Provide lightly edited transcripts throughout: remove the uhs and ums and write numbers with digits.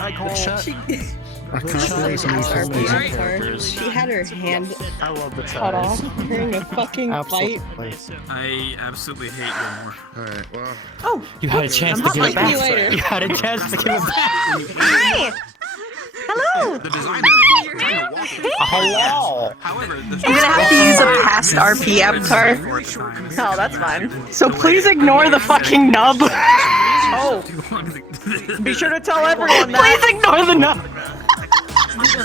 I call? I can't believe Sorry. She had her hand I love the cut off ties. during a fucking fight. I absolutely hate Gilmore. Alright, well. Oh! You had a chance to give it back. You had a chance to give it back. Hi! Hello! The design Hello! However, the I'm gonna have to use a past RP avatar. Oh, that's fine. So please ignore the fucking nub. Oh, be sure to tell everyone that. Please ignore the nub.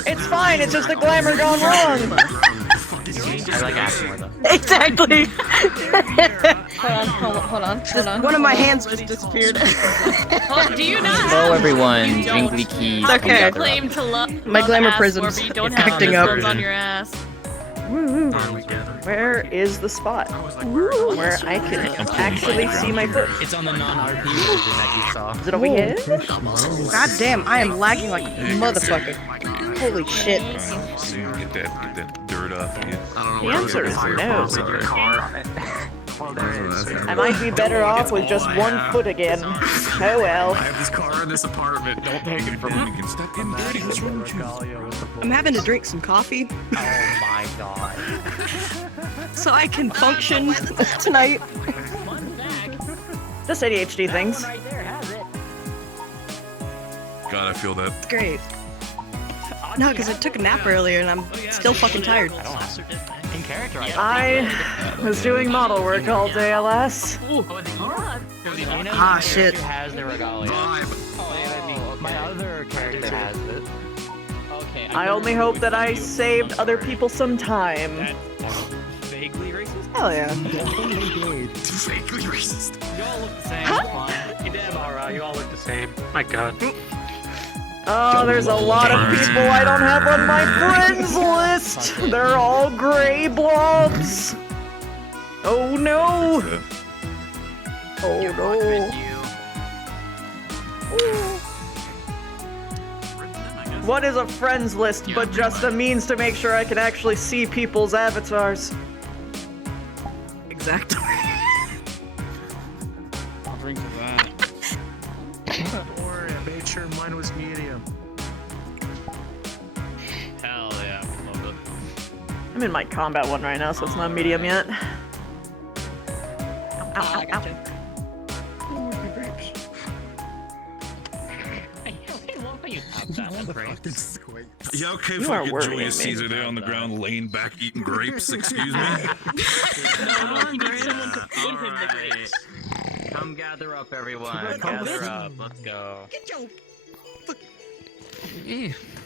It's fine, it's just the glamour gone wrong. I like asking more though. Exactly. Hold on. One of my hands just disappeared. Do you not Hello have everyone, Jingly Key. It's okay. claim to love My glamour ass prism's where you don't acting have up. this on your ass? Where is the spot where I can actually see my foot? It's on the non-RP version that you saw. Is it over here? God damn, I am lagging like a motherfucker. Holy shit. Get that dirt off you. The answer is no. I might be better off with just 1 foot again. Oh well. I have this car in this apartment. Don't take it from me. Stop getting dirty. What's wrong with you? I'm having to drink some coffee Oh my god. so I can function tonight. Just ADHD things. God, I feel that. Great. No, because I took a nap earlier and I'm still fucking tired. In character, I was doing model work all day, alas. Ah, shit. Has the regalia. Vibe. My other character has it. Okay. I only hope that I saved other people some time. Vaguely racist? Hell yeah. Vaguely racist. You all look the same. Fine. You damn alright. You all look the same. My god. Oh, there's a lot of people I don't have on my friends list. They're all gray blobs. Oh no. Oh no. What is a friends list but just a means to make sure I can actually see people's avatars? Exactly. I'll drink to that. Don't worry, I made sure mine was medium. Hell yeah. Love it. I'm in my combat one right now, so it's not medium yet. Ow, ow, ow. Yeah, okay, You are fucking worrying Julius me. Caesar there on the ground, laying back, eating grapes. Excuse me. No, you need someone to feed him the grapes. Come gather up, everyone. Gather up. Let's go.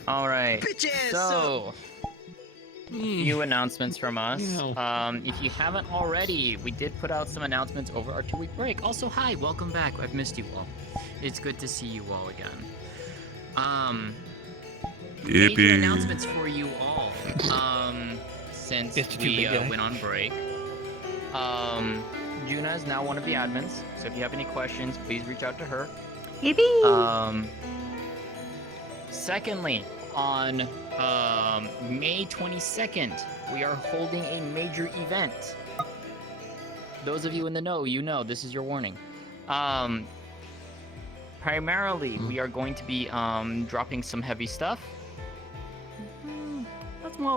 Alright. So, few announcements from us. If you haven't already, we did put out some announcements over our 2-week break. Also, hi, welcome back. I've missed you all. It's good to see you all again. Major Yippee. announcements for you all. Since we went on break. Juna is now one of the admins, so if you have any questions, please reach out to her. Yippee! Secondly, on May 22nd, we are holding a major event. Those of you in the know, you know, this is your warning. Primarily, we are going to be dropping some heavy stuff.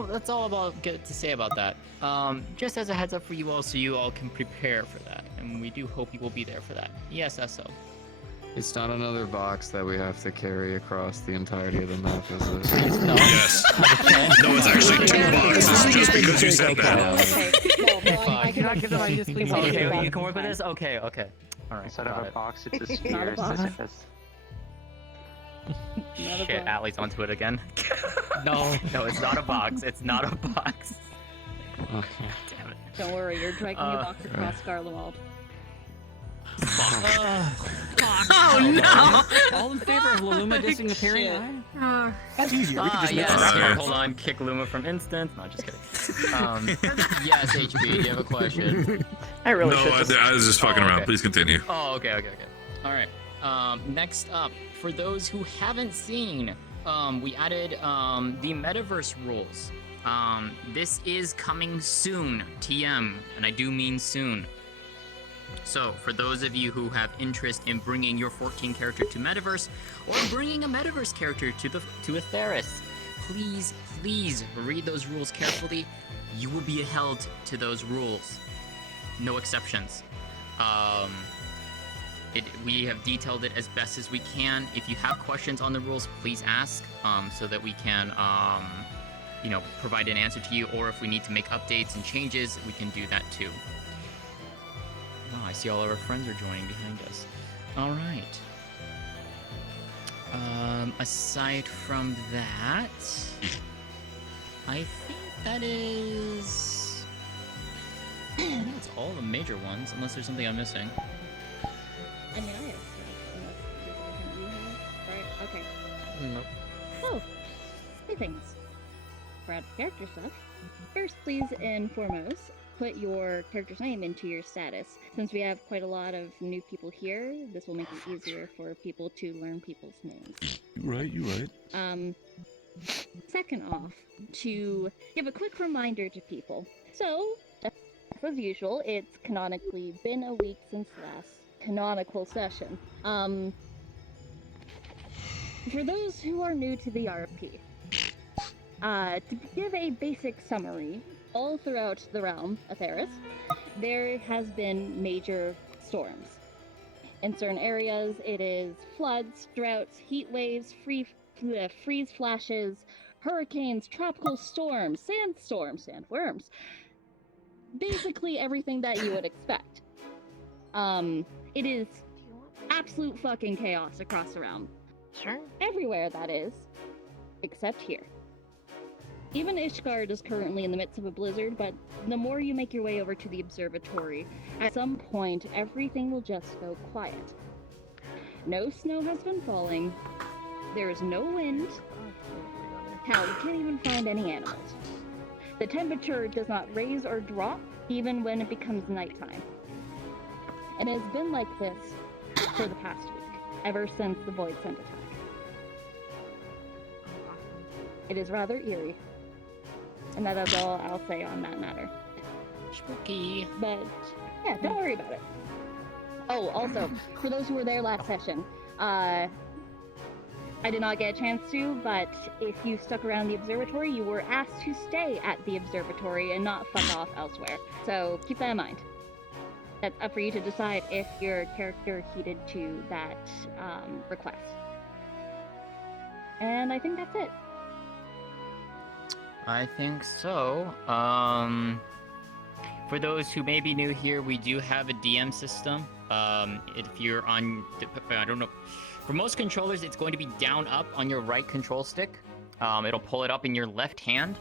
That's all about good to say about that. Just as a heads up for you all, so you all can prepare for that, and we do hope you will be there for that. Yes, SO. It's not another box that we have to carry across the entirety of the map, is it? No. Yes. No, it's actually 2 boxes just because you said that. I cannot give them my please. Okay, you can work with this. Okay. All right. Instead of got a it. box, it's a Not a sphere. box. Shit, Allie's onto it again. No. No, it's not a box. It's not a box. Okay. Damn it. Don't worry, you're dragging a box across Scarlewald. Oh no! All in favor of Luma dissing the Period? That's easier. We can just Yes. that. Here, hold on. Kick Luma from instance. No, just kidding. Yes, HB, do you have a question? I really No, should just... I was just fucking Oh, around. okay. Please continue. Oh, okay. All right. Next up, for those who haven't seen, we added the metaverse rules. This is coming soon, TM, and I do mean soon. So, for those of you who have interest in bringing your 14 character to Metaverse, or bringing a Metaverse character to Atheris, please read those rules carefully. You will be held to those rules. No exceptions. We have detailed it as best as we can. If you have questions on the rules, please ask, so that we can, provide an answer to you, or if we need to make updates and changes, we can do that too. Oh, I see all of our friends are joining behind us. All right. Aside from that, I think that is... I think that's all the major ones, unless there's something I'm missing. I mean, I have stuff. Unless you have, right? Okay. Nope. So, two things. For out of character stuff. First, please and foremost, put your character's name into your status. Since we have quite a lot of new people here, this will make it easier for people to learn people's names. You right. Second off, to give a quick reminder to people. So, as usual, it's canonically been a week since last canonical session. For those who are new to the RP, to give a basic summary, all throughout the realm, Atheris, there has been major storms. In certain areas, it is floods, droughts, heat waves, freeze flashes, hurricanes, tropical storms, sandstorms, sandworms. Basically everything that you would expect. It is absolute fucking chaos across the realm. Sure. Everywhere, that is. Except here. Even Ishgard is currently in the midst of a blizzard, but the more you make your way over to the observatory, at some point, everything will just go quiet. No snow has been falling. There is no wind. Hell, you can't even find any animals. The temperature does not raise or drop, even when it becomes nighttime. And it has been like this for the past week, ever since the Void Sent attack. It is rather eerie. And that is all I'll say on that matter. Spooky. But, yeah, don't worry about it. Oh, also, for those who were there last session, I did not get a chance to, but if you stuck around the observatory, you were asked to stay at the observatory and not fuck off elsewhere. So keep that in mind. That's up for you to decide if your character heeded to that request. And I think that's it. I think so. For those who may be new here, we do have a DM system. If you're on, I don't know. For most controllers, it's going to be down up on your right control stick. It'll pull it up in your left hand.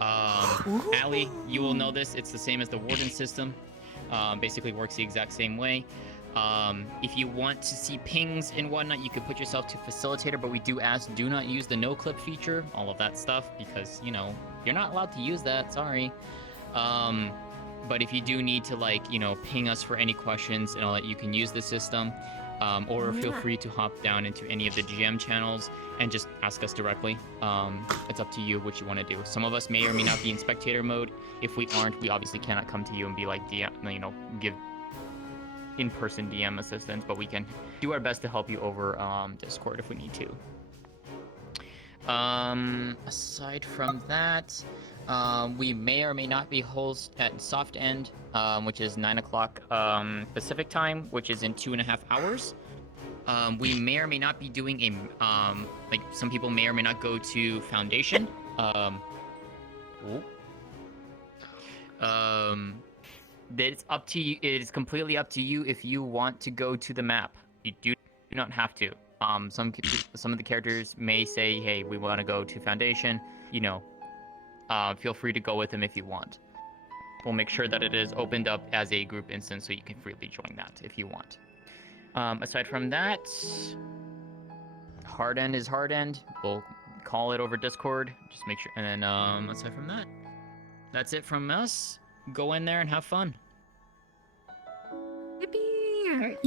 Allie, you will know this. It's the same as the Warden system. Basically works the exact same way. If you want to see pings and whatnot, you can put yourself to facilitator, but we do ask, do not use the no clip feature, all of that stuff, because, you know, you're not allowed to use that, sorry. But if you do need to, like, you know, ping us for any questions and all that, you can use the system. Or feel free to hop down into any of the GM channels and just ask us directly. It's up to you what you want to do. Some of us may or may not be in spectator mode. If we aren't, we obviously cannot come to you and be like, DM, you know, give in-person DM assistance, but we can do our best to help you over Discord if we need to. Aside from that, we may or may not be host at soft end, which is 9 o'clock Pacific time, which is in 2.5 hours. We may or may not be doing a like some people may or may not go to Foundation. It's up to you. It is completely up to you if you want to go to the map. You do not have to. Some of the characters may say, "Hey, we want to go to Foundation." You know, feel free to go with them if you want. We'll make sure that it is opened up as a group instance, so you can freely join that if you want. Aside from that, hard end is hard end. We'll call it over Discord. Just make sure. And then aside from that, that's it from us. Go in there and have fun. Yippee! Alright,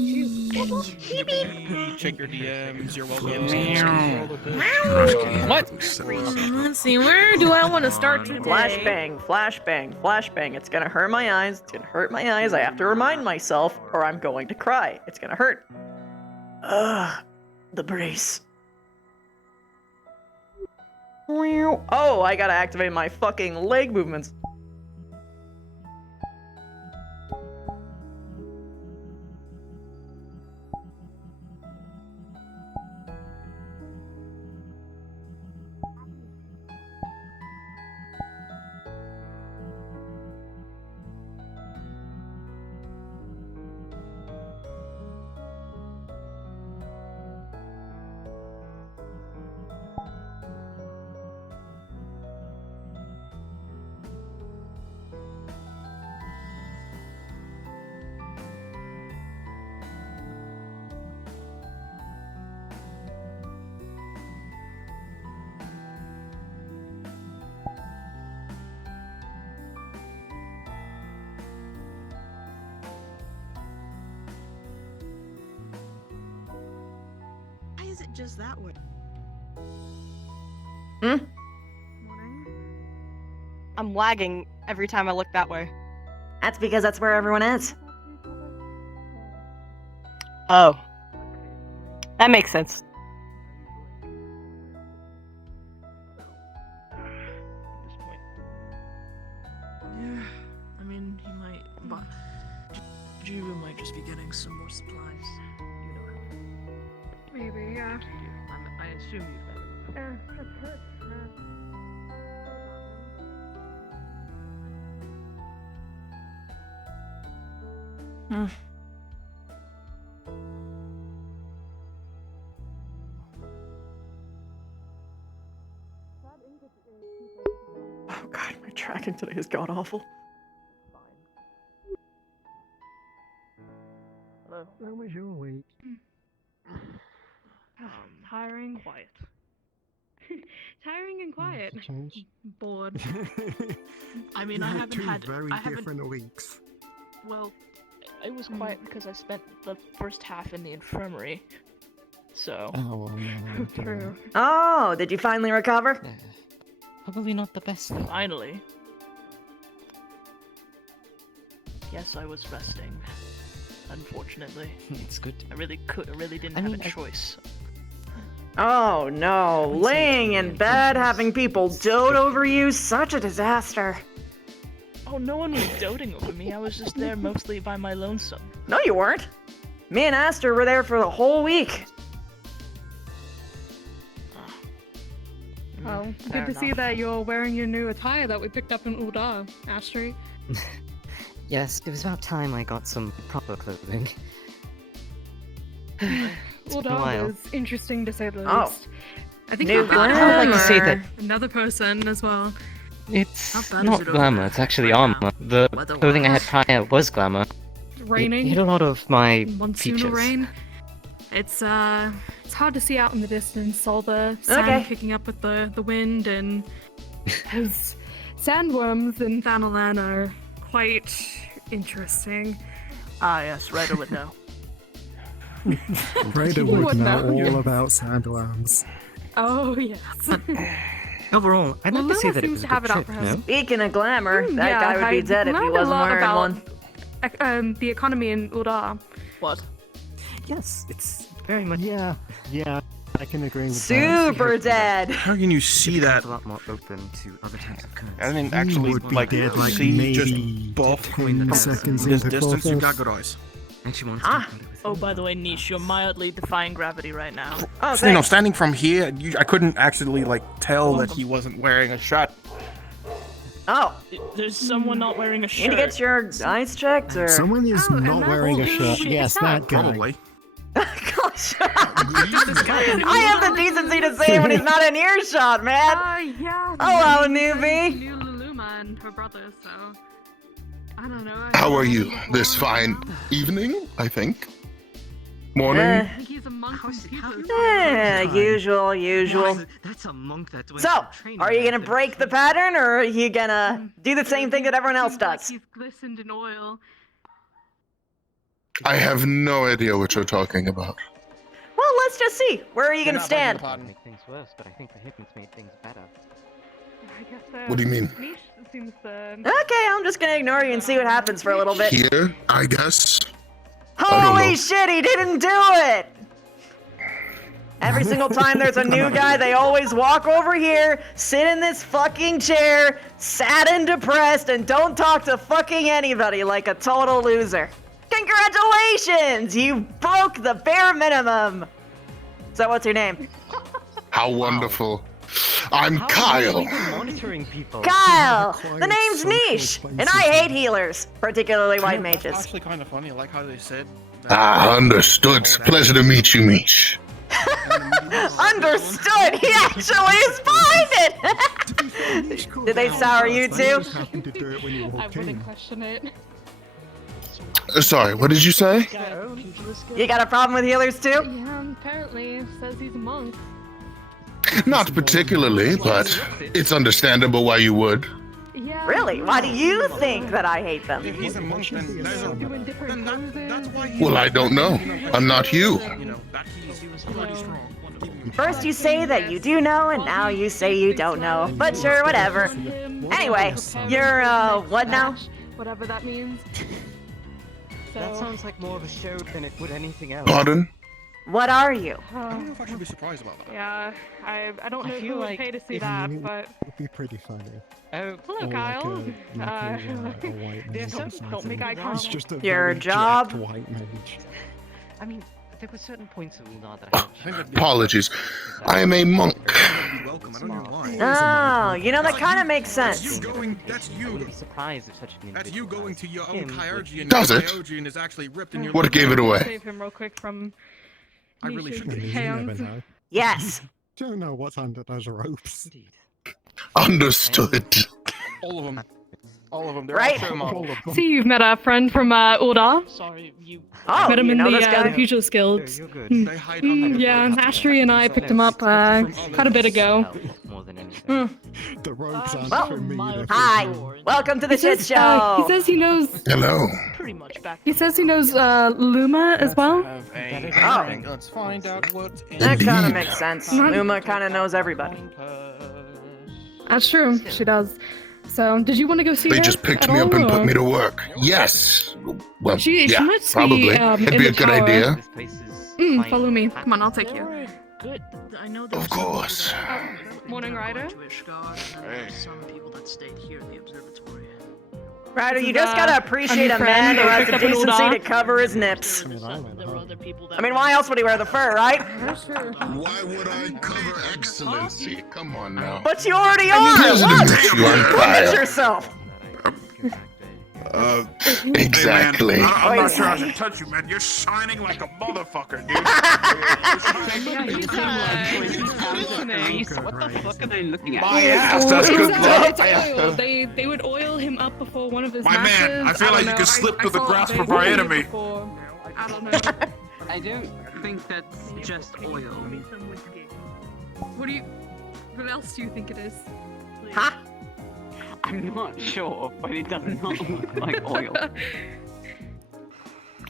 Check your DMs. You're welcome. What? Let's see, where do I want to start today? Flashbang, flashbang, flashbang. It's gonna hurt my eyes. It's gonna hurt my eyes. I have to remind myself, or I'm going to cry. It's gonna hurt. Ugh, the brace. Oh, I gotta activate my fucking leg movements. Why is it just that way? Hmm? I'm lagging every time I look that way. That's because that's where everyone is. Oh. That makes sense. Yeah, I mean, he might, but Juba might just be getting some more supplies. You know how. Maybe, yeah. I assume you. Yeah, that's it. Oh god, my tracking today is god awful. Hello. How was your week? Tiring. Quiet. Tiring and quiet. Change. Bored. I mean, I haven't two had. very I haven't. different weeks. Well, it was quiet because I spent the first half in the infirmary. So. Oh, well, no. True. Oh, did you finally recover? Probably not the best. Finally. Yes, I was resting. Unfortunately. It's good. I really didn't I have mean, a choice. Oh no, laying in bed, having people dote over you, such a disaster. Oh, no one was doting over me. I was just there mostly by my lonesome. No, you weren't. Me and Aster were there for the whole week. Well, Fair good to see enough. that you're wearing your new attire that we picked up in Uldar, Astri. Yes, it was about time I got some proper clothing. It's been a while. Uldar was interesting to say the Oh. least. I think New you've got I would like to say that another person as well. it's How bad is not it over glamour, there it's actually right armor. now? The Weather-wise? clothing I had prior was glamour. It Raining. hid a lot of my Monsoonal features. rain. It's hard to see out in the distance, all the sand Okay. kicking up with the wind, and those sandworms in Thanalan are quite interesting. Ah, yes, Ryder would know. Raider You would would know know. all about sandworms. Oh yes. Overall, I'd Well, like to say Luna that it seems was to a have good it out trip, for no? him. Speaking of glamour, that Yeah, guy would be I dead if he learned a wasn't lot wearing about one. the economy in Uldar. What? Yes, it's very much... Yeah, I can agree with that. Super dead. How can you see that? a lot more open to other types of currency. I didn't You actually would be like dead, like, see maybe just buff 10 seconds this into distance. You got Corpus. good eyes. And she wants Ah. to put it with Oh, me. by the way, Niche, you're mildly defying gravity right now. Oh, So, you know, thanks. standing from here, I couldn't actually like tell that he wasn't wearing a shirt. Oh, There's someone not wearing a need shirt. to get your eyes checked, or? Someone is Oh, and not that wearing a whole shirt. shit Yes, is that up. guy. Probably. Gosh. This guy is I have the decency to say when he's not in earshot, man. yeah. Hello, New newbie. Luluma and her brother, so I don't know. How are you this fine evening, I think? Morning? I think he's a monk from Peter's. Usual. That's a monk that went So, to training are you gonna after break the pattern, or are you gonna do the same thing that everyone else Seems like does? he's glistened in oil. I have no idea what you're talking about. Well, let's just see. Where are you gonna stand? Make things worse, but I think the hypnots made things better. I guess, What do you mean? Niche seems Okay, I'm just gonna ignore you and see what happens for a little bit. Here, I guess. I don't Holy know. shit, he didn't do it! Every single time there's a new guy, they always walk over here, sit in this fucking chair, sad and depressed, and don't talk to fucking anybody like a total loser. Congratulations! You broke the bare minimum! So what's your name? How wonderful. I'm Kyle. Monitoring people. Kyle! The name's Niche! And I hate healers, particularly white That's mages. actually kind of funny. I like how they said. Ah, understood. Pleasure to meet you, Mish. Understood! He actually is behind it! Did they sour you too? I wouldn't question it. Sorry, what did you say? You got a problem with healers too? Yeah, apparently it says he's a monk. Not particularly, but it's understandable why you would. Yeah. Really? Why do you think that I hate them? If he's a monk, then that's why Well, I don't know. I'm not you. You know, that he was pretty strong. First you say that you do know, and now you say you don't know. But sure, whatever. Anyway, you're, what now? Whatever that means. That sounds like more of a show than it would anything else. Pardon? What are you? I don't know if I should be surprised about that. Yeah, I don't know I who feel would like pay to see It that, would but be pretty funny. Oh, hello, Or Kyle. like a white mage or don't make something. eye It's contact. just a Your very job? jacked white mage. I mean, there were certain points of Unar that I had. Apologies. I am a monk. Welcome. I don't know why. Oh, you know, that kind of makes sense. That's I you. wouldn't be surprised if such an That's individual you going as to your own him Kyurgi and Does your it? Kyurgi is actually ripped in your. What gave it away? Save him real quick from I really Nisha's should I mean, you hands. never know. Yes. Don't know what's under those ropes. Indeed. Understood. All of them. All of them. They're Right? all show models. All of them. See, you've met a friend from Ulda. Sorry, you. Oh, Met him you in know the this guy? Pugilist Guilds. You're good. Hmm. They hide under the Yeah, ropes. Ashley and I picked him up quite a bit ago. More than anything. The ropes aren't Well, for me. they're for Hi. you. Welcome to the shit He show. says he knows. Hello. Pretty much back. He says he knows Luma as well. Have a Oh. meeting. Let's find out what's in That kind of Indeed. makes sense. Not- Luma kind of knows everybody. That's true. She does. So, did you want to go see They her just picked at me up all, and put or- me to work. Yes. Well, She yeah, must be, probably. It'd in be the a good tower. idea. This place is Follow me. Come on, I'll take They you. were good. I know there Of were some people course. that Morning, went Ryder. to Ishgard, and then there were some people that stayed here in the observatory. Ryder, This you is, just gotta a appreciate new a man friend who I has picked the up in decency Ulda. to cover his nips. mean, I went There were out. other people that I mean, why else would he wear the fur, right? That's true. Why would I cover excellency? Come on now. But you already are. Pleasure to Look, meet you. I'm look at Kyle. yourself. Exactly. I'm Wait. not sure I should touch you, man. You're shining like a motherfucker, dude. What the fuck are they looking at? My ass, that's good luck. It's oil. They would oil him up before one of his My matches. man, I feel like you don't could know. slip I through the saw grasp they of our oiled him enemy. before. I don't know. I don't think that's just oil. What do you? What else do you think it is? Huh? I'm not sure, but it does not look like oil.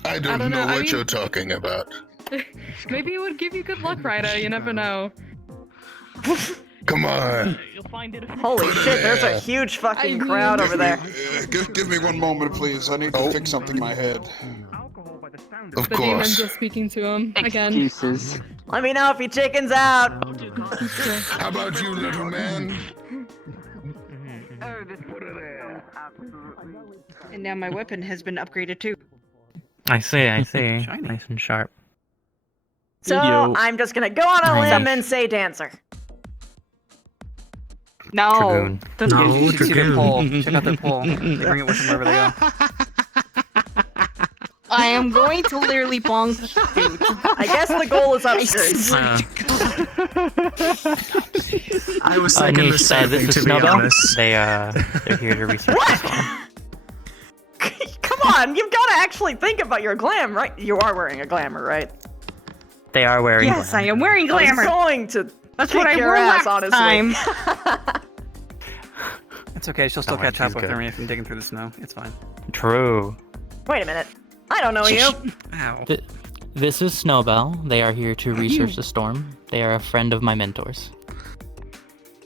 I don't don't know know, I what mean- you're talking about. Maybe it would give you good luck, Ryder. You never know. Come on. You'll find it. Holy shit, there's a huge fucking crowd over there. Give me one moment, please. I need to fix something in my head. Of The demons course. are speaking to him again. Excuses. Let me know if he chickens out. How about you, little man? And now my weapon has been upgraded too. I see. Nice and sharp. So I'm just gonna go on a limb and say dancer. No. Dragoon. You should see their pole. Check out their pole. They bring it with them wherever they go. I am going to literally bonk. I guess the goal is upstairs. I was thinking the same thing, this to is be Snowbell. honest. They're here to reset this one. Come on, you've gotta actually think about your glam, right? You are wearing a glamour, right? They are wearing. Yes, I am wearing glamour. I'm going to That's kick what I your wore ass, last honestly. time. It's okay, she'll still Oh, catch up he's with good. me if I'm digging through the snow. It's fine. True. Wait a minute. I don't know you. Ow. This is Snowbell. They are here to research the storm. They are a friend of my mentors.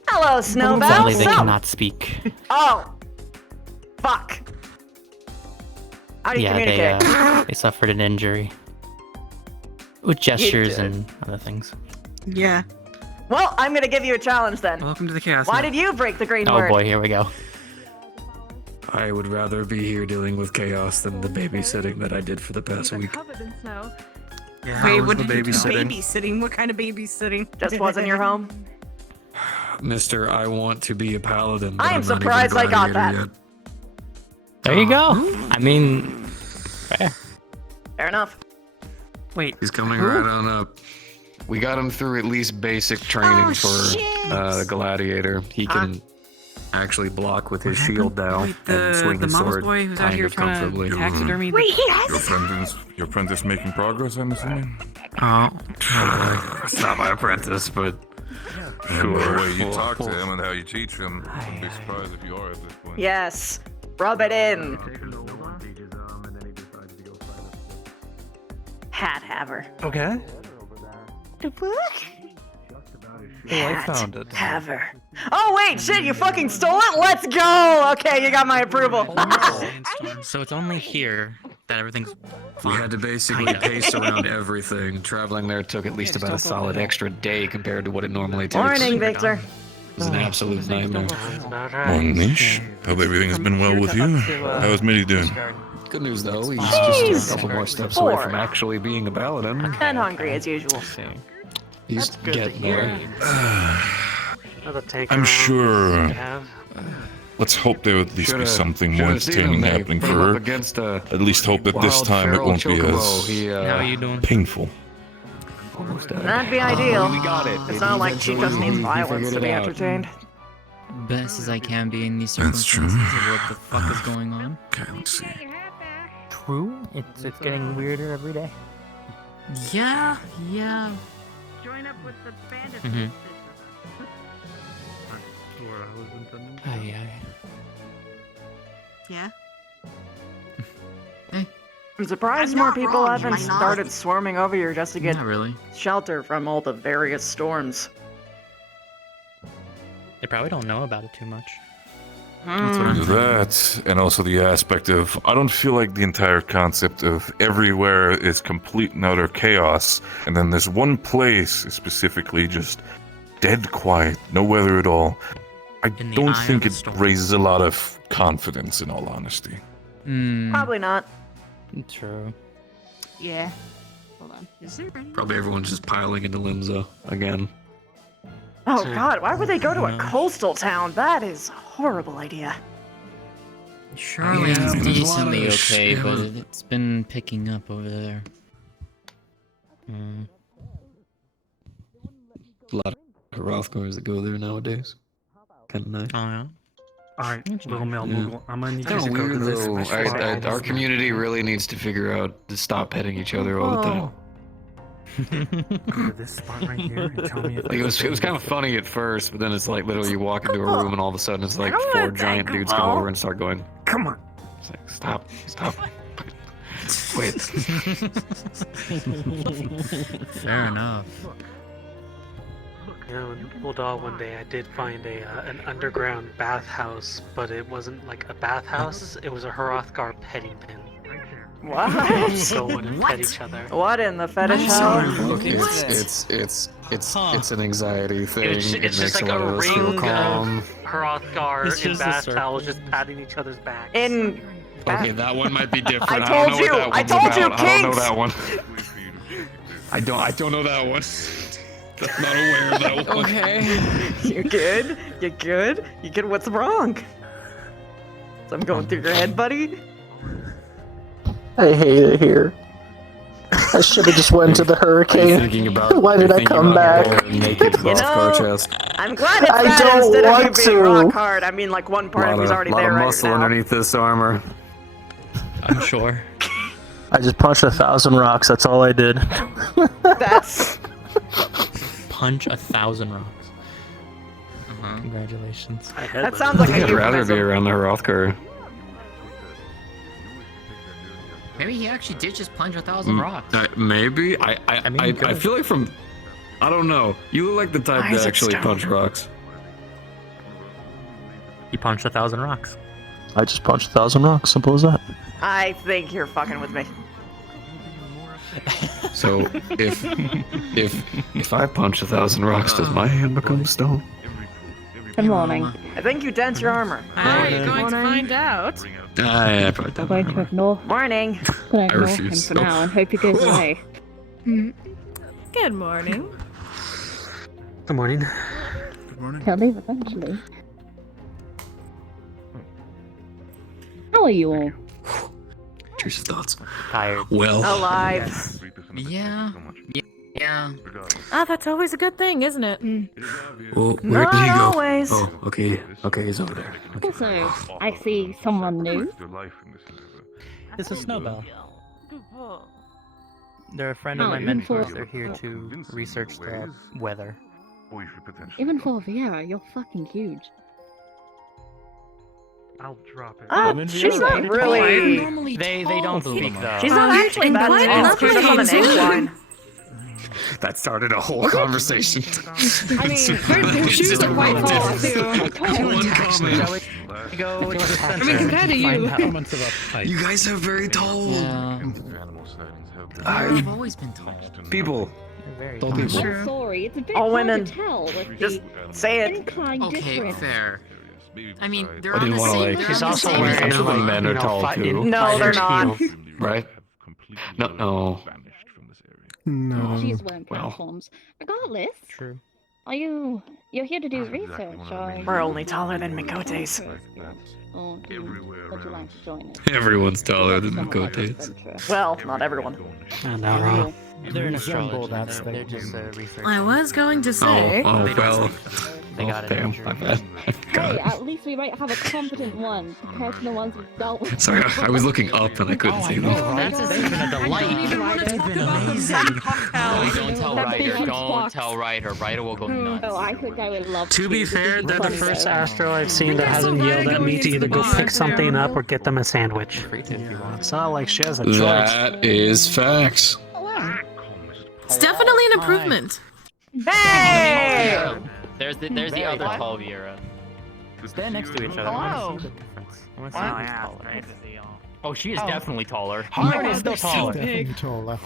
Hello, Snowbell. Sadly, they So- cannot speak. Oh. Fuck. How do you Yeah, communicate? they suffered an injury. With gestures and other things. Yeah. Well, I'm gonna give you a challenge then. Welcome to the chaos. Why did you break the green Oh word? boy, here we go. I would rather be here dealing with chaos than the babysitting that I did for the past week. Covered in snow. Yeah, Wait, how was what the did you do? babysitting? Babysitting? What kind of babysitting? Just wasn't your home. Mister, I want to be a paladin. but I am I'm not even a surprised I got gladiator that. yet. There you go. I mean, fair. Fair enough. Wait. He's coming right on up. We got him through at least basic training for gladiator. He can actually block with his shield now and swing his sword boy who's out kind here of trying comfortably. to taxidermy. Your friend is making progress, I'm assuming? Oh, it's not my apprentice, but And the way you We'll- talk to we'll- him and how you teach him, I'd be surprised if you are at this point. Yes. Rub it in. Hat haver. Okay. The fuck? Oh, I found it. Haver. Oh wait, shit! You fucking stole it. Let's go. Okay, you got my approval. So it's only here that everything's We had to basically pace around everything. Traveling there took at least about a solid extra day compared to what it normally takes. Morning, Victor. It was an absolute nightmare. Morning, Nish. Hope everything has been well with you. How is Mitty doing? Good news though, he's Jeez. just a couple more steps away Four. from actually being a paladin. And hungry as usual. He's getting there. I'm sure. Let's hope there would at least be something more entertaining happening for her. At least hope that this time it won't be How are you doing? as painful. That'd be ideal. We got it. It's not like she just needs violence to be entertained. Best as I can be in these That's true. circumstances of what the fuck is going on. Okay, let's see. True. It's getting weirder every day. Yeah. Join up with the bandits. Mhm. Aye, aye. Yeah. I'm surprised I'm more not people wrong, haven't am I not? started swarming over here just to get Not really. shelter from all the various storms. They probably don't know about it too much. That, and also the aspect of, I don't feel like the entire concept of everywhere is complete and utter chaos, and then there's one place specifically just dead quiet, no weather at all. I In the don't eye think of it the storm. raises a lot of confidence, in all honesty. Probably not. True. Yeah. Hold on. Is there any? Probably everyone's just piling into Limsa again. Oh god, why would they go to a coastal town? That is a horrible idea. Surely Yeah, it's there's a lot of decently sh- okay, yeah, but but- it's been picking up over there. A lot of Hrothgars that go there nowadays. Kind of nice. Oh yeah. Alright, little Mel Yeah. Moogle. I'm gonna need you Kind to of go to weird this though. special spot. Our community really needs to figure out to stop petting each other all the time. Go to this spot right here and tell me if Like, it was kind of funny at first, but then it's like literally you walk into a room and all of a sudden it's like I don't four wanna giant take dudes them come all. over and start going. Come on. It's like stop. Wait. Fair enough. You know, in Bulldog one day I did find an underground bathhouse, but it wasn't like a bathhouse, it was a Hrothgar petting pen. What? Go in and pet each other. What in the fetish house? Look, it's an anxiety thing. It's It just makes like a lot a of us feel ring calm. of Hrothgar It's in just a bath circle. towels just patting each other's backs. In Okay, that one might be different. I don't told know you, what that I one's told you, about. I don't know kinks! that one. I don't know that one. I'm not aware of that one. Okay. You good? You good? You good? What's wrong? Something going through your head, buddy? I hate it here. I should have just went to the hurricane. Why did I come back? Naked Hrothgar chest. I'm glad it's I that don't instead of you want being to. rock hard. I mean, like one part of you's already lot there of right muscle now. underneath this armor. I'm sure. I just punched 1,000 rocks. That's all I did. That's Punch 1,000 rocks. Congratulations. that sounds like a I'd rather be euphemism. around the Hrothgar. Maybe he actually did just punch 1,000 rocks. Maybe. I feel like from. I don't know. You look like the type that actually punch rocks. He punched 1,000 rocks. I just punched 1,000 rocks. Simple as that. I think you're fucking with me. So if I punch 1,000 rocks, does my hand become stone? Good morning. I think you dent your armor. How are you going to find out? Yeah, probably I'm going to ignore. Morning. Gonna I ignore him refuse. for now and hope he goes away. Good morning. Good morning. He'll leave eventually. How are you all? Choose thoughts. Tired. Well. Alive. Yeah. Yeah. Ah, that's always a good thing, isn't it? Oh, where did he go? always. Oh, okay. Okay, he's over there. Okay. Also, I see someone new. This is Snowbell. They're a friend of my mentors. They're here to research the weather. Even for Viera, you're fucking huge. I'll drop it. Ah, she's not really. They don't speak though. She's not actually that tall. She's up on an incline. That started a whole conversation. I mean, her shoes are quite tall, too. One comment. Go to the center. I mean, compared to you. You guys are very tall. I've always been tall. People. Tall I'm people. sorry, it's a bit All hard women. to tell with Just the say it. incline Okay, difference. fair. I mean, they're I on didn't the want to same. like. they're She's on the also same wearing, I'm sure the like, men are tall too. No, they're not. Right? No. No. She's wearing well. platforms. Regardless, True. you're here to do research, or We're only taller than Mikotes. or would you like to join us? Everyone's taller than Someone like Mikotes. adventurer. Well, not everyone. No, wrong. They're an Resemble astrologer. that They're just research. I was going to say. Oh well. They got it. Damn, my bad. Hey, at least we might have a competent one compared to the ones we've dealt with. Sorry, I was looking up and I couldn't see them. That's been a delight. I don't even want to talk about amazing. the Don't tell that big Ryder. Don't lunchbox. tell Ryder. Ryder will go nuts. Oh, I think I would love To be fair, they're the funny, first though. Astro I've seen that hasn't yelled at me to either go pick something up or get them a sandwich. It's not like she has a choice. That is facts. It's definitely an improvement. Hey! There's the other tall Viera. Stand next to each other. I want to see the difference. I want to see who's taller. Oh, she is definitely taller. Hard is still taller. Definitely taller.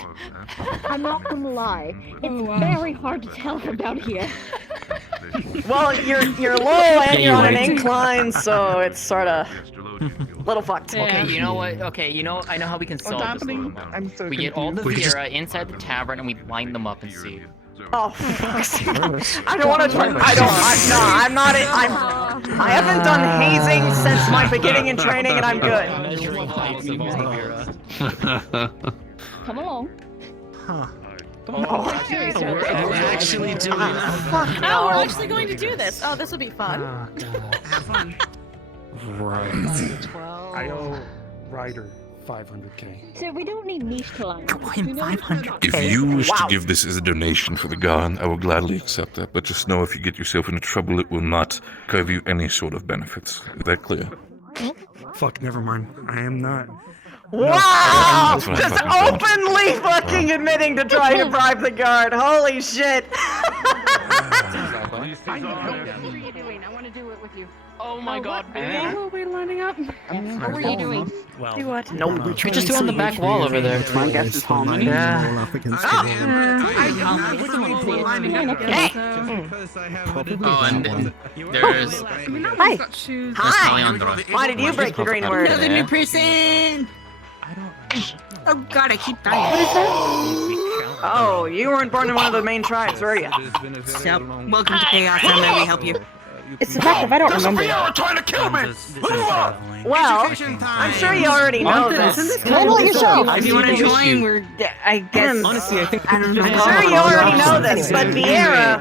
I'm not gonna lie, it's very hard to tell from down here. Well, you're low and you're on an incline, so it's sort of little fucked. Okay, you know what? Okay, I know how we can solve this little one. I'm so We get all the We just- Viera inside the tavern and we line them up and see. Oh, fuck's sake. I don't want to. I'm not. I haven't done hazing since my beginning in training, and I'm good. Measuring heights of all the Viera. Come along. We're actually doing Fuck Oh, we're no. actually going to do this. Oh, this will be fun. Oh, God. Have fun. Right. I owe Ryder 500k. So we don't need niche to line. Win 500. If you wish to give this as a donation for the Garn, I will gladly accept that. But just know if you get yourself into trouble, it will not give you any sort of benefits. Is that clear? Fuck, never mind. I am not. Wow! That's what I Just fucking thought. openly fucking admitting to trying to bribe the guard. Holy shit! What are you doing? I want to do it with you. Oh my god, Oh, we're lining up. What were you doing? Well, Do what? Nope. we just do it on the back wall over there. My guess is Harmony. Yeah. Roll up against the wall. Oh, and there's Hi. Shoes. Hi. Alejandro. Why did you break the green word? Another new person! Oh god, I keep dying. Oh, you weren't born in one of the main tribes, were you? So, welcome to Chaos, and let me help you. It's the fact that I don't remember. trying to kill me! Well, I'm sure you already know this. Handle it yourself. If you want to join, we're... I guess... Honestly, I don't know. I'm sure you already know this, but Viera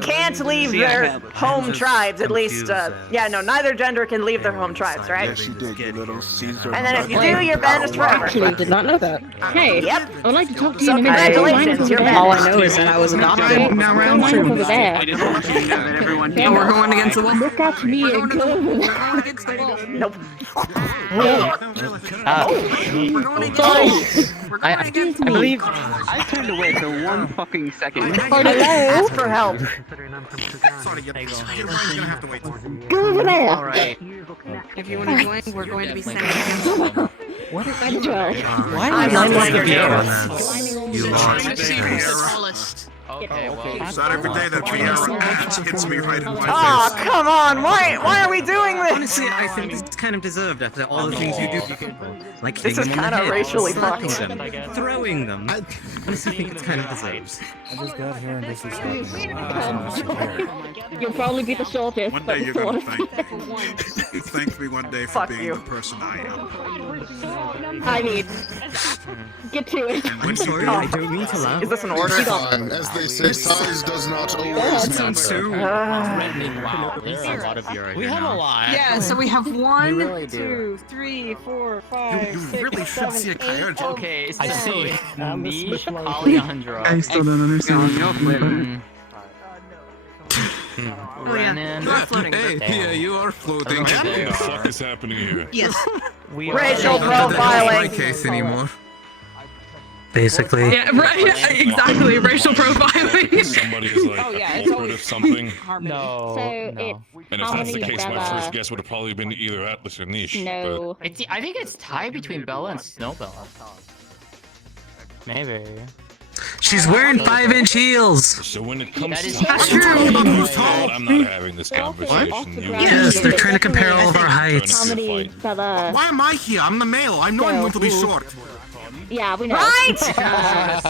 can't leave their home tribes, at least, yeah, no, neither gender can leave their home tribes, right? Yes, you did, you little Caesar. And then if you do, you're banished forever. Actually, did not know that. Hey, Yep. I would like to talk to you So in a minute. congratulations, you're All I banished. know is that I was adopted. Now round Mine two. over there. Oh, we're going against the wall. Look at me and go over there. Nope. I believe I turned away for 1 fucking second. Ask for help. Sorry, you're gonna have to wait. Go over there. Alright. If you want to join, we're going to be standing against the What is that? Why I'm am I like the You Okay, Okay, well. it's not every day that Vieira hits me right in my Oh, face. come on! Why are we doing this? Honestly, I think it's kind of deserved after all the things you do. Like This hitting is them on the kinda head, racially slapping fucked. them, throwing them. I honestly think it's kind of deserved. I just got here and this is happening. You'll probably be the shortest. One but day you're it's gonna all- thank me one day for Fuck being you. the person I am. I mean, get to it. When you do, I don't mean to laugh. Is this an order? Fine. As they say, size does not always matter. Threatening, wow. There's a lot of your. We have a lot. Yeah, so we have 1, really do. 2, 3, 4, 5, you 6, really should 7, see a 8. coyote. Okay, so Niche, Alejandro, I still don't understand. Renan. You are floating. yeah, you are floating. What the fuck is happening here? Yes. We Racial are profiling. case anymore. Basically. Yeah, right. Yeah, exactly. Racial profiling. Somebody is like a culprit of something. No. So no. And if How that's the many case, my Bella? first guess would have probably been either Atlas or Niche. No. I think it's tied between Bella and Snowbella. Maybe. She's wearing 5-inch heels. So when it comes That is to true. I'm not having this conversation. You Yes, they're trying to compare all of our heights. How many Bella? Why am I here? I'm the male. I know I'm going to be short. Yeah, we know. Right!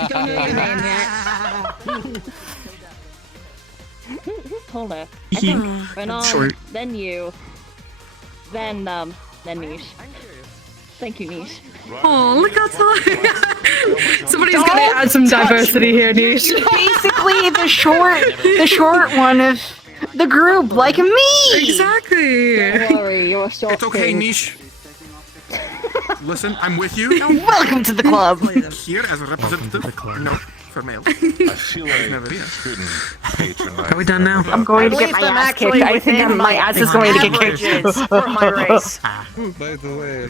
You don't know your name yet. Who's taller? I think Renan, Short. then you, then Niche. Thank you, Niche. Oh, look how tall. Somebody's gonna add some diversity here, Niche. Basically, the short one of the group, like me. Exactly. Don't worry, you're a short It's okay, king. Niche. Listen, I'm with you. Welcome to the club. Here as a representative. No, for male. I feel like you shouldn't patronize. Are we done now? I'm going to At get least my I'm ass actually kicked. I think within my ass is going to get kicked. averages for my race. By the way,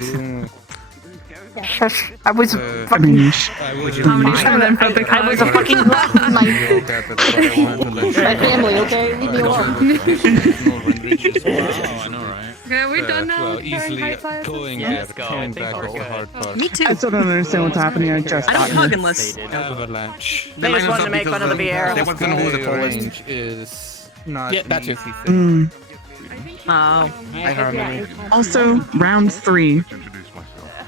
Shush. I was fucking. How many of them from the I was a fucking. My family, okay? Leave me alone. I know, right? Yeah, we're done now. Well, easily going there, coming back was the hard part. Me too. I still don't understand what's happening. I just I don't hug unless. Avalanche. They just wanted to make fun of the Vieira. They want to know who the tallest. Range is not. Yeah, that's it. Oh. Also, round 3.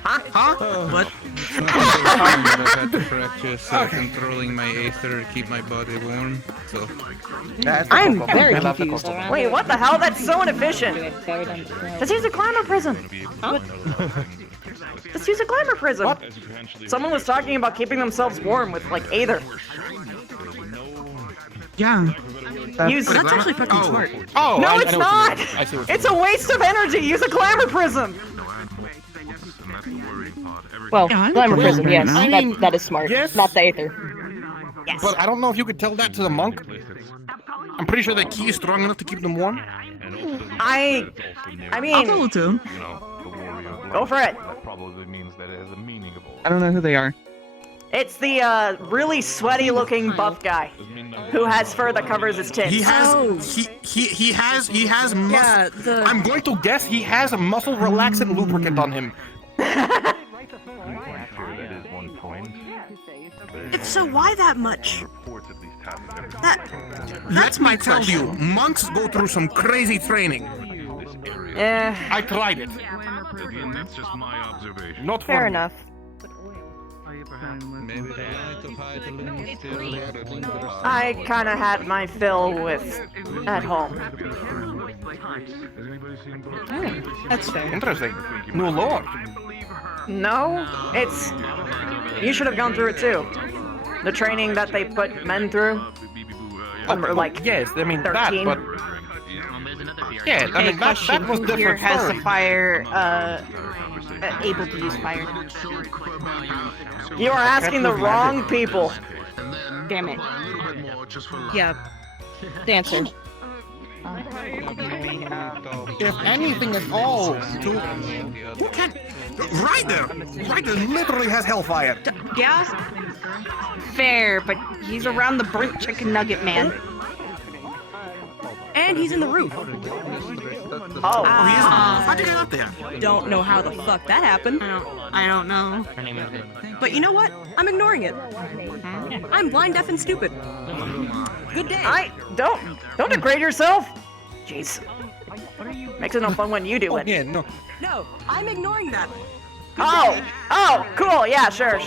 What? I've had to practice controlling my aether to keep my body warm. So. I'm very confused. Wait, what the hell? That's so inefficient. Just use a glamour prism. Huh? Just use a glamour prism. What? Someone was talking about keeping themselves warm with, like, Aether. Yeah. Use That's actually fucking smart. Oh, no, it's not! I see what you It's a waste of energy! Use a glamour prism! Well, Yeah, I'm glamour cool. prism, yes. I That is smart. Yes. Not the Aether. Yes. But I don't know if you could tell that to the monk. I'm pretty sure the key is strong enough to keep them warm. I I'll mean, go too. go for it. That probably means that it has a meaning of all. I don't know who they are. It's the, really sweaty-looking buff guy who has fur that covers his tits. He has he has muscle. Yeah, the. I'm going to guess he has a muscle relaxant lubricant on him. That is one point. So why that much? Let me tell you, monks go through some crazy training. Yeah. I tried it. Again, that's just my observation. Not Fair for enough. Maybe they like to hide the limits still. I kinda had my fill with at home. That's fair. Interesting. New lore. No, it's... You should have gone through it too. The training that they put men through. Or like yes, I mean 13. that, but yeah, I mean that was Who different here has story. the fire, able to use fire? You are asking the wrong people. Damn it. Yeah. The answer. If anything at all, you can't. Ryder literally has hellfire. Yeah? Fair, but he's around the burnt chicken nugget man. And he's in the roof. Oh. How'd you get up there? Don't know how the fuck that happened. I don't know. But you know what? I'm ignoring it. I'm blind, deaf, and stupid. Good day. Don't degrade yourself. Jeez. Makes it no fun when you do it. Yeah, no. No, I'm ignoring that. Oh, cool. Yeah, sure.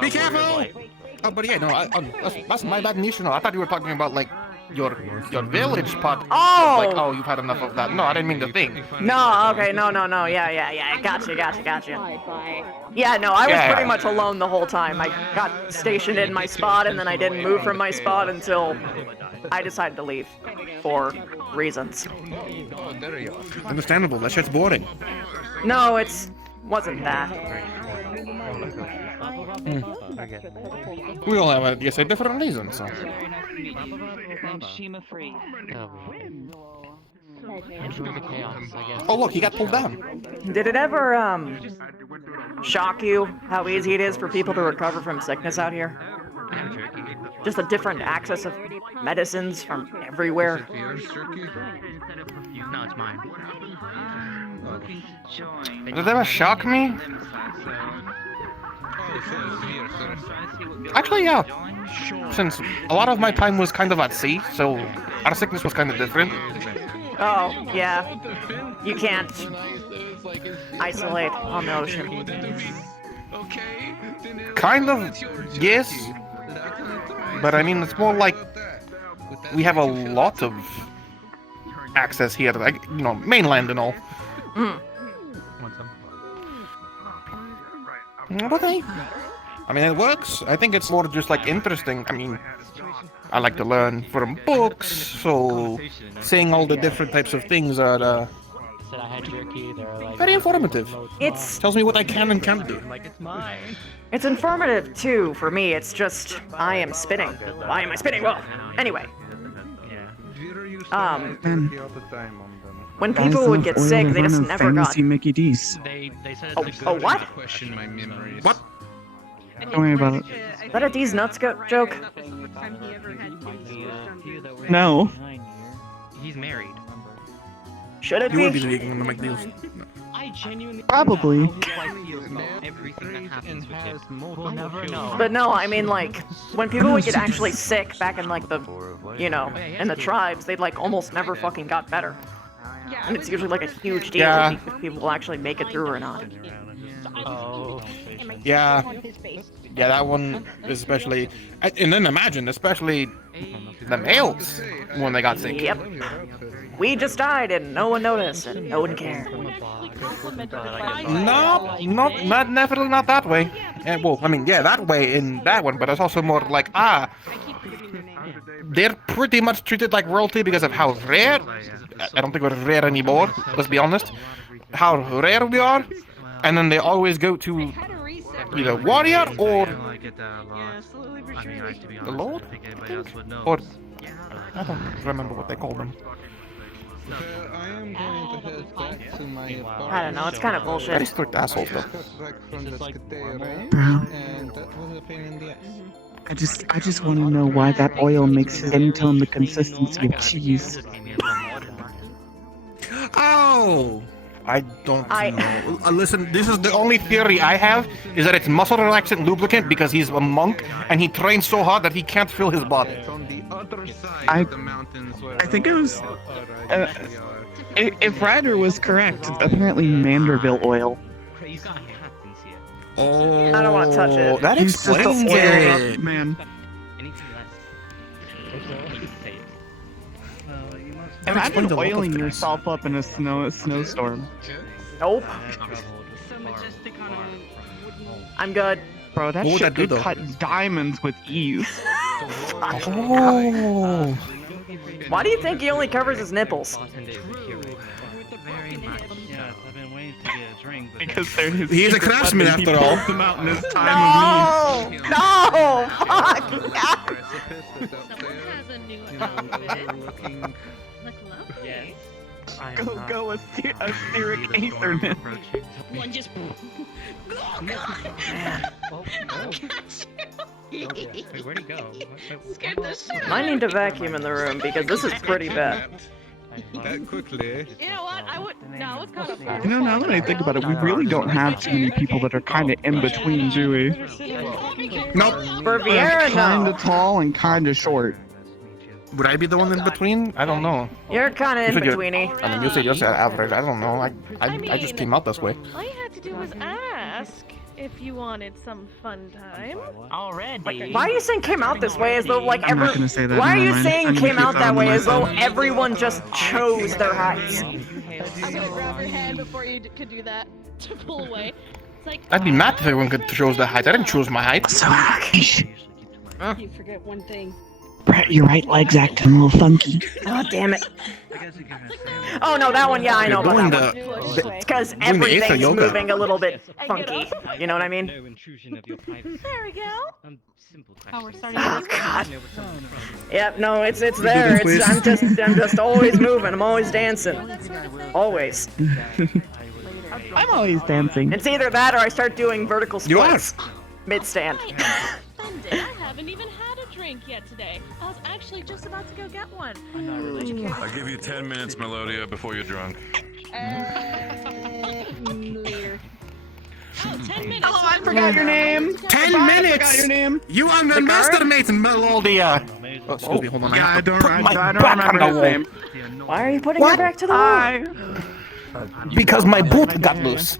Be careful. Oh, but yeah, no, that's my bad, Nishino. I thought you were talking about like your village part. Oh. Like, oh, you've had enough of that. No, I didn't mean the thing. No, okay, no. Yeah. Gotcha. Yeah, no, I was pretty much alone the whole time. I got stationed in my spot, and then I didn't move from my spot until I decided to leave for reasons. Understandable. That shit's boring. No, wasn't that. We all have, I guess, a different reason, so. Oh, look, he got pulled down. Did it ever, shock you how easy it is for people to recover from sickness out here? Just a different access of medicines from everywhere. No, it's mine. Did that ever shock me? Actually, yeah. Since a lot of my time was kind of at sea, so our sickness was kind of different. Oh, yeah. You can't isolate on the ocean. Kind of, yes. But I mean, it's more like we have a lot of access here, like, you know, mainland and all. But I mean, it works. I think it's more just like interesting. I mean, I like to learn from books, so seeing all the different types of things are very informative. It tells me what I can and can't do. It's informative too for me. It's just I am spinning. Why am I spinning? Well, anyway. When people would get sick, they just never got. Mickey D's. Oh, what? What? Don't worry about it. Is that a D's nuts joke? No. He's married. Should it You will be? be making them make deals. I genuinely Probably. everything that happens with him. We'll never know. But no, I mean like when people would get actually sick back in like the, you know, in the tribes, they'd like almost never fucking got better. And it's usually like a huge deal if people will actually make it through or not. Oh. Yeah. Yeah, that one especially. And then imagine, especially the males when they got sick. Yep. We just died and no one noticed and no one cared. No, not definitely not that way. Well, I mean, yeah, that way in that one, but it's also more like, they're pretty much treated like royalty because of how rare. I don't think we're rare anymore, let's be honest. How rare we are, and then they always go to either warrior or the lord, or I don't remember what they call them. I am going to head back to my apartment. I don't know, it's kind of bullshit. Very strict assholes though. And that was a pain in the ass. I just want to know why that oil makes his skin tone the consistency of cheese. Oh! I don't know. Listen, this is the only theory I have, is that it's muscle relaxant lubricant because he's a monk and he trains so hard that he can't feel his body. I think it was... if Ryder was correct, apparently Manderville oil. Oh, I don't want to touch it. That explains it, man. Imagine oiling yourself up in a snowstorm. Nope. I'm good. Bro, that What would shit that do, could though? cut diamonds with ease. Oh. Why do you think he only covers his nipples? Because they're his He's a secret craftsman weapon. He after all. pulls them out in his time of need. No! Fuck! Go, a spheric aethernet. One just. Wait, where'd he go? Scared the shit. I need to vacuum in the room because this is pretty bad. That quickly. You know what? I would. No, it's kind of fun. You know, now that I think about it, we really don't have too many people that are kind of in between, do we? Nope. For Vieira, Kind no. of tall and kind of short. Would I be the one in between? I don't know. You're kind of You in said you're- betweeny. I mean, you said you're average. I don't know. I just came out this way. All you had to do was ask if you wanted some fun time. Already. Why are you saying came out this way as though like I'm not gonna say that, Why are never you mind. saying I'm gonna came keep out that that on way as though myself. everyone just chose their heights? I'm gonna grab your hand before you could do that to pull away. It's like I'd be mad if everyone could choose their height. I didn't choose my height. So, you forget one thing. Brett, your right leg's acting a little funky. Oh damn it! Oh no, that one. Yeah, I know about Doing that the- one. It's because doing the Aether everything's yoga. moving a little bit funky. You know what I mean? There we go. Oh, we're starting. Oh god. Yep. No, it's there. I'm just always moving. I'm always dancing. Always. I'm always dancing. It's either that or I start doing vertical You are. splits mid stand. Sunday. I haven't even had a drink yet today. I was actually just about to go get one. I give you 10 minutes, Melodia, before you're drunk. Later. Oh, 10 minutes. Oh, I forgot your name. 10 I minutes. forgot your name. You are the The master guard? mate, Melodia. Oh, excuse me. Hold on. Yeah, I have to put my I don't back remember on his the name. wall. Why are you putting it back to the wall? Because my boot got loose.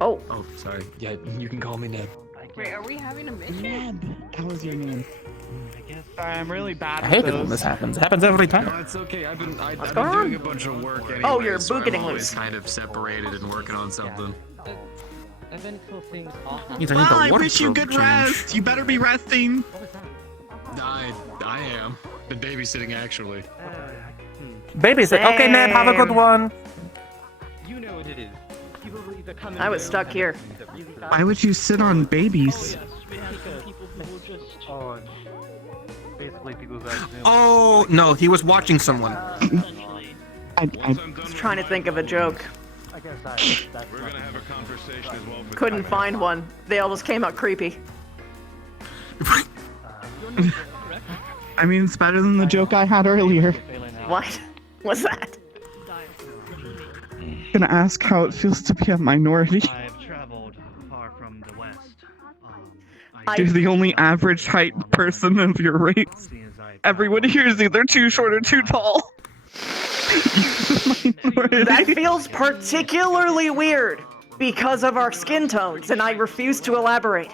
Oh. Oh, sorry. Yeah, you can call me Ned. Wait, are we having a mission? Ned. That was your name. I'm really bad I at hate it when those. this happens. It happens every time. No, it's okay. I've been going doing on? a bunch of work anyway. Oh, your so boot getting I'm always loose. kind of separated and working on something. Eventful things often. Means I need Well, the I wardrobe wish you good change. rest. You better be resting. I am. Been babysitting actually. Babysit. Okay, Ned. Have a good one. You know what it is. People will either come I was stuck here. Why would you sit on babies? Oh, basically people who assume. Oh no, he was watching someone. I was trying to think of a joke. I guess that's We're gonna have a conversation as well. Couldn't find one. They all just came out creepy. I mean, it's better than the joke I had earlier. What? What's that? Gonna ask how it feels to be a minority. I've traveled far from the west. You're the only average height person of your race. Everyone here is either too short or too tall. That feels particularly weird because of our skin tones, and I refuse to elaborate.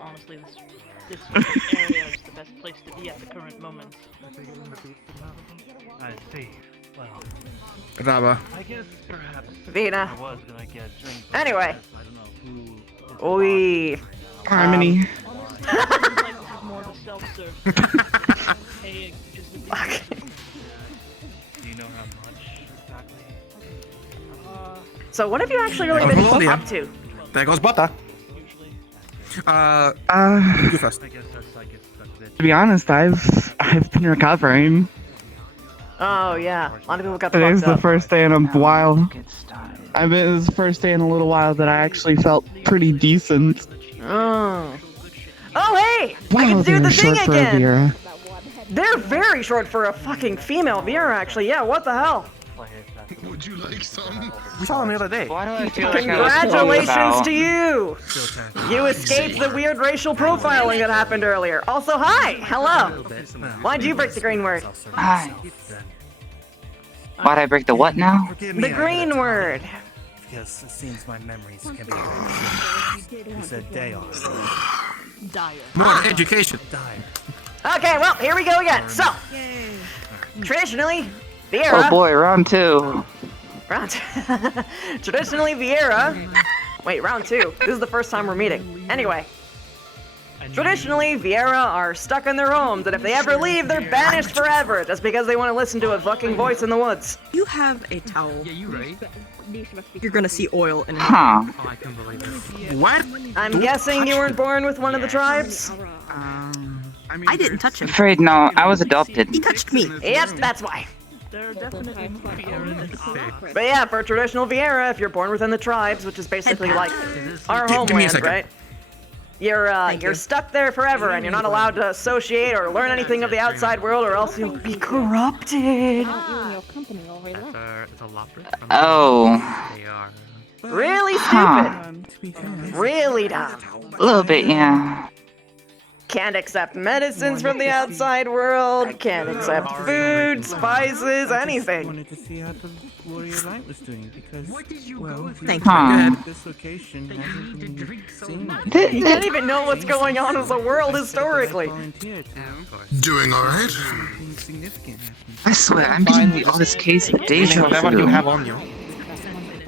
Honestly, this area is the best place to be at the current moment. I see. Well, Raba. I guess perhaps Vina. I was gonna get a drink. but Anyway. I don't know who. Oi. Harmony. More of a self-serve. Hey, just a Do you know how much exactly? So what have you actually really been Melodia. up to? There goes butter. You first. I guess that's it. To be honest, I've been recovering. Oh yeah, a lot of people got Today's fucked the up. first day in a while. It was the first day in a little while that I actually felt pretty decent. Oh. Oh hey! I Wow, can do they're the thing short for a again. Vera. They're very short for a fucking female Vera, actually. Yeah, what the hell? Would you like some? We saw him the other day. Why do I feel like I was Congratulations about? to you! You escaped the weird racial profiling that happened earlier. Also, hi! Hello! Why'd you break the green word? Hi. Why'd I break the what now? The green word. Because it seems my memories can be very short. You said day off. Dire. More education. Okay, well, here we go again. So, traditionally, Vieira... Oh boy, round two. Traditionally, Vieira... Wait, round two. This is the first time we're meeting. Anyway. Traditionally, Vieira are stuck in their homes, and if they ever leave, they're banished forever, just because they want to listen to a fucking voice in the woods. You have a towel. Yeah, you right. You're gonna see oil in it. Huh. Oh, I can believe it. What? I'm guessing you weren't born with one of the tribes? I didn't touch him. Afraid no, I was adopted. He touched me. Yes, that's why. There are definitely But yeah, for traditional Vieira, if you're born within the tribes, which is basically like our homeland, right? You're stuck there forever, and you're not allowed to associate or learn anything of the outside world, or else you'll be corrupted. Oh. Really stupid. Really dumb. A little bit, yeah. Can't accept medicines from the outside world. Can't accept food, spices, anything. Wanted to see how the warrior light was doing because, well, thank you. This location hasn't been seen. You don't even know what's going on in the world historically. Doing alright? I swear, I'm getting the oddest case of deja Whatever you vu. have on you.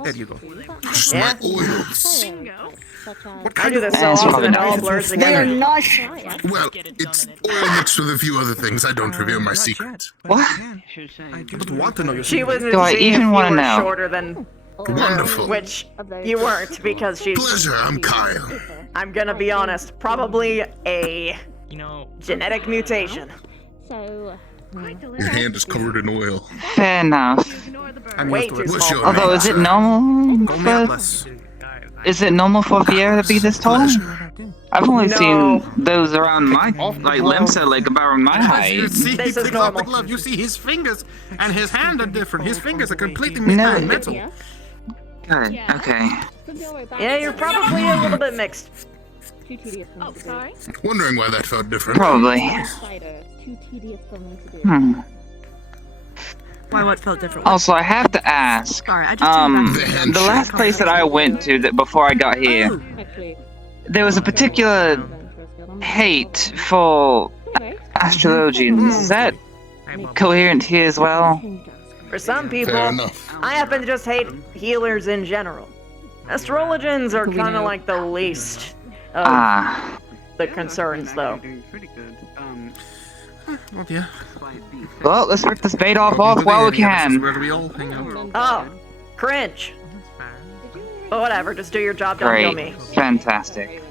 There you go. Just my oils. I do this so often it all blurs together. Well, it's oil mixed with a few other things. I don't reveal my secret. What? I don't want to know your She was Do I even want to know? shorter than Wonderful. which you weren't because she's. Pleasure, I'm Kyle. I'm gonna be honest, probably a genetic mutation. So. Your hand is covered in oil. Fair enough. Way too What's small. your Although, is it normal? Is it normal for Vieira to be this tall? I've only seen those around my, like Limsa, like around my height. You see, This he is takes off the normal. glove. You see his fingers and his hand are different. His fingers are completely No. metal. Good. Okay. Yeah, you're probably a little bit mixed. Oh, sorry? Wondering why that felt different. Probably. Why? What felt different? Also, I have to ask. Sorry, I just The last place that I went to that before I got here, there was a particular hate for astrologians. Is that coherent here as well? For some people, Fair enough. I happen to just hate healers in general. Astrologians are kind of like the least of the concerns, though. Oh dear. Well, let's rip this bait off while we can. Where do we all hang out? Oh, cringe. But whatever, just do your job, don't kill me. Great. Fantastic.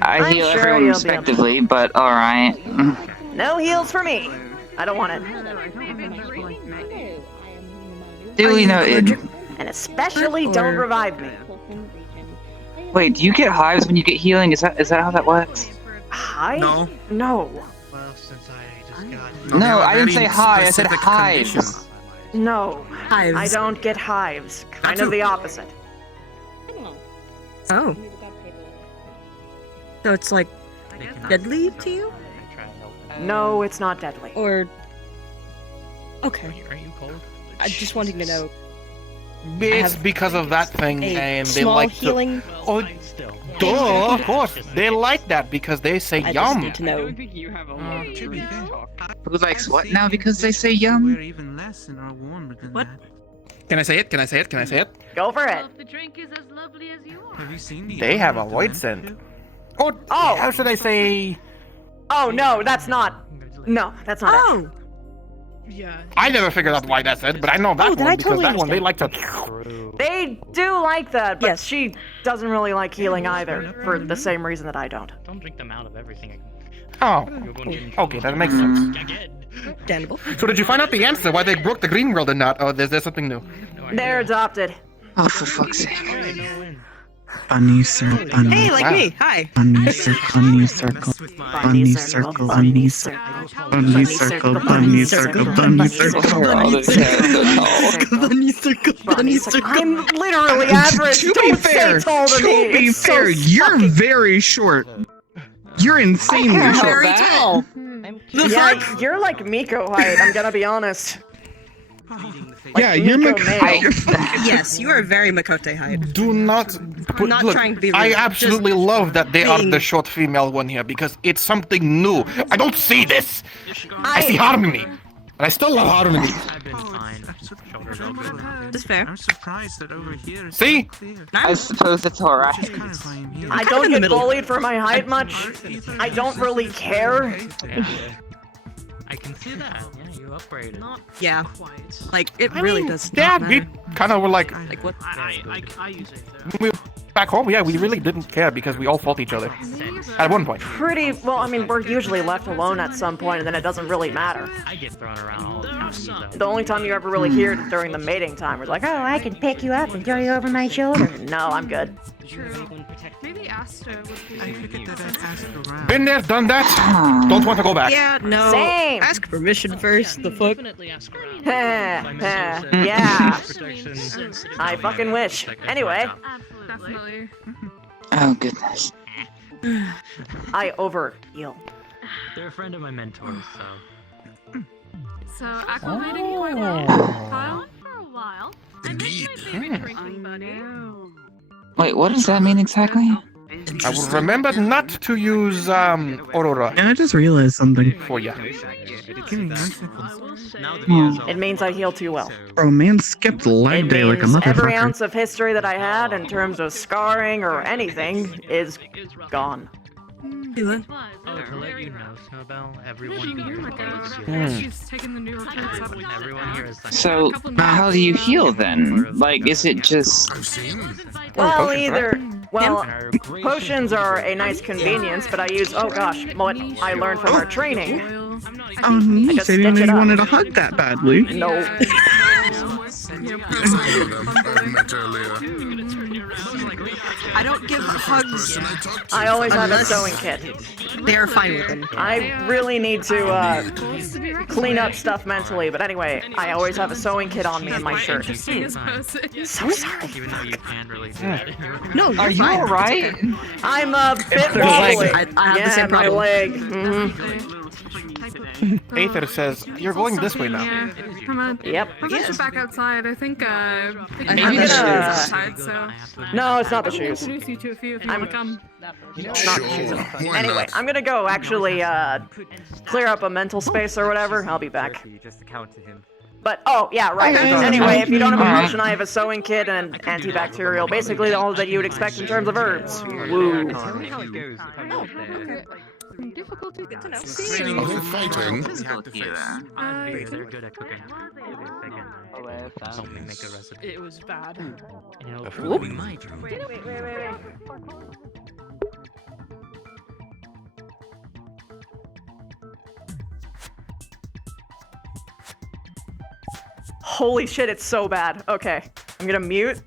I I'm heal sure everyone you'll be respectively, but alright. No heals for me. I don't want it. Duly noted. And especially don't revive me. Wait, do you get hives when you get healing? Is that how that works? Hive? No. No. No, I didn't say hi, I said hives. No. Hives. I don't get hives. Kind of the opposite. Oh. So it's like deadly to you? No, it's not deadly. Or. Okay. Are you cold? I'm just wanting to know. It's because of that thing, A and they small like healing. Oh, duh, of course. They like that because they say I just yum. need to know. Who likes what now because they say yum? We're even less and are warmer than What? that. Can I say it? Can I say it? Can I say it? Go for it. The drink is as lovely as you are. Have you seen the They have a odor of white the scent. lamp? Oh, Oh. how should I say? Oh, no, that's not. No, that's not it. Oh! Yeah. I never figured out why that's it, but I know that then one I because totally that one they understand. like to. They do like that, but Yes. she doesn't really like healing either, for the same reason that I don't. Don't drink them out of everything. Oh, okay, that makes sense. Understandable. So did you find out the answer why they broke the green world or not? Or is there something new? They're adopted. Oh, for fuck's sake. Bunny circle, bunny. Hey, like Wow. me. Hi. Bunny circle, bunny circle, bunny circle, bunny circle, bunny circle, bunny circle, bunny circle, bunny circle, bunny circle, bunny circle. I'm literally average. To be Don't fair, say tall to me. to be It's so fair, you're fucking- very short. You're insanely short. Very tall. Yeah, you're like Miko height. I'm gonna be honest. Yeah, you're Miko male. Yes, you are very Makote height. Do not. Put, not look, trying to be I rude, absolutely just love that they are being- the short female one here because it's something new. I don't see this. I see harmony. I still love harmony. I've been fine. Shoulders open. That's fair. I'm surprised that over here it's See? so clear. I suppose it's alright. Which is kind of why I'm here. I don't get bullied for my height much. I don't really care. I can see that. Yeah, you upgraded. Not Yeah. quite. Like, it really does Yeah, not we matter. kind of were like, Like, what? I use it though. when we were back home, yeah, we really didn't care because we all fought each other. At one point. Pretty well. I mean, we're usually left alone at some point, and then it doesn't really matter. I get thrown around all the time. The only time you ever really hear it during the mating time was like, oh, I can pick you up and throw you over my shoulder. No, I'm good. True. Maybe Asta would be. I figured that I'd ask around. Been there, done that. Don't want to go back. Yeah, no. Same. Ask permission first. The fuck? Definitely ask around. Yeah. I fucking wish. Anyway, Definitely. Oh, goodness. I overheal. They're a friend of my mentors, so. So acclimating quite well. Kyle? For a while. Indeed. Drinking buddy. Wait, what does that mean exactly? I will remember not to use Aurora And I just realized something. for you. It means I heal too well. Bro, man skipped leg It day like a means every motherfucker. ounce of history that I had in terms of scarring or anything is gone. Oh, to let you know, Snowbell, everyone here She's taking the new recruits up. Everyone here is like. So, how do you heal then? Like, is it just... Well, well, potions are a nice convenience, but I use, oh gosh, what I learned from our training. Oh, neat. just I didn't know stitch it you up. wanted a hug that badly. No. I met earlier. I don't give hugs. I always have a Unless- sewing kit. They're fine with it. I really need to clean up stuff mentally, but anyway, I always have a sewing kit on me in my shirt. So sorry. Even though you can't really do that anymore. No, Are you alright? I'm a bit their leg. wobbly. I have the same my problem. leg. Aether says, you're going this way now. Yeah, come on. Yep. I'm just back outside. I think I'm I'm gonna- outside, so. No, it's not the I'll shoes. introduce you to a few if you I'm- want to come. Not the shoes at all. Anyway, I'm gonna go actually clear up a mental space or whatever. I'll be back. Just account to him. But, oh, yeah, right. Okay. Anyway, if you don't have a Alright. potion, I have a sewing kit and antibacterial. Basically, all that you would expect in terms of herbs. Woo. Tell me how it goes. Difficulty. Good to know. Are they fighting? They're good at cooking. They can help me make a recipe. It was bad. You know, Whoop. we might. Holy shit, it's so bad. Okay, I'm gonna mute.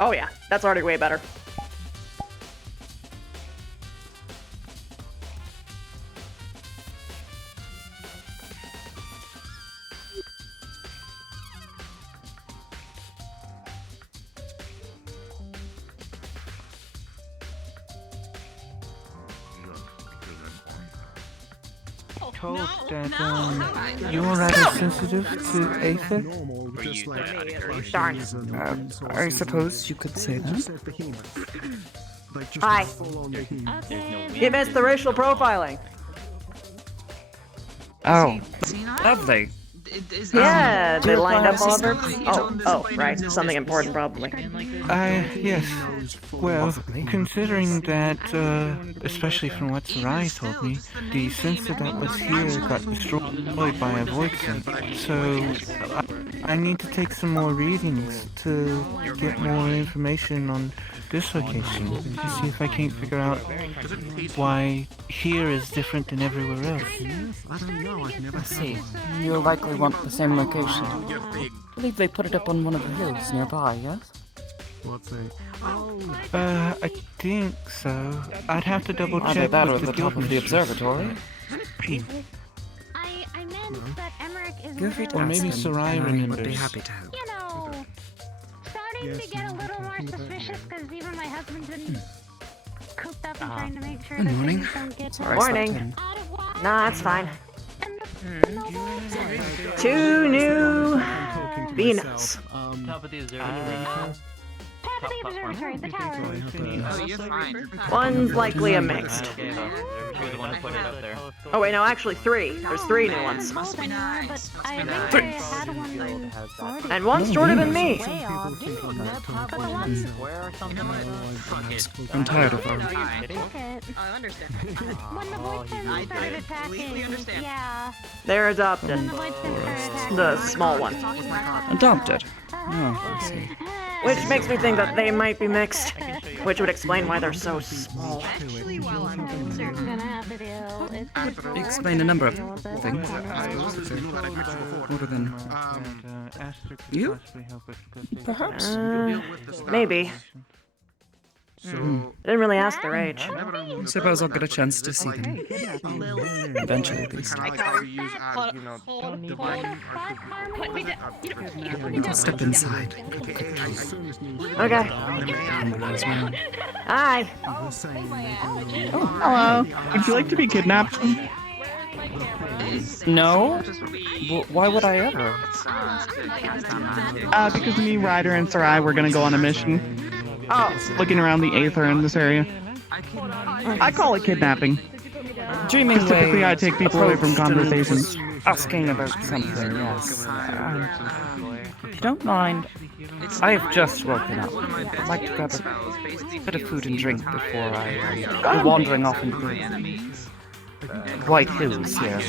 Oh yeah, that's already way better. Told that you're rather sensitive to Aether. Darn. I suppose you could say that. Hi. You missed the racial profiling. Oh, lovely. Yeah, they lined up all of her. Oh, right. Something important, probably. Yes. Well, considering that, especially from what Sarai told me, the sensor that was here got destroyed by a void sync. So, I need to take some more readings to get more information on this location. To see if I can't figure out why here is different than everywhere else. I see. You'll likely want the same location. I believe they put it up on one of the hills nearby, yes? I think so. I'd have to double check. Either that or with the top of the observatory. I meant that Emmerich is Feel free to Or ask maybe them. Sarai I remembers. would be happy to help. You know, starting to get a little more suspicious because even my husband's been cooped up and trying to make sure Good that morning. things don't get Sorry, Morning. Nah, it's fine. 2 new Venus. Top of the observatory. the tower. One's likely a mixed. You're the one who put it up there. Oh wait, no, actually 3. There's 3 new ones. And one's shorter than me. I'm tired of them. I understand. When the Voidfins started attacking, yeah. They're adopted. The small one. Adopted. Oh, I see. Which makes me think that they might be mixed. Which would explain why they're so small. Explain a number of things. Other than you? Perhaps. Maybe. Didn't really ask their age. Suppose I'll get a chance to see them. Eventually, at least. Step inside. Okay. Hi. Hello. Would you like to be kidnapped? No? Why would I ever? Because me, Ryder, and Sarai were gonna go on a mission. Looking around the Aether in this area. I call it kidnapping. Dreaming Because typically I take people away from conversations. Asking about something, yes. If you don't mind, I have just woken up. I'd like to grab a bit of food and drink before I go wandering off into the White Hills here.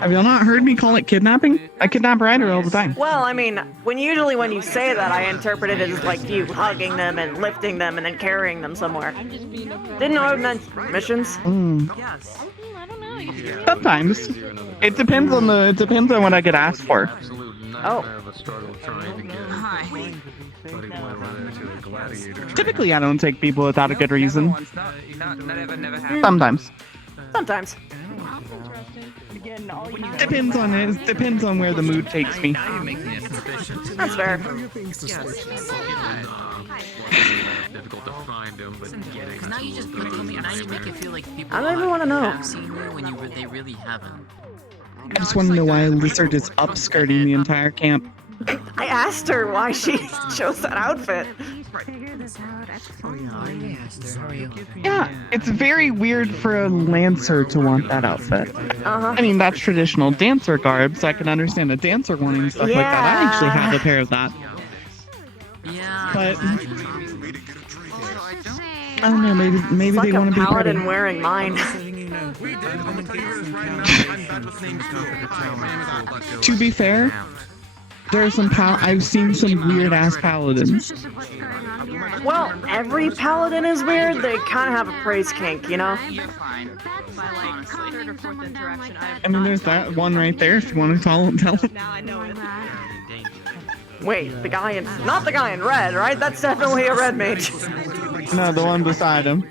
Have y'all not heard me call it kidnapping? I kidnap Ryder all the time. Well, I mean, when you say that, I interpret it as like you hugging them and lifting them and then carrying them somewhere. Didn't know it meant missions. Sometimes. It depends on what I get asked for. Oh. Typically I don't take people without a good reason. Sometimes. Sometimes. Depends on it. Depends on where the mood takes me. That's fair. Difficult to find them, but getting. Now you just tell me, now you make it feel like people I don't even want to know. have seen you when they really haven't. I just want to know why Lizard is upskirting the entire camp. I asked her why she chose that outfit. Yeah, it's very weird for a Lancer to want that outfit. I mean, that's traditional dancer garb, so I can understand a dancer wanting stuff like that. I actually have a pair of that. But I don't know, maybe they want to be part of Paladin wearing mine. To be fair, there are some I've seen some weird ass paladins. Well, every paladin is weird. They kind of have a praise kink, you know? I mean, there's that one right there if you want to tell it. Wait, the guy in... Not the guy in red, right? That's definitely a red mage. No, the one beside him.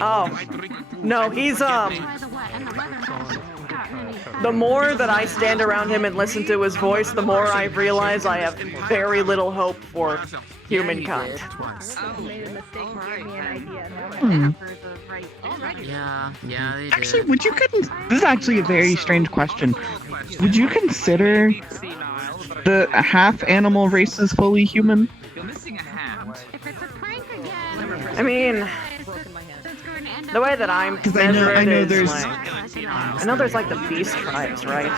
Oh. No, he's, the more that I stand around him and listen to his voice, the more I realize I have very little hope for humankind. Yeah, they did. Actually, would you this is actually a very strange question. Would you consider the half animal races fully human? I mean, the way that I'm measured I know is there's like, I know there's like the beast tribes, right?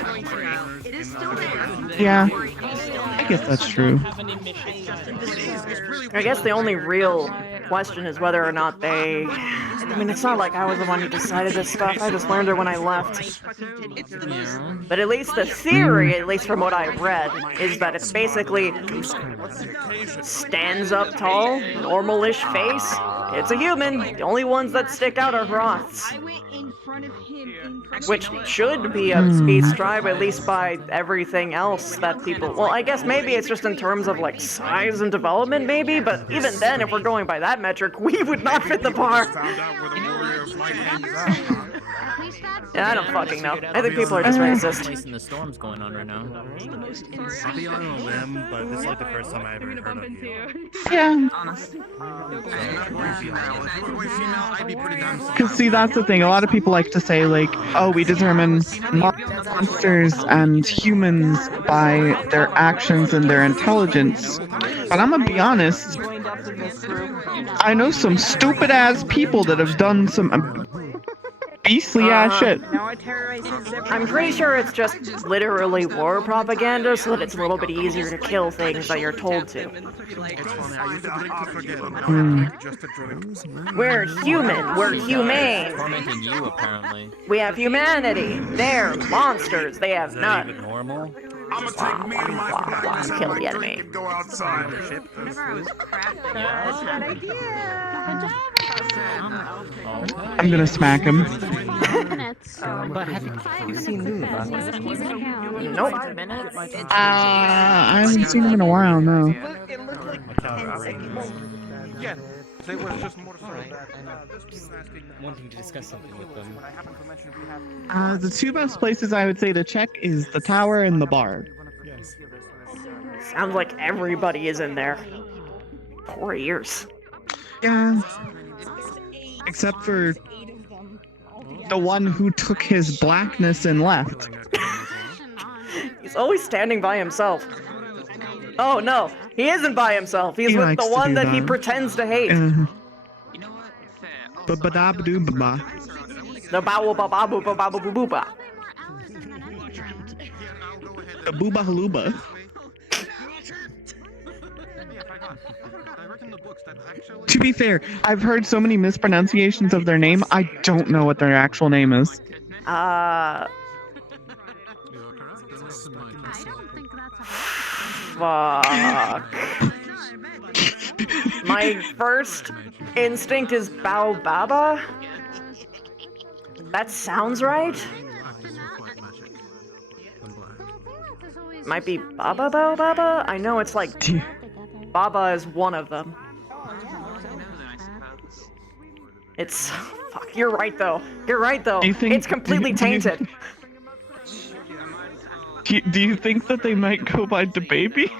Yeah, I guess that's true. I guess the only real question is whether or not they... I mean, it's not like I was the one who decided this stuff. I just learned it when I left. But at least the theory, at least from what I've read, is that it's basically stands up tall, normal-ish face. It's a human. The only ones that stick out are Hroths. Which should be a beast tribe, at least by everything else that people... Well, I guess maybe it's just in terms of, like, size and development, maybe? But even then, if we're going by that metric, we would not fit the bar. Yeah, I don't fucking know. I think people are just racist. The storm's going on right now. I'll be on a limb, but this is like the first time I ever heard of you. Yeah. Because see, that's the thing. A lot of people like to say, like, oh, we determine monsters and humans by their actions and their intelligence. But I'm gonna be honest, I know some stupid-ass people that have done some beastly-ass shit. I'm pretty sure it's just literally war propaganda, so that it's a little bit easier to kill things that you're told to. We're human. We're humane. Tormenting you, apparently. We have humanity. They're monsters. They have none. Normal. Kill the enemy. Go outside. I'm gonna smack him. But have you seen Nuva? Nope. I haven't seen him in a while, no. Yeah, they were just more wanting to discuss something with them. The two best places I would say to check is the tower and the bard. Sounds like everybody is in there. Poor ears. Yeah. Except for the one who took his blackness and left. He's always standing by himself. Oh no, he isn't by himself. He's with the one that he pretends to hate. Ba-ba-da-ba-doo-ba-ba. The ba-ba-ba-ba-ba-ba-ba-ba-ba. The booba-haluba. To be fair, I've heard so many mispronunciations of their name, I don't know what their actual name is. Fuck. My first instinct is Baobaba. That sounds right. Might be Baba Baobaba? I know it's like... Baba is one of them. It's... Fuck, you're right though. You're right though. It's completely tainted. Do you think that they might go by the baby?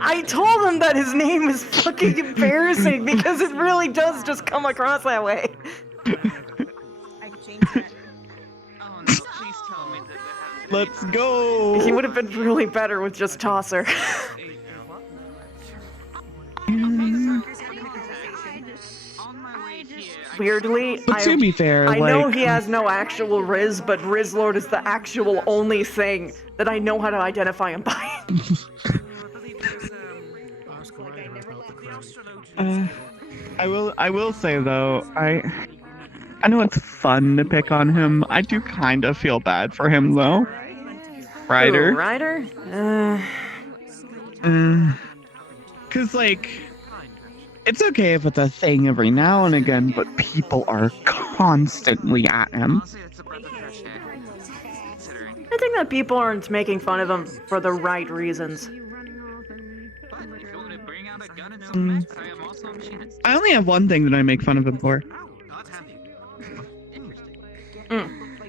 I told him that his name is fucking embarrassing because it really does just come across that way. Let's go. He would have been really better with just Tosser. Weirdly, But to be fair, I know like- he has no actual Riz, but Riz Lord is the actual only thing that I know how to identify him by. I will say though, I know it's fun to pick on him. I do kind of feel bad for him though. Ryder. Ooh, Ryder? Cause like, it's okay if it's a thing every now and again, but people are constantly at him. I think that people aren't making fun of him for the right reasons. I only have one thing that I make fun of him for.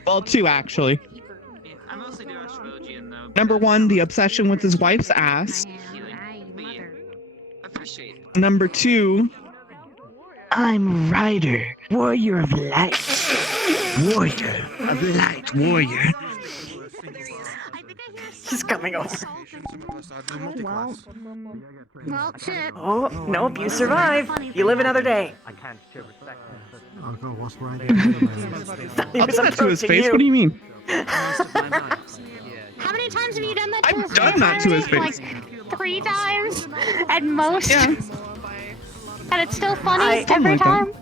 Well, two actually. Number one, the obsession with his wife's ass. Number two, I'm Ryder, warrior of light. Warrior of light, warrior. He's coming over. Well, shit. Oh, nope, you survive. You live another day. I'll do that to his face. What do you mean? How many times have you done that to his face? I've done that to his face. Like 3 times at most. Yeah. And it's still funny every time.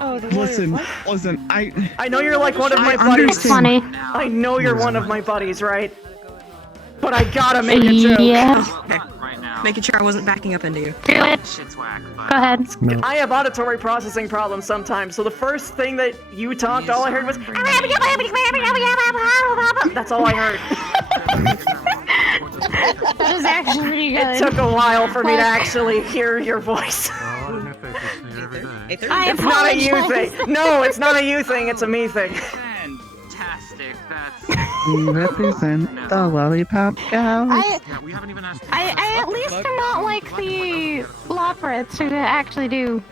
Oh, listen, I know you're like one of my buddies. It's funny. I know you're one of my buddies, right? But I gotta make a joke. Yeah. Making sure I wasn't backing up into you. Do it. Go ahead. I have auditory processing problems sometimes, so the first thing that you talked, all I heard was. That's all I heard. That is actually pretty good. It took a while for me to actually hear your voice. I It's not a you apologize. thing. No, it's not a you thing, it's a me thing. Fantastic. That's. We represent the lollipop gals. I at least am not like the Loprits who actually do.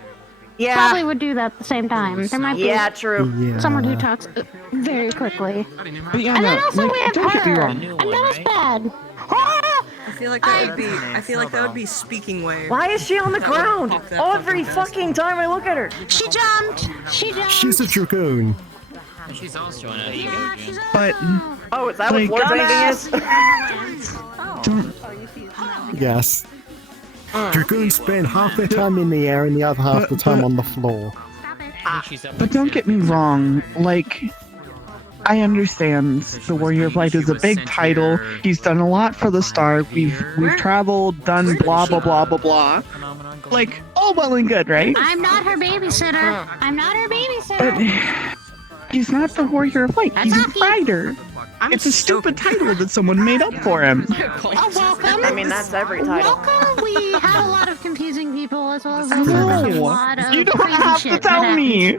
Yeah. Probably would do that at the same time. There might be true. someone who talks very quickly. But yeah, And then no, also like, we have don't get me her. wrong. And that is bad. I feel like that would be. I feel like that would be speaking wave. Why is she on the ground? Every fucking time I look at her. She jumped. She jumped. She's a dragoon. She's also an ego. But oh, is that like, what floor is? Yes. Dragoons spend half their time in the air and the other half the time on the floor. But don't get me wrong, like, I understand the Warrior of Light is a big title. He's done a lot for the star. We've traveled, done blah blah blah blah blah. Like, all well and good, right? I'm not her babysitter. I'm not her babysitter. But he's not the Warrior of Light. He's a fighter. It's a stupid title that someone made up for him. Oh, welcome. I mean, that's every title. Welcome. We had a lot of confusing people as well as No, a lot of you don't crazy have to shit tell that me.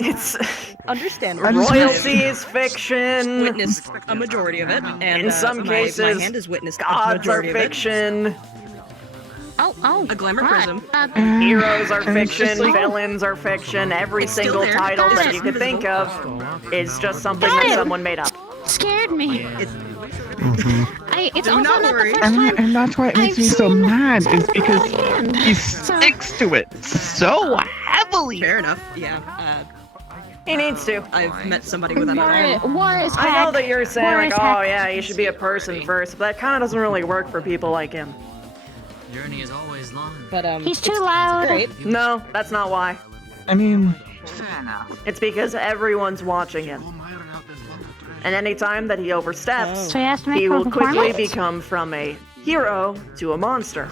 It's understandable. Royalty is fiction. Witnessed a majority of it, and in some cases, my hand has witnessed a gods are majority of it. fiction. Oh, a glamour prism. Heroes are And it's fiction, just like- villains are fiction. Every It's still single there. title It's that just you could think of is just something Got that it. someone made up. scared me. It's Do also not not worry. the first time. And that's why it makes I've me so seen mad, is something because like he So- sticks to it so heavily. Fair enough. Yeah. He needs to. I've met somebody with that. War is I know heck. that you're saying War like, is oh heck. yeah, you should be a person first, but that kind of doesn't really work for people like him. Journey is always long. But He's too loud. Great. No, that's not why. I mean, It's because everyone's watching him. And anytime that he oversteps, So he has to make he a will quickly performance? become from a hero to a monster.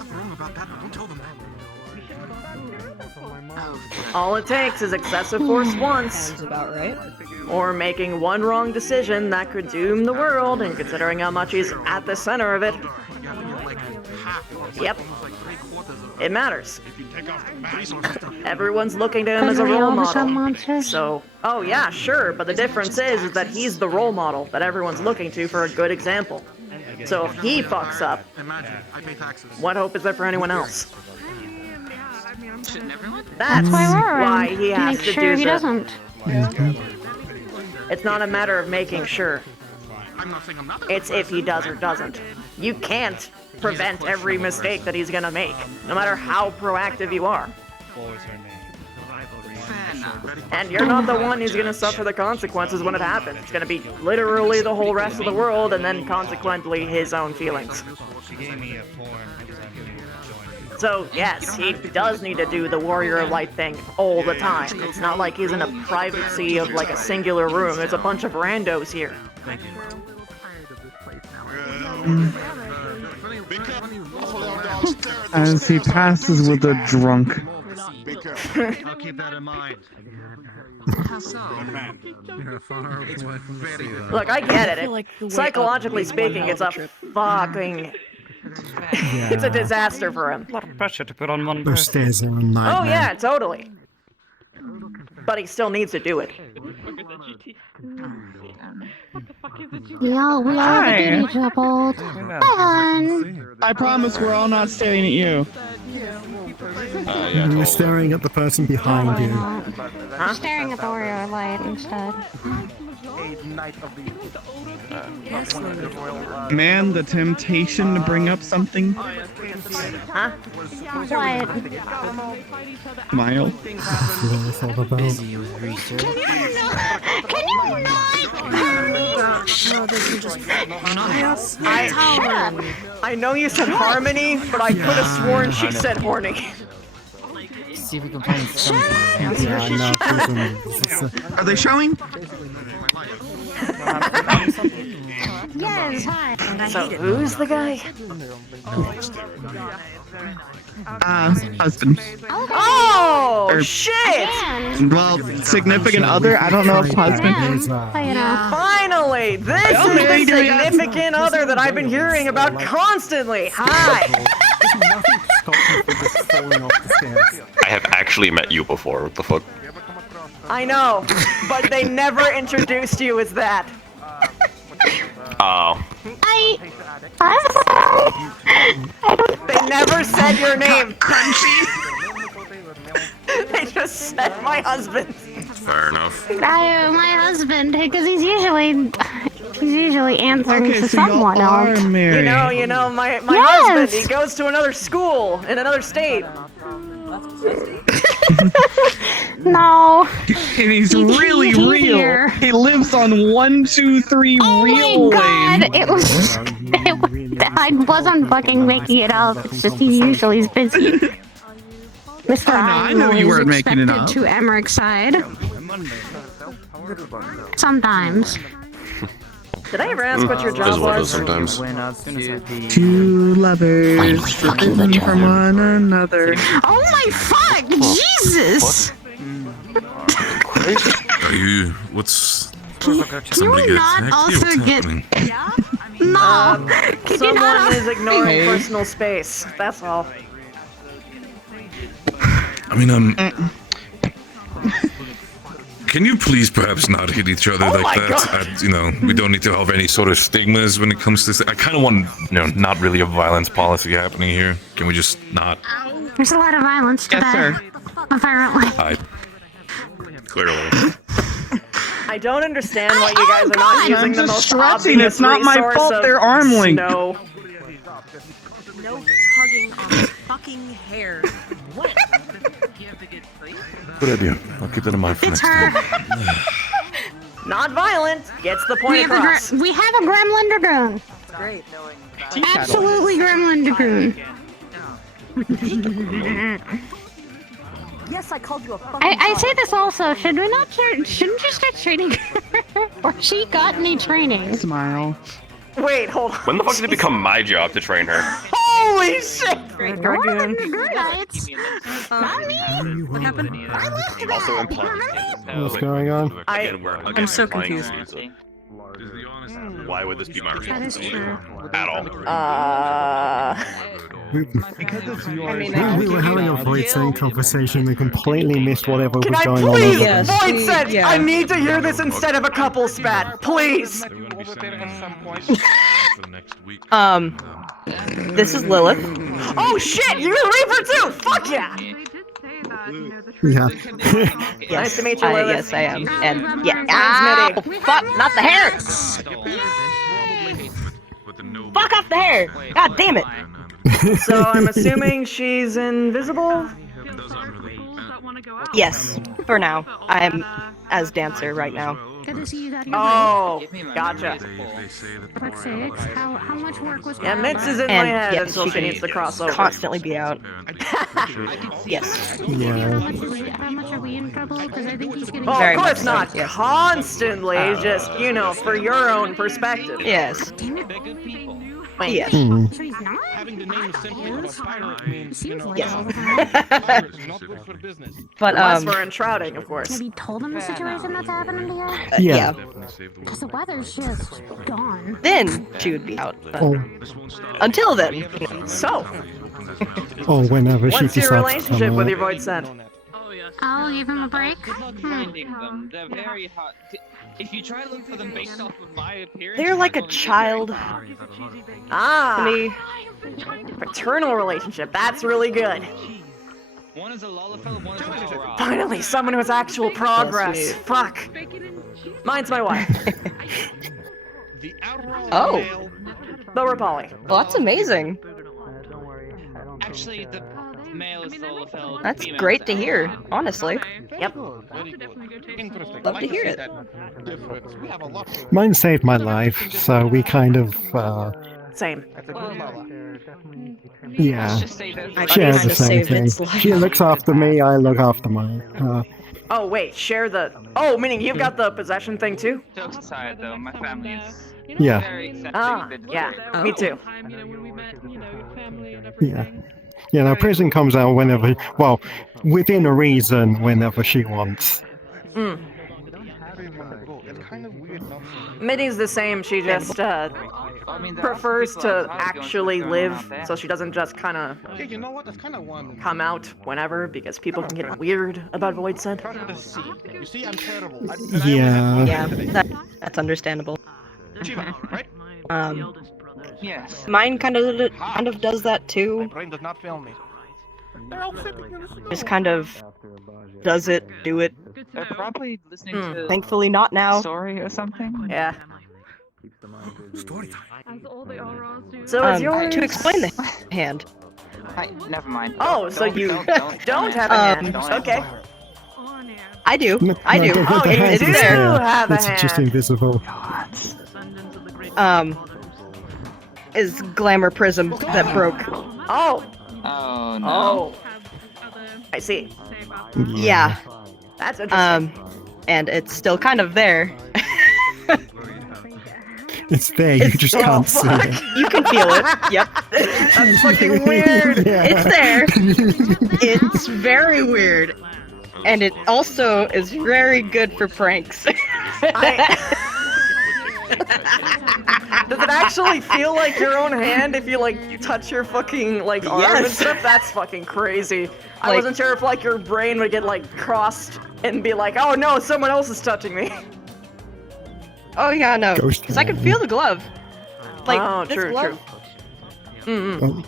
All it takes is excessive force once, Sounds about right. or making one wrong decision that could doom the world, and considering how much he's at the center of it. Yep. It matters. Everyone's looking to him as a Couldn't we role all become model. monsters? So, oh yeah, sure, but the difference is that he's the role model that everyone's looking to for a good example. So if he fucks up, what hope is there for anyone else? That's why we're why around. he has Make to sure do he the... doesn't. It's not a matter of making sure. It's if he does or doesn't. You can't prevent every mistake that he's gonna make, no matter how proactive you are. And you're not the one who's gonna suffer the consequences when it happens. It's gonna be literally the whole rest of the world, and then consequently his own feelings. So yes, he does need to do the Warrior of Light thing all the time. It's not like he's in a privacy of like a singular room. There's a bunch of randos here. as he passes with a drunk. I'll keep that in mind. Look, I get it. Psychologically speaking, it's a fucking... It's a disaster for him. A lot of pressure to put on one Those stairs are a nightmare. Oh yeah, totally. But he still needs to do it. Yeah, we are the duty troubled. I promise we're all not staring at you. You're staring at the person behind you. I'm staring at the Oreo light instead. Man, the temptation to bring up something. Huh? What? Smile. That's what it's all about. Can you not? I know you said harmony, but I could have sworn she said horny. See if we can find something. Are they showing? Yes, hi. So who's the guy? Husband. Oh, shit! Well, significant other? I don't know if husband. Finally! This is the significant other that I've been hearing about constantly! Hi! I have actually met you before. What the fuck? I know, but they never introduced you as that. Oh. They never said your name. They just said my husband. Fair enough. My husband, because he's usually answering to someone else. You know, my husband, he goes to another school in another state. No. And he's really real. Here. He lives on 1, 2, 3 real Oh my god, lane. it was I wasn't fucking making it up. It's just he's usually busy. Mr. I know you weren't making it up. To Emmerich's side. Sometimes. Did I ever ask what your job was? Sometimes. Two lovers forbidden from one another. Oh my fuck! Jesus! Are you? What's? Can you not also get? No. Someone is ignoring personal space. That's all. I mean, can you please perhaps not hit each other like that? We don't need to have any sort of stigmas when it comes to this. I kind of want, not really a violence policy happening here. Can we just not? There's a lot of violence today. Yes, sir. Apparently. Clearly. I don't understand why you guys are not using the most stressing. obvious It's not my resource fault of they're arm linked. snow. No tugging on the fucking hair. What? Good idea. I'll keep that in mind for next time. Not violent. Gets the point across. We have a Gremlin Dragoon. Great. Absolutely Gremlin Dragoon. Yes, I called you a fucking I say this also. Shouldn't you start training her? Or she got any training? Smile. Wait, hold on. When the fuck did it become my job to train her? Holy shit! Great Dragoon. Not me. What happened? Also implying. What's going on? I'm so confused. Why would this be my That is responsibility? true. At all? We were having a void saying conversation and completely missed whatever Can was I going please, on. void sense? I need to hear this instead of a couple spat, please. This is Lilith. Oh shit, you're a Reaper too! Fuck yeah! Yeah. Nice to meet you, Lilith. Yes, I am. And yeah. Ah, Fuck, not the hair! Fuck off the hair! God damn it! So I'm assuming she's invisible? Yes, for now. I'm as dancer right now. Good to see you got here. Oh, gotcha. For fuck's sakes, how much work was Yeah, that? Mitz is in my And head yes, until she she can needs to cross over. constantly be out. Yes. Yeah. How much are we in trouble? Because I think he's getting. Well, Very of course much so, not yes. constantly, just, you know, for your own perspective. Yes. Wait. Yes. Hmm. So he's not? Having the name simply of a pirate means, you know, Yes. pirate is not good for business. But Unless we're enshrouding, of course. Have you told him the situation that's happening to you? Yeah. Because the weather's just gone. Then she would be out. But Oh, until then. So, or whenever she what's your decides to relationship come with out. your void sent? I'll give him a break. Finding them, they're very hard. If you try to look for them based off of my appearance, They're like a child. Ah, To me. paternal relationship. That's really good. one is a Lollapel, one is a Lollarod. Finally, someone with actual progress. Yes, Fuck. Mine's my wife. Oh. Lower poly. Well, that's amazing. Actually, the male is Lollapel. That's female great is to hear, honestly. Yep. Interesting. Love to hear it. Difference. We have a lot to Mine saved my life, so we kind of, Same. That's a good Lolla. yeah, I share kinda the same saved thing. its life. She looks after me, I look after mine. Oh, wait, share the. Oh, meaning you've got the possession thing too? Jokes aside, though, my family is Yeah. very accepting. Ah, yeah, me too. Yeah. Yeah, now prison comes out whenever, well, within a reason, whenever she wants. Mm. Minnie's the same, she just prefers to actually live, so she doesn't just kind of Yeah, you know what? That's kind of one. come out whenever, because people can get weird about void sent. You see, I'm terrible. Yeah. Yeah, that's understandable. Right? Yes. Mine kind of does that too. Brain does not fail me. They're all sitting in the Just kind of does it, do it. They're probably listening to Thankfully not now. story or something. Yeah. Story time. So it's yours. To explain the hand. Never mind. Oh, so you don't have a hand. Okay. I do. No, I do. the Oh, you hand do is there. have a It's just hand. invisible. Is Glamour Prism that broke. Oh. Oh no. Oh. I see. Yeah. That's interesting. And it's still kind of there. It's there, you just can't see it. You can feel it. Yep. That's fucking weird. Yeah. It's there. It's very weird. And it also is very good for pranks. Does it actually feel like your own hand if you like touch your fucking like arm and Yes. stuff? That's fucking crazy. I Like- wasn't sure if like your brain would get like crossed and be like, oh no, someone else is touching me. Oh yeah, no. Ghost Because I can hand. feel the glove. Like Oh, this true, glove. Mm-mm. Oh,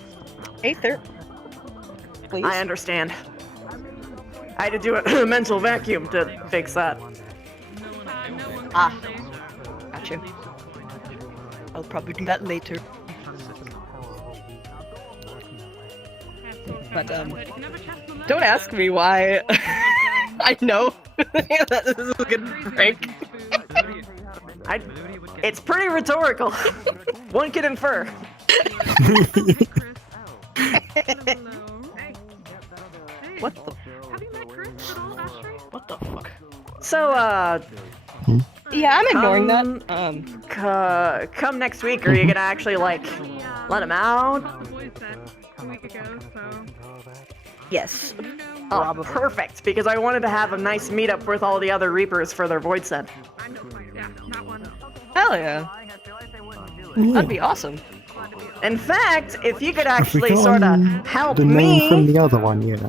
Hey, there. Please. I understand. I had to do a mental vacuum to fix that. Ah. Gotcha. I'll probably do that later. But don't ask me why. I know that this is a good prank. It's pretty rhetorical. One can infer. What the? What the fuck? So, Yeah, I'm ignoring that. come next week, are you gonna actually like let him out? Yes. Oh, perfect, because I wanted to have a nice meetup with all the other Reapers for their Void Sent. Hell yeah. That'd be awesome. In fact, if you could have we actually sort of gotten help the name from me. the other one yet?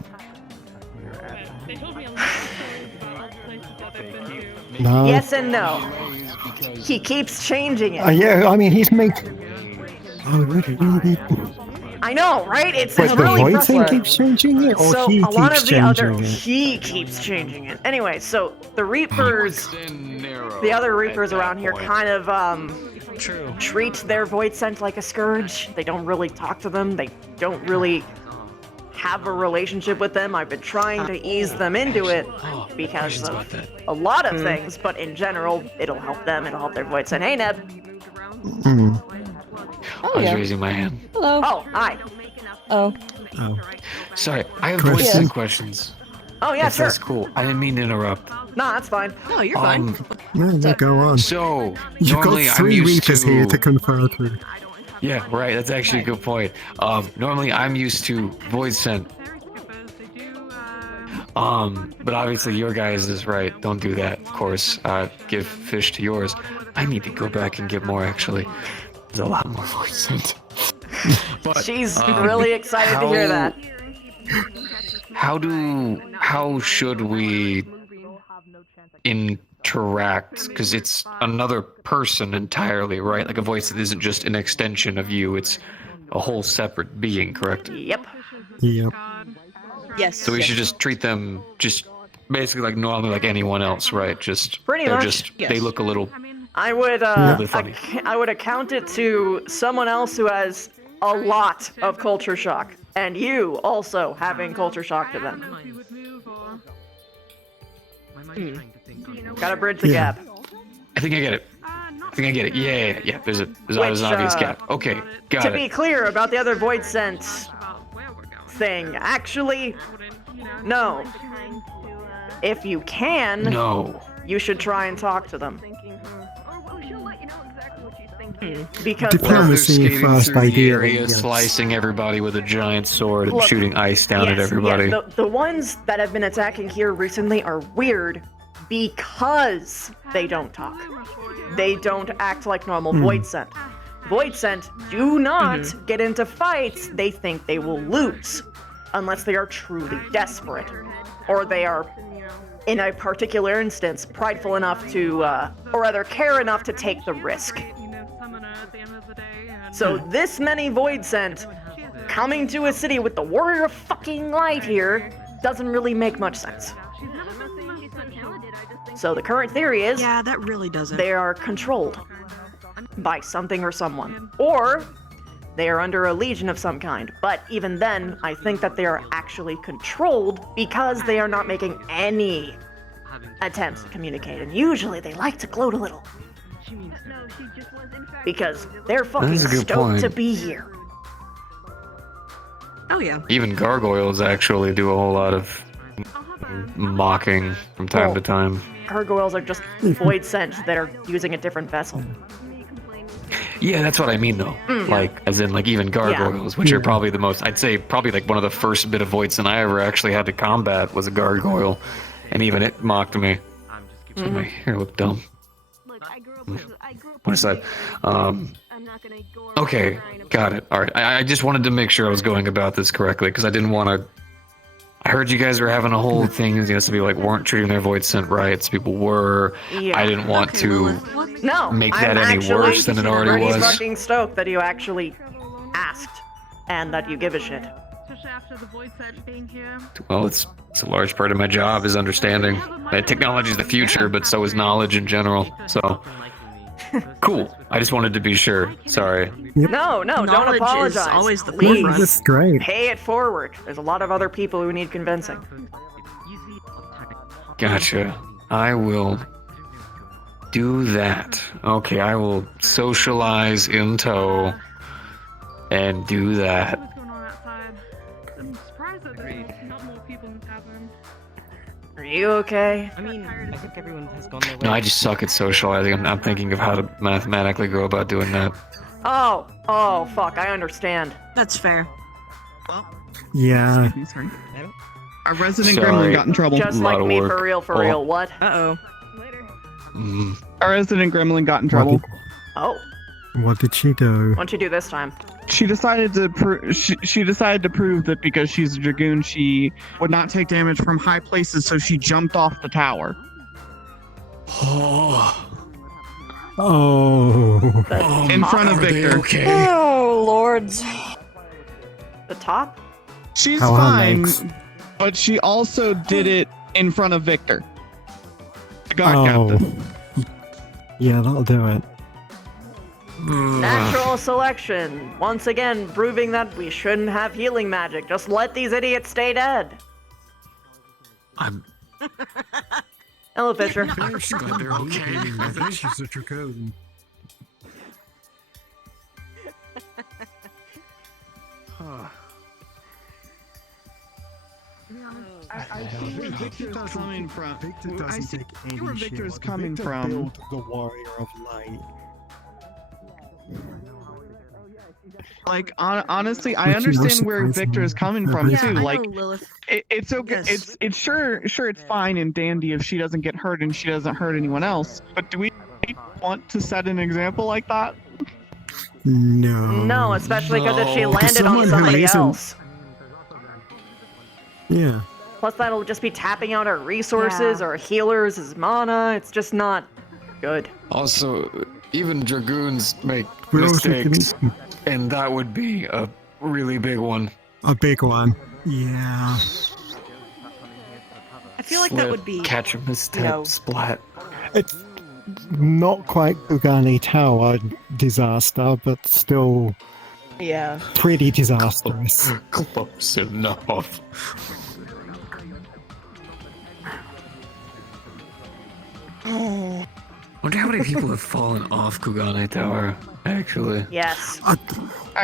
No. Yes and no. He keeps changing it. Yeah, I mean, he's made... Oh, really? I know, right? It's Wait, the really void thing frustrating. keeps changing it, or So he a lot keeps of the other changing it? he keeps changing it. Anyway, so the Reapers, the other Reapers around here, kind of treat their Void Sent like a scourge. They don't really talk to them. They don't really have a relationship with them. I've been trying to ease them into it because of a lot of things, but in general, it'll help them, it'll help their voice. And hey, Neb. I was raising my hand. Hello. Oh, hi. Oh. Sorry, I have Question. voice and questions. Oh, yeah, If sure. That's cool. I didn't mean to interrupt. No, that's fine. No, you're fine. No, go on. So, You've normally got I'm 3 used Reapers here to confer to. Yeah, right. That's actually a good point. Normally I'm used to voice sent. But obviously your guys is right. Don't do that, of course. Give fish to yours. I need to go back and get more, actually. There's a lot more voice sent. But, She's really excited to hear that. How should we interact? Because it's another person entirely, right? Like a voice that isn't just an extension of you. It's a whole separate being, correct? Yep. Yep. Yes. So we should just treat them just basically like normally, like anyone else, right? Just Pretty they're much, just yes. they look a little. I would Really funny. I would account it to someone else who has a lot of culture shock, and you also having culture shock to them. Gotta bridge the gap. I think I get it. Yeah. There's an obvious gap. Okay, got To it. be clear about the other void sense thing, actually, no. If you can, No. you should try and talk to them. Because Diplomacy Skating first through the idea. area, yes. slicing everybody with a giant sword and Look, shooting ice down at yes, everybody. yes, the ones that have been attacking here recently are weird because they don't talk. They don't act like normal void sent. Void sent do not get into fights they think they will lose unless they are truly desperate or they are, in a particular instance, prideful enough to, or rather care enough to take the risk. So this many void sent coming to a city with the warrior of fucking light here doesn't really make much sense. So the current theory is Yeah, that really doesn't. they are controlled by something or someone, or they are under a legion of some kind. But even then, I think that they are actually controlled because they are not making any attempts to communicate, and usually they like to gloat a little. Because they're fucking That's a good stoked point. to be here. Oh yeah. Even gargoyles actually do a whole lot of mocking from time to time. Gargoyles are just void sent that are using a different vessel. Yeah, that's what I mean though. Like, as in, like, even gargoyles, which are probably the most, I'd say, probably like one of the first bit of voids that I ever actually had to combat was a gargoyle. And even it mocked me. So my hair looked dumb. What is that? Okay, got it. Alright, I just wanted to make sure I was going about this correctly, because I didn't want to... I heard you guys were having a whole thing, you know, some people like weren't treating their void sent right, some people were. Yeah. I didn't want to No, make that I'm any actually worse than it already pretty was. fucking stoked that you actually asked and that you give a shit. Well, it's a large part of my job is understanding that technology is the future, but so is knowledge in general. So, cool. I just wanted to be sure. Sorry. No, don't Knowledge is apologize. always the Please. forefront. That's great. Pay it forward. There's a lot of other people who need convincing. Gotcha. I will do that. Okay, I will socialize in tow and do that. Are you okay? I mean, I think everyone has gone their way. No, I just suck at socializing. I'm thinking of how to mathematically go about doing that. Oh, fuck, I understand. That's fair. Yeah. Our resident Sorry. gremlin got in trouble. Just like me, for real, what? Uh-oh. Our resident gremlin got in trouble. Oh, What did she do? what'd you do this time? She decided to she decided to prove that because she's a dragoon, she would not take damage from high places, so she jumped off the tower. Oh. In front of Victor. Oh, lords. The top? She's How are fine, legs? but she also did it in front of Victor. The god captain. Yeah, that'll do it. Natural selection. Once again, proving that we shouldn't have healing magic. Just let these idiots stay dead. I'm. Hello, Fisher. I'm just glad they're okay. I think she's a Dracoon. I see where Victor's coming from. Victor I doesn't see take any where shit. Victor's Like, coming Victor from. built the Warrior of Light. Like honestly, I Which you understand must where praise Victor is me. coming I from praise too. you. Like Lilith. it's okay. It's sure it's fine and dandy if she doesn't get hurt and she doesn't hurt anyone else. But do we want to set an example like that? No. No, especially because if she No. landed on Someone who somebody isn't- else. Yeah. Plus, that'll just be tapping out our resources or healers' mana. It's just not good. Also, even dragoons make We're also mistakes, and that would be a really big one. A big one. Yeah. I feel like that would be. Catch a misstep, know- splat. It's not quite Ugani Tower disaster, but still Yeah. pretty disastrous. Close enough. Oh. Wonder how many people have fallen off Kugane Tower, actually. Yes. I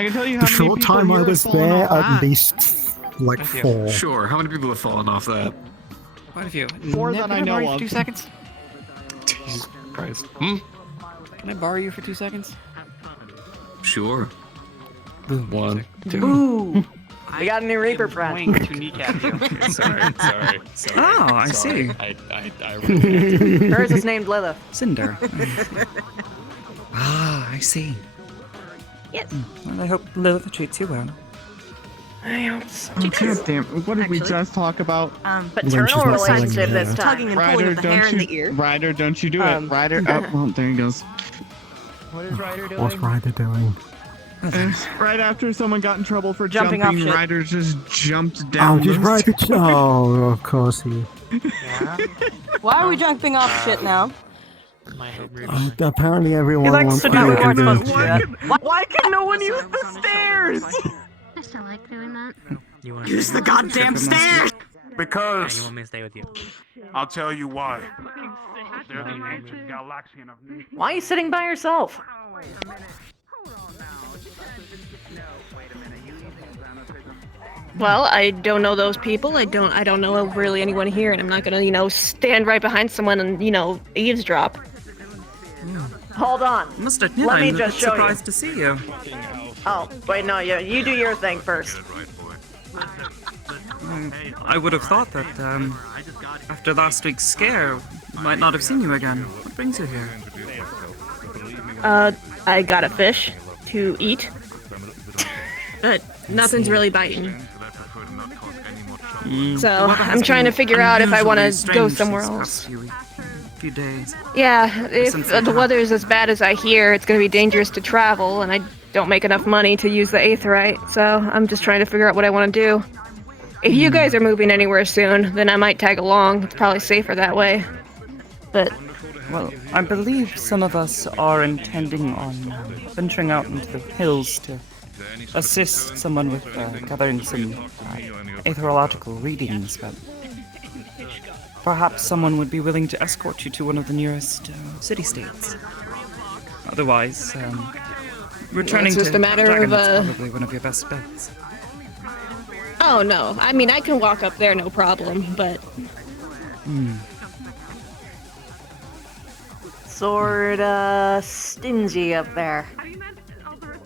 can tell you how The many short people time I here have was fallen there, off at that. least like 4. Sure, how many people have fallen off that? Quite a few. 4 Ned, that can I borrow know you for of. 2 seconds? Jesus Christ. Can I borrow you for 2 seconds? Sure. 1, 2. Ooh. We got a new Reaper friend. To kneecap you. sorry. Oh, I see. I really Hers is named Lilith. Cinder. I see. Yes. Well, I hope Lilith treats you well. I hope so. Oh, God damn! What did we just talk about? Paternal relationship this time. Tugging and pulling of the hair in the ear. Ryder, don't you do it. Ryder, oh, well, there he goes. What is Ryder doing? What's Ryder doing? Right after someone got in trouble for Jumping jumping, off shit. Ryder just jumped down. Oh, did Ryder? Oh, of course he. Why are we jumping off shit now? Apparently everyone wants to we weren't do supposed to do that. that. Why can no one use the stairs? I still like doing that. Use the goddamn stairs! Because You want me to stay with you? I'll tell you why. They're the ancient Galaxian of me. Why are you sitting by yourself? Well, I don't know those people. I don't know really anyone here, and I'm not gonna, stand right behind someone and, eavesdrop. Hold on. Must admit, Let me I'm a just bit show you. surprised to see you. Oh, wait, no, you do your thing first. I would have thought that, after last week's scare, we might not have seen you again. What brings you here? I got a fish to eat. But nothing's really biting. So I'm trying to figure out if I want to go somewhere else. Few days. Yeah, if the weather's as bad as I hear, it's going to be dangerous to travel, and I don't make enough money to use the Aetheryte, so I'm just trying to figure out what I want to do. If you guys are moving anywhere soon, then I might tag along. It's probably safer that way. But Well, I believe some of us are intending on venturing out into the hills to assist someone with gathering some aetherological readings, but perhaps someone would be willing to escort you to one of the nearest city-states. Otherwise, returning it's just to a matter of, Dragon's probably one of your best bets. oh no, I mean, I can walk up there, no problem, but sorta stingy up there.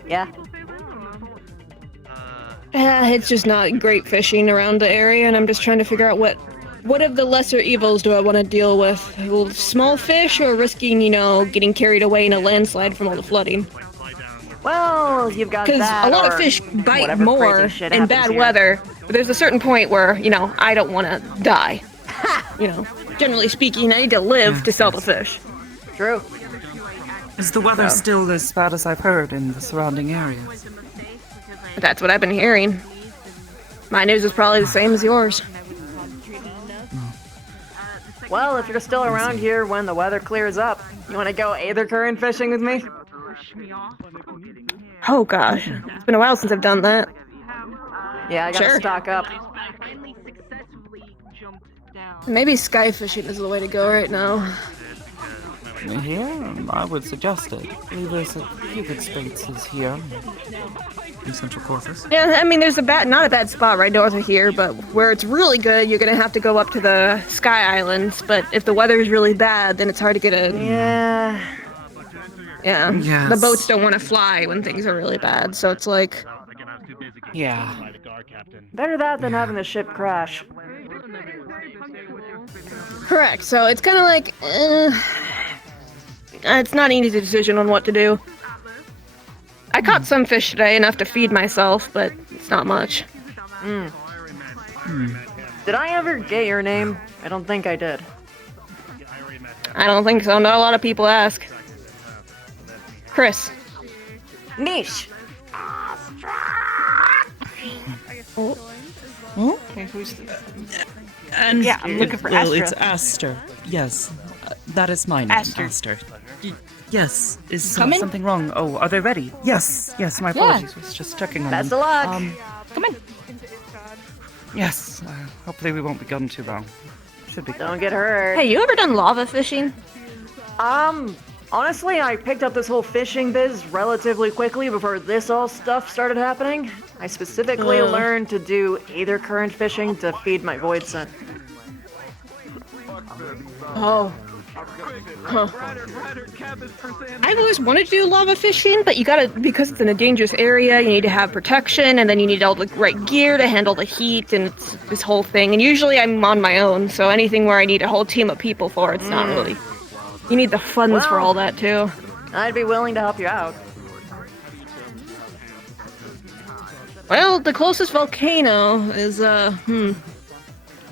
Yeah? It's just not great fishing around the area, and I'm just trying to figure out what of the lesser evils do I want to deal with? Small fish or risking, getting carried away in a landslide from all the flooding? Well, you've got that. Because a lot of fish bite more in bad weather, but there's a certain point where, I don't want to die. Generally speaking, I need to live to sell the fish. True. Is the weather So. still as bad as I've heard in the surrounding areas? That's what I've been hearing. My news is probably the same as yours. Well, if you're still around here when the weather clears up, you want to go Aether current fishing with me? Oh gosh, it's been a while since I've done that. Yeah, I gotta Sure. stock up. Maybe sky fishing is the way to go right now. Yeah, I would suggest it. There's a few good spaces here. In Central Corpus. Yeah, I mean, there's not a bad spot right north of here, but where it's really good, you're gonna have to go up to the Sky Islands. But if the weather is really bad, then it's hard to get a. Yeah. Yeah. Yes. The boats don't want to fly when things are really bad, so it's like. Yeah. Better that than having the ship crash. Correct. So it's kind of like. It's not an easy decision on what to do. I caught some fish today, enough to feed myself, but it's not much. Did I ever get your name? I don't think I did. I don't think so. Not a lot of people ask. Chris. Niche. Okay, who's And Yeah, I'm looking for well, Astra. it's Aster. Yes, that is my name, Aster. Aster. Yes, is Coming? something wrong? Oh, are they ready? Yes, yes. My Yeah. apologies. Was just checking on Best them. of luck. Come in. Yes. Hopefully we won't be gone too long. Should be. Don't get hurt. Hey, you ever done lava fishing? Honestly, I picked up this whole fishing biz relatively quickly before this all stuff started happening. I specifically learned to do aether current fishing to feed my void scent. Oh. Huh. I've always wanted to do lava fishing, but you gotta, because it's in a dangerous area, you need to have protection, and then you need all the right gear to handle the heat, and it's this whole thing. And usually I'm on my own, so anything where I need a whole team of people for, it's not really. You need the funds for all that, too. I'd be willing to help you out. Well, the closest volcano is,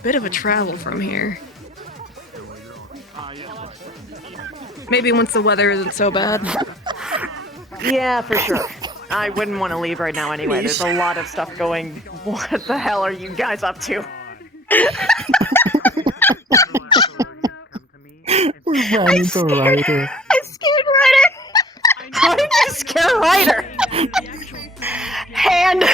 bit of a travel from here. Maybe once the weather isn't so bad. Yeah, for sure. I wouldn't want to leave right now anyway. There's a lot of stuff going. What the hell are you guys up to? We're running the rider. I scared Ryder! How did you scare Ryder? Hand!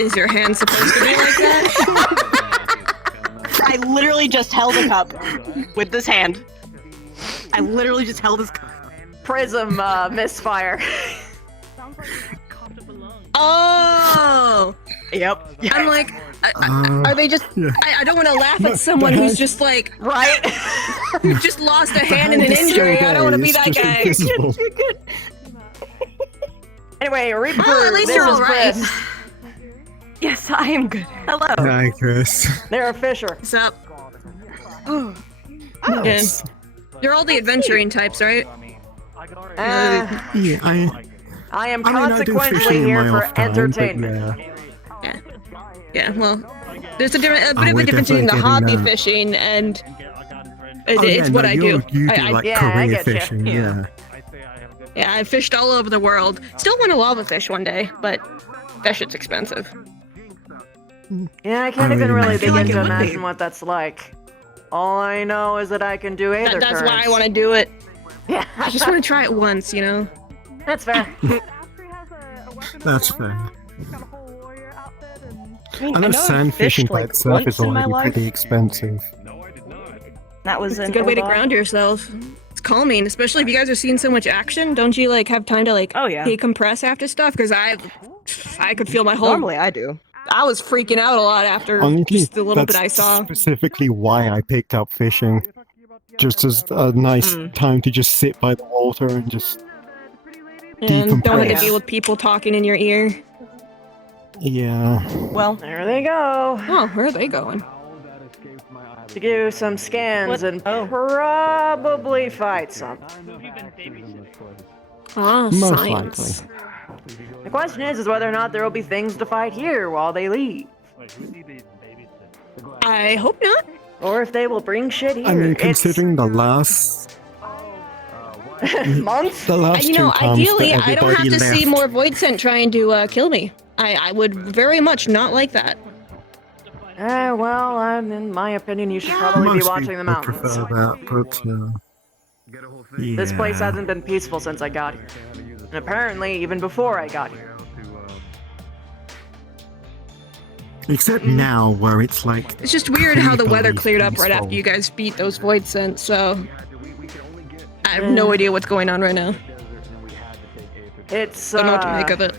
Is your hand supposed to be like that? I literally just held a cup with this hand. I literally just held this cup. Prism misfire. Oh! Yep. I'm like, are they just? I don't want to laugh at someone who's just like, right? Who just lost a hand in an injury. I don't want to be that guy. Anyway, Reaper, Oh, at least this you're is all right. Chris. Yes, I am good. Hello. Hi, Chris. They're a fisher. What's up? Yeah. You're all the adventuring types, right? Yeah, I am I do consequently fishing in here my for off time, but entertainment. yeah. Yeah, well, there's a bit of a we're difference between the definitely hobby getting that. fishing and Oh, it's yeah, what no, I you do. do I like Yeah, I career get ya. fishing, yeah. Yeah, I fished all over the world. Still want to lava fish one day, but that shit's expensive. Yeah, I can't I even really really feel begin like it to would be. imagine what that's like. All I know is that I can do aether That's why I currents. want to do it. Yeah, I just want to try it once, you know? that's fair. That's fair. I mean, I know I've sand fishing fished by like itself once is in my already life. pretty expensive. That was It's a good way to ground yourself. It's calming, especially if you guys are seeing so much action. Don't you like have time to like decompress after stuff? Because I could feel my whole. Normally I do. I was freaking out a lot after Honestly, just the little bit that's I saw. specifically why I picked up fishing. Just as a nice time to just sit by the water and just And don't have to decompress. deal with people talking in your ear. Yeah. Well, there they go. Oh, where are they going? To do some scans and probably fight some. Ah, Most science. The question is whether or not there will be things to fight here while they leave. I hope not. Or if they will bring shit here. I mean, It's considering the last months. the last You know, two times ideally, that I don't have everybody to see left. more Void Scent trying to kill me. I would very much not like that. Well, in my opinion, you should probably be Most watching the people mountains. prefer that, but yeah. This place hasn't been peaceful since I got here. And apparently, even before I got here. Except now, where it's like. It's just weird how the weather creepily cleared up right peaceful. after you guys beat those void scents, so I have no idea what's going on right now. It's, Don't know what to make of it.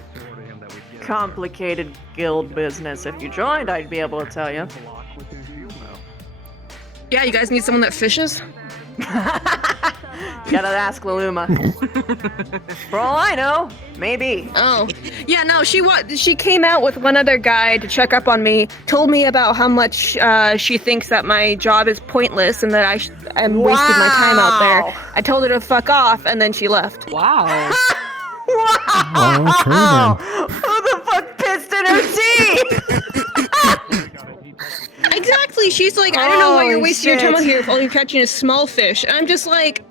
complicated guild business. If you joined, I'd be able to tell you. Yeah, you guys need someone that fishes? Gotta ask Laluma. For all I know, maybe. Oh, yeah, no, she came out with one other guy to check up on me, told me about how much she thinks that my job is pointless and that I'm wasting my time out there. I told her to fuck off, and then she left. Wow. Wow! Who the fuck pissed in her tea? Exactly, she's like, I don't know why you're Holy wasting your time shit. out here if all you're catching is small fish. And I'm just like,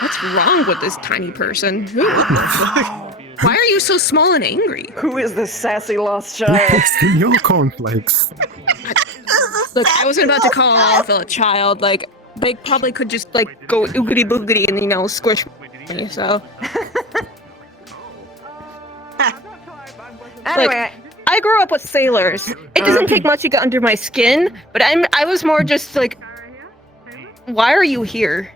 what's wrong with this tiny person? Why are you so small and angry? Who is this sassy lost child? It's in your cornflakes. Look, I wasn't about to call Alpha a child. Like, they probably could just, like, go oogity boogity and, you know, squish me, so. Anyway. I grew up with sailors. It doesn't take much to get under my skin, but I was more just like, why are you here?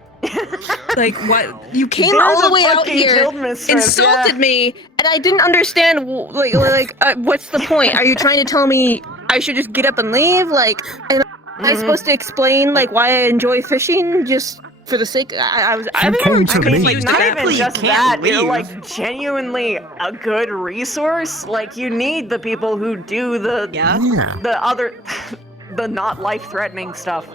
Like, what? You came There's all the a way out fucking here, guild mistress, insulted me, and I didn't understand, what's the point? Are you trying to tell me I should just get up and leave? Like, am I supposed to explain, like, why I enjoy fishing just for the sake? I was Not even Exactly, just you can't that, you're leave. like genuinely a good resource. Like you need the people who do the other, the not life-threatening stuff,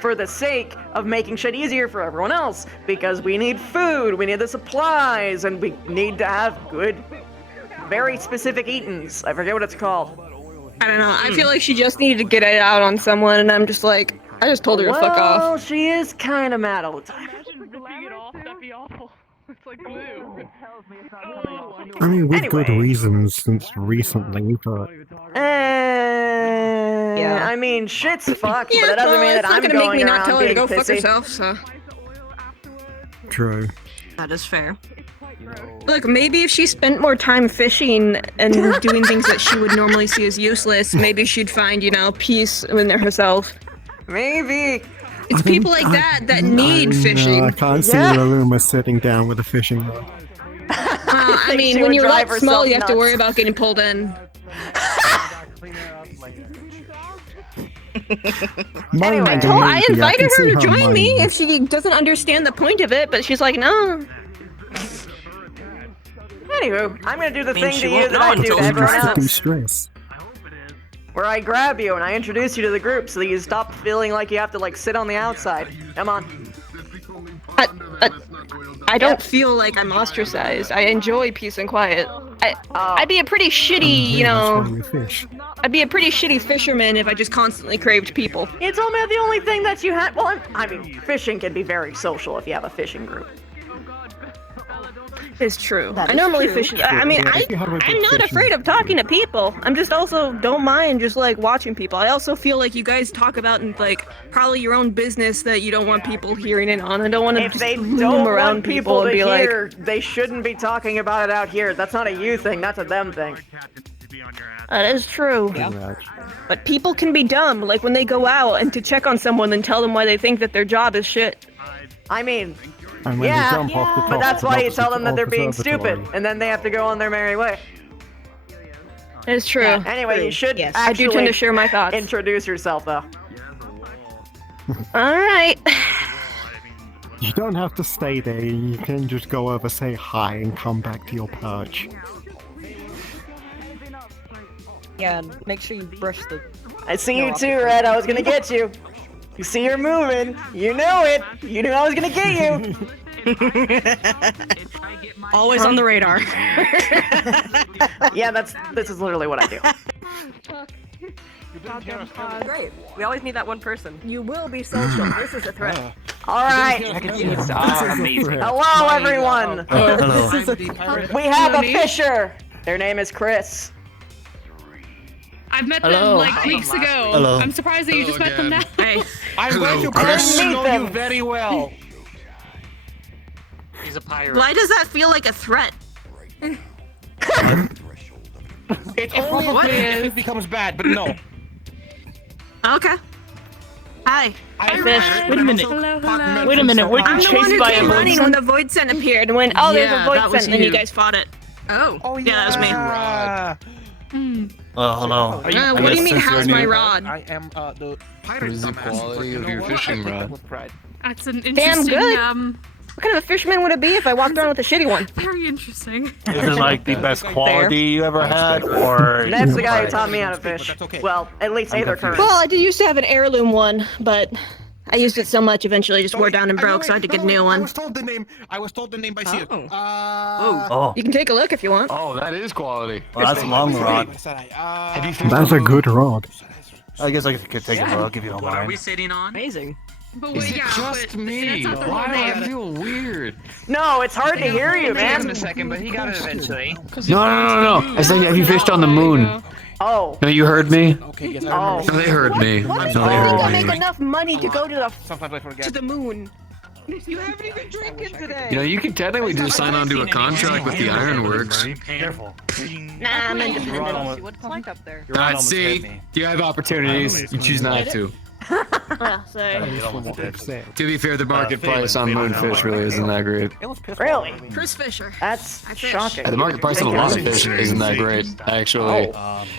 for the sake of making shit easier for everyone else. Because we need food, we need the supplies, and we need to have good, very specific eatings. I forget what it's called. I don't know. I feel like she just needed to get it out on someone, and I'm just like, I just told her to fuck off. Well, she is kind of mad all the time. That'd be awful. It's like glue. I mean, with good reasons since recently, but. I mean, shit's fucked, Yeah, but that doesn't well, mean that it's not I'm gonna make going me not around tell her to being go fuck pissy. herself, so. True. That is fair. Look, maybe if she spent more time fishing and doing things that she would normally see as useless, maybe she'd find, you know, peace in herself. Maybe. It's people like that need fishing. No, I can't see Laluma sitting down with a fishing rod. I mean, she when would you're drive that small, herself you have to nuts. worry about getting pulled in. Anyway, I invited her to join mine. me if she doesn't understand the point of it, but she's like, no. Anywho, I'm gonna do the mean, thing she to you won't that know I do until to she everyone tries. else. Stress. Where I grab you and I introduce you to the group so that you stop feeling like you have to like sit on the outside. Come on. I don't feel like I'm ostracized. I enjoy peace and quiet. I'd be a pretty shitty, you know. I'd be a pretty shitty fisherman if I just constantly craved people. You told me the only thing that you had. Well, I mean, fishing can be very social if you have a fishing group. It's true. That I is normally true. fish. I mean, Yeah, if you have a good I'm not fishing afraid of talking to people. I'm just also don't mind just like watching people. I also feel like you guys talk about in like probably your own business that you don't want people hearing it on. I don't want to If just they roam don't around want people people and to be like, hear, they shouldn't be talking about it out here. That's not a you thing, that's a them thing. that is true. But people can be dumb, like when they go out and to check on someone and tell them why they think that their job is shit. I mean, And when they jump off the top but that's of why the you tell them that they're being observatory. stupid, and then they have to go on their merry way. It's true. Anyway, you should I actually do tend to share my thoughts. introduce yourself, though. Alright. You don't have to stay there, you can just go over, say hi, and come back to your perch. Yeah, and make sure you brush the. I see you too, Red. I was gonna get you. You see you're moving. You know it. You knew I was gonna get you. Always on the radar. Yeah, this is literally what I do. Great. We always need that one person. You will be social. This is a threat. All right. Amazing. Hello, everyone. Hello. We have a fisher. Their name is Chris. I've met Hello. them like weeks ago. Hello. I'm surprised that you just met them now. I'm going to personally know you very well. He's a pirate. Why does that feel like a threat? It's only What? if it becomes bad, but no. Okay. Hi. Fish. Wait a minute. Hello. Wait a minute. We're I'm the one chased who by a came running when void the void scent appeared and went, oh, there's a Yeah, void that was scent, and then you you. guys fought it. Oh. Yeah, that was me. Hello. What do you mean, how's my rod? I am the pirate. What is the quality of your fishing rod? That's an Damn interesting. good. What kind of a fisherman would it be if I walked around with a shitty one? Very interesting. Is it like the best quality you ever had, or? That's the guy who taught me how to fish. Well, at least Aether currents. Well, I did used to have an heirloom one, but I used it so much eventually it just wore down and broke, so I had to get a new I one. was told the name. I was told the name by Seer. Oh. You can take a look if you want. Oh, that is quality. Well, that's a long rod. Have you fished That's a good rod. I guess I could take a look if you don't What are we mind. sitting on? Amazing. But Is wait, it yeah, just but me? that's not the Why whole do I name. feel weird? No, it's hard to hear you, It took him man. a second, but he got it eventually. No. I said, have you fished on the moon? Oh. No, you heard me. Okay, yes, I Oh. No, they heard me. No, What they if I think I heard make me. enough money to go to Sometimes I forget. the moon? You haven't even drinking today. You know, you can technically just sign on to a contract with the Ironworks. Careful. Nah, I'm independent. What it's like up there. Your rod almost hit See, me. you have opportunities. You choose not to. Yeah, so. You almost did. To be fair, the market price on moonfish really isn't that great. Really? Chris Fisher. That's shocking. Yeah, the market price on a lot of fish isn't that great, actually.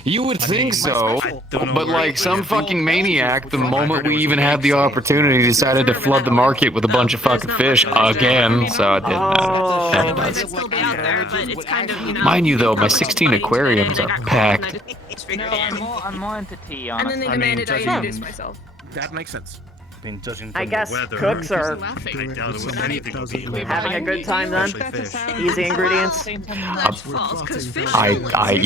You would think so, but like some fucking maniac, the moment we even had the opportunity, decided to flood the market with a bunch of fucking fish again, so it didn't matter. It might still be out there, but it's kind of, you know. Mind you, though, my 16 aquariums are packed. No, I'm more into tea, And then they demanded I introduce myself. That makes sense. I guess cooks are having a good time then. Easy ingredients. You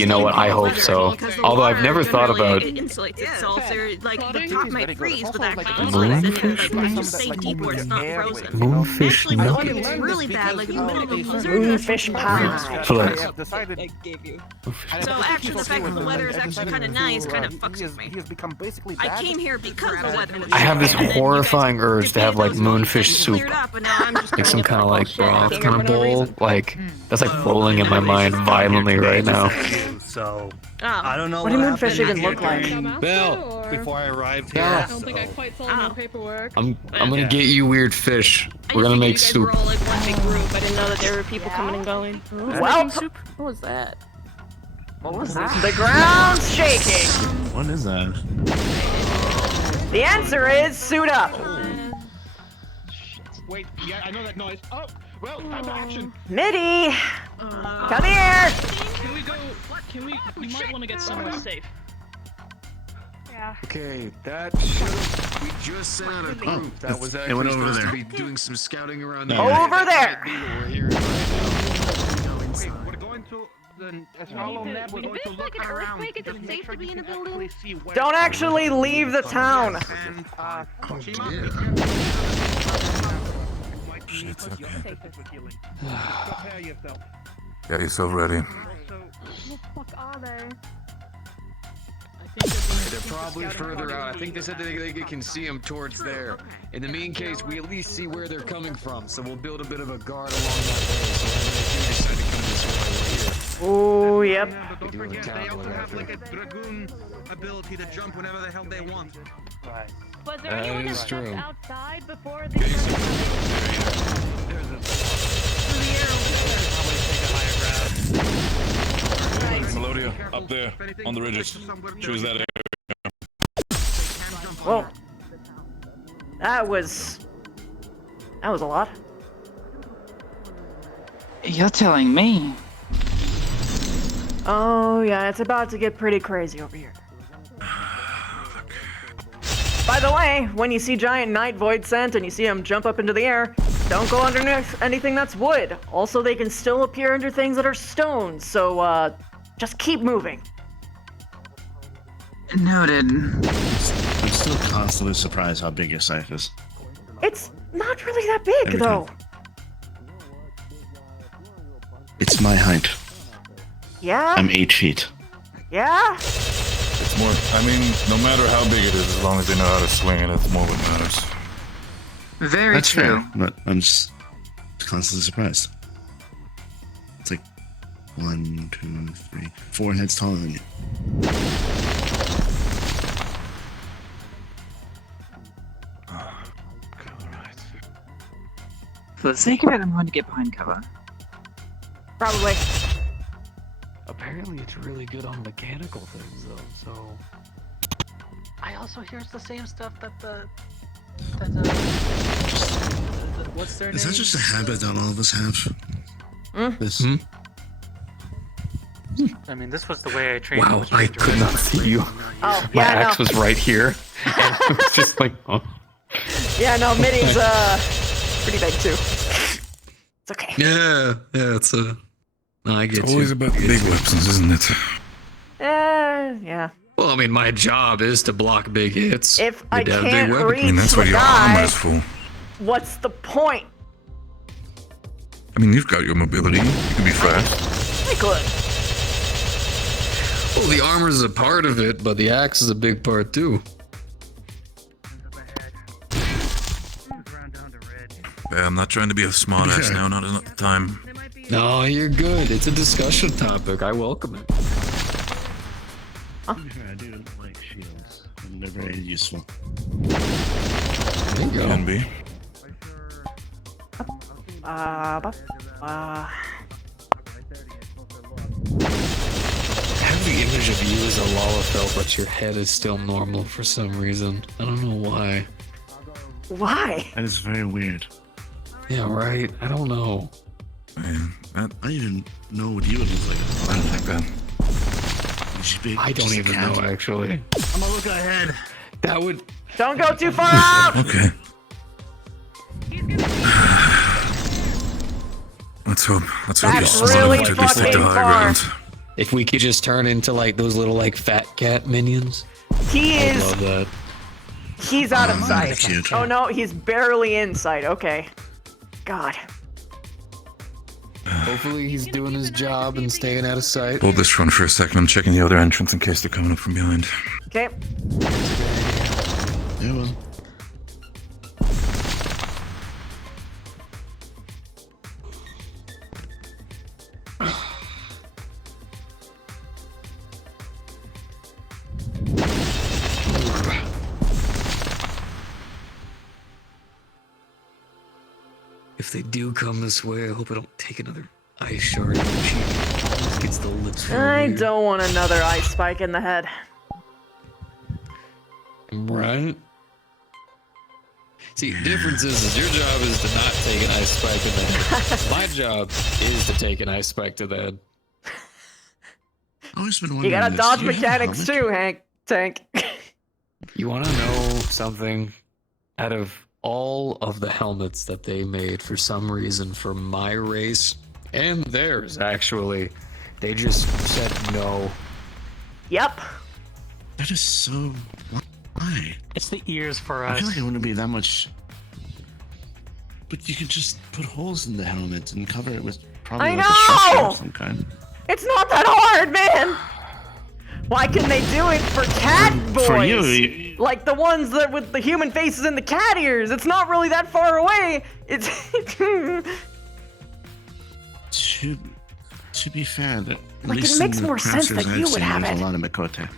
know what? I hope so. Although I've never thought about. It insulates itself. They're like the top might freeze, but that actually insulates it. Like you just stay deep where it's not frozen. Moonfish. Actually, when it gets really bad, like in the middle of a blizzard, Moonfish pies. So actually, the fact that the weather is actually kind of nice kind of fucks with me. I came here because the weather was I have this bad, and then horrifying urge to have like moonfish soup, cleared up, and now I'm just like some kind of like broth kind of bowl. Like that's like rolling in my mind violently right now. So I don't know What do moonfish even look like? Bill, before I arrived here. I don't think I quite saw my paperwork. I'm gonna get you weird fish. We're gonna make soup. We're all like one big group. I didn't know that there were people coming and going. Well, What was that? What was that? the ground's shaking. What is that? The answer is suit up. Wait, yeah, I know that noise. Oh, well, I'm action. Mitty, come here. Can we go? Can we? We might want to get somewhere safe. Yeah. Okay, that should. We just sent out a group that was It went actually over supposed to there. be doing some scouting around the No. area. Over That there. might be what we're hearing right Okay, we're going to the Astronom Lab. We're going to look around. Is it safe to be in a building? Don't actually leave the town. And, Shit's okay. prepare yourself. Get yourself ready. What the fuck are they? They're probably further out. I think they said that they can see them towards there. In the mean case, we at least see where they're coming from, so we'll build a bit of a guard along that way. So if they decide to come this way, Oh, yep. Don't forget, they also have like a dragoon ability to jump whenever the hell they want. Right. Was there That anyone is that true. jumped outside before they started Melodia, up there, on the ridges. Choose that area. Whoa. That was a lot. You're telling me. Oh yeah, it's about to get pretty crazy over here. By the way, when you see giant night void scent and you see them jump up into the air, don't go underneath anything that's wood. Also, they can still appear under things that are stones, so just keep moving. Noted. I'm still constantly surprised how big your scythe is. It's not really that big, Every though. time. It's my height. Yeah? I'm 8 feet. Yeah? It's more. I mean, no matter how big it is, as long as they know how to swing it, that's more what matters. Very That's true. fair, but I'm just constantly surprised. It's like 1, 2, 3, 4 heads taller than you. For the sake of it, I'm going to get behind cover. Probably. Apparently, it's really good on mechanical things, though. So. I also hear it's the same stuff that what's their name? Is that just a habit that all of us have? This. I mean, this was the way I trained. Wow, I could not see you. Oh, My yeah, axe no. was right here. And it was just like, oh. Yeah, no, Mitty's pretty big too. It's okay. Yeah, it's a. No, I get It's always about the big weapons, isn't it? Yeah. Well, I mean, my job is to block big hits. If You'd I have big can't weapons. reach I mean, that's the what your guy, armor is for. what's the point? I mean, you've got your mobility. You can be fast. I could. Well, the armor's a part of it, but the axe is a big part too. Yeah, I'm not trying to be a smart ass now, not enough time. No, you're good. It's a discussion topic. I welcome it. To be fair, I do like shields. And they're very useful. There you go. Can be. I have the image of you as a Lalafell, but your head is still normal for some reason. I don't know why. Why? That is very weird. Yeah, right. I don't know. Man, I don't even know what you would look like. I don't like that. I don't even know, actually. I'm gonna look ahead. That would. Don't go too far out! Okay. Let's hope. Let's hope That's this really took us to fucking high far. ground. If we could just turn into like those little like fat cat minions. He I is. love that. He's out of sight. that's cute. Oh no, he's barely in sight. Okay. God. Hopefully he's doing his job and staying out of sight. Hold this front for a second. I'm checking the other entrance in case they're coming up from behind. Okay. Yeah, well. If they do come this way, I hope I don't take another ice shard in the cheek. Just gets the lips real I weird. don't want another ice spike in the head. Right? See, difference is your job is to not take an ice spike in the head. My job is to take an ice spike to the head. Always been You wondering gotta this. dodge Do you have a mechanics helmet? too, Hank. Tank. You want to know something? Out of all of the helmets that they made for some reason for my race and theirs, actually, they just said no. Yep. That is so. Why? It's the ears for I us. feel like it wouldn't be that much. But you could just put holes in the helmet and cover it with probably I like a structure know! of some kind. It's not that hard, man. Why can they do it for cat boys? For you, Like the ones that with the human faces and the cat ears. It's not really that far away. It's. to be fair, that at Like, it least makes in the more sense crafters that I've you would seen, have there's it. a lot of Mikote.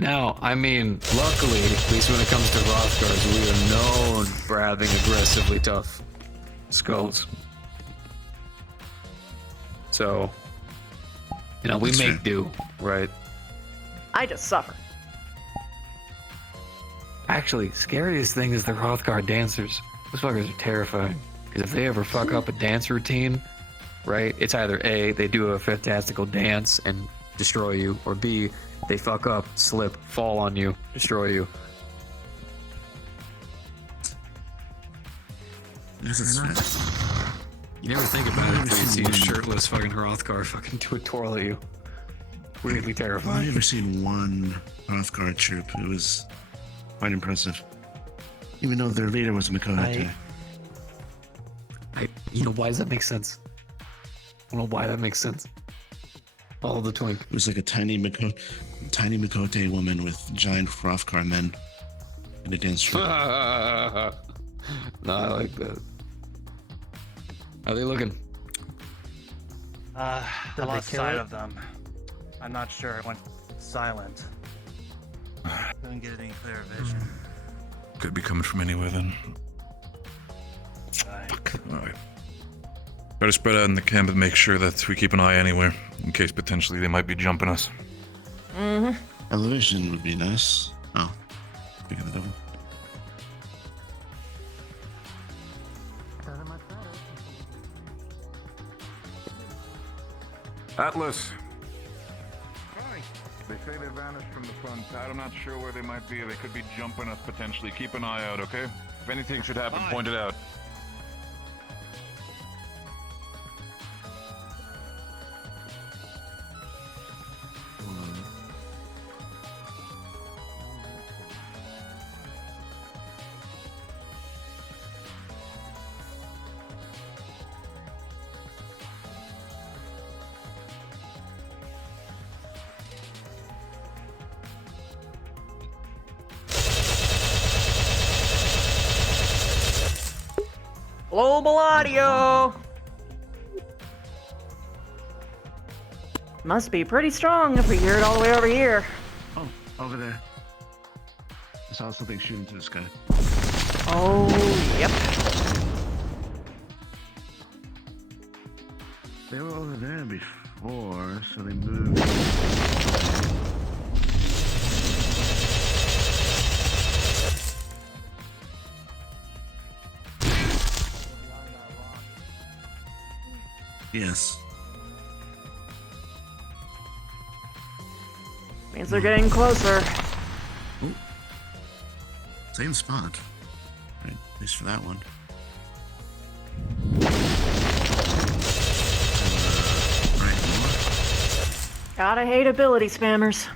Now, I mean, luckily, at least when it comes to Rothgars, we are known for having aggressively tough skulls. So, you know, we That's make fair. do, right? I just suffer. Actually, scariest thing is the Rothgar dancers. Those fuckers are terrifying. Because if they ever fuck up a dance routine, right, it's either A, they do a fantastical dance and destroy you, or B, they fuck up, slip, fall on you, destroy you. Yes, it's fair. You never think about it until you see a shirtless fucking Hrothgar fucking do a twirl at you. Weirdly I've terrifying. never seen one Rothguard troop. It was quite impressive. Even though their leader was a Mikote. You know, why does that make sense? I don't know why that makes sense. All the twink. It was like a tiny Mikote woman with giant Hrothgar men in a dance troupe. No, I like that. How are they looking? I Did they lost kill sight it? of them. I'm not sure. It went silent. Couldn't get any clear vision. Could be coming from anywhere then. Alright. Better spread out in the camp and make sure that we keep an eye anywhere, in case potentially they might be jumping us. Mm-hmm. Elevation would be nice. Oh. Speak of the devil. Atlas! They say they vanished from the front. I'm not sure where they might be. They could be jumping us potentially. Keep an eye out, okay? If anything should happen, point it out. Global audio! Must be pretty strong if we hear it all the way over here. Oh, over there. I saw something shooting through the sky. Oh, yep. They were over there before, so they moved. Yes. Means they're getting closer. Ooh. Same spot. Right, at least for that one. Gotta hate ability spammers.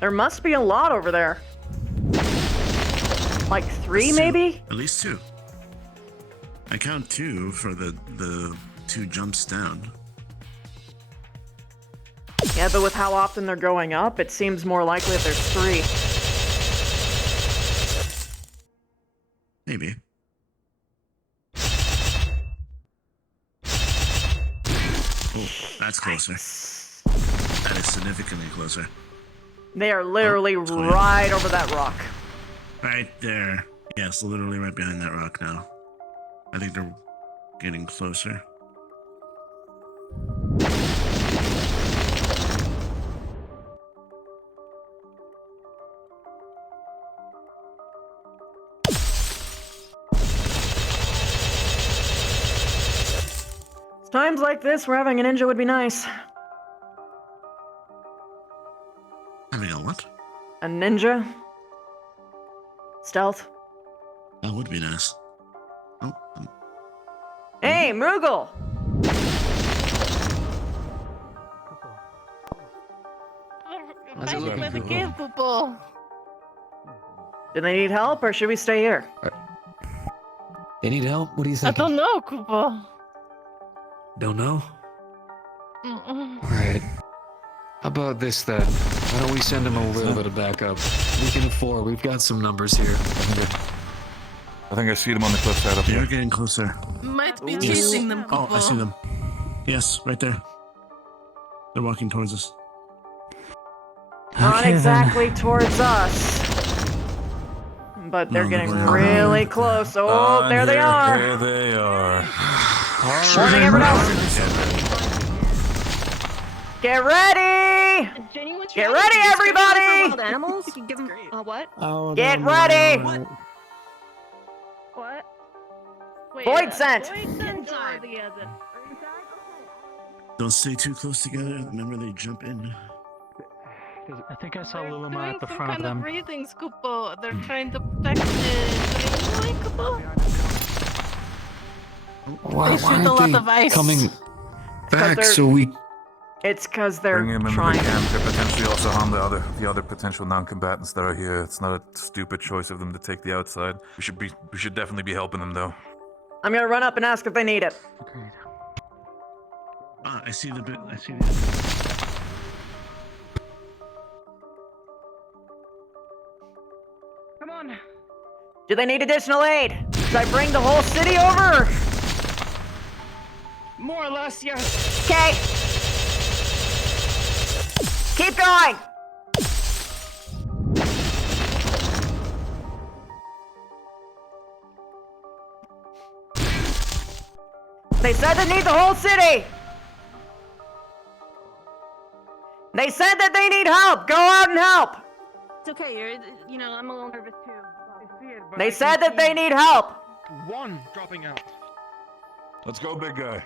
There must be a lot over there. Like 3, maybe? At least 2. I count 2 for the 2 jumps down. Yeah, but with how often they're going up, it seems more likely that there's 3. Maybe. Oh, that's closer. That is significantly closer. They are literally right over that rock. Right there. Yes, literally right behind that rock now. I think they're getting closer. Times like this where having a ninja would be nice. Having a what? A ninja? Stealth? That would be nice. Oh. Hey, Moogle! How's it looking? Do they need help or should we stay here? They need help? What do you I think? don't know, Koopa. Don't know? Mm-mm. Alright. How about this then? Why don't we send them a little bit of backup? We can afford, we've got some numbers here. I think I see them on the cliffside up They're here. getting closer. Might be Yes. chasing them, Oh, I Koopa. see them. Yes, right there. They're walking towards us. Not Okay, exactly towards us. But they're No, getting they're not. really close. Oh, there they are. There they are. Warning everyone else. Get ready! Get ready, everybody! Wild animals? You can give them what? Oh, Get no, ready! no. What? Wait, Void sent. Don't stay too close together. Remember, they jump in. I think I saw Luluma Doing at the some front of kind them. of breathing, Koopa. They're trying to protect it. Koopa. Why, They shoot a lot of ice. coming back so we... It's because they're Bring him into trying. the camp to potentially also harm the other potential non-combatants that are here. It's not a stupid choice of them to take the outside. We should definitely be helping them though. I'm gonna run up and ask if they need it. I see the bit. I see the. Come on. Do they need additional aid? Should I bring the whole city over? More or less, yes. Okay. Keep going. They said they need the whole city. They said that they need help. Go out and help. It's okay. You know, I'm a little nervous too. They said that they need help. One dropping out. Let's go, big guy.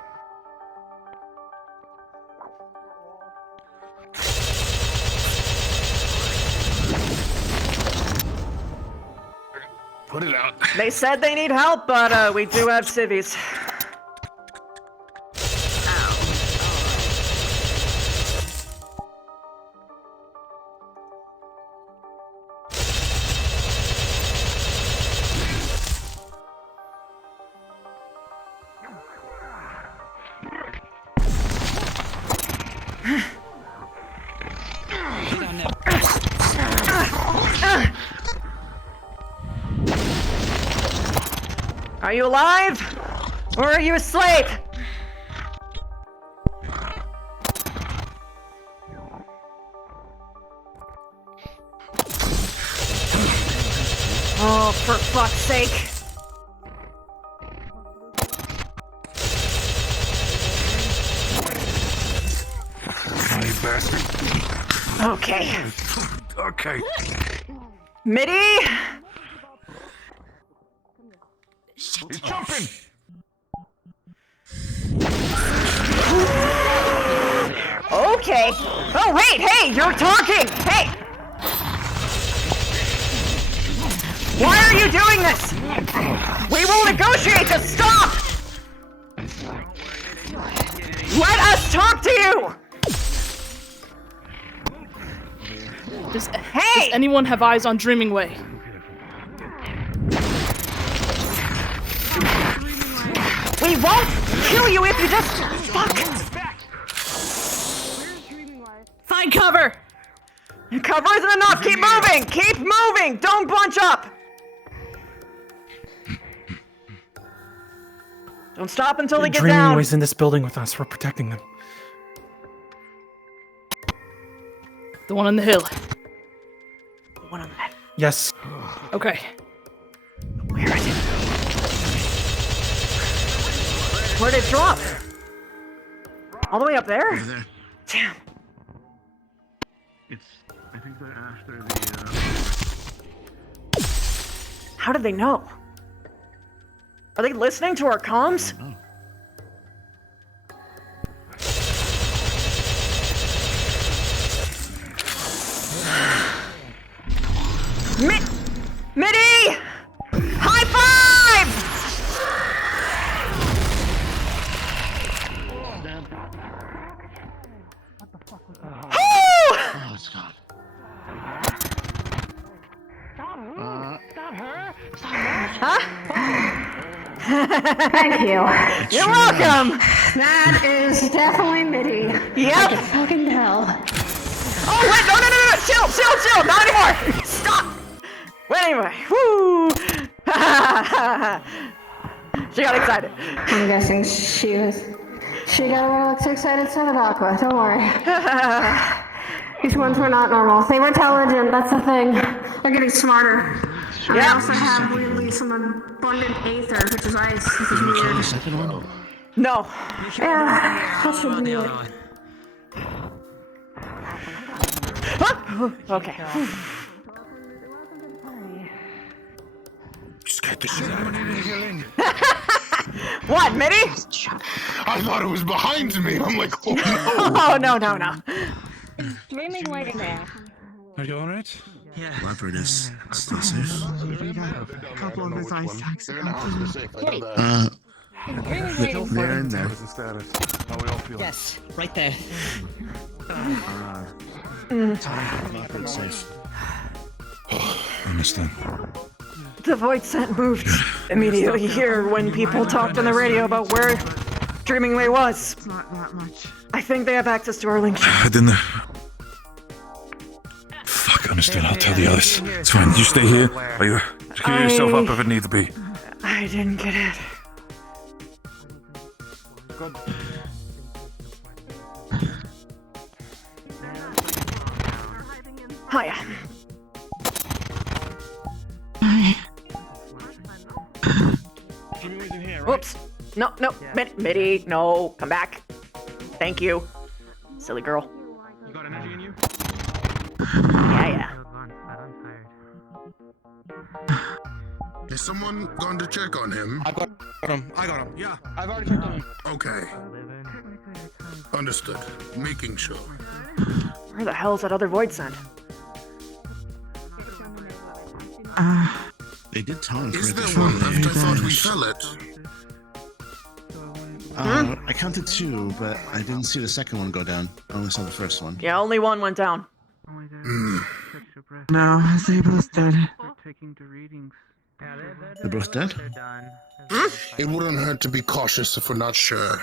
Put it out. They said they need help, but we do have civvies. Are you alive? Or are you asleep? Oh, for fuck's sake. You bastard. Okay. Okay. Mitty? He's jumping! Okay. Oh, wait, hey, you're talking! Hey! Why are you doing this? We will negotiate this! Stop! Let us talk to you! Does anyone have eyes on Dreaming Way? We won't kill you if you just... Fuck! Find cover! Cover isn't enough! Keep moving! Keep moving! Don't bunch up! Don't stop until they get Dreaming down! Way's in this building with us. We're protecting them. The one on the hill. The one on the hill. Yes. Okay. Where is it? Where'd it drop? All the way up there? Over there. Damn. I think they're after the. How did they know? Are they listening to our comms? Mitty! High five! Oh, Scott. Stop her! Thank you. You're welcome! That is definitely Mitty. Yep. I can fucking tell. Oh, wait, no! Chill! Not anymore! Stop! Well, anyway, whoo! She got excited. I'm guessing she got a little too excited to the aqua. Don't worry. These ones were not normal. They were intelligent, that's the thing. They're getting smarter. And they also have weirdly some abundant aether, which is ice. This is weird. The second one? No. Yeah, that should be it. Okay. Scared the shit out of me. What, Mitty? I thought it was behind me. I'm like, oh no. Oh, no. Dreaming Way there. Are you alright? Yeah. Leopard is still safe. We got a couple of his ice tags. they're in there. What's the status? How we all feel? Yes, right there. Leopard's safe. I understand. The void scent moved immediately here when people talked on the radio about where Dreaming Way was. Not much. I think they have access to our link. I didn't. Fuck, understood. I'll tell the others. It's fine. You stay here. Just give yourself up if it needs to be. I didn't get it. Hiya. Whoops. No, Mitty, no, come back. Thank you. Silly girl. You got energy in you? Yeah. Is someone going to check on him? I got him. Yeah. I've already checked on him. Okay. Understood. Making sure. Where the hell is that other void scent? They did taunt Is right there before one they left? I thought we vanished. fell it. I counted 2, but I didn't see the second one go down. I only saw the first one. Yeah, only one went down. No, they both dead. They're both dead? It wouldn't hurt to be cautious if we're not sure.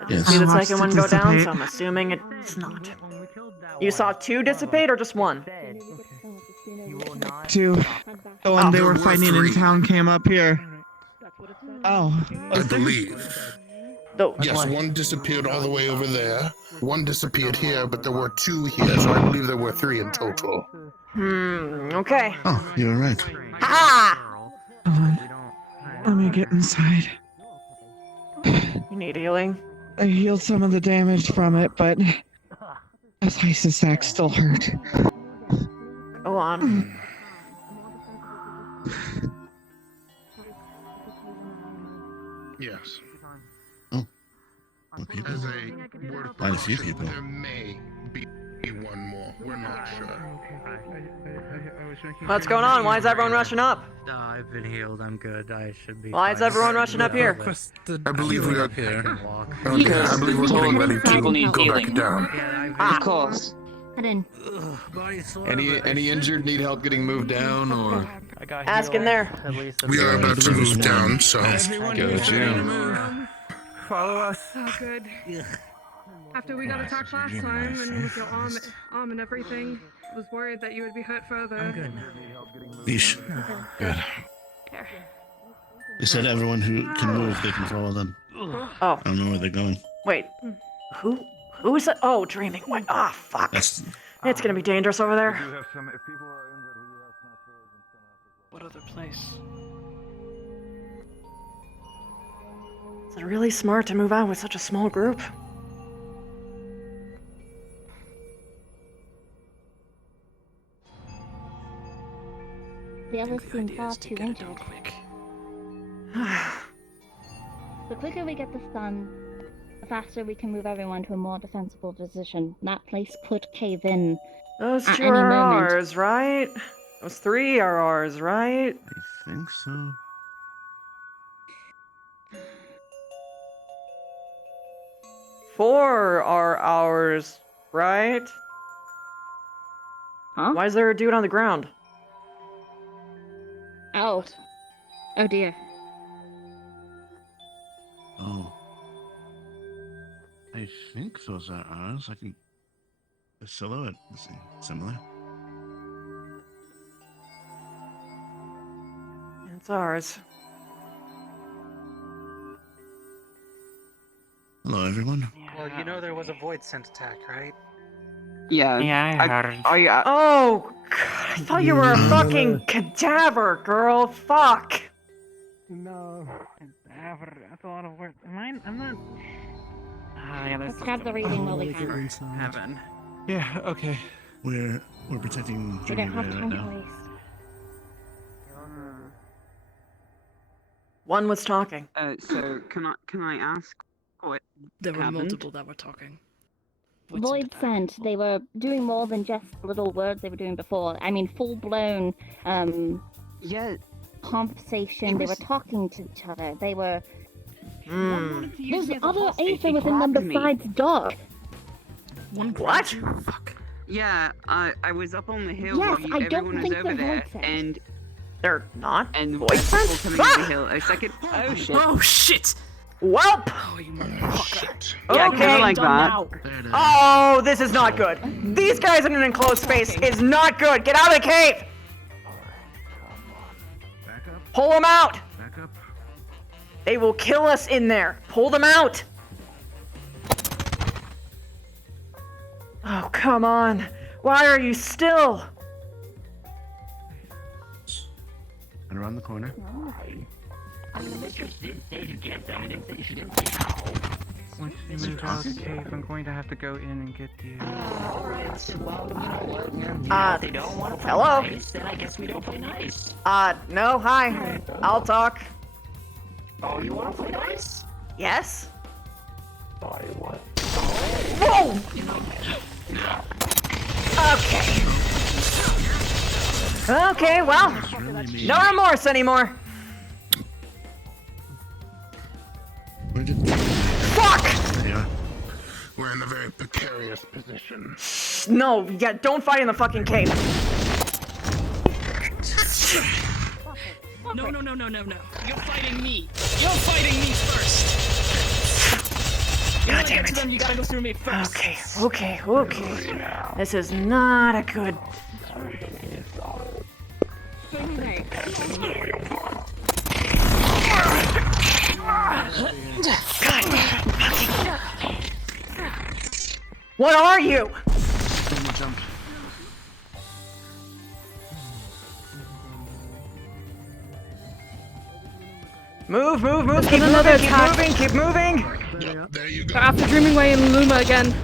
I didn't see the second one go down, so I'm assuming it's not. You saw 2 dissipate or just 1? 2. The one they were fighting in town came up here. Oh. I believe. Yes, one disappeared all the way over there. One disappeared here, but there were 2 here, so I believe there were 3 in total. Okay. Oh, you were right. Ha! Hold on. Let me get inside. You need healing? I healed some of the damage from it, but Mathias' sack still hurt. Go on. Yes. Oh. More people? As a word of Quite a few people. there may be one more. We're not sure. What's going on? Why is everyone rushing up? I've been healed. I'm good. I should be. Why is everyone rushing up here? I believe we are here. Okay, I believe we're getting ready to go back down. Of course. Any injured need help getting moved down or? Ask in there. We are about to move down, so. Follow us. Oh, good. After we got attacked last time and with your arm and everything, I was worried that you would be hurt further. I'm good. Yeesh. Good. They said everyone who can move, they can follow them. Oh. I don't know where they're going. Wait. Who is that? Oh, Dreaming. What? Ah, fuck. It's gonna be dangerous over there. What other place? Is it really smart to move out with such a small group? The others seem far too injured. The quicker we get this done, the faster we can move everyone to a more defensible position. That place could cave in Those at 2 any are moment. ours, right? Those 3 are ours, right? I think so. Four are ours, right? Huh? Why is there a dude on the ground? Oh. Oh dear. Oh. I think those are ours. I can. The silhouette is similar. It's ours. Hello, everyone. Well, you know there was a void scent attack, right? Yeah. Yeah, I heard. Oh, God, I thought you were a fucking cadaver, girl. Fuck. No. That's a lot of work. I'm not. Yeah, Let's grab the reading while we can. Heaven. Yeah. Okay. We're protecting We Dreaming don't Way have right time to now. waste. One was talking. So can I ask what There were happened? multiple that were talking. Void Scent, they were doing more than just little words they were doing before. I mean, full-blown, yeah, conversation. They were talking to each other. They were... There's me as a other hostage. Aether They within them grabbed me. besides Doc. What? Yeah, I was up on the hill Yes, while I don't everyone was think over they're there, void scent. and They're not. And void sense? Nihil. A second. Oh shit. Oh shit! Welp! Oh, you motherfucker. Yeah, Okay. kinda like that. Oh, this is not good. These guys in an enclosed space is not good. Get out of the cave! Pull them out! They will kill us in there. Pull them out! Oh, come on. Why are you still? And around the corner. Once we move out of the cave, I'm going to have to go in and get the. Hello? Then I guess we don't play nice. No, hi. I'll talk. Oh, you want to play nice? Yes? Sorry, what? Whoa! Okay. Okay, well, no remorse anymore. Fuck! Yeah. We're in a very precarious position. No, yeah, don't fight in the fucking cave. No. You're fighting me. You're fighting me first. God damn it. You gotta go through me first. Okay. This is not a good... What are you? Move, keep moving. There you go. They're after Dreaming Way and Luma again.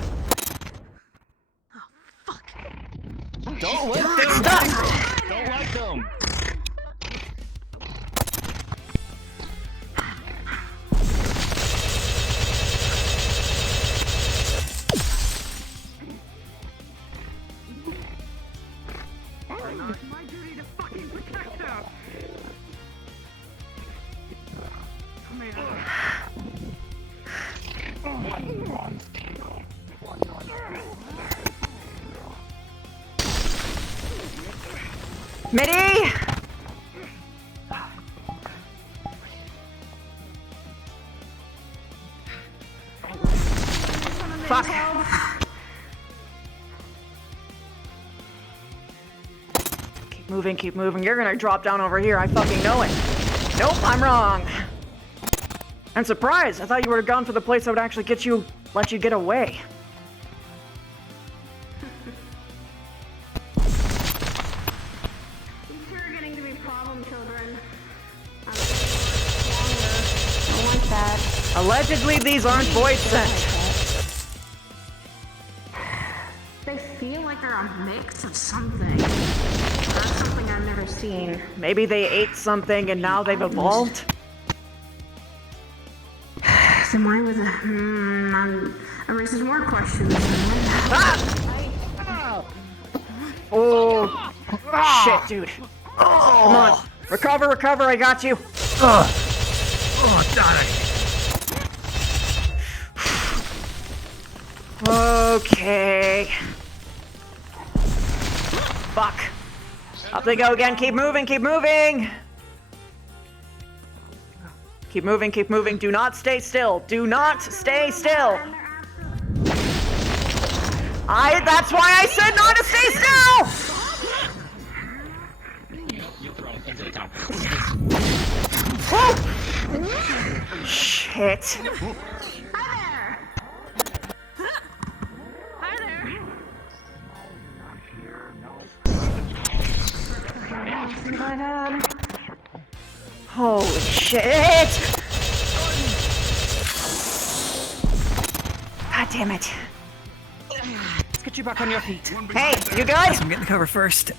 Don't let them. Stop! Don't like them. Mitty! Fuck. Keep moving. You're gonna drop down over here. I fucking know it. Nope, I'm wrong. I'm surprised. I thought you would have gone for the place that would actually let you get away. Allegedly, these aren't void sent. They feel like they're a mix of something. That's something I've never seen. Maybe they ate something and now they've evolved? So mine was it raises more questions. Oh, shit, dude. Come on. Recover, I got you. Oh, darn it. Okay. Fuck. Up they go again. Keep moving. Keep moving. Do not stay still. That's why I said not to stay still. Shit. Holy shit! God damn it. Let's get you back on your feet. Hey, you guys? I'm getting the cover first.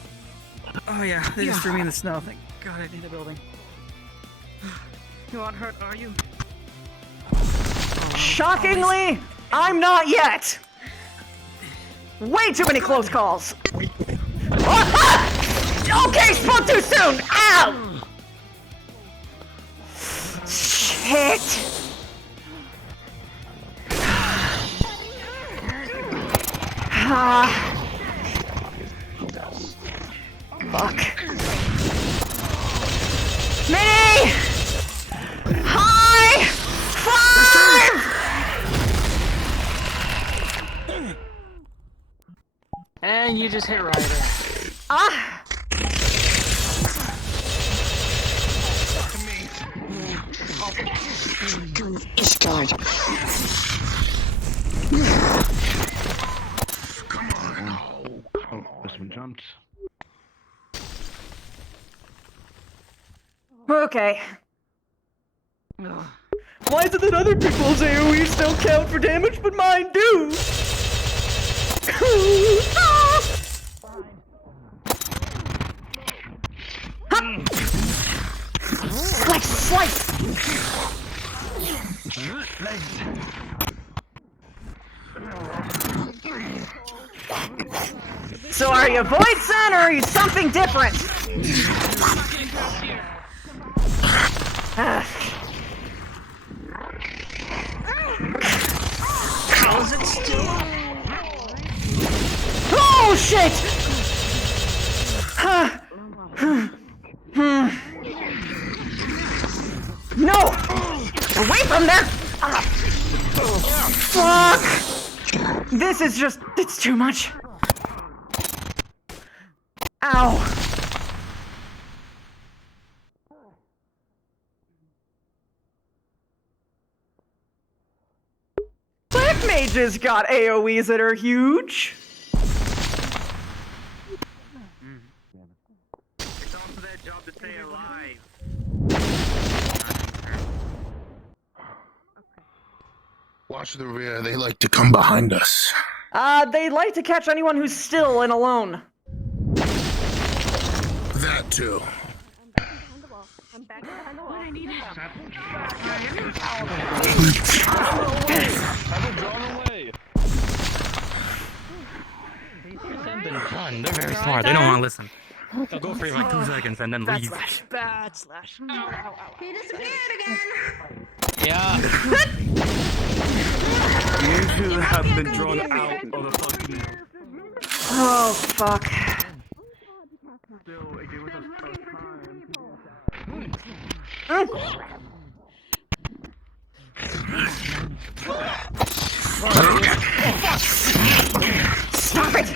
Oh yeah, they just threw me in the snow. Thank God I need a building. You aren't hurt, are you? Shockingly, I'm not yet! Way too many close calls! Okay, spoke too soon! Ow! Shit! Fuck. Mini! High! Five! And you just hit Ryder. Ah! It's God. This one jumped. Okay. Why is it that other people's AoEs don't count for damage, but mine do? Slice, slice! So are you Void Son or are you something different? How's it still? Oh shit! No! Away from there! Fuck! This is just... it's too much. Ow. Black Mage's got AoEs that are huge. It's also their job to stay alive. Watch the rear, they like to come behind us. They like to catch anyone who's still and alone. That too. I'm back behind the wall. I need help. They're very smart. They don't want to listen. They'll go for you like 2 seconds and then leave. Bad slash. He disappeared again. Yeah. You two have been drawn out of the fucking... Oh, fuck. Stop it!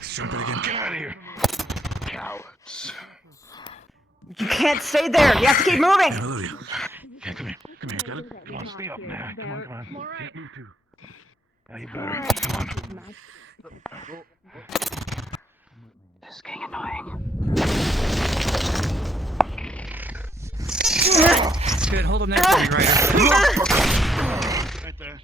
Jump it again. Get out of here. Cowards. You can't stay there. You have to keep moving. Yeah, come here. Come here. Come on, stay up, man. Come on, come on. Yeah, you too. Yeah, you better. Come on. This is getting annoying. Good, hold him next to me, right there.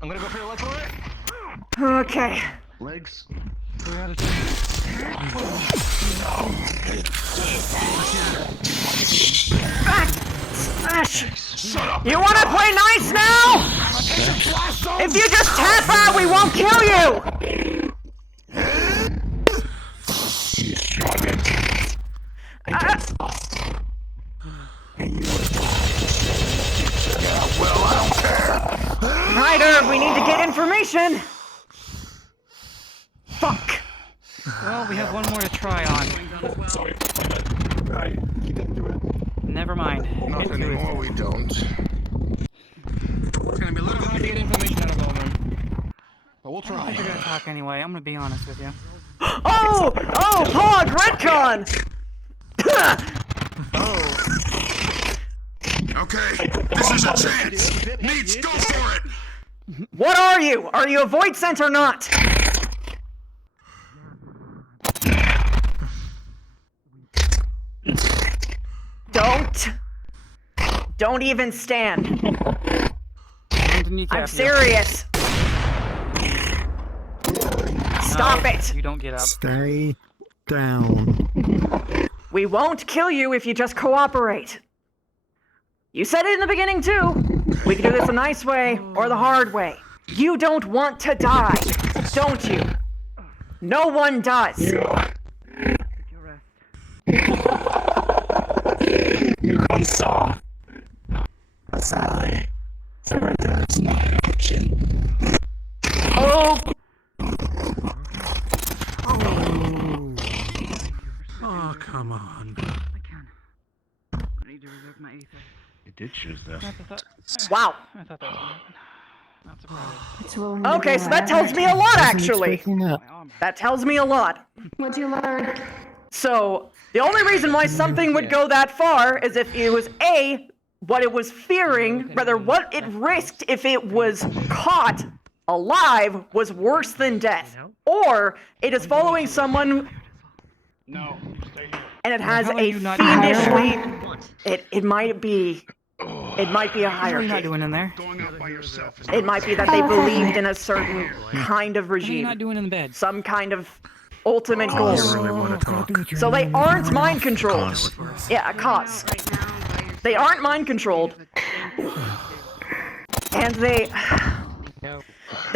I'm gonna go for your leg for it. Okay. Legs. 3 out of 10. Shut up. You wanna play nice now? If you just tap out, we won't kill you! Ryder, we need to get information! Fuck! Well, we have one more to try on. Sorry. Never mind. Not anymore, we don't. It's gonna be a little hard to get information out of all of them. But we'll try. I think they're gonna talk anyway. I'm gonna be honest with you. Oh! Oh, Pog, retcon! Okay, this is a chance. Needs, go for it. What are you? Are you a void scent or not? Don't even stand. I'm serious. Stop it. You don't get up. Stay down. We won't kill you if you just cooperate. You said it in the beginning too. We can do this the nice way or the hard way. You don't want to die, don't you? No one does. saw. Sally. Surrender's my option. Oh! Oh, come on. You did choose this. Wow. I thought that was gonna happen. Not surprised. It's willing Okay, so that tells me a lot, actually. That tells me a lot. What'd you learn? So, the only reason why something would go that far is if it was A, what it was fearing, rather what it risked if it was caught alive was worse than death. Or it is following someone and it has a fiendishly... It might be a What are you hierarchy. not doing in there? It might be that they believed in a certain kind of What are you regime. not doing in the bed? Some kind of ultimate goal. I really want to talk. So they aren't mind controlled. Yeah, a cause. They aren't mind controlled. And they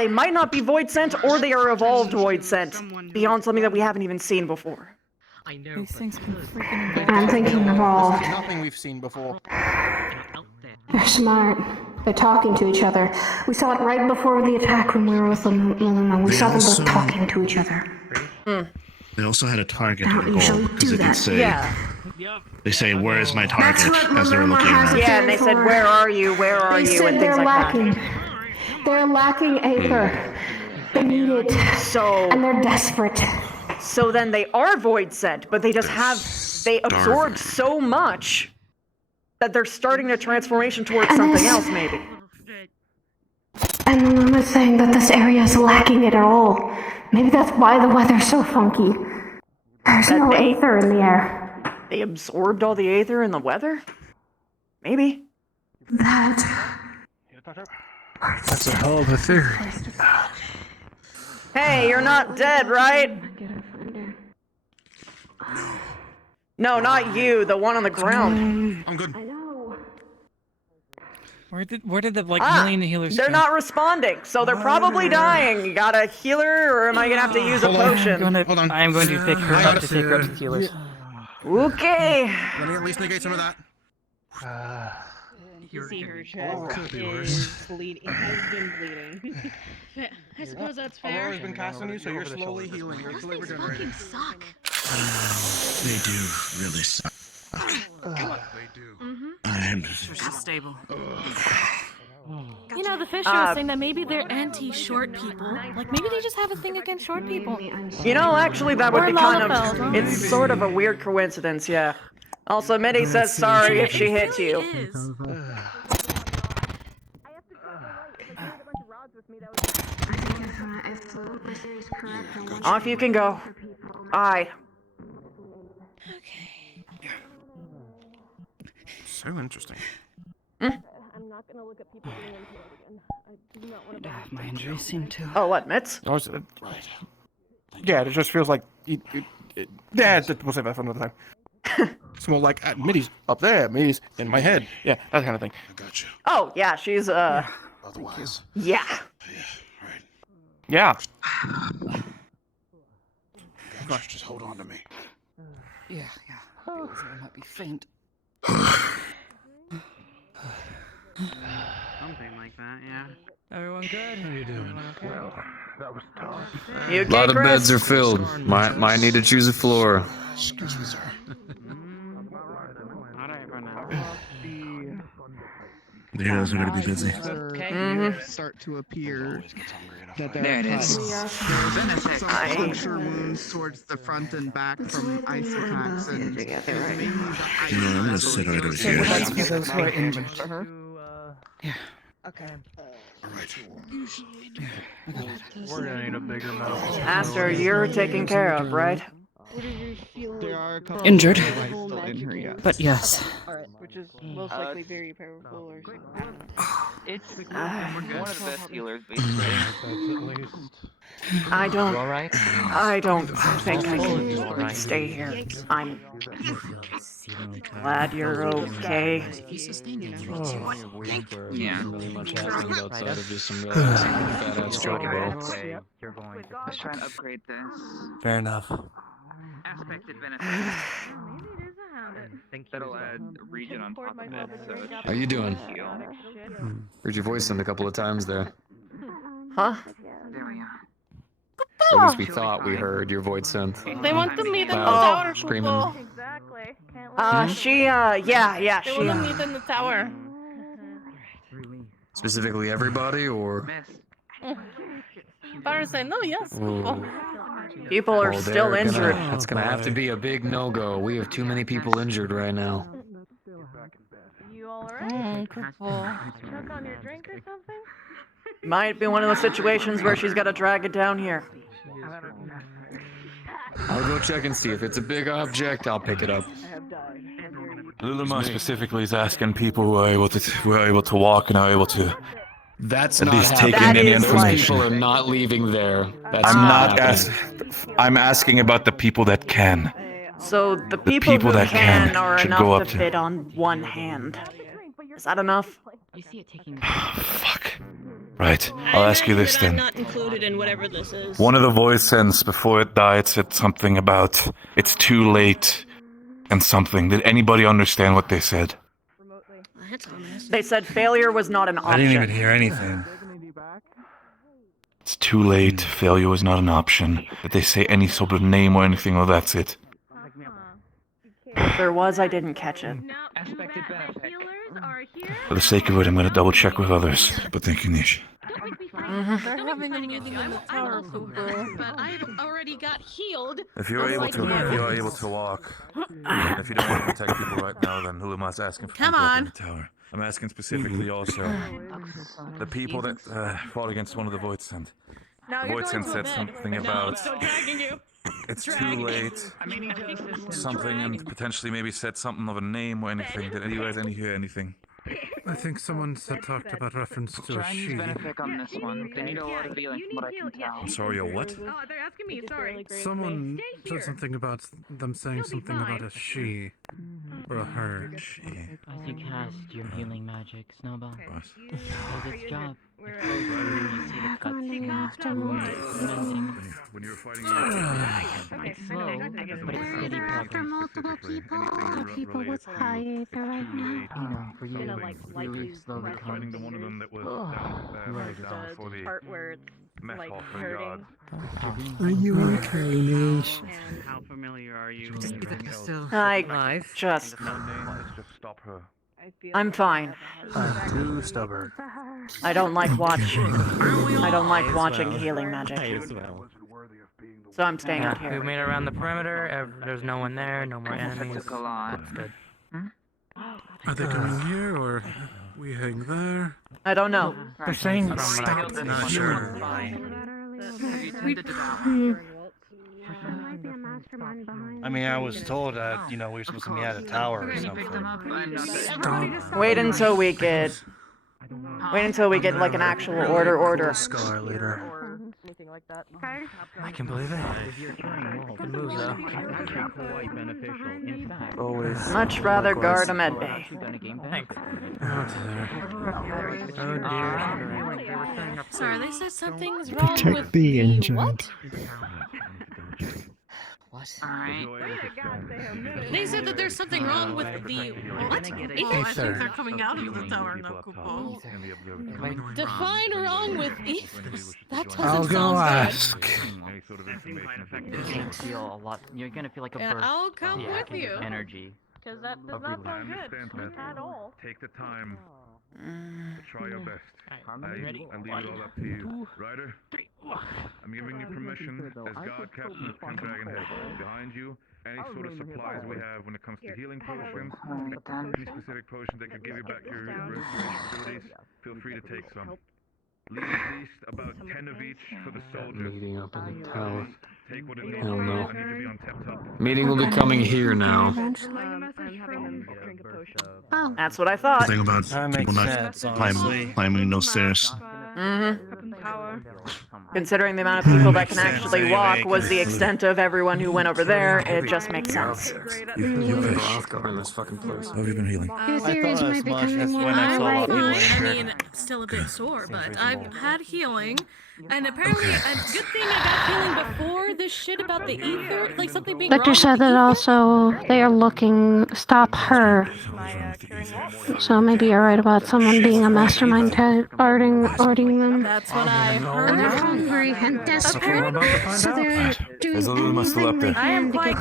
might not be void sent, or they are evolved void sent beyond something that we haven't even seen before. These things can freaking I'm thinking evolved. Nothing we've seen before. They're smart. They're talking to each other. We saw it right before the attack when we were with them. We saw them both talking to each other. They also had a target They and don't a goal usually because do they that. did say. Yeah. They say, "Where is my That's target?" what as they're Maruma looking has around. it. Yeah, and they said, "Where are you? Where are They you?" said and they're things like lacking. that. They're lacking aether. They need it. And they're desperate. So then they are void sent, but they just they absorbed so much that they're starting a transformation towards something else, maybe. And Maruma was saying that this area is lacking it at all. Maybe that's why the weather's so funky. There's no aether in the air. They absorbed all the aether in the weather? Maybe. That's a hell of a theory. Hey, you're not dead, right? No, not you, the one on the ground. I'm good. Where did the million healers They're go? not responding, so they're probably dying. You got a healer, or am I gonna have to use a potion? I'm going to pick her up to take her up to the healers. Okay. Let me at least negate some of that. You see her chest is bleeding. It has been bleeding. I suppose that's fair. Aurora's been casting you, so you're slowly healing. You're slowly regenerating. Suck. They do really suck. They do. I'm stable. You know, the Fisher was saying that maybe they're anti-short people. Like, maybe they just have a thing against short people. You know, actually, that would Or be kind Lalafels, of... huh? It's sort of a weird coincidence, yeah. Also, Mitty says sorry if she hits you. Off you can go. Aye. So interesting. I'm not gonna look at people being into it again. I do not want to My injuries seem to. Oh, what, Mitz? Right. Yeah, it just feels like... yeah, we'll save that for another time. It's more like, Mitty's up there, Mitty's in my head. Yeah, that kind of thing. I got you. Oh, yeah, she's, Otherwise. Yeah. Yeah. Gosh, just hold on to me. Yeah. I might be faint. Something like that, yeah. Everyone good? How you doing? Well, that was tough. You A lot of beds are filled. Might need to choose a floor. Excuse me, sir. The heroes are going to be busy. Start to appear that There it is. There's some puncture wounds towards the front and back from ice attacks, and You know, I'm going to sit right over here. That's for those who are injured. Yeah. Okay. All right. We're gonna need a bigger medical. Aster, you're taken care of, right? there are a couple Injured. still in here yet. But yes. Which is most likely very powerful or something. It's one of the best healers, basically. I don't think I All can right. stay here. I'm glad you're okay. Yeah. Really much happened outside of just some fat-ass chocobo. Let's try and upgrade this. Fair enough. Aspected benefits. that'll add a region on top of it. So it How you doing? Heard your voice in a couple of times there. Huh? There we are. At least we thought we heard your voice synth. They want to meet in the Loud, tower, screaming. Kupo. Yeah, They want to meet in the tower. Specifically everybody, or? Fire say no, yes. Kupo. People are still injured. That's gonna have to be a big no-go. We have too many people injured right now. You alright? Kupo. Choke on your drink or something? Might be one of those situations where she's got to drag it down here. I'll go check and see. If it's a big object, I'll pick it up. Luluma specifically is asking people who are able to walk and are able to. That's at not least happening. take in any Those information. people are not leaving there. That's I'm not happening. I'm asking about the people that can. So the people who that can can are should enough go up to to- fit on one hand. Is that enough? You see it taking. Right. I'll ask you this I'm then. not included in whatever this is. One of the voice sends before it died said something about it's too late and something. Did anybody understand what they said? They said failure was not an option. I didn't even hear anything. It's too late. Failure was not an option. Did they say any sort of name or anything, or that's it? If there was, I didn't catch it. For the sake of it, I'm going to double check with others. But thank you, Nish. They're having anything in the tower, Kupo. But I've already got healed. If you're able to walk, and if you don't want to protect people right now, then Huluma's asking for Come people up in on. the tower. I'm asking specifically also the people that fought against one of the Voids sent. Now The you're Voids going sent to said bed. something No, about I'm dragging you. it's too late, something, and potentially maybe said something of a name or anything. Did you guys hear anything? I think someone said talked about reference to a she. Benefit on this one. They need a lot of healing from what I can tell. I'm sorry, a what? Oh, they're asking me. Sorry. Someone said something about them saying something about a she or a her. She. As you cast your healing magic, Snowball, What? it does its job. It flows through and you see the cuts mending. When you were fighting It's slow, but it's steady progress. multiple people. The people with high aether right now. You know, for you, really slowly fighting the one of them that was down for the part where it's meth like hall for hurting. Are you okay, Nish? How familiar are you? I just... Just stop her. I'm fine. I'm too stubborn. I don't like watching healing magic. So I'm staying out We here. made it around the perimeter. There's no one there. No more enemies. Took a lot. That's good. Are they coming here or we hang there? I don't know. They're saying From what I can not see, sure. I mean, I was told that, we were supposed to meet at a tower or something. Wait until we get like an actual order. Scar later. I can believe it. Good move, though. Quite beneficial. In fact, Always. Much rather guard a med bay. Thanks. Oh dear. Sorry, they said something's wrong Protect with the injured. what? Alright. They said that there's something wrong with the what? I think they're coming out of the tower now, Kupo. Define wrong with ethers. That doesn't I'll go sound ask. You're gonna feel like a Yeah, burst I'll come of with you. energy. Because that does not sound good at all. Take the time. Try your best. I leave it all up to you. Ryder, I'm giving you permission as God Captain of Ken Dragonhead. Behind you, any sort of supplies we have when it comes to healing potions, any specific potions that could give you back your restoration abilities, feel free to take some. Leave at least about 10 of each for the soldiers. Meeting up in the tower. Take what it needs. Hell no. I need to be on tip top. Meeting will be coming here now. That's what I thought. Thing about That people makes not sense, honestly. climbing no stairs. Mm-hmm. Power. Considering the amount of people that can actually walk was the extent of everyone who went over there, it just makes sense. You've been Roscoe in this fucking place. How have you been healing? Your theories might be coming more right now. I mean, still a bit sore, but I've had healing. And apparently, a good thing I got healing before this shit about the ether, like something being Victor wrong said with the that ether. also they are looking stop her. So maybe you're right about someone being a mastermind ordering them. That's what I heard. And they're hungry and desperate, so they're doing everything they can to get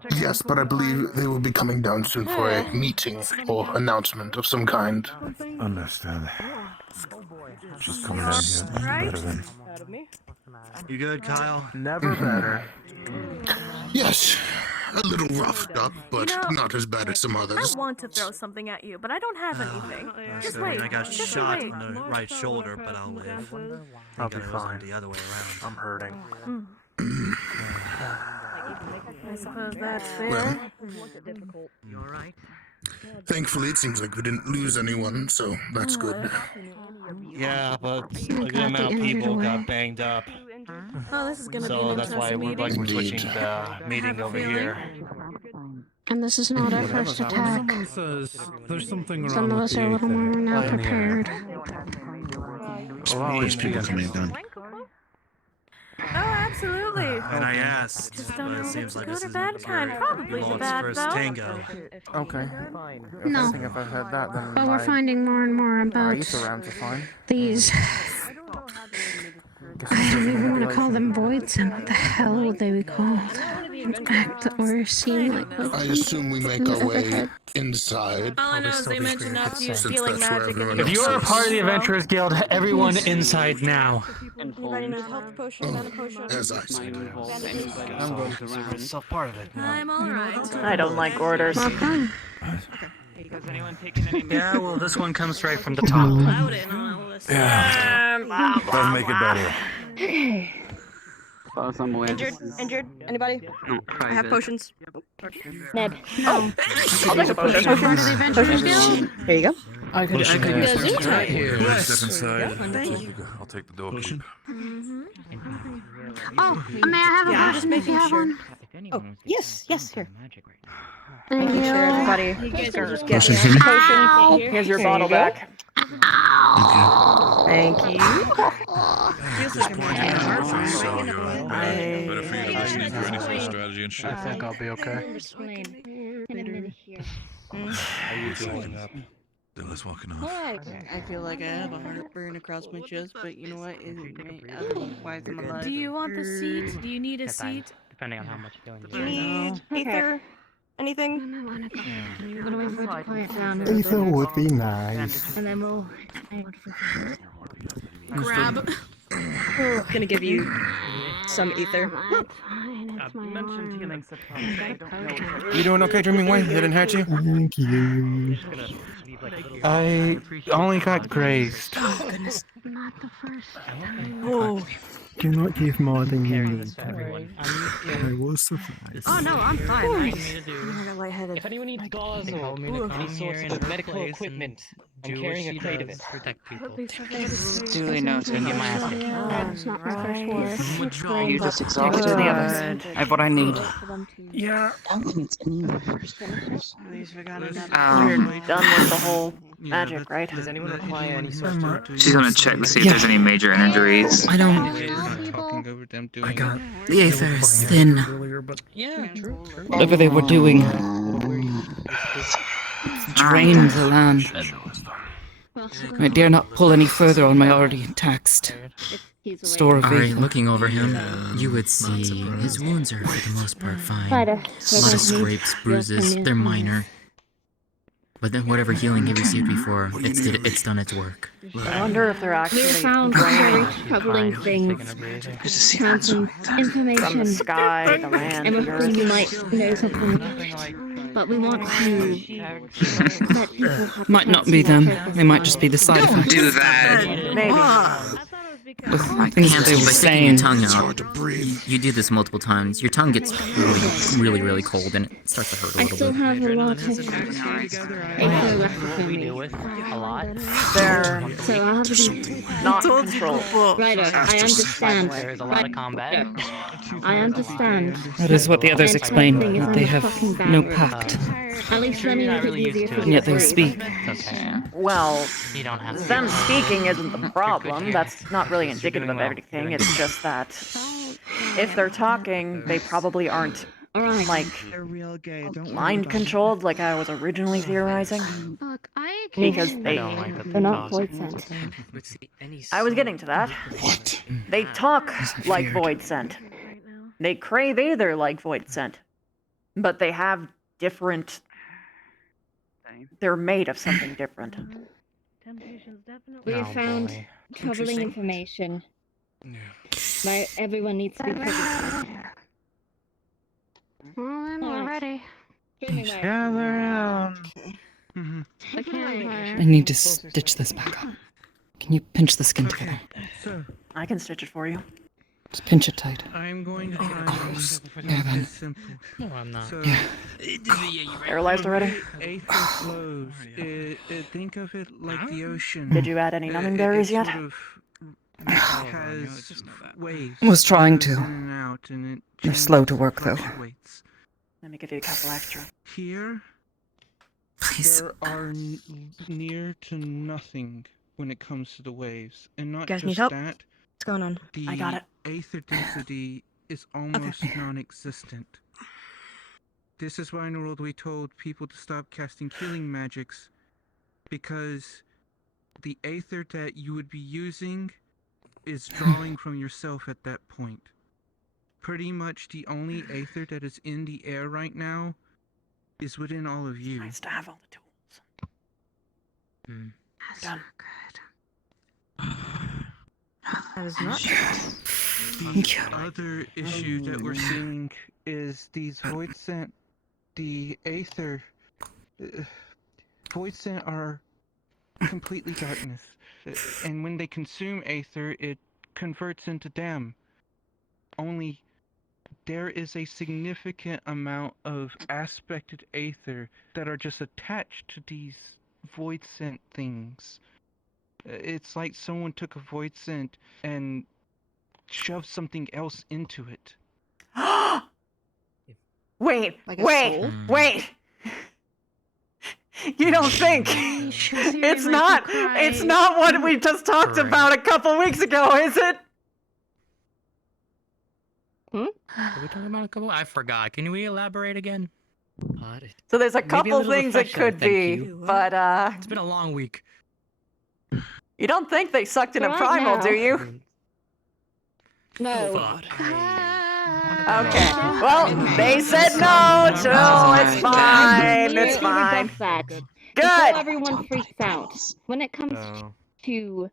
people. Yes, but I believe they will be coming down soon for a meeting or announcement of some kind. Understand. Just coming down here. Better than. You good, Kyle? Never better. Yes, a little roughed up, but not as bad as some others. I want to throw something at you, but I don't have anything. Just I mean, wait. I got just shot wait. in the right shoulder, but I'll live. I'll be It was fine. the other way around. I'm hurting. I suppose that's Well, fair. You alright? thankfully it seems like we didn't lose anyone, so that's good. Yeah, but a good got amount the of injured people away. got banged up. Oh, this is gonna be So an that's why interesting we're meeting. switching the meeting over here. And this is not our first attack. Someone says there's something wrong Some of with us the are a little ether. more now prepared. There's people coming down. Oh, absolutely. And I asked, Just but don't know it if seems it's like good this or is bad kind. Probably the Lord's bad, first though. tango. Okay. No. I think if I had that, then But we're finding more and more about ether rounds are fine. these. I don't even want to call them voids, and what the hell would they be called? The fact that we're seeing like I assume we make our way inside. All I know is they mentioned not to use Since healing that's where magic in everyone the If you are a part of the Adventurers Guild, everyone inside now. Anybody need health potion, mana potion? As I said. I'm going to consider myself part of it. I'm alright. I don't like orders. Yeah, well, this one comes straight from the top. Loud in on all this. Doesn't make it better. Injured? Anybody? No, I have potions. Ned. Oh, I'll take a potion. Part of the Adventurers Guild? There you go. I could use right here. Step inside. I'll take the door. Oh, may I have a Yeah, potion just if making you have sure. one? Oh, yes, here. Thank Making you. sure everybody You guys are just gets Potion a for me? potion. Here's your There you bottle go. back. Thank you. feels like a Better for you to just sneak through any sort of strategy and shit. I think I'll be okay. Are you feeling up? Dylan's walking off. I feel like I have a heartburn across my chest, but you know what? Otherwise, I'm alive. Do you want the seat? Do you need a seat? Depending on how much you're Do you need ether? Anything? What do we put to quiet down? Ether would be nice. And then we'll... Grab. Gonna give you some ether. That's fine, it's my arm. You doing okay, Dreaming Way? They didn't hurt you? Thank you. I only got grazed. Oh, goodness. Not the first time. Oh. Do not give more than you need. I will suffice. Oh no, I'm fine. I got lightheaded. If anyone needs gauze or any sorts of medical equipment, I'm carrying a crate of it. Protect people. Duly noted. Get my ass kicked. It's not my first war. You just Take exhausted it to the the others. others. I have what I need. Yeah. You're done with the whole magic, right? Does anyone require any sort of... She's gonna check to see if there's any major injuries. I don't. I got The aether is thin. Yeah, true. Whatever they were doing drained the land. I dare not pull any further on my already taxed store of Alright, ether. looking over him, you would see his wounds are for the most part fine. Fighter. A lot of scrapes, bruises, they're minor. But then whatever healing he received before, it's done its work. I wonder if they're actually We found very troubling things. Found some information from the sky, the land, and the we're thinking you might know something. But we want to let people have Might not be them. They might just be the side effects. Do that. Maybe. With things hands, they by were sticking your saying. tongue It's out, hard to breathe. you do this multiple times. Your tongue gets really cold and it starts to hurt a I little still bit. have a lot of aether left in me. A lot. They're So I'll have to be not controlled. Ryder, I understand. There is a lot of combat. I understand. That is what the others And explain. everything is They on have fucking no bandwidth. pact. At least let me make it easier for And you yet to they breathe. speak. It's okay. Well, You don't have to. them speaking isn't the problem. That's not really indicative of everything. It's just that if they're talking, they probably aren't like mind controlled like I was originally theorizing. Look, I Because they're not void sent. I was getting to that. What? They talk like void sent. They crave aether like void sent. But they have different. They're made of something different. We have found troubling information. Everyone needs to be privy to. We're ready. Gather around. I need to stitch this back up. Can you pinch the skin together? So, I can stitch it for you. Just pinch it tight. I'm going to try and There make then. this simple. No, I'm not. So, Paralyzed already? Aether flows. Think of it like the ocean. Did you add any numbing berries yet? Has waves. Was trying to. In and out, and it They're slow to work, though. fluctuates. Let me give you a couple extra. Here, Please. there are near to nothing when it comes to the waves, and not Guys just need help? that. What's going on? The I got it. aether density is almost non-existent. This is why in the world we told people to stop casting killing magics, because the aether that you would be using is drawing from yourself at that point. Pretty much the only aether that is in the air right now is within all of you. Nice to have all the tools. Done. That is not The other issue that we're seeing is these void scent, the aether. Void scent are completely darkness, and when they consume aether, it converts into them. Only there is a significant amount of aspected aether that are just attached to these void scent things. It's like someone took a void scent and shoved something else into it. Wait, Like a wait, soul? wait! You don't think it's not what we just talked about a couple weeks ago, is it? Are we talking about a couple? I forgot. Can we elaborate again? So there's a Maybe a couple little things it refresher, could thank be, you. but It's been a long week. you don't think they sucked in a Right primal, now. do you? No. Okay. Well, they said no, so it's fine. It's fine. Before Good. everyone freaks out, when it comes to,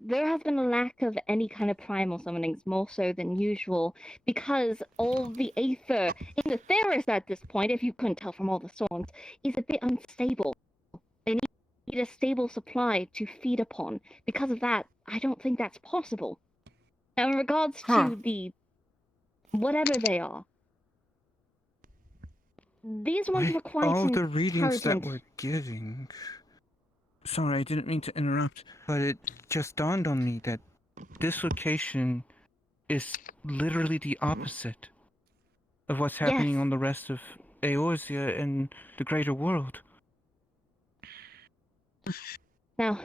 there has been a lack of any kind of primal summonings, more so than usual, because all the aether in the Theris at this point, if you couldn't tell from all the songs, is a bit unstable. They need a stable supply to feed upon. Because of that, I don't think that's possible. Now, in regards to the whatever they are, these ones were quite All the readings that intelligent. we're giving. Sorry, I didn't mean to interrupt, but it just dawned on me that this location is literally the opposite of what's happening Yes. on the rest of Eorzea and the greater world. Now,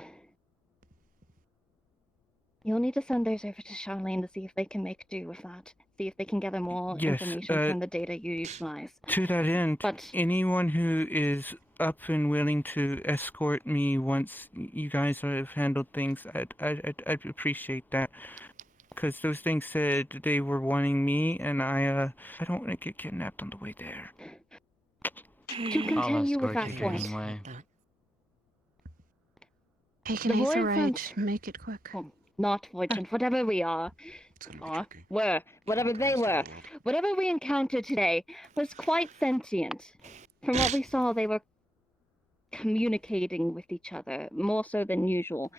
you'll need to send those over to Charlene to see if they can make do with that. See if they can gather more Yes, information from the data you utilize. To that end, anyone who is up and willing to escort me once you guys have handled things, I'd appreciate that. Because those things said they were wanting me, and I don't want to get kidnapped on the way there. To continue with that point, the void scent, make it quick. not void scent, whatever we are, whatever they were, whatever we encountered today was quite sentient. From what we saw, they were communicating with each other more so than usual.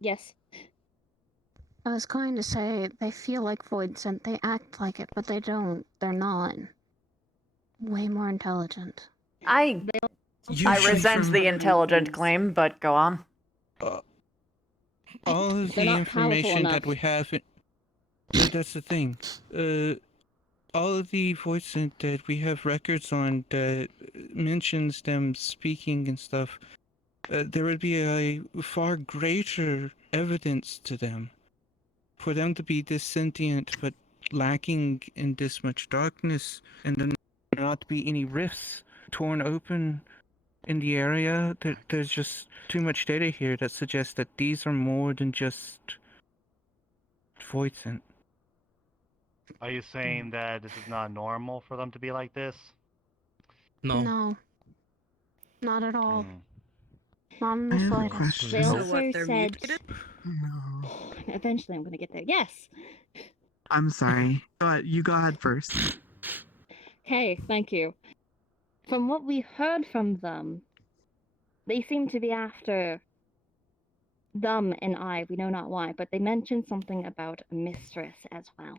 Yes. I was going to say, they feel like void sent, they act like it, but they don't. They're not. Way more intelligent. I resent from- the intelligent claim, but go on. All of They're the not powerful information enough. that we have, that's the thing. All of the voice that we have records on that mentions them speaking and stuff, there would be a far greater evidence to them. For them to be this sentient but lacking in this much darkness, and then not to be any rifts torn open in the area, there's just too much data here that suggests that these are more than just void sent. Are you saying that this is not normal for them to be like this? No. Not at all. Not in I the have a slightest. question. They So also what, they're said... mutated? Eventually I'm gonna get there. Yes! I'm sorry. You go ahead first. Okay, thank you. From what we heard from them, they seem to be after them and I, we know not why, but they mentioned something about a mistress as well.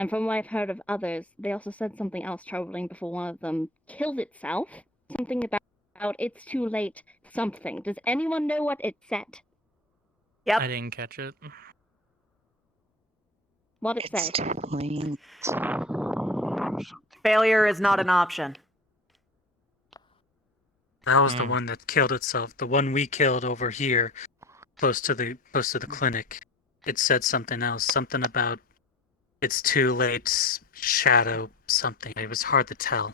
And from what I've heard of others, they also said something else troubling before one of them killed itself. Something about it's too late something. Does anyone know what it said? Yep. I didn't catch it. What did it say? Failure is not an option. That was the one that killed itself. The one we killed over here, close to the clinic. It said something else. Something about it's too late. Shadow something. It was hard to tell.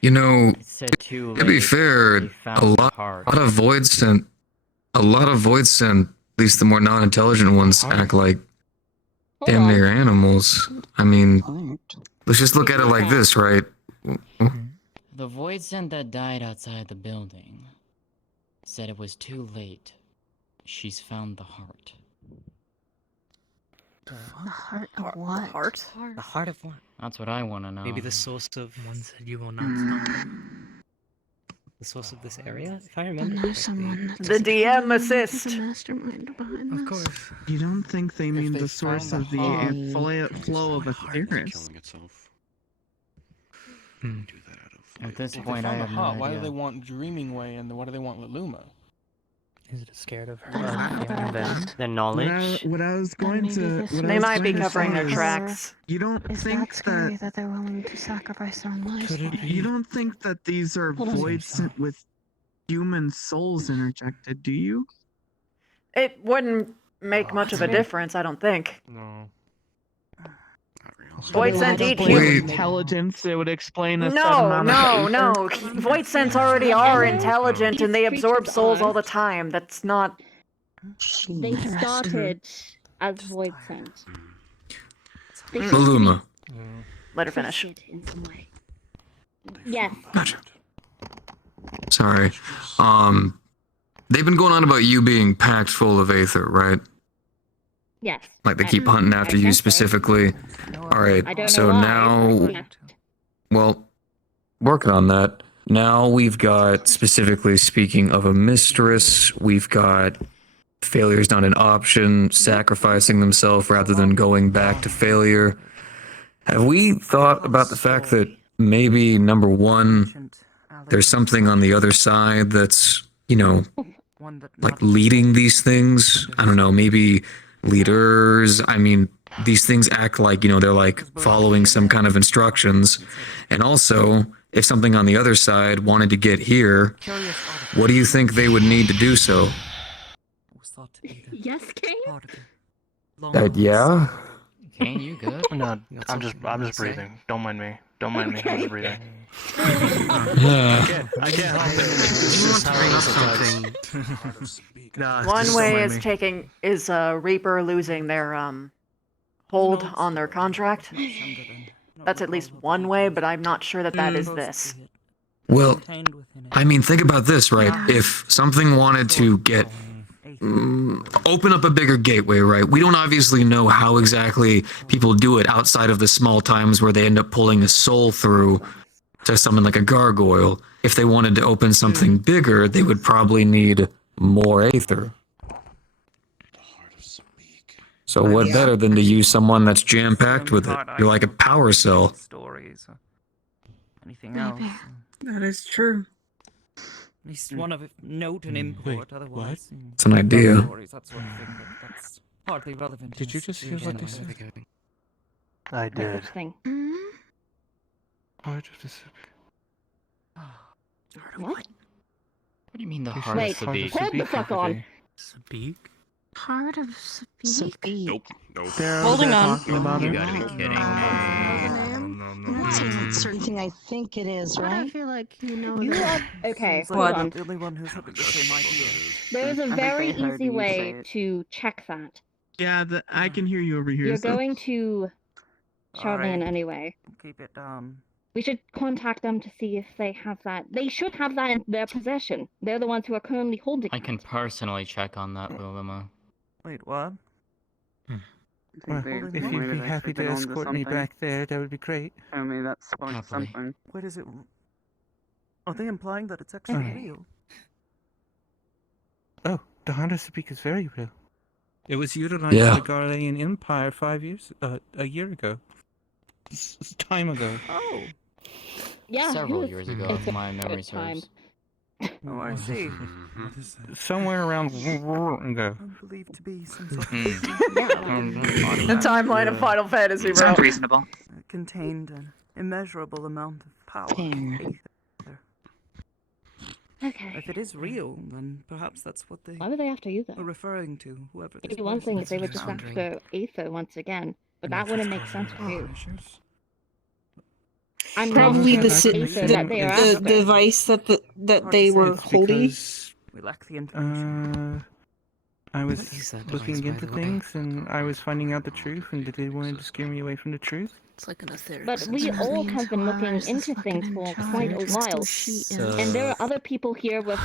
You know, said too to be late, fair, they a found the lot heart. of void sent, at least the more non-intelligent ones, act like damn near animals. I mean, let's just look at it like this, right? The void sent that died outside the building said it was too late. She's found the heart. The heart of what? The heart of what? That's what I want to know. Maybe the source of one said you will not stop. The source of this area, if I remember correctly. The DM assist. The mastermind behind Of this. course. You don't think they mean the source of the flow of Atheris? At this If they point, I found the have no heart, why do idea. they want Dreaming Way and why do they want Luma? Is it scared of I don't know her? about The knowledge. What I was going to. They might be covering their tracks. You don't Is think that scary that they're willing to sacrifice their own lives for it? You don't think that these are Hold on. voids sent with human souls interjected, do you? It wouldn't make much of a difference, I don't think. No. Void sent eat With humans. intelligence, it would explain a certain No, amount no, of no. Void Scents already are intelligent and they absorb souls all the time. That's not. They started as void sent. Maluma. Let her finish. Yes. Gotcha. Sorry. They've been going on about you being packed full of Aether, right? Yes. Like they keep hunting after you specifically. All right. I don't So know why, now, but yeah. well, working on that. Now we've got, specifically speaking of a mistress, we've got failure's not an option, sacrificing themselves rather than going back to failure. Have we thought about the fact that maybe, number one, there's something on the other side that's, you know, like leading these things? I don't know, maybe leaders. I mean, these things act like, you know, they're like following some kind of instructions. And also, if something on the other side wanted to get here, what do you think they would need to do so? Yes, King? Yeah? Kane, you good? No, I'm just breathing. Don't mind me. Don't mind me. I'm just breathing. I can't help it. One way is Reaper losing their hold on their contract. That's at least one way, but I'm not sure that that is this. Well, I mean, think about this, right? If something wanted to get open up a bigger gateway, right? We don't obviously know how exactly people do it outside of the small times where they end up pulling a soul through to summon like a gargoyle. If they wanted to open something bigger, they would probably need more aether. So what better than to use someone that's jam-packed with it? You're like a power cell. Stories or anything Maybe. else. That is true. At least one of note and import, otherwise. It's an idea. Stories, that sort of thing, but that's hardly relevant. Did you just hear what they said? I did. Interesting. Part of this. What? What do you mean the Wait, heart of hold Sabik? the fuck on. Sabik? Heart of Sabik? Nope. Nope. Holding on. You gotta be kidding me. That seems like a certain thing I think it is, I right? feel like you know You that. are okay. Seems like Hold I'm on. not the only one who's having the same idea. There is a think very they heard easy you say way it. to check that. Yeah, I can hear you over here. You're so. going to Charlene Alright. anyway. Keep it down. We should contact them to see if they have that. They should have that in their possession. They're the ones who are currently holding I it. can personally check on that, Wilma. Wait, what? Well, Holding if what? you'd be happy to escort me back there, that would be great. I mean, that's quite Happily. something. Wait, is it... Are they implying that it's actually Okay. real? Oh, the Honda Sabik is very real. It was utilized Yeah. by the Garlean Empire a year ago. Time ago. Oh! Yeah, Several it was- years ago, it's if my a memory good time. serves. Oh, I see. Somewhere around ago. I believe to be some sort of... The timeline of Final Fantasy, bro. Sounds reasonable. contained an immeasurable amount of power. Okay. If it is real, then perhaps that's what they Why were they after you are though? referring to, whoever this Maybe one person thing is. if they were just after Aether once again, but that wouldn't make sense to you. I'm not Probably sure the it's Aether that they are the after. device that they were holding. We lack the information. I was What is that looking device, by into the way? things, and I was finding out the truth, and they wanted to scare me away from the truth. It's like an etheric. But we all have been looking into things for quite a while, and there are other people here with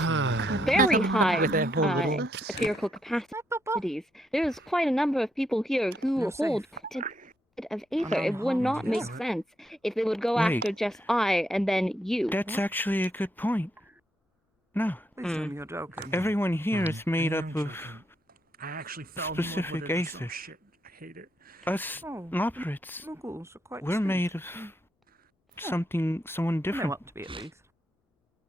very high With their whole little- etherical capacities. There's quite a number of people here who hold quite a bit of Aether. It would not make sense if they would go Wait. after just I and then you. That's actually a good point. No, Please tell me you're joking. everyone here is made up of I actually fell in love with specific it or some Aether. shit. I hate it. Us Oh, Loporits, Muggles are quite we're distinct. made of someone They different. want to be, at least.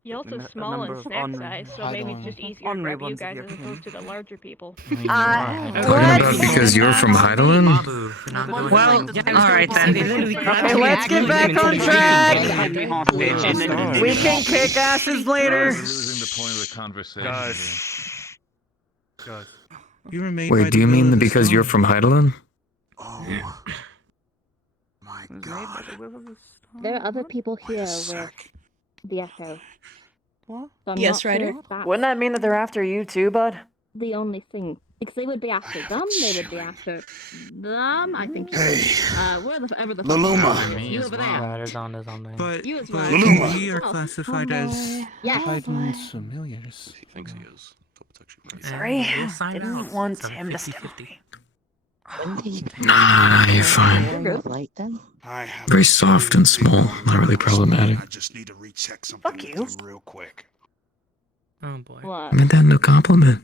You're also A small number and of snack honorary- size, so maybe it's just easier to honorary grab you ones of guys your as opposed to the larger people. Talking about because you're from Heidelin? Well, alright then. Okay, let's get back on track. We can kick asses later. Losing the point of the conversation. Guys, you were made by Wait, do the you will mean of that the because you're stone. from Heidelin? There are other people here with the Echo. What? So I'm Yes, not sure Ryder? if that's Wouldn't that mean that they're after you too, bud? the only thing. Because they would be after them, they would be after them, I think. Wherever the fuck Laluma. you over there. Riders on this on there. But, You as but well. Luma. we are classified as Yes. Heiden's familiars. He thinks he is. Sorry, We'll find didn't out. want So him to 50-50. Nah, you're fine. Good light then. I have Very soft and small, not really problematic. I just need to recheck something Fuck with you. real quick. Oh boy. What? I meant that in a compliment.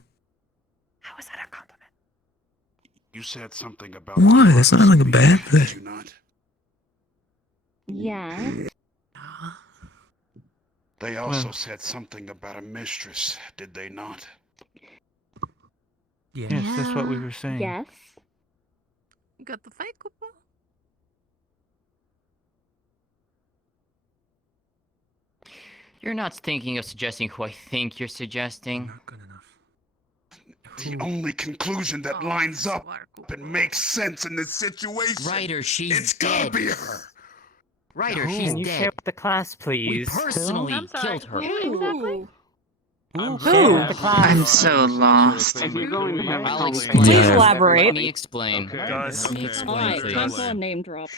How is that a compliment? You said something about Why? That's not like a bad Did thing. you not? Yeah. They also said something about a mistress, did they not? Yes, that's what we were saying. Yes. You got the fake one? You're not thinking of suggesting who I think you're suggesting. Not good enough. The only conclusion that lines up and makes sense in this situation. Ryder, she's It's gotta dead. be her. Ryder, she's Can you share dead. with the class, We please? personally I'm sorry. killed her. Who exactly? Who? The class. I'm so lost. I'll explain. Please elaborate. Let me explain. Guys, Let me explain, Alright, time please. for a name drop.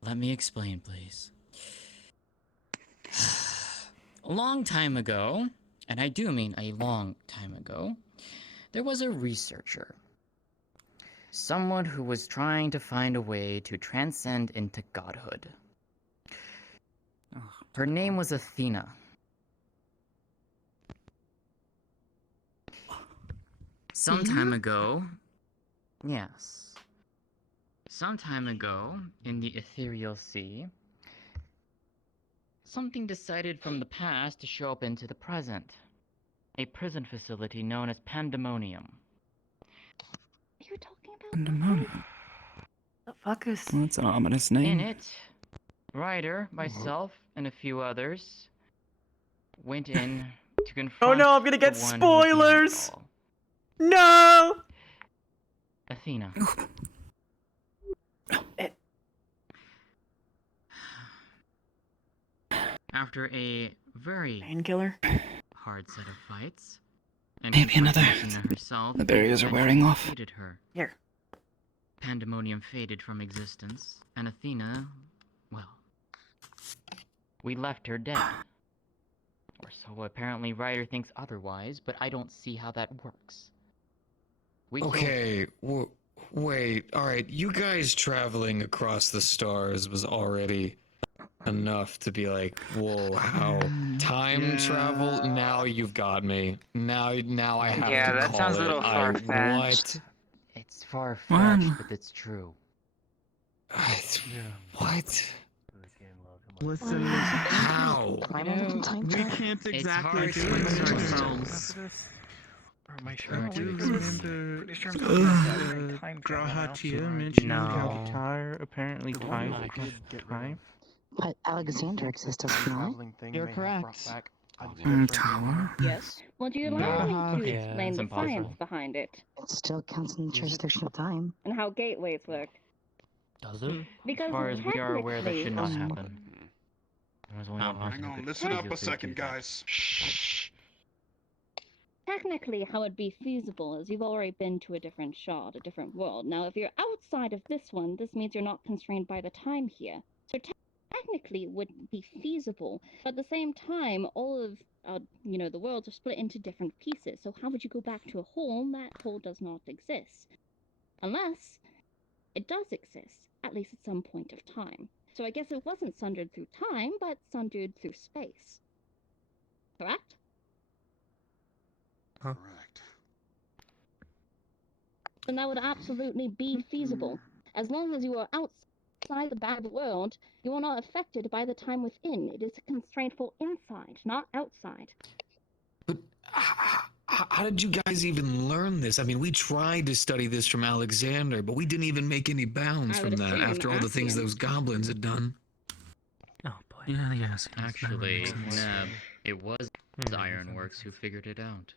Let me explain, please. A long time ago, and I do mean a long time ago, there was a researcher. Someone who was trying to find a way to transcend into godhood. Her name was Athena. Some time ago, yes. Some time ago, in the ethereal sea, something decided from the past to show up into the present. A prison facility known as Pandemonium. You talking about Pandemonium. The fuck is? Well, that's an ominous name. In it, Ryder, myself, and a few others went in to confront Oh no, I'm gonna get the one who was behind it spoilers! all. No! Athena. After a very Painkiller? hard set of fights, and Maybe another. Athena herself The barriers are eventually wearing off. defeated her. Here. Pandemonium faded from existence, and Athena, well, we left her dead. Or so apparently Ryder thinks otherwise, but I don't see how that works. We killed- Okay, wait, alright, you guys traveling across the stars was already enough to be like, whoa, how time travel? Now you've got me. Now I have Yeah, to that call sounds a it. little far-fetched. It's far-fetched, but it's true. What? Listen, How? we can't exactly do this ourselves. Am I sure? I do remember Grahatia No. mentioning how Qatar apparently ties across time. But Alexander existed, not? You're correct. Tower? Yes. Well, do you allow me to Yeah, explain it's the impossible. science behind it? It still counts in the jurisdiction of time. And how gateways work? Does it? Because As far as we are aware, that technically, should not happen. There was only one person Hang who on, could listen up feasibly a second, do that. guys. Shh. Technically, how it'd be feasible is you've already been to a different shard, a different world. Now, if you're outside of this one, this means you're not constrained by the time here. So technically, it would be feasible. But at the same time, all of the worlds are split into different pieces. So how would you go back to a whole? That whole does not exist, unless it does exist, at least at some point of time. So I guess it wasn't sundered through time, but sundered through space. Correct? Correct. Then that would absolutely be feasible. As long as you are outside the bad world, you are not affected by the time within. It is a constraint for inside, not outside. How did you guys even learn this? I mean, we tried to study this from Alexander, but we didn't even make any bounds I from would that assume after all the things Axiom. those goblins had done. Oh boy. Yeah, yes. Actually, Neb, it was Ironworks who figured it out.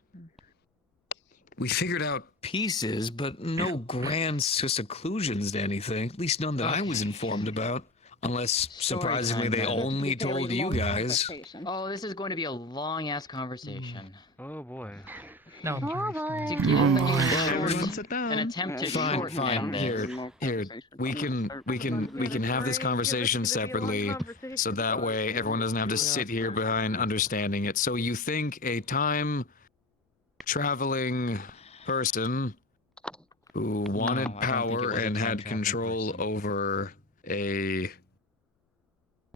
We figured out pieces, but no grand seclusions to anything. At least none that I was informed about. Unless, surprisingly, they only told you guys. Oh, this is going to be a long-ass conversation. Oh boy. No. Oh To boy. give an attempt to shorten this. Here. We can have this conversation separately, so that way everyone doesn't have to sit here behind understanding it. So you think a time traveling person who wanted I don't think it power was a and time had traveling control over a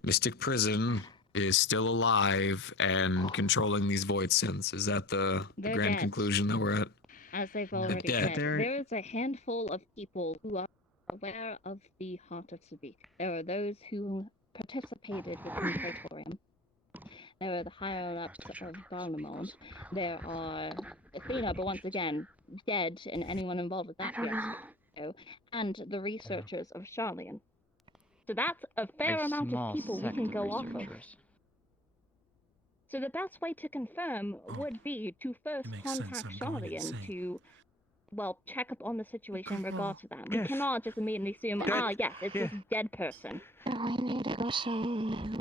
mystic prison is still alive and controlling these void synths. Is that the They're grand dead. conclusion that we're at? As they've already dead. said, there is a handful of people who are aware of the Heart of Sabik. There are those who participated within Praetorium. There are the higher-ups of Garlemald. There are Athena, but once again, dead, and anyone involved with that fiasco, and the researchers of Charlian. So that's a fair amount of small people we sect can of go off of. researchers. So the best way to confirm would be to first It makes sense, contact I'm going Charlian insane. to, well, check up on the situation in regard to that. We Yes. cannot just immediately assume, yes, it's this dead person.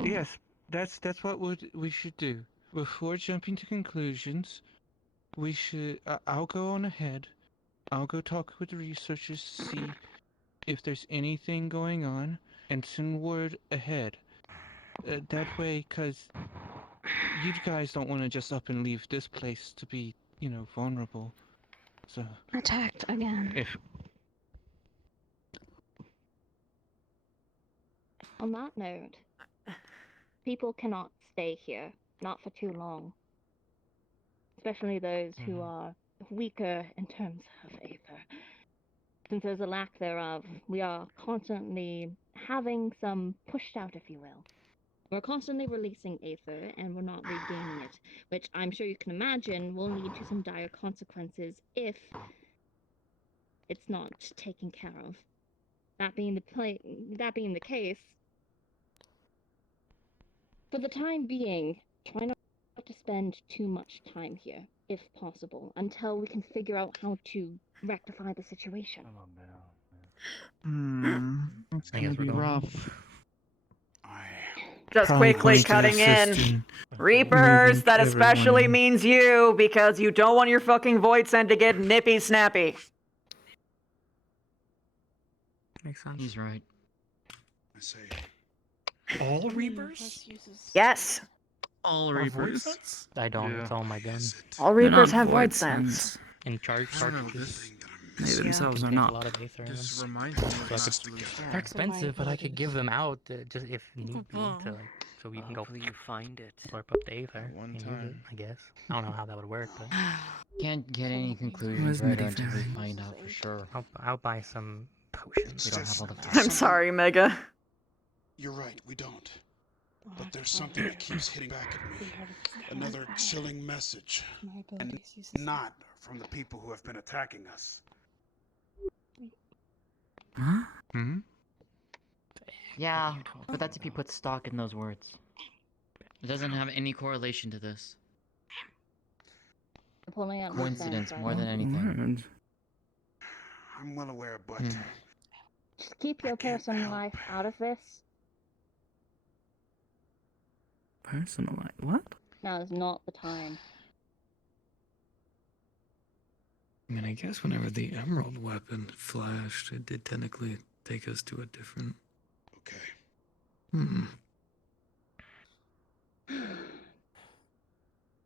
Yes, that's what we should do. Before jumping to conclusions, we should. I'll go on ahead. I'll go talk with the researchers, see if there's anything going on, and send word ahead. That way, cause you guys don't want to just up and leave this place to be, vulnerable. So Attacked again. if On that note, people cannot stay here, not for too long. Especially those who are weaker in terms of aether. Since there's a lack thereof, we are constantly having some pushed out, if you will. We're constantly releasing aether, and we're not regaining it, which I'm sure you can imagine will lead to some dire consequences if it's not taken care of. That being the case, for the time being, try not to spend too much time here, if possible, until we can figure out how to rectify the situation. It's gonna be rough. Just Probably quickly going to cutting assist in. in Reapers, moving that especially everyone. means you, because you don't want your fucking void send to get nippy snappy. Makes sense. He's right. I say. All Reapers? Yes. All Or voice Reapers? sense? I don't. It's all my gun. All They're Reapers not have void void sense. sense. In charge I don't know, cartridges. They themselves are Contains not. a lot of aether in This them. reminds me of So I could- Master Storm. they're expensive, but I could give them out just if need be, to like, so we can go. Hopefully you find it. Slurp up the aether At one and use it. time. I guess. I don't know how that would work, but Can't get any conclusions Where's right Nitty until we Fairy? find out for sure. I'll buy some potions. We don't have all the I'm sorry, Mega. You're right, we don't. But there's something that keeps hitting back at me. Another chilling message. And not from the people who have been attacking us. Huh? Hmm? Yeah, but that's if you put stock in those words. It doesn't have any correlation to this. Pulling out Coincidence more than Oh, anything. word. I'm well aware, but Just keep your personal life out of this. Personal life. What? Now is not the time. I mean, I guess whenever the emerald weapon flashed, it did technically take us to a different. okay.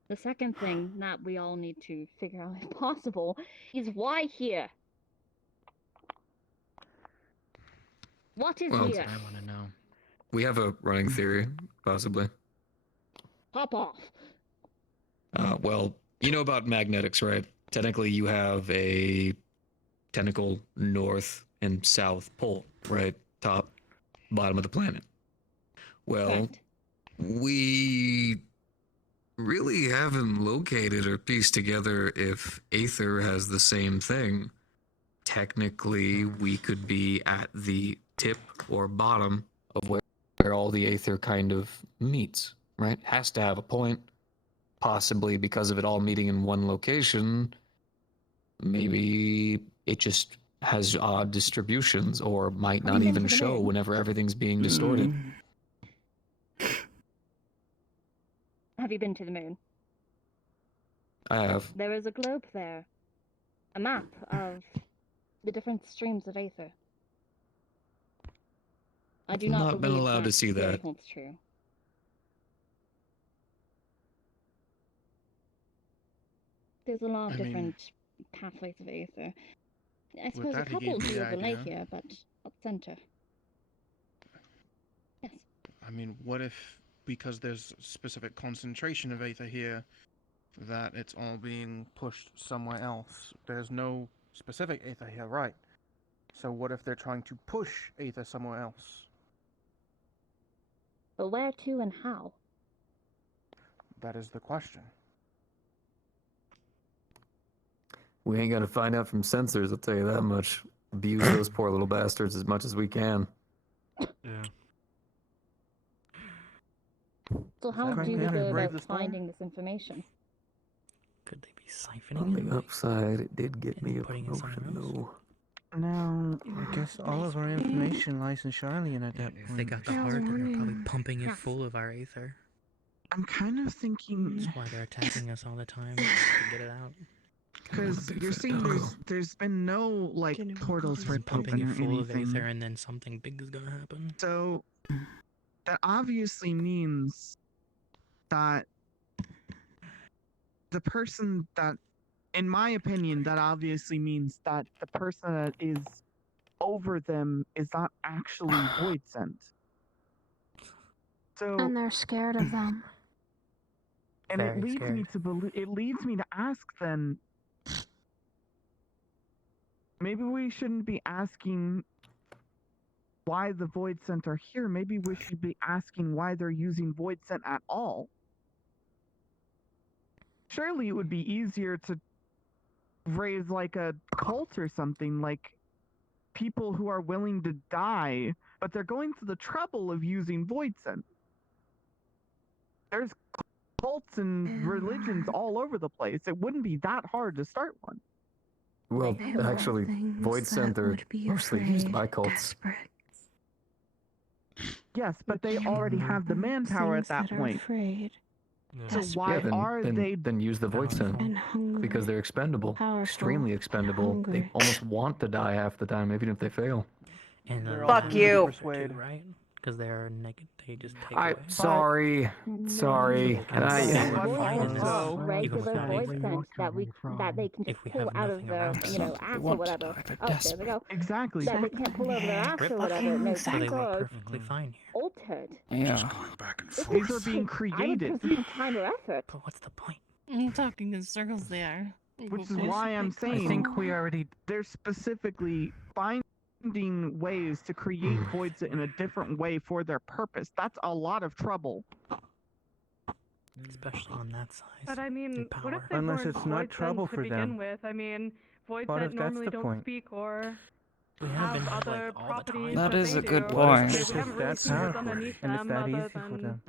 The second thing that we all need to figure out if possible is why here? What is Well, here? I want to know. We have a running theory, possibly. Hop off. Well, you know about magnetics, right? Technically, you have a technical north and south pole, right? Top, bottom of the planet. Well, Correct. we really haven't located or pieced together if Aether has the same thing. Technically, we could be at the tip or bottom of where all the Aether kind of meets, right? Has to have a point. Possibly because of it all meeting in one location, maybe it just has odd distributions or might Have not you been even to the show moon? whenever everything's being distorted. Have you been to the moon? I have. There is a globe there. A map of the different streams of aether. I do I've not not been believe allowed to see still that. holds true. There's a lot of I mean, different pathways of aether. I with suppose a that, he couple gave me do the overlay idea. here, but up center. Yes. I mean, what if, because there's specific concentration of aether here, that it's all being pushed somewhere else? There's no specific aether here, right? So what if they're trying to push aether somewhere else? But where to and how? That is the question. We ain't gonna find out from sensors, I'll tell you that much. Abuse those poor little bastards as much as we can. Yeah. So how that do we mean go brave about the storm? finding this information? Could they be siphoning On it? the upside, it did get me a putting it somewhere promotion, else? though. Now, I guess all of our information lies in Charlene at that If point. they got the heart, then they're probably pumping it full of our aether. I'm kind of thinking That's why they're attacking us all the time to get it out. because you're seeing there's been no like portals Just ripped pumping open it or full of anything. aether, and then something big is gonna happen. So that obviously means that the person that, in my opinion, that obviously means that the person that is over them is not actually void sent. So And they're scared of them. and it Very leads me scared. to believe, it leads me to ask then, Maybe we shouldn't be asking why the void scent are here. Maybe we should be asking why they're using void scent at all. Surely it would be easier to raise like a cult or something, like people who are willing to die, but they're going to the trouble of using void scent. There's cults and religions all over the place. It wouldn't be that hard to start one. Well, actually, void scent are mostly used by cults. Yes, but they already have the manpower at that point. So why are they then use the void scent? Because they're expendable, extremely expendable. They almost want to die half the time, even if they fail. And Fuck you. Right? Because they're negative. They just take away. Sorry. Regular voice scent that they can just pull out of their, ass or whatever. Oh, there we go. Exactly. That they can't pull over their ass or whatever. No, So they these work are perfectly fine here. altered. Yeah. These are being created. I would put some time or effort. But what's the point? I'm talking in circles there. Which is why I'm saying I think we already. They're specifically finding ways to create voids in a different way for their purpose. That's a lot of trouble. Especially on that size. But I mean, what if they Unless weren't it's not void trouble scent to for begin them. with? I mean, void What scent if that's normally the don't point? speak or We have haven't had, other like, all the time. properties That that is they a good do. point. We It's haven't really that seen what's powerful, underneath and it's them that other easy for than, them.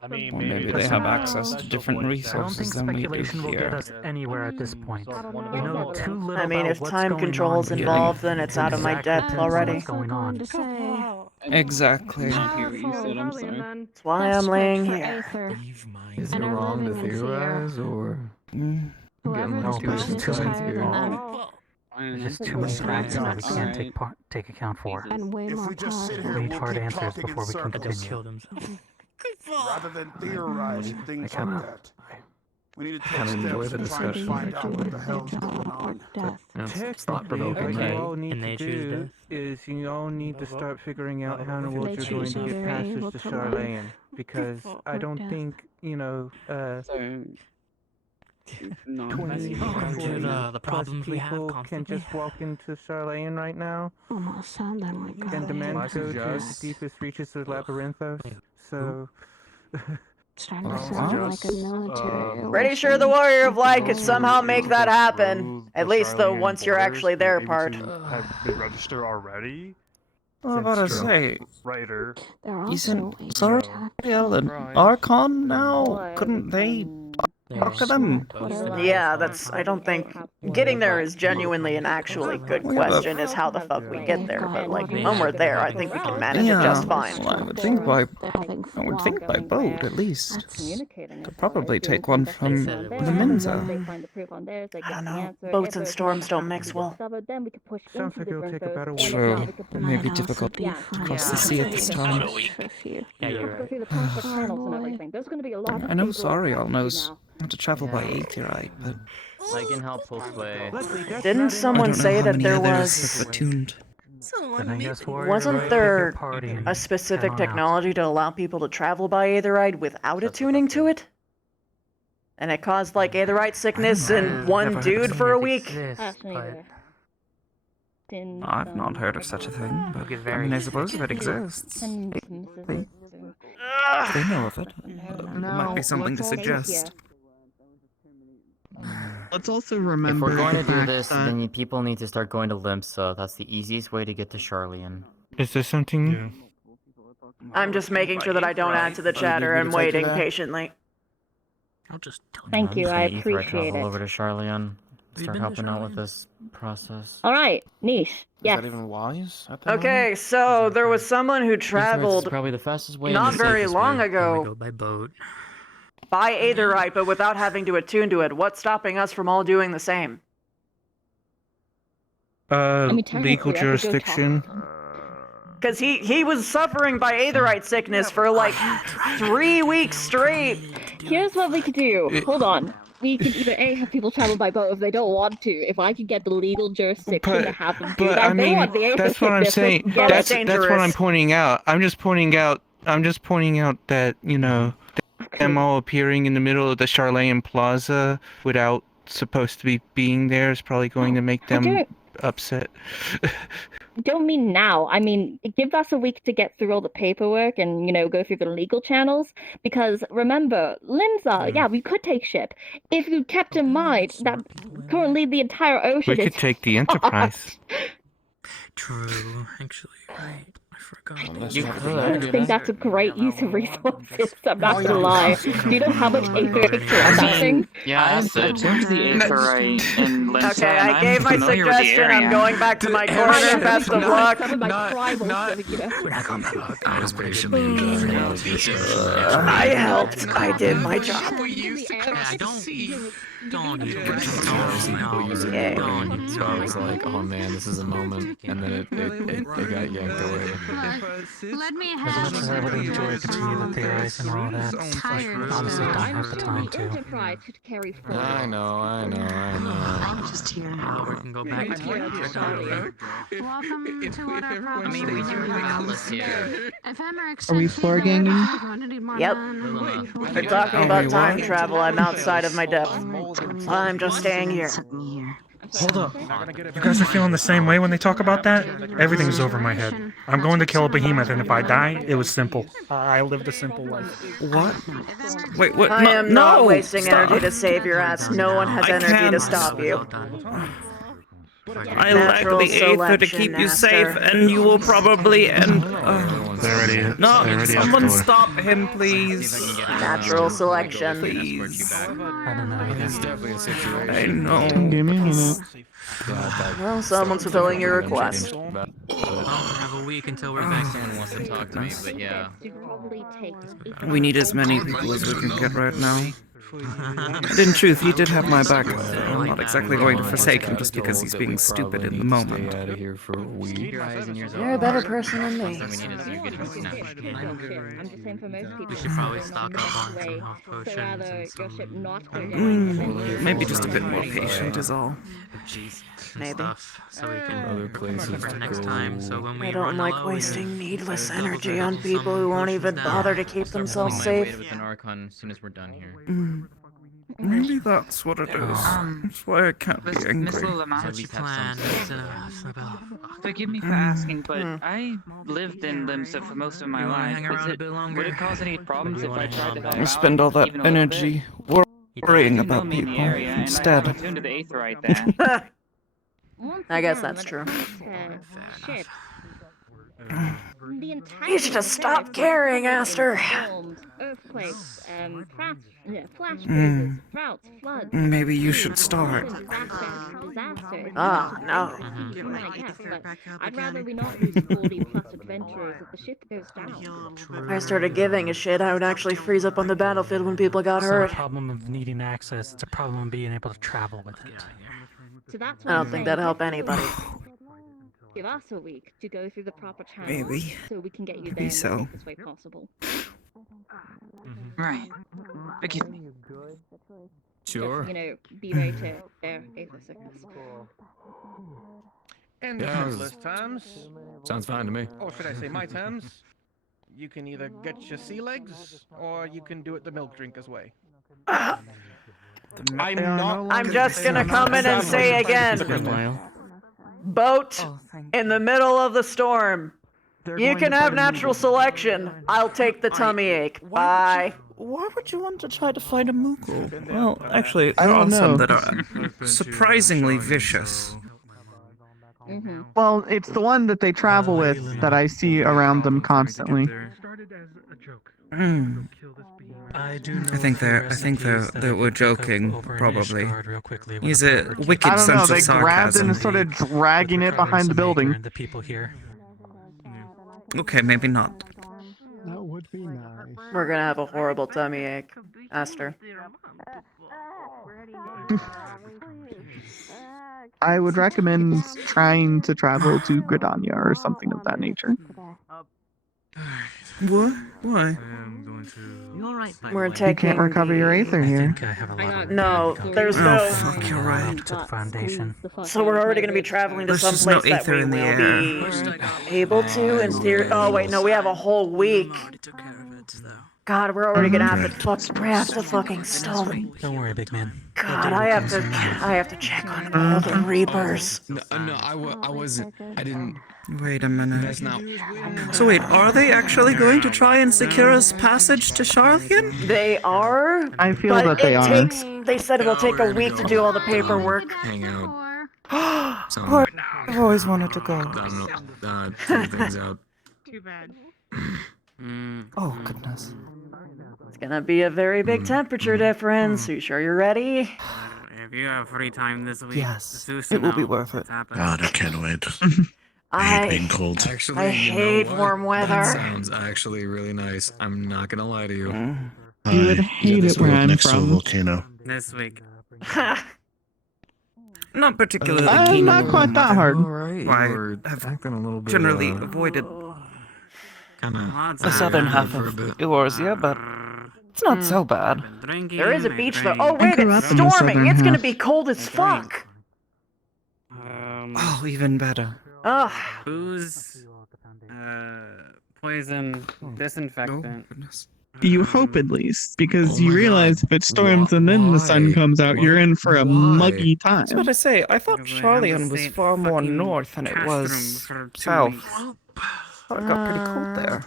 I mean, Or maybe they have access to different I don't resources think than we do speculation will get here. us anywhere at this point. We know too little I mean, about if what's time going control's on here. involved, then it's out of my Exactly depth depends on already. what's going on. Exactly. That's why I'm laying here. Is it wrong to theorize, or getting like too This is too precise many. here? There's too many facts that we can't take account for. And way more If we just sit here, We need we'll hard keep answers talking before in we can circles. Just continue. killed himself. Rather than theorizing things kinda- like that. We need to take kinda enjoy steps the to try and discussion, find out actually. what the hell's going on. It's thought-provoking, What right? you all need And they to choose do death. is you all need to start figuring out how in the world They you're going choose to get either past evil this to to life Charlayan, because I or don't death. think, 20, Dude, the problems we have people can constantly. just walk into Charlayan right now Almost sounding like and demand Like to go to the just- deepest reaches of Labyrinthos. So, starting to sound like a military. Pretty sure the Warrior of Light could somehow make that happen. At least the once you're actually there part. Have been registered already? I was about to say, Writer. They're Zariel and Archon now? Couldn't they talk to them? Yeah, that's. I don't think. Getting there is genuinely an actually good question, is how the fuck we get there, but like, when we're there, I think we can manage it just fine. Well, I would think by boat, at least. Could probably take one from the Mensa. I don't know. Boats and storms don't mix well. sounds like it'll take about a week. True. It may be difficult to cross the sea at this time. Yeah, you're right. I know Zariel knows how to travel by Aetherite, but I can help pull sway. Didn't someone say that there was... attuned. Then I guess Warrior Wasn't Road, there pick your party and a specific head on out. technology to allow people to travel by Aetherite without attuning to it? And it caused like Aetherite sickness in one dude for a week? I've not heard of such a thing, but I mean, I suppose if it exists, they know of it. It might be something to suggest. Let's also remember If we're going to the do fact this, that- then people need to start going to Limsa. That's the easiest way to get to Charlian. Is there something? I'm just making sure that I don't add to the chatter and waiting patiently. I'll just tell Thank you, I Aetherite appreciate travel it. over to Charlian. We've Start been to helping out with Charlian. this process. All right, Niche. Yes. wise? Okay, so there was someone who Aetherite is traveled probably the fastest way. and not the very safest long way. ago Go by boat. by Aetherite, but without having to attune to it. What's stopping us from all doing the same? mean, technically, I Legal could go jurisdiction. Because he was suffering by Aetherite sickness for like 3 weeks straight. Here's what we could do. Hold on. We could either A, have people travel by boat if they don't want to. If I could get the legal jurisdiction to have them do But that. I If they mean, want the air that's what I'm sickness, saying. let's get That's it. what I'm pointing out. I'm just pointing out that them all appearing in the middle of the Charlayan Plaza without supposed to be being there is probably going to make them upset. Don't mean now. I mean, give us a week to get through all the paperwork and, go through the legal channels. Because remember, Limsa, yeah, we could take ship. If you kept in mind that currently the entire ocean We is could take the Enterprise. True, actually, right. I forgot. You could. I think that's a great use of resources. I'm not gonna lie. Do you know how much aether it takes to run that thing? Yeah, I've been to the Aetherite in Limsa, Okay, and I gave I'm my familiar with the suggestion. I'm area. going back to my corner. Best of luck. Some of my tribals, I was patiently enjoying all of this. I helped. I did my job. Don't use Yeah. So I was like, oh man, this is a moment, and then it got yanked away. Let me As much as I would enjoy continuing to theorize and all that, I honestly don't have the time to. Enterprise to carry forward. I know. I'm just here. we can go back to Welcome to what our I mean, we do have outlets here. Are we floor ganging? Yep. We're talking about time travel. I'm outside of my depth. I'm just staying here. Hold up. You guys are feeling the same way when they talk about that? Everything's over my head. I'm going to kill a behemoth, and if I die, it was simple. I lived a simple life. What? Wait, what? I am not wasting Stop. energy to save your ass. No one has energy to can't. stop you. I lack the aether to keep you safe, and you will probably end. No, someone stop him, please. Natural selection. Please. I don't know. It's definitely a situation. I know. Give me a minute. Well, someone's fulfilling your request. I'll have a week until we're back. Someone wants to talk to me, but yeah. We need as many people as we can get right now. But in truth, he did have my back. I'm not exactly going to forsake him just because he's being stupid in the moment. Out of here for a week. You're a better person than me. I'm just saying for most people, We should probably stock up on some health potions. so rather your ship not go down. Maybe just a bit more patient is all. Maybe. Stuff, so we can Other places for to next go. time. So when we I don't run like low, we wasting can needless double energy check on some people who won't potions even down. bother to keep themselves We might safe. wait with an Archon as soon as we're done here. Maybe that's what it is. That's why I can't be Miss angry. Lilamachi, Plan. forgive me for asking, but I lived in Limsa for most of my You wanna life. hang around a bit longer? Would it cause any problems if I tried to help I out spend all that even a little energy bit? worrying You know about me in the people area, and I instead. have a tune to the Aetherite there. I guess that's true. Ship. The entire You should just stop caring, Aster. Earthquakes, flash Mm. freezes, droughts, floods. Maybe you should start. Disasters. Ah, no. I'd rather we not lose 40 plus adventurers if the ship goes down. If I started giving a shit, I would actually freeze up on the battlefield when people got It's not a hurt. problem of needing access, it's a problem of being able to travel with it. So that's I don't think that'd help anybody. Give us a week to go through the proper channels Maybe. so we can get you Maybe there in so. the safest way possible. Right. Forgive me. Sure. Just, be ready to bear aether sickness. In Yeah, simplest terms, Sounds fine to me. or should I say my terms, you can either get your sea legs, or you can do it the milk drinkers way. I'm just gonna come in and say again. Boat in the middle of the storm. You can have natural selection. I'll take the tummy ache. Bye. Why would you want to try to fight a Moogle? Well, actually, I there are don't some know. that are surprisingly vicious. Well, it's the one that they travel with that I see around them constantly. Hmm. I think they were joking, probably. He's a wicked I don't know, sense of they grabbed it sarcasm. and started dragging it behind the building. The people here. Okay, maybe not. That would be nice. We're gonna have a horrible tummy ache. Aster. I would recommend trying to travel to Gridania or something of that nature. What? Why? We're You taking. can't recover your aether here. No, there's Oh, no. fuck, you're right. To the foundation. So we're already going to be traveling to There's some just no place that aether we in the will be able to, in theory. Oh wait, no, we have a whole week. God, we're already gonna have to fucking stone. Don't worry, big man. God, I have to check on all the Reapers. No, I wasn't. I didn't. Wait a minute. That's not. So wait, are they actually going to try and secure us passage to Charlian? They are. I feel that they are. They said it'll take a week to do all the paperwork. Hang out. Oh, I've always wanted to go. Figure things out. Too bad. Oh, goodness. It's gonna be a very big temperature difference. Are you sure you're ready? If you have free time this week, Yes, it will be worth it. God, I can't wait. I hate being cold. Actually, I you know hate what? warm weather. That sounds actually really nice. I'm not gonna lie to you. You would hate it where I'm next to a from. volcano. this week. Not particularly I'm keen not on quite that hard. Right, I have acting a little bit. generally avoided Kinda the southern half of Eorzea, but it's not so bad. There is a beach though. Oh wait, grew it's up in the storming. southern It's gonna half. be cold as fuck. Oh, even better. Ugh. Booze, poison, disinfectant. You hope at least, because you realize if it storms and then the sun comes out, you're in for a muggy time. That's what I say. I thought Charlian was far more north than it was south. Thought it got pretty cold there.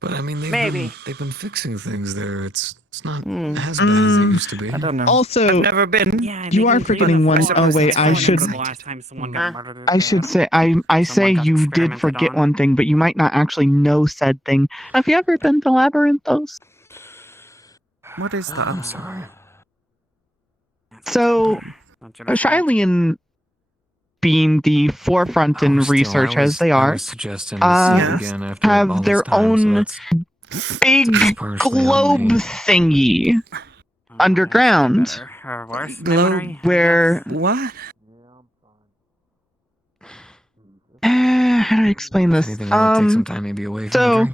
But I mean, Maybe. they've been fixing things there. It's not as bad as it used to be. I don't know. Also, I've never been. you are forgetting one. Oh wait, I should say I say you did forget one thing, but you might not actually know said thing. Have you ever been to Labyrinthos? What is that? I'm sorry. So, Charlian, being the forefront in research as they are, have their own big globe thingy underground, where what? How do I explain this? So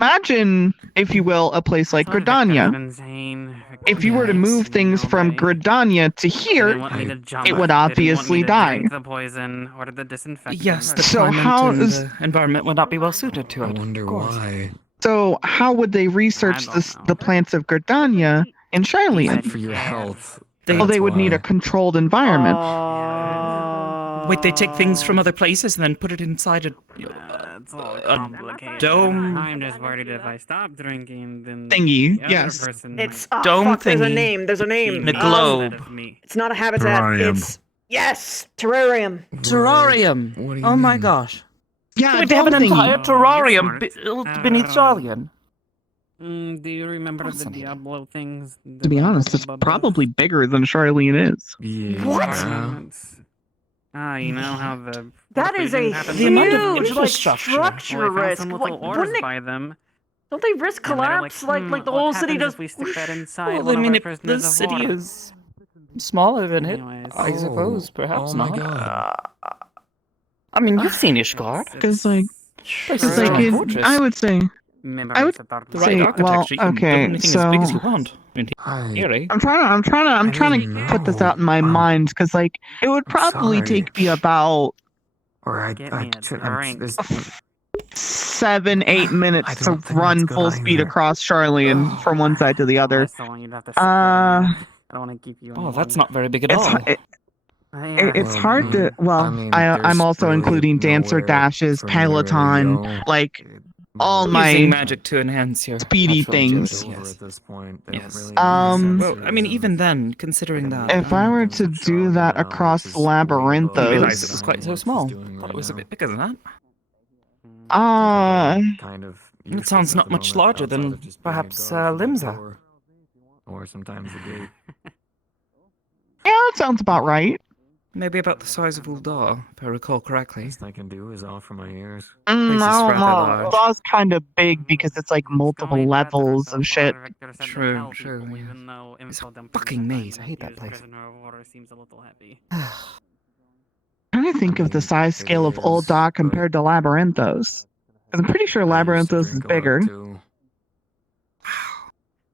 imagine, if you will, a place like Gridania. If you were to move things from Gridania to here, it would obviously die. The poison or the disinfectant. Yes, the So climate how and is- the environment would not be well suited to it. I wonder why. So how would they research the plants of Gridania in Charlian? For your health. Well, they would need a controlled environment. Wait, they take things from other places and then put it inside It's all complicated. dome? I'm just worried if I stop drinking, then Thingy, the other yes. person It's Dome fuck, there's a thingy. name. There's a name. The globe. It's not a habitat. Terrarium. It's yes, terrarium. Terrarium. What do you Oh my mean? gosh. Yeah, Wait, they have an dome thingy. entire terrarium beneath Charlian. Do you remember the Diablo things? To be honest, it's probably bigger than Charlian is. Yeah. What? You know how the That is a happens The amount of huge like infrastructure. structure Well, I found risk. some Like, little ores wouldn't it? by them. Don't they risk And they're collapse? Like the what whole city happens does. if we stick that inside Well, one I mean, of if our the prisoners of city war? is smaller than it, Anyways. I suppose, perhaps Oh my not. god. I mean, you've seen Ishgard. Because like, This is like a it, fortress. I would say, Memorize I would about The the right say, architecture, well, you can build okay, anything as big as you so- want. In theory. I'm trying to put this out in my mind because like it would probably sorry. take me about Or Get me a drink. 7-8 minutes I to don't think run that's good full speed either. across Charlian from one side to the other. That's the one you'd have to sit there and I don't want to keep you. Oh, on that's one. not very big at It's all. it's Well, hard to. Well, I mean, I'm there's also really including dancer nowhere dashes, for me to really Peloton, go. like all my Using magic to enhance your speedy natural things. agility, Over yes. at this point. They don't Yes. really Well, I mean, even then, considering that. If I were to do that across I didn't realize it Labyrinthos, was quite so small. Thought it was a bit bigger than that. kind of. It sounds not much larger than perhaps Limsa. Or sometimes a gate. yeah, that sounds about right. Maybe about the size of Uldar, if I recall correctly. Best I can do is offer my ears. Place is No, rather large. Law's kind of big because it's like multiple levels of shit. True, true. Yeah. Even though It's a info dump fucking is maze. I fine, hate that use place. prisoner of war seems a little heavy. trying to think of the size scale of Old Dock compared to Labyrinthos. 'Cause I'm pretty sure Labyrinthos is bigger.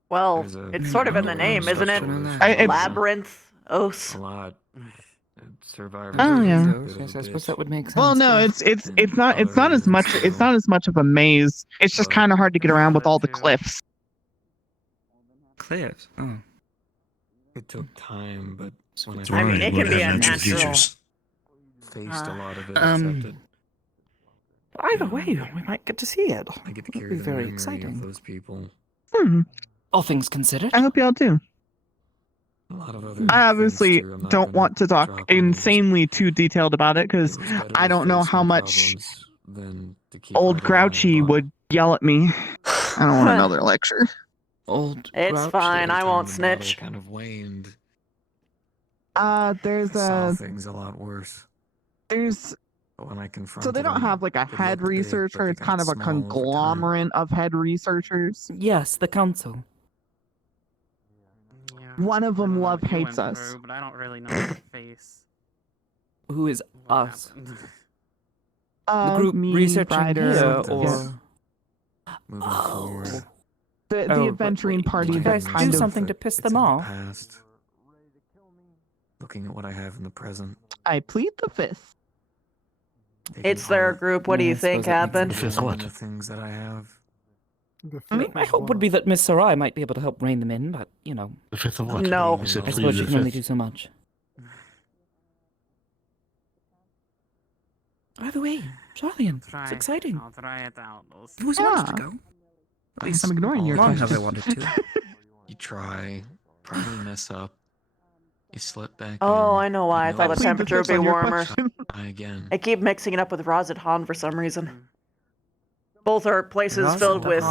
Well, There's a it's sort of in the name, isn't it? structure in there. It's- Labyrinth. A lot. survivors. Oh, are yeah. a bit of Yes, a I suppose bitch. that would make sense. Well, no, it's not as much of a maze. It's just kind of hard to get around with all the cliffs. Cliffs. Oh. It took time, but when I I mean, finally it can be a faced natural. a lot of it, accepted. Either way, we might get to see it. I get to It'll carry be the very memory exciting. of those people. All things considered. I hope y'all do. A lot of other I obviously things too. I'm not don't gonna want to talk drop on you. insanely too detailed about it because Better I to don't know face how my much problems than to keep old letting them Grouchy bother. would yell at me. I don't want another lecture. Old It's fine. I won't snitch. Kind of waned. There's I saw a things a lot worse. there's But when I confronted so they don't them, have like a they head looked big, researcher. but they It's got kind of a small over time. conglomerate of head researchers. Yes, the council. One of them love You hates went us. through, but I don't really know your face. Who is What us? happened? The group Me, researching Ryder, here, yeah. or Moving forward. The Oh, but adventuring wait, party did you that guys kind do of something to piss them off? Past. Looking at what I have in the present. I plead the fifth. It's their group. What do you think happened? The things that I have. My hope would be that Miss Sarai might be able to help rein them in, but, you know. The fifth of what? No. You said I please suppose the you can only fifth. do so much. By the way, Charlian, it's exciting. I'll try it out. We'll see. You always wanted to go. At least I'm ignoring your long have I question. wanted to. You try, probably mess up. You slip back Oh, in. I know why. I You thought the notice temperature would be on your warmer. question. Try again. I keep mixing it up with Razat Han for some reason. Both are places filled with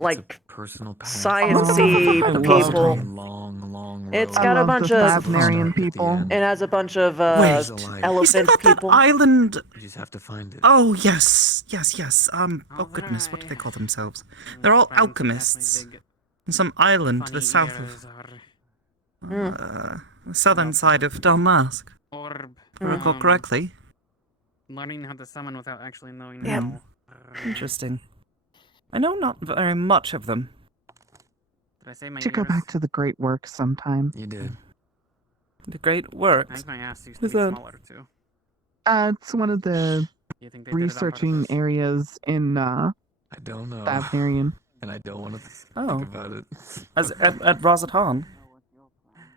like Personal past. sciencey I love people. Long It's I got a love bunch the of Savnarian people. it has a bunch of Wait, elephant people. Island? You just have to find it. Oh, yes. Oh goodness, what do they call themselves? They're all alchemists. On some island to the south of... the southern side of Dalmask. Orb. If I recall correctly. Learning how to summon without actually knowing Yeah. how. Interesting. I know not very much of them. Did I say my To go ears? back to the great work sometime. You did. The great I works. think my ass used to Is be that- smaller too. It's one of the You think they did it on researching purpose? areas in I don't know. Savnarian. And I don't want to Oh. think about it. As at Razat Han.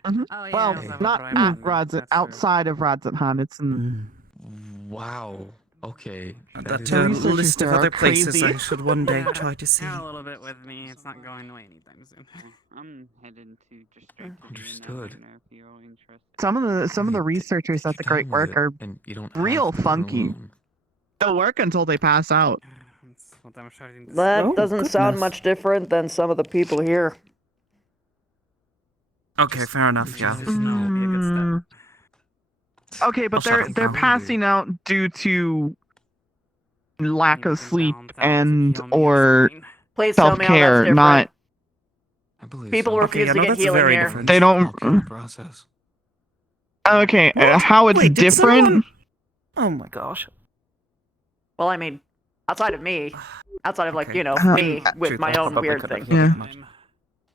Oh, yeah, Well, I was like, not what at do I mean? Radzat, That's true. outside of Radzat Han. It's in Wow. Okay. That is- The researchers list of there are other places crazy. I should one day try to see. Have a little bit with me. It's not going away anytime soon. I'm headed to distract. Understood. some of the researchers at the Take your great time work with are it, and you don't real have to do it funky. alone. They'll work until they pass out. That's what I'm starting to That Oh, doesn't sound goodness. much different than some of the people here. Okay, fair enough, yeah. Just know it'll be a good Mm, step. Okay, but I'll shut they're up now. passing out due to lack of sleep Balance out to and heal me or something. Please tell me how that's self-care, different. not I believe People so. refuse yeah, to no, get that's healing very here. different. they don't. Alchemy process. Okay, What? how it's Wait, did different. someone- Oh my gosh. Well, I mean, outside of me, outside of like Okay. you know Uh, me with Truth, my I own probably weird could thing. have healed Yeah. it much.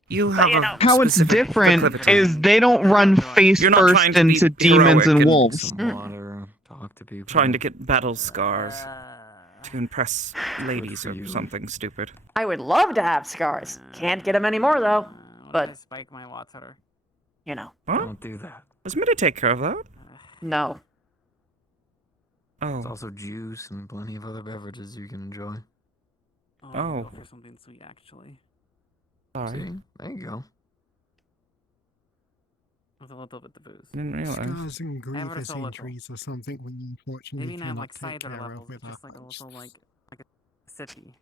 You have you a know. How it's specific different proclivity. is they don't run face You're not first trying to be into demons heroic and and wolves. Some water. Talk to people. trying to get battle scars to impress ladies or something stupid. I would love to have scars. Can't get them anymore though. But I But spike my water. you know, Huh? Don't do that. Does Mitty take care of that? no. There's Oh. also juice and plenty of other beverages you can enjoy. I'll Oh. go for something sweet actually. Sorry. See? There you go. With a little bit of booze. Didn't realize. Scars and Ever grievous so little. injuries are something we unfortunately Maybe not cannot like take cider care level, of with our just like a little like a sippy.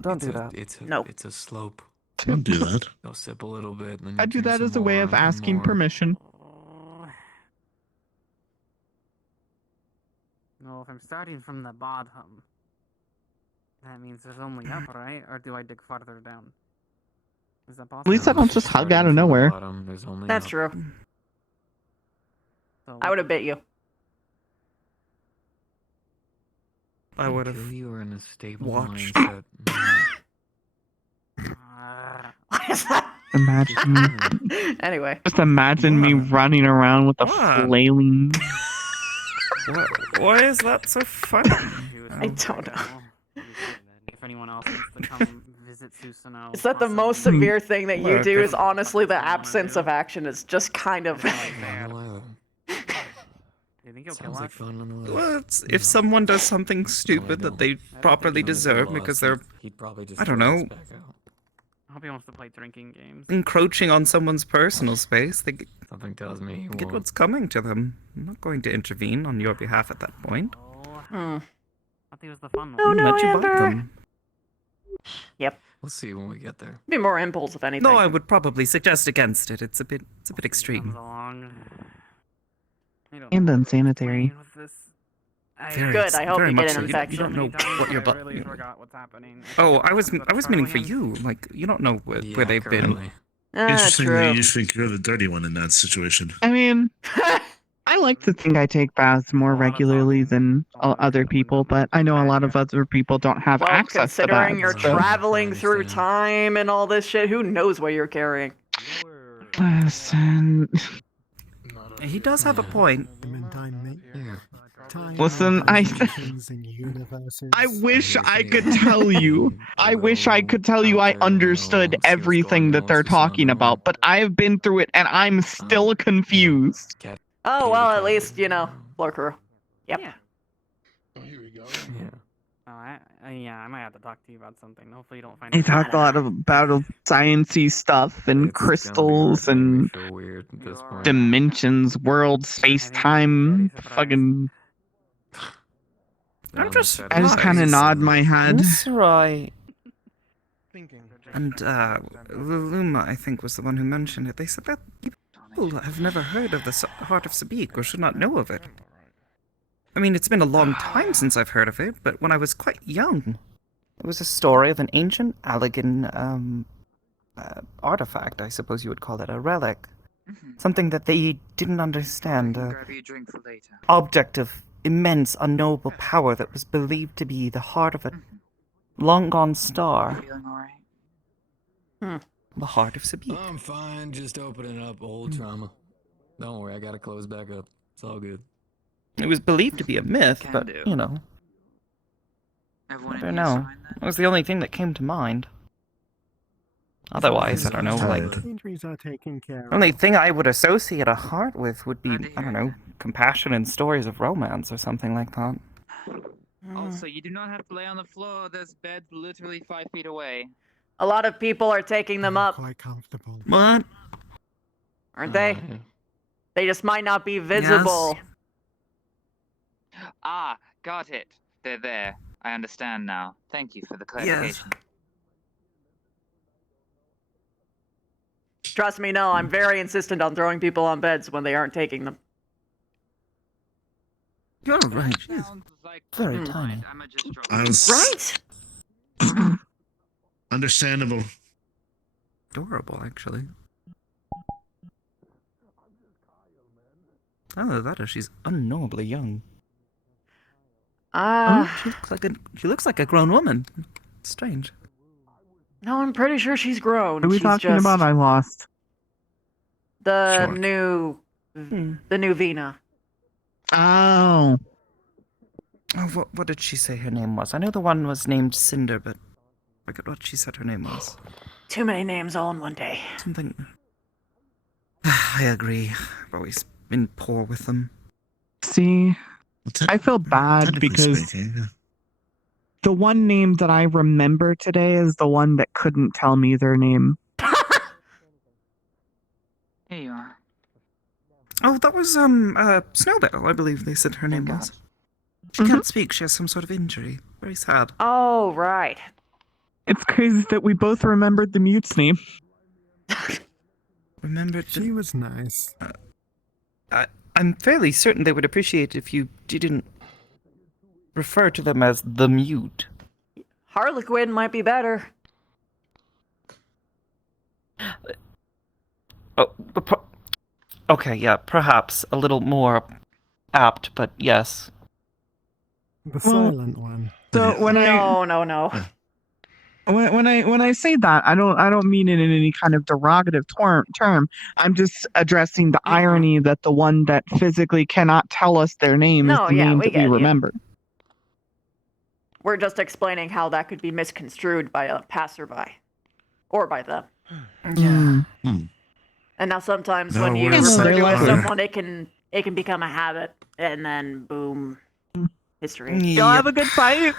Don't It's do a- that. It's a, Nope. it's a slope. Don't do that. Go sip a little bit, and then I you do drink that some as a way more of and asking more. permission. Well, if I'm starting from the bottom, that means there's only up, right? Or do I dig farther down? Is that possible? At least I don't just hug out of nowhere. Bottom, there's only That's up. true. So I would have bit you. I would have. Until you are in a stable watched. mindset. What is that? Imagine me. Anyway. Just imagine me running around with a flailing. Why is that so funny? I don't know. If anyone else wants to come visit Susanoo. Is that the most severe thing that you do? Is honestly the absence of action is just kind of. You think he'll Sounds kill like us? fun nonetheless. Well, if someone does something stupid that they properly deserve because they're, I don't know, I hope he wants to play drinking games. encroaching on someo's personal space, they Something tells me he get won't. what's coming to them. I'm not going to intervene on your behalf at that point. I thought he was the fun Oh one. no, Let you bite Amber. them. Yep. We'll see when we get there. Be more impulse if anything. No, I would probably suggest against it. It's a bit extreme. And unsanitary. Very Good, I hope very you get much an so. infection. You don't know what your butt. really forgot what's happening. Oh, I was meaning for you. Like you don't know where they've been. Interestingly, you think you're the dirty one in that situation. I mean, I like to think I take baths more regularly than other people, but I know a lot of other people don't have Well, access to considering baths. you're so- traveling through time and all this shit, who knows what you're carrying? Listen, He does have a point. listen, I wish I could tell you. I wish I could tell you I understood everything that they're talking about, but I've been through it and I'm still confused. Oh, well, at least, you know, floor crew. Yep. Yeah, I might have to talk to you about something. Hopefully you don't find He out. talked a lot about sciencey stuff and crystals and dimensions, world, space, time, fucking. I just kind of nod my head. That's right. And Luma, I think, was the one who mentioned it. They said that people have never heard of the Heart of Sabik or should not know of it. I mean, it's been a long time since I've heard of it, but when I was quite young. It was a story of an ancient Allegan artifact, I suppose you would call it, a relic. Something that they didn't understand. Grab you a drink for later. Object of immense, unknowable power that was believed to be the heart of a long-gone star. Feeling alright? The heart of Sabik. I'm fine, just opening up old trauma. Don't worry, I gotta close back up. It's all good. It was believed to be a myth, but, you know. I don't know. It was the only thing that came to mind. Otherwise, I don't know, like... Injuries are taken care The only thing I would associate a heart with would be, I don't know, compassion and stories of romance or something like that. Also, you do not have to lay on the floor. There's beds literally 5 feet away. A lot of people are taking them up, Quite comfortable. What? aren't they? They just might not be visible. Ah, got it. They're there. I understand now. Thank you for the clarification. Trust me, no, I'm very insistent on throwing people on beds when they aren't taking them. You're right. Very tiny. Right? Understandable. Adorable, actually. Oh, that is, she's unknowably young. She looks like a grown woman. It's strange. No, I'm pretty sure she's grown. What are we She's talking just about? I lost. the Short. new Vina. Oh. Oh, what did she say her name was? I know the one was named Cinder, but I forget what she said her name was. Too many names all in one day. Something... I agree. I've always been poor with them. See, I feel bad because the one name that I remember today is the one that couldn't tell me their name. Here you are. Oh, that was, Snowbell, I believe they said her name was. She can't speak, she has some sort of injury. Very sad. Oh, right. It's crazy that we both remembered the mute's name. Remembered She was nice. I'm fairly certain they would appreciate if you didn't refer to them as the mute. Harlequin might be better. Okay, yeah, perhaps a little more apt, but yes. The silent one. So when No. When I say that, I don't mean it in any kind of derogative term. I'm just addressing the irony that the one that physically cannot tell us their name is No, the yeah, name we that we get you. remember. We're just explaining how that could be misconstrued by a passerby. Or by them. Yeah. And now sometimes No, when you we're refer to it as lucky. someone, it can become a habit, and then boom, history. Y'all have a good fight.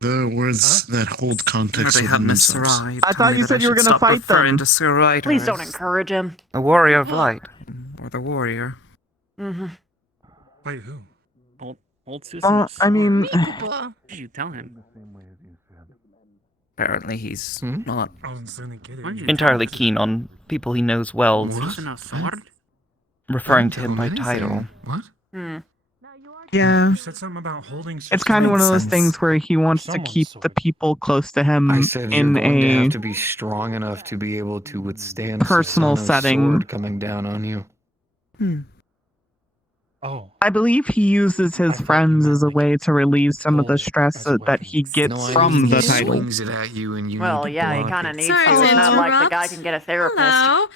The words that hold context within themselves. I thought you said you were going to fight them. Please don't encourage him. The warrior of light. Or the warrior. Mm-hmm. Wait, who? Old Susan. I mean, What did you tell him? Apparently he's not Why'd you entirely tell keen on people he knows well Susan a sword? referring to him by title. What? yeah. You said something about holding. It's kind of one of those things where he wants to keep the people close to him I said in you're going to a have to be strong enough to be able to withstand personal Susanna's setting. sword coming down on you. Oh. I believe he uses his friends as a way to relieve some of the stress that he gets No, I from mean, the he title. swings it at you and you Well, need to yeah, he block kind of it. needs Sorry to. to It's not like the interrupt. guy can get a therapist. Hello.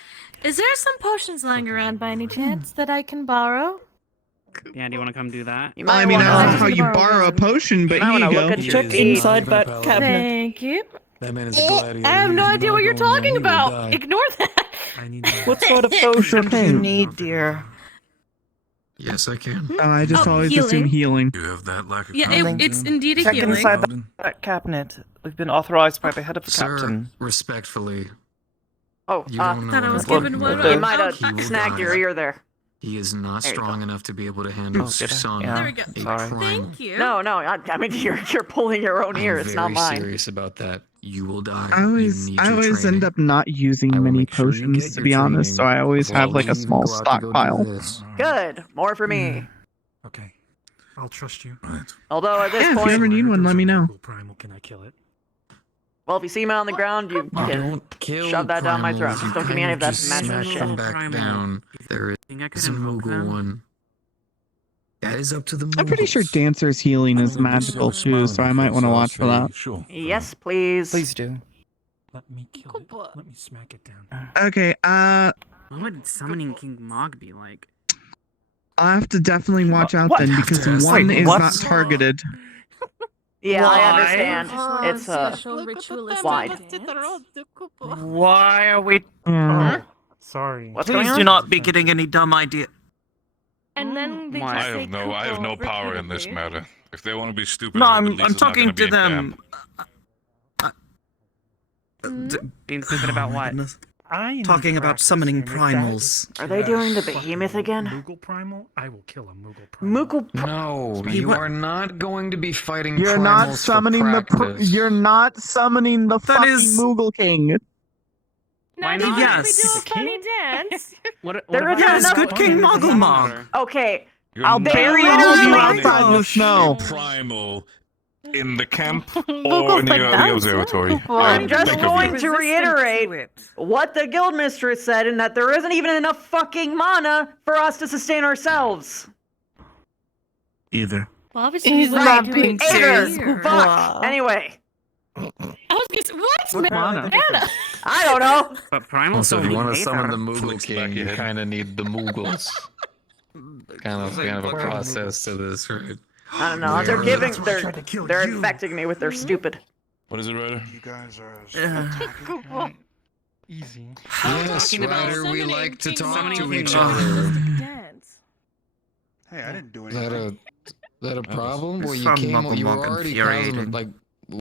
Is there some potions lying around by any chance that I can borrow? Yeah, do you want to come do that? You I mean, I don't know how you borrow a potion, but here you go. Check inside that cabinet. Thank you. That man is a gladiator. I have no He's idea not what you're going talking down, he will about. die. Ignore that. What sort of potion do you need, dear? Yes, I can. I just Oh, always healing. assume healing. You have that lack of Yeah, it's indeed a Check healing. inside that cabinet. We've been authorized by the head of the Sir, captain. respectfully, Oh, you don't know thought I was anything given about one. you that. might have He will snagged die. your ear there. He is not There you strong go. enough to be able to handle Oh, did I? son. Yeah. There we go. A Sorry. primal. Thank you. No, I mean you're pulling your own ear. I'm It's not very mine. serious about that. You will die. I always you need end up not using I will many make sure you potions, get to your be honest, so training I always before have like a you small go out to go do stockpile. this. Good, more for me. Okay. I'll trust you. Although at this Yeah, if you point, ever need one, let me know. Primal, can I kill it? well, if you see me on the ground, you can Don't kill shove that down my primals. throat. You Just don't give me kind any of of that just magic smack shit. them back down. There Think I could is a invoke Moogle them? one. That is up to the I'm pretty sure Moogles. Dancer's healing is magical too, so I might want to watch for that. Sure. Yes, please. Please do. Let me kill it. Let me smack it down. Okay, What would summoning King Mog be like? I'll have to definitely watch out What? then because Wait, one is what? not targeted. Yeah, Why? I understand. It's special ritualistic wide. Why are we... Yeah. Sorry. What's going Please on? do not be getting any dumb idea. And then they I just say have no Kupo power in this repeatedly. matter. If they want to be stupid, No, I hope at I'm least it's not talking gonna be to in them. camp. Being stupid about what? Talking about summoning primals. Are they doing the behemoth again? Moogle primal? I will kill a Moogle primal. Moogle. No, you are not going to be fighting You're primals not for summoning the practice. you're not summoning the fucking is- Moogle King. Why Not even not? if we Yes. do a funny dance. There if isn't I enough- was Good King fucking Moggle Mog. Mog? Okay, You're I'll not bury all all of you summoning outside the snow. primal in the camp or Google's in like, the "That's observatory. it." I'm just think of going you. to reiterate what the guild mistress said, and that there isn't even enough fucking mana for us to sustain ourselves. Either. Well, obviously, He's we not wouldn't being do it serious. here. Fuck. Anyway, I was gonna say, what? Mana? Anna. I don't know. But Primal Also, if you want to summon the Flicks Moogle back King, you ahead. kind of need the Moogles. kind of a process to this, right? I don't know. They're giving. They're infecting me with their stupid. What is it, Ryder? You guys are. Easy. Yes, talking about Ryder, we summoning like to King talk Summoning to King each Mog. other. Dance. Hey, I didn't do Is that anything. a problem? Well, you Some came, Muggle you were Mog already infuriating. present, like,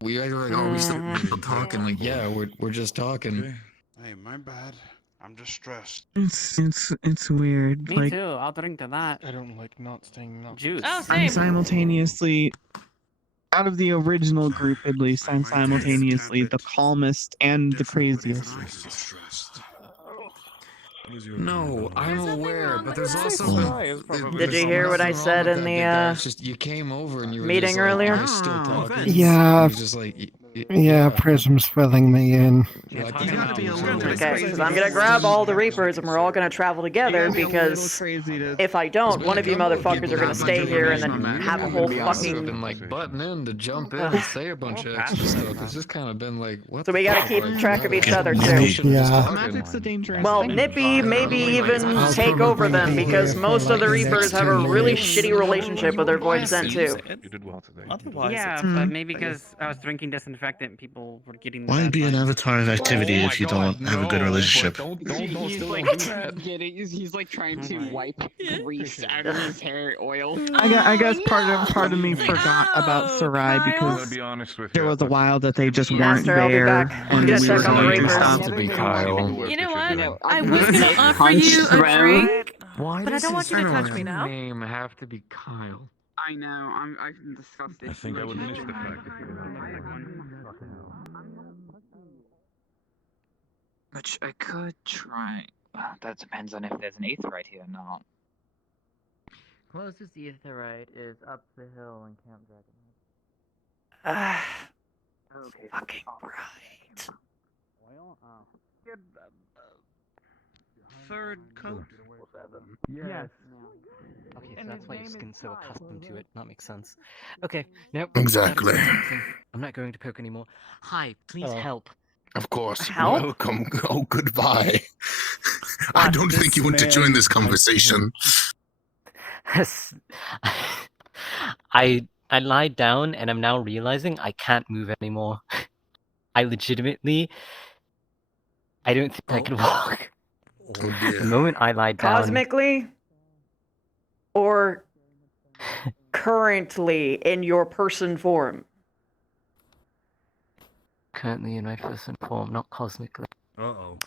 we were like, oh, we still talking, like, yeah, we're just talking. Hey, my bad. I'm just stressed. It's weird. Me Like too. I'll drink to that. I don't like not staying up. Juice. Oh, I'm same. simultaneously, out of the original group at least, I'm simultaneously the calmest and the craziest. No, I'm aware, but there's also Did you hear what I said in the just you came over and you were meeting just like, earlier? "We're still talking." Yeah. You're just like, Yeah, Prism's filling me in. Okay, because I'm gonna grab all the Reapers and we're all gonna travel together because if I don't, one of you motherfuckers are gonna stay here and then have a whole been fucking... like butting in to jump in and say a bunch of extra stuff. It's just kind of been like, what? So we gotta keep track of each other too. Yeah. Magic's a dangerous Well, thing. Nippy maybe even take over them because most of the Reapers have a really shitty relationship with their Void Sent too. You did well today. Otherwise, Yeah, it's but maybe because I was drinking disinfectant and people were getting... Why be an avatar of activity if you don't have a good relationship? He's like trying to wipe grease out of his hair oil. I guess part of me forgot about Sarai because be honest with there was a while that they just weren't Master, I'll be there, back. I'm and gonna we were check on the going to Reapers. stop. To be Kyle. You know what? I was gonna offer you a drink, but I don't want you to touch me now. Name have to be Kyle. I know. I'm disgusted. I think I would miss the fact if you Which I could try. Well, that depends on if there's an aetherite here or not. Closest aetherite is up the hill in Camp Dragon. Okay, fucking right. Oil? Oh. Third coat. Yes. Okay, so that's why your skin's so accustomed to it. That makes sense. Okay, nope. Exactly. I'm not going to poke anymore. Hi, please help. Of course. Help? Welcome. Oh, goodbye. I don't think you want to join this conversation. I lied down and I'm now realizing I can't move anymore. I legitimately... I don't think I can walk. Oh, dear. The moment I lied down... Cosmically? Or currently in your person form? Currently in my person form, not cosmically. Uh-oh.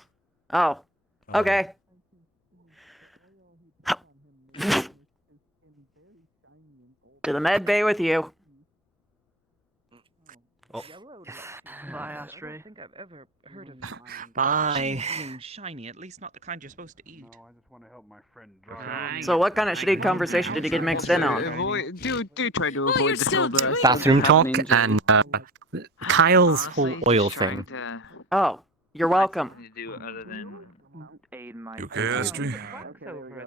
Oh. Okay. To the med bay with you. Oh. Bye, Astray. I don't think I've ever heard of Bye. being shiny, at least not the kind you're supposed to eat. No, I just want to help my friend dry. So what kind of shitty conversation did you get mixed in on? Do try to avoid the stillbirth. Bathroom talk and Kyle's whole oil thing. Oh, you're welcome. You okay, Astrid?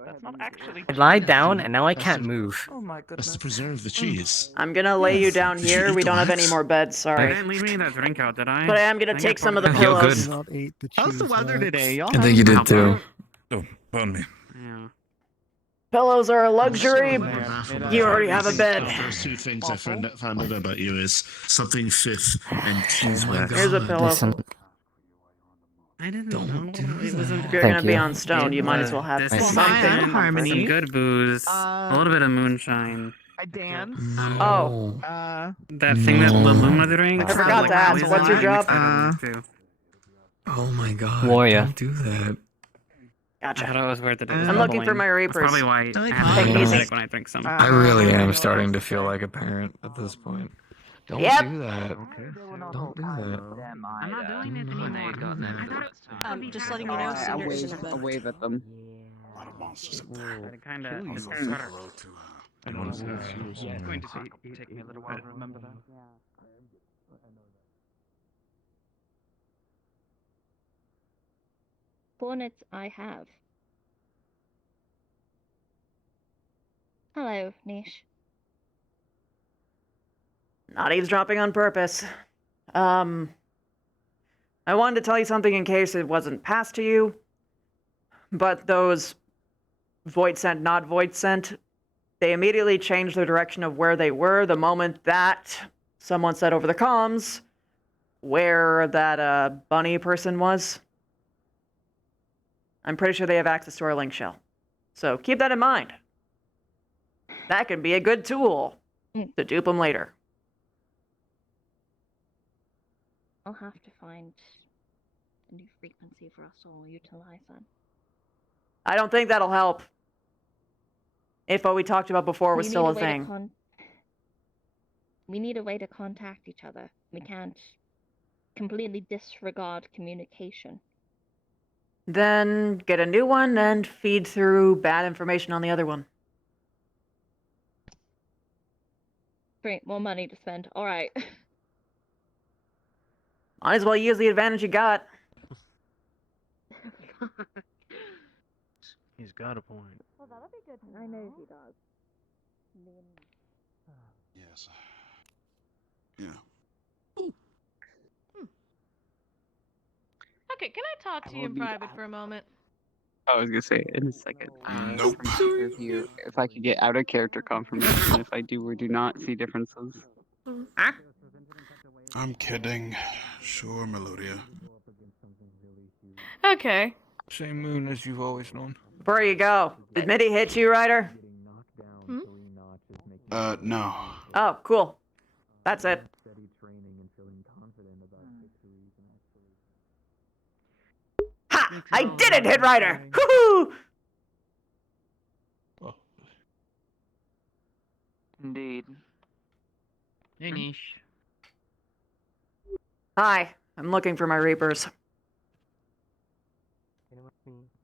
That's not actually. I lied down and now I can't move. Oh my That's goodness. to preserve the cheese. I'm gonna lay you down here. We don't have any more beds, I sorry. didn't leave me that drink out, did I? But I am gonna take some of the You're pillows. good. How's the weather today? Y'all I think you did too. Oh, pardon me. Yeah. Pillows are a luxury. You already have a bed. The first two things I found out about you is something fifth and cheese wing. Here's a pillow. Listen, I didn't know. It wasn't If you're Thank gonna be you. on stone, you might as well have something. Harmony. Some good booze. A little bit of moonshine. I dance. Oh. That thing that Luma drinks. I forgot to ask, what's your job? Oh my god. Warrior. Don't do that. I Gotcha. thought it was worth it. I'm looking for my That's Reapers. probably why I Take have it a easy. headache when I drink some. I really am starting to feel like a parent at this point. Don't Yep. do that. Don't do that. I'm not doing it anymore. Just letting you know, I Senior. wave at them. A lot of monsters up there. It kind of. It's Hello to I don't know. It's going to take me a little while to remember that. Coordinates I have. Hello, Nish. Not eavesdropping on purpose. I wanted to tell you something in case it wasn't passed to you. But those void sent, not void sent, they immediately changed the direction of where they were the moment that someone said over the comms where that bunny person was. I'm pretty sure they have access to our link shell. So keep that in mind. That can be a good tool to dupe them later. I'll have to find a new frequency for us to all utilize then. I don't think that'll help. If what we talked about before was We still need a way to thing. We need a way to contact each other. We can't completely disregard communication. Then get a new one and feed through bad information on the other one. Great, more money to spend. Alright. Might as well use the advantage you got. He's got a point. Well, that'll be good. I know he does. Yes. Yeah. Okay, can I talk to you in private for a moment? I was gonna say in a second. Nope. If I could get out of character confirmation, if I do or do not see differences. I'm kidding. Sure, Melodia. Okay. Same moon as you've always known. Before you go, did Mitty hit you, Ryder? No. Oh, cool. That's it. Ha! I did it, Hit Rider! Woohoo! Indeed. Hey, Niche. Hi, I'm looking for my Reapers.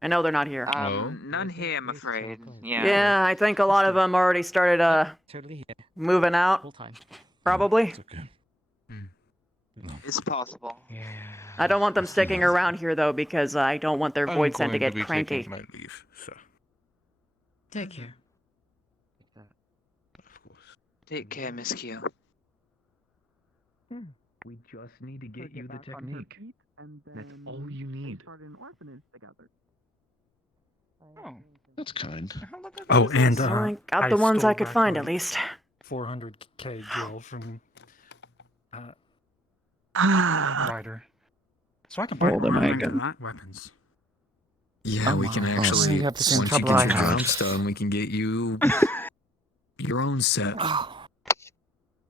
I know they're not here. None here, I'm afraid. Yeah. Yeah, I think a lot of them already started moving out. Probably. It's possible. I don't want them sticking around here though, because I don't want their void send to get cranky. Leave, so. Take care. Take care, Miss Q. We just need to get you the technique. That's all you need. Oh, that's kind. Oh, and I got the ones I could find at least. 400k gil from Ryder. So I can Hold on, I weapons. Yeah, we can actually, you have the same once you trouble I get your had. jumps done, we can get you your own set.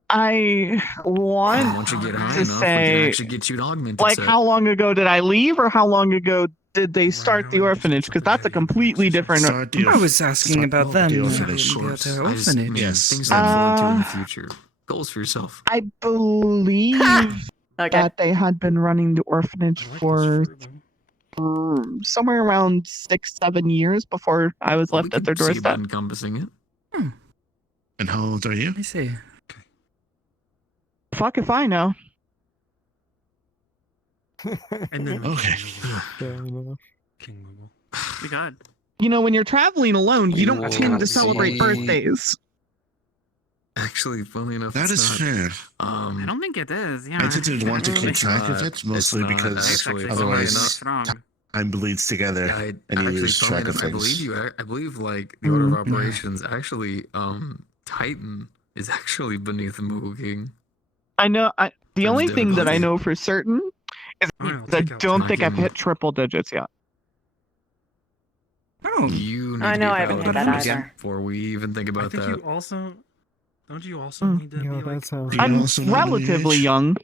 I want And once you get high to enough, we can say, actually get you an augmented like, set. how long ago did I leave, or how long ago did they start the orphanage? Because that's a completely different. I was asking about them. The The orphanage. orphanage. Yes. Things to look forward to in the future. Goals for yourself. I believe that they had been running the orphanage for somewhere around 6-7 years before I was left at their See about doorstep. encompassing it. And how old are you? I see. Fuck if I know. And then Okay. We got. You know, when you're traveling alone, you don't tend to celebrate see. birthdays. Actually, funny enough, That it's is not. fair. I don't think it is. Yeah. I didn't want to keep track of it, It's mostly not, because actually, otherwise funnily enough. time bleeds together I, and you actually, lose funnily track of enough, I believe things. you. I believe like the order of operations. Actually, Titan is actually beneath the Moogle King. I know. The only Sounds thing that I difficult. know for certain is that I don't think I've hit triple digits yet. Oh, You need I to know be I haven't hit that paladin either. before we even think I about think that. you also don't you also need to be like I'm relatively young.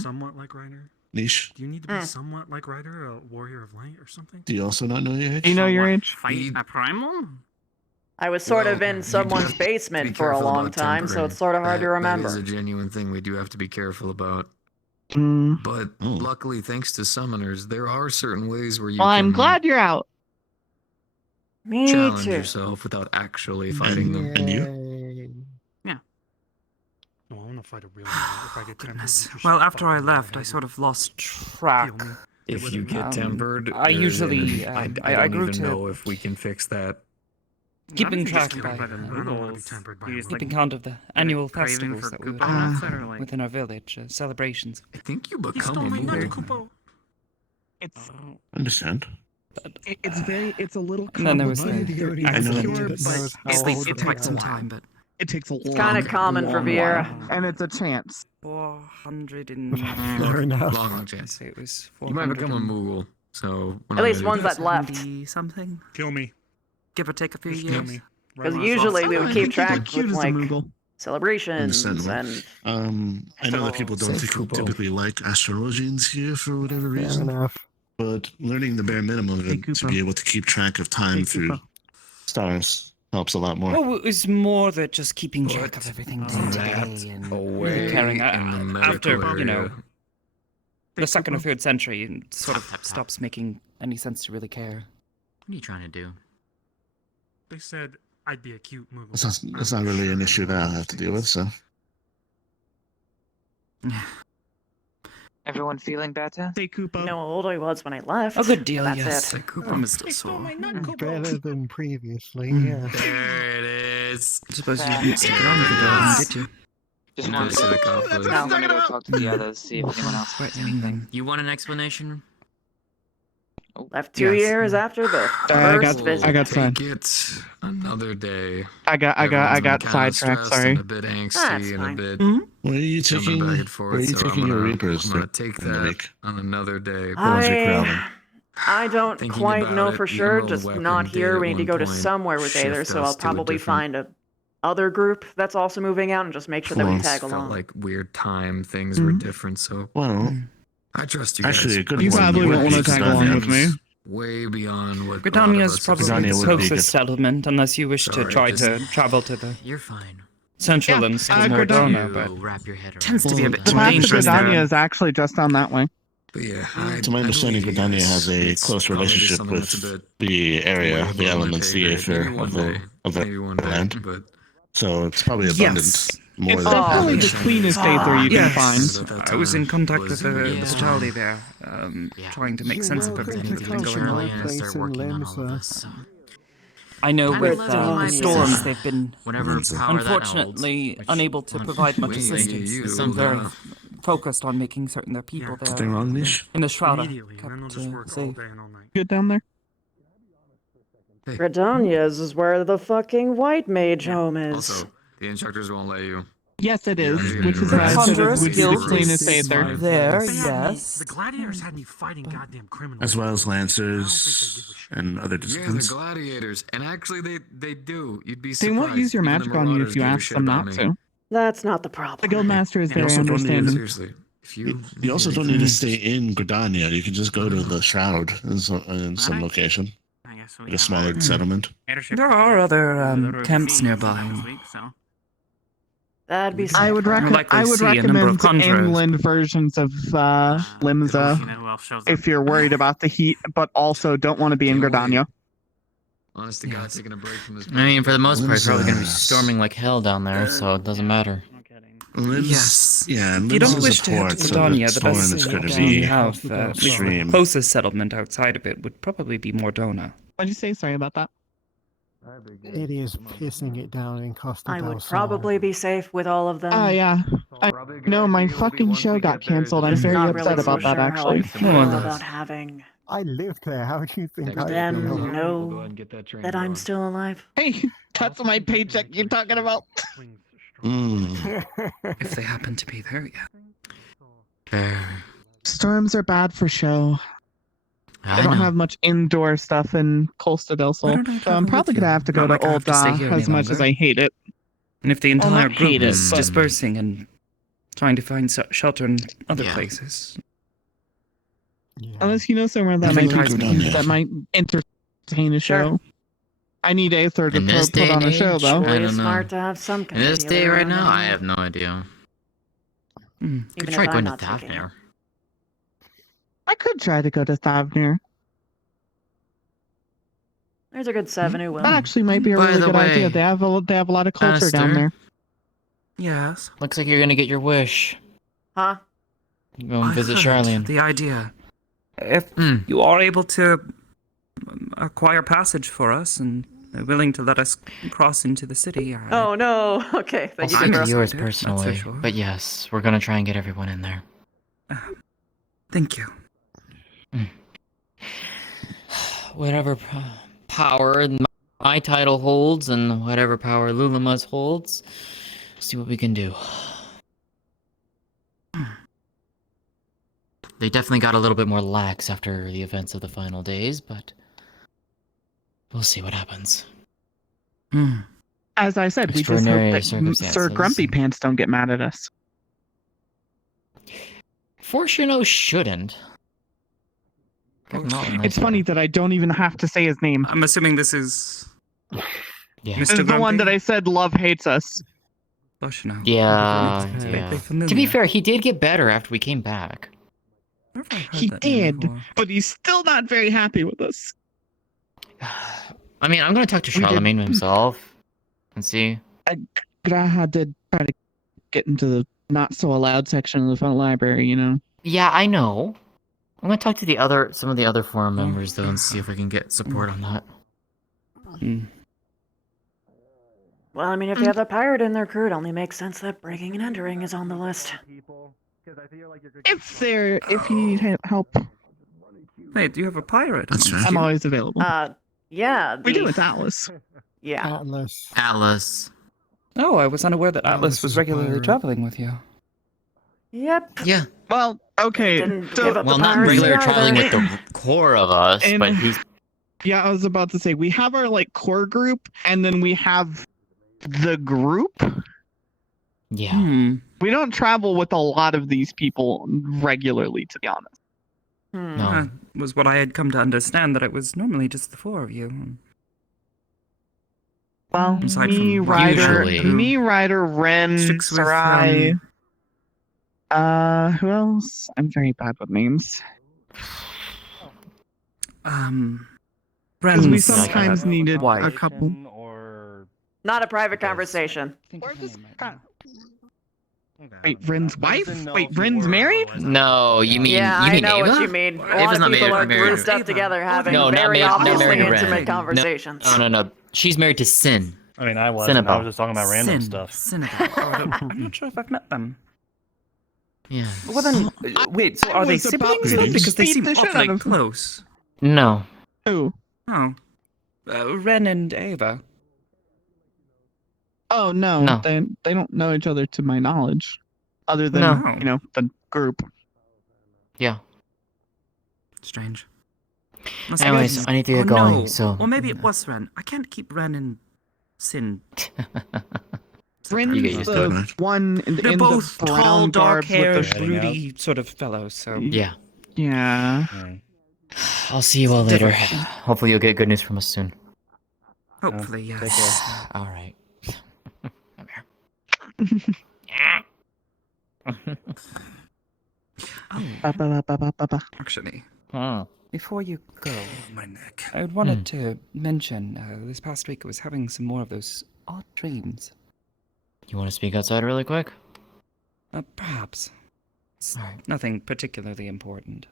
somewhat like Ryder? Niche. Do you need to be somewhat like Ryder, a warrior of light or something? Do you also not know your age? Do you know your age? Fight a primal? I was sort of in someone's basement for a long time, so it's sort of hard to remember. That is a genuine thing we do have to be careful about. Mm. But luckily, thanks to summoners, there are certain ways where you Well, I'm can glad you're out. Me challenge too. yourself without actually fighting them. And you? Yeah. No, I want to fight a real one. If I get tempted, Goodness. you just Well, fuck after I me in the left, I head sort and of lost kill track. me. If you get tempered, I usually, I I don't grew even to know if we can fix that. keeping track Just by killed by the Moogles. Tempered by a Moogle. keeping count of the annual craving festivals for that we would Koopa have Lots, or, like- within our village, celebrations. I think you He become stole a my nut, Moogle. Koopo. It's Understand. it's a little And then there was complicated. the- I know. Obscure, It but knows it how old takes quite some time, but It takes a long, Kind of common for long Vieira. while, and it's a chance. 400 and... Fair enough. Long chance. It was You might become a Moogle, so we're At not least really- ones that left. 70 something, Kill me. give or take a few Just kill years. me. Because Right. usually we would keep track cute with as a like Moogle. celebrations Understandable. and I know that people don't Safe typically like astrologians here for whatever reason, enough. but learning the bare minimum of it to be able to keep track of time through stars helps a lot more. Well, it was more that just keeping track of everything day to that day and away caring. in the After, medical you know, area. the second or third century, it sort of stops making any sense to really care. What are you trying to do? They said I'd be a cute Moogle. That's not really an issue that I'll have to deal with, so. Everyone feeling better? Say Koopa. You know how old I was when I left. A good deal, That's yes. it. Koopa, Mr. Soul. Better than previously, Mm. yeah. There it is. I suppose you didn't stick around for that long, did you? Just No, wanted to, that's what I'm gonna go talk to the others, see if anyone else Quite has anything. anything. You want an explanation? Left 2 Yes. years after the I first got- visit. I got signed. Take it another day. I got Everyone's been kinda sidetracked. stressed Sorry. and a bit angsty That's and fine. a bit Where are you jumping taking? back and forth. Where are you so taking I'm your gonna, Reapers? I'm gonna take in the that week? on another day. I don't Thinking quite about know it, for you can sure. roll a Just weapon, not date here. at We need to one go to point, somewhere with Aether, shift so us I'll to a probably different- find a other group that's also moving out and just make sure that we Well, tag Felt along. like weird time things were different, so Well, I trust you guys. actually, a good You one probably would won't be want to tag along with me. Way beyond what Britannia is a lot of us probably Britannia the would be closest good. settlement, unless you wish to Sorry, try just- to travel to the You're fine. central Yeah, instead I of agree. Mordona, but Wrap your head around. tends to be a bit The too path to dangerous Gridania there. is actually just down that way. But yeah, to my understanding, Gridania has a close relationship with the area, the elements, the Aether of the land. But So it's probably abundant. Yes. More It's than definitely the cleanest Aether you can Yes, find. I was in contact with the Yeah. hospitality there, trying to make sense of everything that's been going on. Place in Limsa. I know with Britannia. the storms, they've been Whatever power that unfortunately holds, unable to provide much we assistance. you They've been very somehow. focused on making certain their people there Something wrong, Nish? in the shroud are Immediately, and then they'll kept just work all safe. day and all night. Good down there. Gridania's is where the fucking white mage home is. Also, the instructors won't let you. Yes, it is. Yeah, Which is yeah. why I said it Ponderous would be the guilt cleanest is Aether. there, They had me- yes. The gladiators had me fighting goddamn criminals. As well as I don't think they lancers give a shit. and other Yeah, the disciplines. gladiators, and actually they do. You'd be They surprised. won't use your Even the magic on you Marauders if you give a ask shit them about not me. to. That's not the The problem. guildmaster is You very also don't need to- understanding. Seriously, if you You also don't need to stay in Gridania. You can just go to the Shroud in some location. I guess we Like a have smaller our settlement. leadership There are other literally camps fees nearby. this week, so. That'd be I would, safer. likely I would see a number of recommend conjurers. inland versions of You know Limsa who else shows up? if you're worried about the heat, but also don't want to be in Can't wait. Gridania. honest to God, taking a break from this. I mean, for the most part, it's probably gonna be Limsa. storming like hell down there, so it doesn't matter. No kidding. Limbs, Yes. yeah, If you don't Limbs wish is to a head port, to so Gridania, the the storm best is going to we be have, at least the extreme. closest settlement outside of it would probably be Mordona. What'd you say? Sorry about that. It is pissing it down in Costa I del would Sol. probably be safe with all of them. Oh, yeah. I know my fucking show got canceled. I'm Just very not upset really so about that, sure how I actually. feel Well, about having I live there. How do you think I them feel? know that I'm still alive. Hey, that's my paycheck you're talking about. Mm. If they happen to be there, yeah. Storms are bad for show. I I don't know. have much indoor stuff in Costa del Sol, Why don't I so travel I'm with probably you? gonna have to go Not like to I have Old to stay here as any much as longer. I hate it. And if the Well, entire not group hate it, is but- dispersing and trying to find shelter in other Yeah. places, Unless you know somewhere that Everyone might can go down there. that might entertain a show. I need Aether to In this put day on and a show age, though. I Really don't know. smart to have some In kind this of day healer right around now, I anyway. have no idea. Even Could if try I'm going to not taking it. Thavnir. I could try to go to Thavnir. There's a good 7 who will. That actually might be a By really the good idea. way, They have a lot of culture down Alistair? there. yes. Looks like you're gonna get your wish. Huh? Go and I visit heard Charlene. The idea. If Hmm. you are able to acquire passage for us and are willing to let us cross into the city, Oh no. Okay. I'll Thank you, speak to Pedro. yours That's for personally, sure. but yes, we're gonna try and get everyone in there. Thank you. Whatever power my title holds and whatever power Lulamas holds, see what we can do. They definitely got a little bit more lax after the events of the final days, but we'll see what happens. As I said, we just hope Extraordinary that Sir circumstances. Grumpy Pants don't get mad at us. Fortuno shouldn't. It's funny that I don't even have to say his name. I'm assuming this is Yeah. This is the one that I said love hates us. Bushno. Yeah, It's yeah. vaguely familiar. To be fair, he did get better after we came back. He did, but he's still not very happy with us. I mean, I'm gonna talk to We did- Charlemagne himself and see. Graha did try to get into the not so allowed section of the front library, you know. Yeah, I know. I'm gonna talk to some of the other forum members though and see if we can get support on that. Well, I mean, if they have a pirate in their crew, it only makes sense that breaking and entering is on the list. If you need help, Wait, do you have a pirate? I'm always available. Yeah. We do with Atlas. Yeah. Atlas. Oh, I was unaware that Atlas Atlas was is a regularly pirate. traveling with you. Yep. Yeah. Well, okay. Didn't So, give up Well, the not piracy regular either. traveling with the core of us, And- but he's yeah, I was about to say we have our like core group, and then we have the group. yeah. We don't travel with a lot of these people regularly, to be honest. Hmm. No. Was what I had come to understand, that it was normally just the four of you. Well, Aside me, from Ryder, Ren, Sticks with, Sarai. Who else? I'm very bad with names. Because we Friends. sometimes needed a couple. Not a private conversation. Wait, Ren's wife? Wait, Ren's married? No, you mean Yeah, you I mean know Ava? what you mean. A lot Ava's of not people are married grouped up together having No, not very married, not obviously married to Ren. intimate conversations. No. She's married to Sin. I mean, I wasn't. I Cinnabelle. was just talking about random stuff. I'm not sure if I've met them. Yeah. Well then, wait. So are they was about siblings? to Then? Because they beat seem the shit out awfully of- close. No. Who? Oh. Ren and Ava. Oh no, No. They don't know each other to my knowledge, other than No. the group. Yeah. Strange. Anyways, I need to get going. No. So. Or maybe it was Ren. I can't keep Ren and Sin. Ren's You get used to the one in They're the both brown tall, garbs with dark-haired, the broody sort of fellows. So Yeah. Yeah. I'll see you all later. Hopefully, you'll get good news from us soon. hopefully, yes. All right. Actually, Before you go, my neck. I wanted to mention this past week I was having some more of those odd dreams. You want to speak outside really quick? Perhaps. It's All right. nothing particularly important. To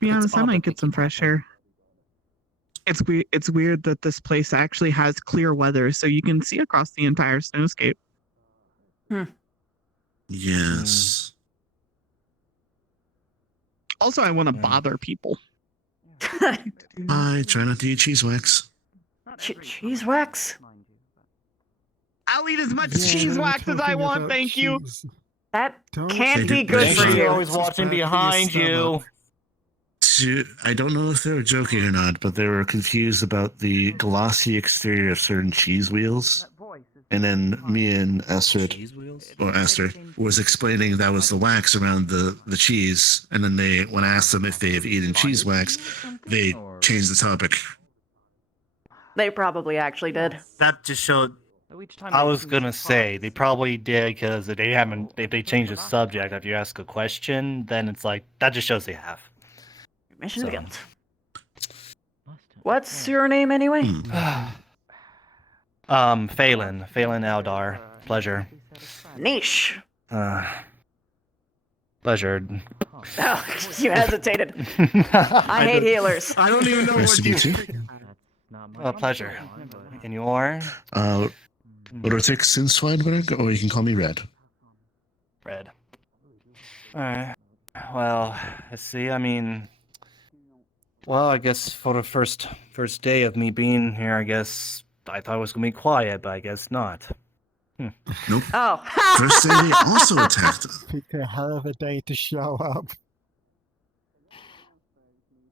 be It's honest, I odd might that get they some keep fresh air. It's weird that this place actually has clear weather, so you can see across the entire snowscape. Yes. Also, I want to bother people. I try not to eat cheese wax. Cheese wax? I'll eat as much cheese wax as I want, thank you. That Don't can't say be good that. for You're you. always watching behind you. I don't know if they were joking or not, but they were confused about the glossy exterior of certain cheese wheels. And then me and Esther was explaining that was the wax around the cheese. And then when I asked them if they have eaten cheese wax, they changed the topic. They probably actually did. That just showed. I was gonna say they probably did because they haven't. If they change the subject after you ask a question, then it's like that just shows they have. Mission So. of guilt. What's your name anyway? Phelan Aldar. Pleasure. Niche. Pleasure. Oh, you hesitated. I hate healers. I don't even know what you do. Pleasure. And you are? Rotik Sinsweinberg, or you can call me Red. Red. Alright. Well, let's see. I mean, well, I guess for the first day of me being here, I guess I thought it was gonna be quiet, but I guess not. Nope. Oh. First day they also attacked. Picked a hell of a day to show up.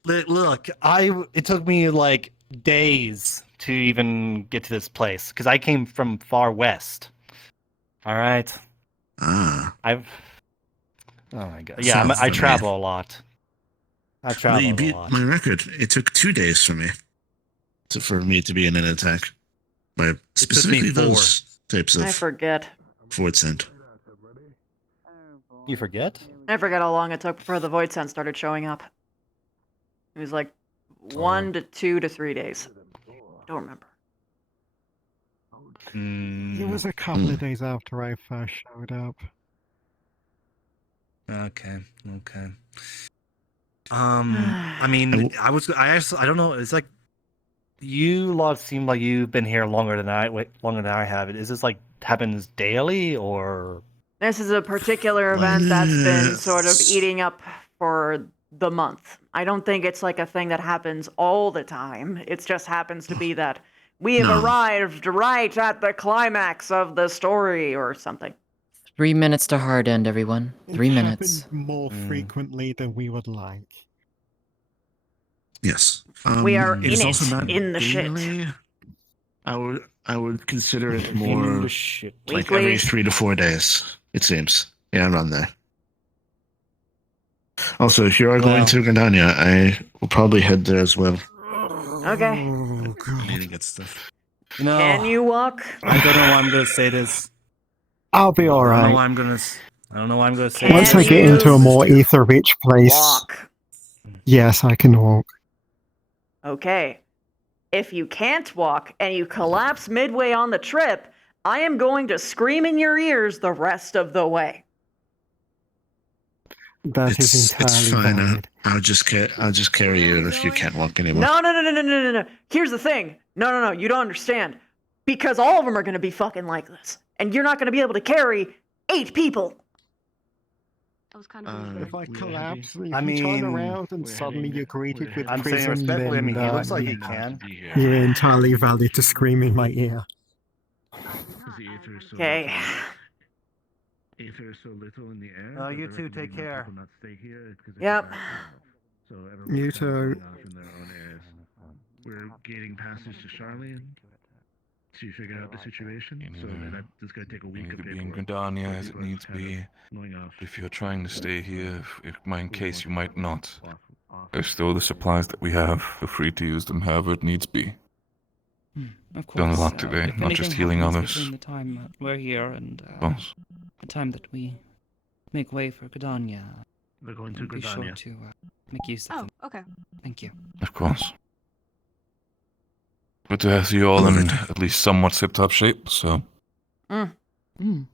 Look, it took me like days to even get to this place because I came from far west. All right. Oh my god. Yeah, I travel a lot. I travel You a beat lot. my record. It took 2 days for me to be in an attack by specifically those types I of forget. forward send. You forget? I forget how long it took before the void sense started showing up. It was like 1 to 2 to 3 days. I don't remember. It was a couple of days after I first showed up. Okay. I mean, I don't know. It's like you lot seem like you've been here longer than I have. Is this like happens daily or? This is a particular event that's been sort of eating up for the month. I don't think it's like a thing that happens all the time. It just happens to be that we have arrived right at the climax of the story or something. 3 minutes to hard end, everyone. 3 It minutes. happens more frequently than we would like. Yes. We are it's in also it, not in the daily. shit. I would consider it more the shit. like Weekly. every 3 to 4 days. It seems. Yeah, around there. Also, if you are going to Gardania, I will probably head there as well. Okay. I need to get stuff. No, Can you walk? I don't know why I'm gonna say this. I'll be I don't know alright. why I'm gonna. I don't know why I'm gonna say. Once I this. get into a more ether-rich place, Walk. yes, I can walk. Okay. If you can't walk and you collapse midway on the trip, I am going to scream in your ears the rest of the way. That is It's entirely fine. valid. I'll just carry you if you can't walk anymore. No. Here's the thing. No. You don't understand. Because all of them are going to be fucking like this. And you're not going to be able to carry 8 people. If I collapse, if I you turn mean, around and suddenly you're greeted with I'm saying prison, respectfully. I then mean, he looks like he can. you're entirely valid to scream in my ear. Okay. Ether is so little in the air. Oh, you two take care. Not stay here Yep. So You too. We're gaining passage to Charlene. So you figured out the situation. So that is going to take a week of be in Gardania as it needs to be. If you're trying to stay here, in case you might not. There's still the supplies that we have. Feel free to use them however it needs be. Of course. Done a lot today, if not just anything healing happens others. Between the time we're here and course. the time that we make way for Gardania, We're going to be sure Gardania. to make use of them. okay. Thank you. Of course. Good to have you all in at least somewhat tip-top shape, so... Healing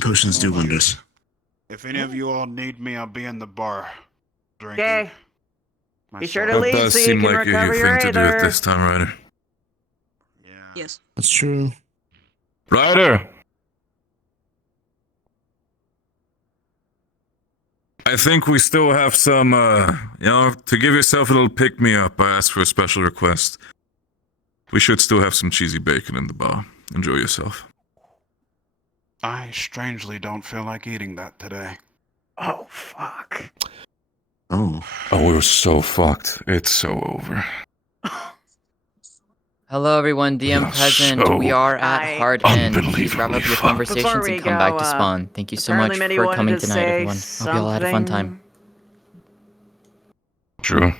potions do wonders. If any of you all need me, I'll be in the bar. Drinking. Okay. Be sure to That leave does so you seem can like recover your your thing to do at Aether. this time, Ryder. Yes. That's true. Ryder! I think we still have some, to give yourself a little pick-me-up, I asked for a special request. We should still have some cheesy bacon in the bar. Enjoy yourself. I strangely don't feel like eating that today. Oh, fuck. Oh, we're so fucked. It's so over. Hello, everyone. DM present. so We are at hard end. Please wrap up your fucked. conversations Before we and come back go, to spawn. Thank you so apparently much Mitty for wanted coming to tonight, say everyone. Hope you all had a fun time. True.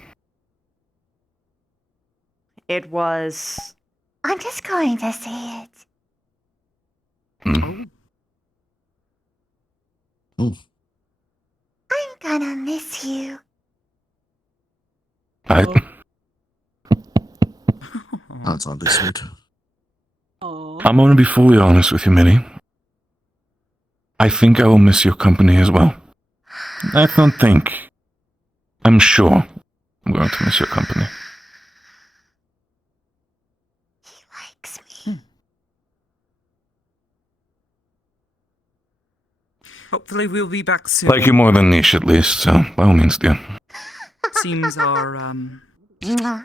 It was... I'm just going to say it. Oh. I'm gonna miss you. That's oddly sweet. I'm going to be fully honest with you, Minnie. I think I will miss your company as well. I don't think. I'm sure I'm going to miss your company. Hopefully we'll be back soon. Like you more than Niche, at least, so by all means, dear. Seems our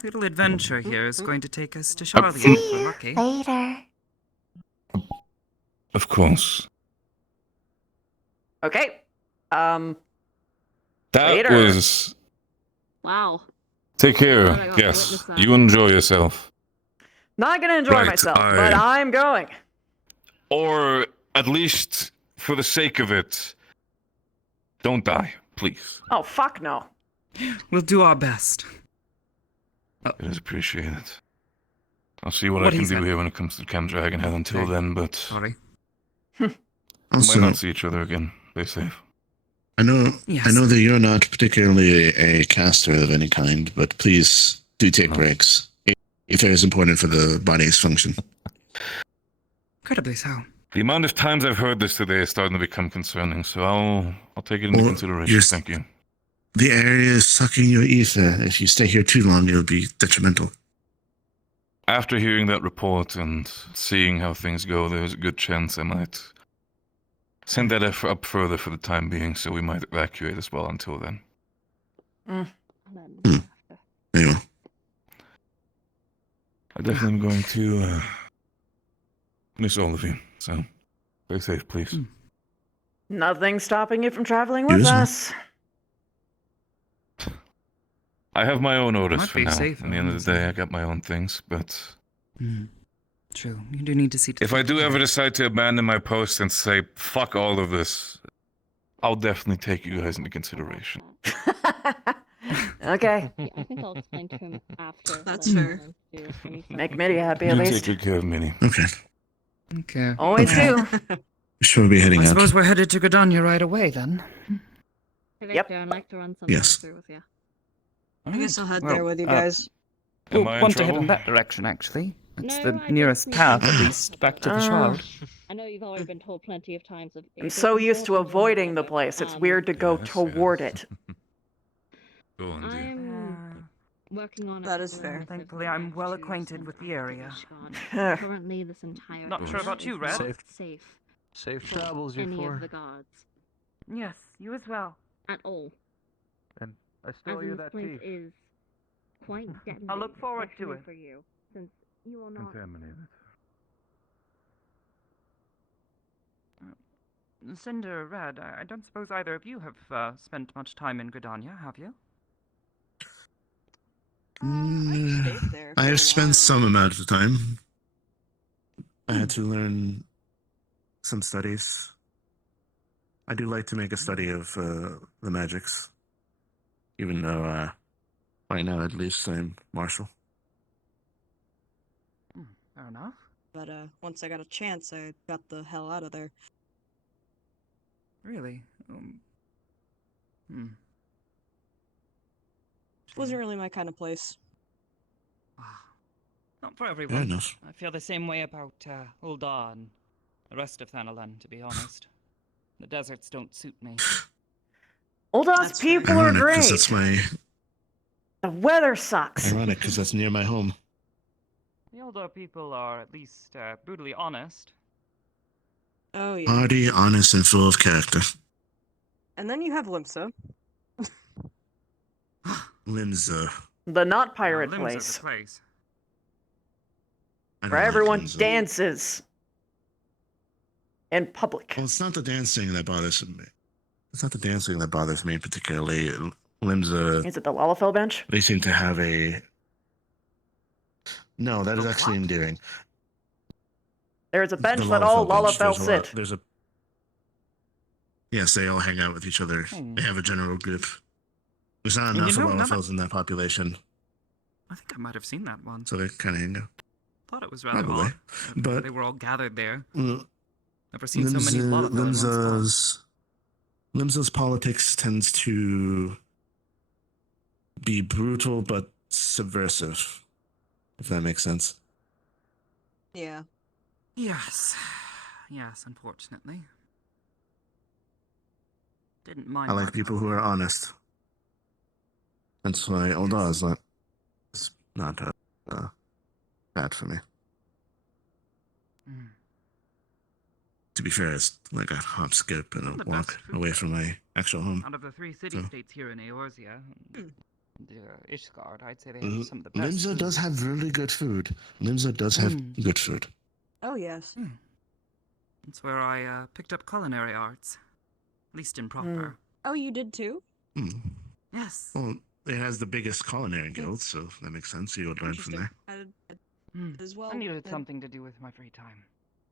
little adventure here is going to take us to Charlie if we're lucky. Later. Of course. Okay. That Later. was... Wow. Take care, Glad I got to yes. witness that. You enjoy yourself. Not gonna enjoy Right, myself, but I- I'm going. Or, at least, for the sake of it, don't die, please. Oh, fuck no. We'll do our best. It is appreciated. I'll see what I What can is do it? here when it comes to Camp Dragonhead until Okay. then, but Sorry. we might not see each other again. Stay safe. I know Yes. that you're not particularly a caster of any kind, but please do take breaks. Ether is important for the body's function. Incredibly so. The amount of times I've heard this today is starting to become concerning, so I'll take it into Well, consideration. Thank you. The area is sucking your ether. If you stay here too long, it'll be detrimental. After hearing that report and seeing how things go, there's a good chance I might send that up further for the time being, so we might evacuate as well until then. Anyway. I definitely am going to miss all of you, so stay safe, please. Nothing stopping you from traveling with us. I have my own orders Might for be now. safer, At the end of the honestly. day, I got my own things, but True. You do need to see to if I do ever decide to abandon my post and say, fuck all of this, I'll definitely take you guys into consideration. Okay. Yeah, I think I'll explain to him after. That's fair. Make Mitty happy at You least. take good care of Minnie. Okay. Okay. Always do. Sure, we'll be heading I out. suppose we're headed to Gridania right away then. Yep. I'd like to run something Yes. through with you. I guess I'll head there with you guys. We'll Am I in want to head in trouble? that direction, actually. It's No, the I just nearest need path, to- at least, back to the shroud. I know you've already been told plenty of times of. I'm so used to avoiding the place, it's weird to go toward it. Go on, dear. I'm working on. That is fair. Thankfully, I'm well acquainted with the area. Currently, this entire. Not sure area about you, is Red. not safe. Safe for travels, you any four. of the gods Yes, you as well. at all. And I As stole in you this that place tea. is quite deadly. I'll look forward to especially it. for you, since you are not. Contaminated. Cinder, Red, I don't suppose either of you have spent much time in Gridania, have you? I have spent some amount of time. I had to learn some studies. I do like to make a study of the magics, even though right now at least I'm martial. Fair enough. But once I got a chance, I got the hell out of there. Really? Wasn't really my kind of place. Not for everyone. Fair enough. I feel the same way about Ul'dah and the rest of Thanalan, to be honest. The deserts don't suit me. Uldah's people are Ironic, 'cause great. that's my The weather sucks. ironic because that's near my home. The Ul'dah people are at least brutally honest. Oh yeah. Hardy, honest, and full of character. And then you have Limsa. Limsa. The not pirate Limbs place. of the place. I don't Where like everyone Limsa. dances. In public. Well, it's not the dancing that bothers me. It's not the dancing that bothers me particularly. Limsa. Is it the Lalafell bench? They seem to have a. No, that is actually endearing. There's a bench The that all bench, Lalafell there's a lot- sit. There's a. Yes, they all hang out with each other. They have a general group. There's not And enough you of know, none of- Lalafells in that population, I think I might have seen that one. so they kind of hang out. Thought it was rather Probably. odd. But they were all gathered there. Mm, Never seen so many Lalafell in one spot. Limsa's politics tends to be brutal but subversive, if that makes sense. Yeah. Yes. Yes, unfortunately. Didn't mind. I like that people much. who are honest. That's why Ul'dah is not bad for me. Mm. To be fair, it's like a hop, skip, and Some of a the walk best food away from my actual home. Out of the three So- city-states here in Eorzea, and Ishgard, I'd say they have some of the best. Limsa food. does have really good food. Limsa does have good food. Oh yes. That's where I picked up culinary arts. At least in proper. Oh, you did too? Hmm. Yes. Well, it has the biggest culinary guild, so that makes sense. You would learn from there. As well. I needed then. something to do with my free time.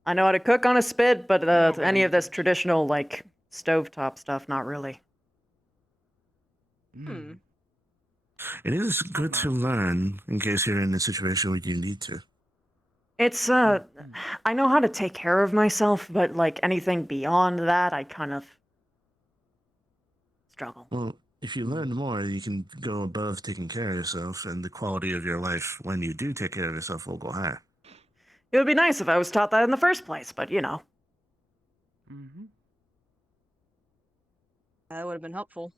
I know how to cook on a spit, but any of this traditional, like, stovetop stuff, not really. It is good to learn in case you're in a situation where you need to. It's, I know how to take care of myself, but, like, anything beyond that, I kind of struggle. Well, if you learn more, you can go above taking care of yourself, and the quality of your life when you do take care of yourself will go higher. It would be nice if I was taught that in the first place, but, you know. That would have been helpful.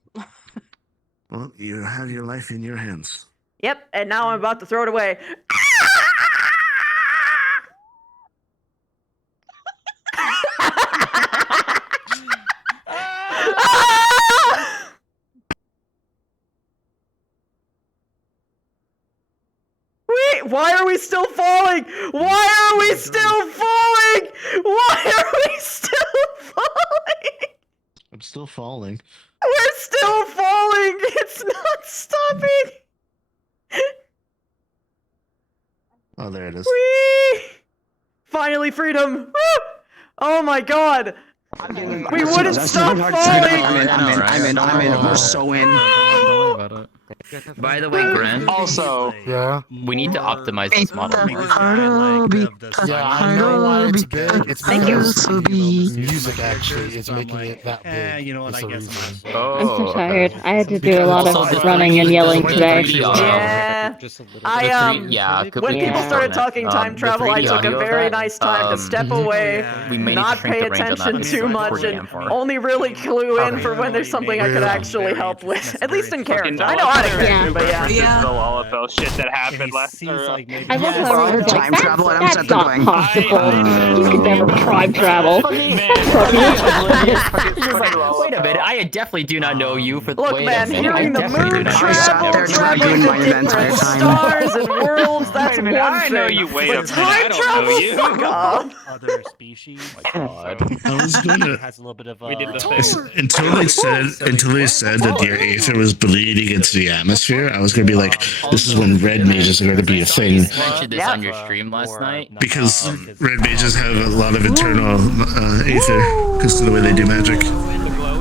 Well, you have your life in your hands. Yep, and now I'm about to throw it away. Wait, why are we still falling? Why are we still falling? Why are we still falling? I'm still falling. We're still falling. It's not stopping. Oh, there it is. Whee! Finally, freedom. Woo! Oh my god. We wouldn't stop falling. I'm in. We're so in. By the way, Grant. Also, Yeah. We need to optimize this model more. Yeah, I know why it's big. It's Thank you. because the music actually is making it that big. You know what? It's I the guess reason. I'm so tired. I had to do a lot of running and yelling today. Yeah. When people started talking time travel, I took a very nice time to step away, We may need to not shrink pay the range on that attention because too it's much, 40 and amp. only really clue in for when there's something I could actually help with. At least in character. I know how to character, but yeah. This is a lot of bullshit that happened last. I love how everyone's like, Time travel and I'm that's not possible. You could never time travel. Wait a minute, I definitely do not know you for the Look, way man, that hearing the moon travel, traveling to different stars and worlds, that's one thing. I know you way But up there. I time don't know travel, you. fuck off. Other species. I was gonna. Has a little bit of. Until they said that your aether was bleeding into the atmosphere, I was gonna be like, this is when red mages are gonna be a thing. You mentioned this on your stream last night. Because red mages have a lot of internal aether because of the way they do magic.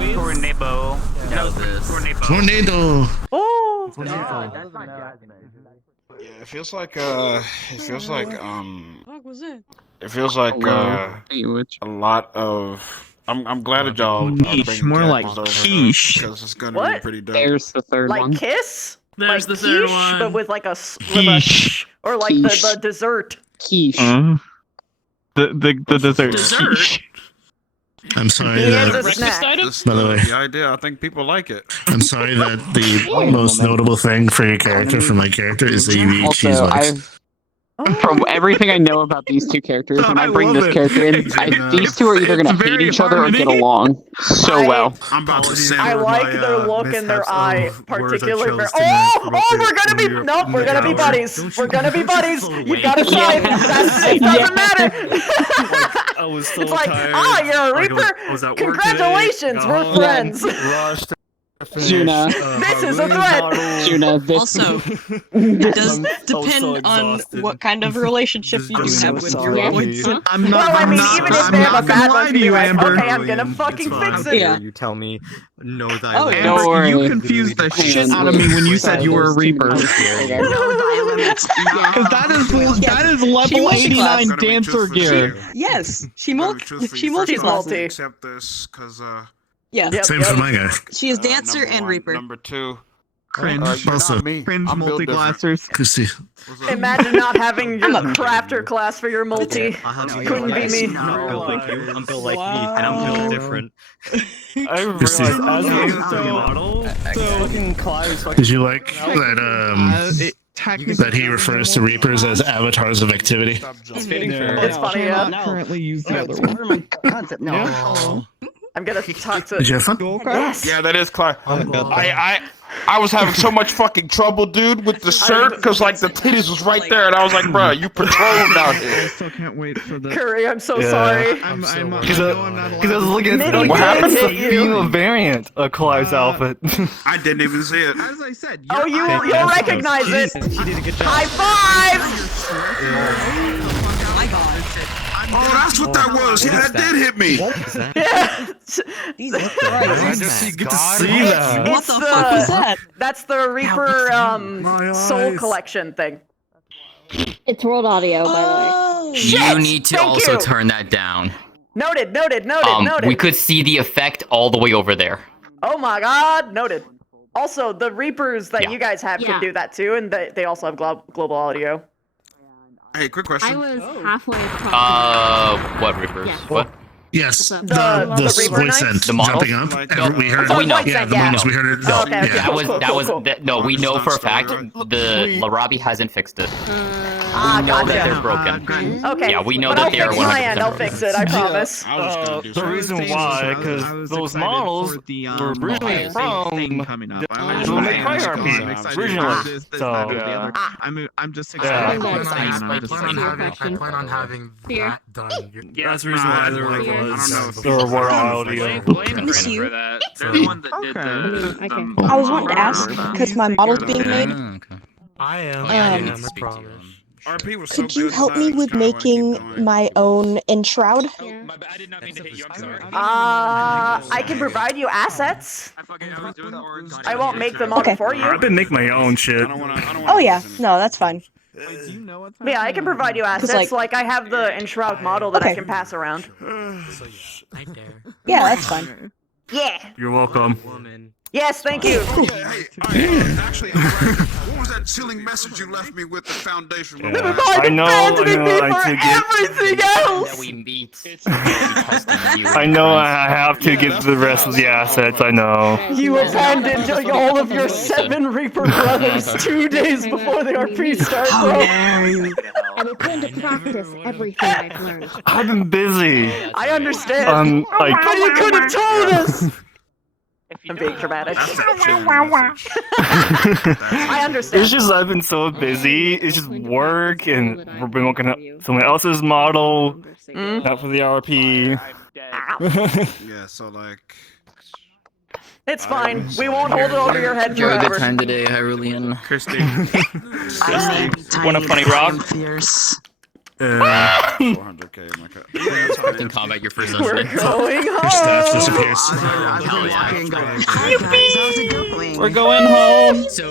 Tornado. Tornado. Oh. Yeah, it feels like a lot of. I'm glad that y'all. Quiche, more like quiche. Because it's gonna What? be pretty dope. There's the third Like one. kiss? There's like the third quiche, one. but with like a Quiche. or like the dessert. Quiche. The dessert. Dessert? I'm sorry He has that. a snack. By the way, The idea, I think people like it. I'm sorry that the most notable thing for your character, for my character, is that you eat cheese Also, legs. from everything I know about these two characters, when I bring love this it. character in, these two are either gonna It's hate very each other or get harmony. along so well. I'm about to say I like their look in their eye, particularly. We're gonna be we're gonna be buddies. We're gonna be buddies. You gotta side. It doesn't matter. I was so It's like, tired. you're a Reaper. Congratulations, we're friends. Juna. This is a threat. Juna, this Also, it does depend on what kind of relationship you do have with your boyfriend. I'm not. Well, I I'm mean, not, even if I'm they have not a gonna bad lie one, to you, like, Amber. okay, I'm gonna fucking fix it. Yeah. You tell me, know thy Oh, way. yeah. Don't Amber, worry. you confused the shit out of me when you said you were a Reaper. Because that is level 89 dancer gear. Yes, she She's multi-classes. multi. Accept this, cause Yeah, Same for my guy. she is dancer and Reaper. Number two. Cringe. You're Also, not me. Cringe I'm built different. multi-glassers. Chrissy. Imagine not having your crafter class for your multi. Couldn't be me. I'm built like you. I'm built like me, and I'm built different. I realized as Did you like that? That he refers to Reapers as avatars of activity. It's funny, yeah. Currently use the other one. No. I'm gonna talk to. Did you have fun? Yes. Yeah, that is Clark. I was having so much fucking trouble, dude, with the shirt, because, like, the titties was right there, and I was like, bro, you patrolled out I here. still can't wait for the. Curry, I'm so sorry. Because I know I'm not I was looking at What what happened happened to to you? female variant of Clark's outfit. I didn't even see it. As I said, Oh, you'll recognize it. He did a good job. High five! Oh, that's what that was. Yeah, that did hit me. Jesus Christ. You get to see that. What the fuck was that? That's the Reaper soul collection thing. It's world audio, by the way. Oh, Shit! You need to Thank also you. turn that down. Noted. We could see the effect all the way over there. Oh my god, noted. Also, the Reapers that Yeah. you guys have can do that too, and they also have global audio. Hey, quick question. I was halfway across. What Reapers? Yeah. What? Yes, The the Reaper voice Knights? sent jumping up. We heard. we know. Yeah, the models. We heard it. Oh, okay, okay. That was Cool, that cool, was cool. that, no. We know for a fact the Larabi hasn't fixed it. Ah, We know that gotcha. they're broken. Okay. Yeah, we know but that I'll they are fix my 100% end. I'll broken. fix it. I promise. The reason why, because those models were originally from the Cry RP originally. So I'm just Yeah. excited. I plan on having Fear. that done. Yeah, that's the reason why there was. the reward audio. Miss you. They're the one that did I was wanting to ask because my model's being made. I am. Um, I promise. RP was so Could you good help inside, me I with just kinda wanna keep making going. my own enshroud? I can provide you assets. I won't make the model for you. I've been making my own shit. Oh yeah, no, that's fine. Yeah, I can provide you assets. Like I have the enshroud model that I Okay. can pass around. Yeah, that's fine. Yeah. You're welcome. Yes, thank you. Actually, what was that chilling message you left me with the foundation? I know, I took it. Everything else. That we meet. I know I have to give the rest of the assets, I know. You abandoned all of your 7 Reaper brothers 2 days before the RP start, bro. I will put into practice everything I've learned. I've been busy. I understand. Like, But you could have told us. I'm being dramatic. I understand. It's just I've been so busy. It's just work, and we've been working on someone else's model, not for the RP. Yeah, so like. It's fine. We won't hold it over your head You have a forever. good time today, Hyrulean. Christy. Want a funny rock? 400k in my cut. In combat, your first We're session. going Your staff home. disappears. We're going home. So,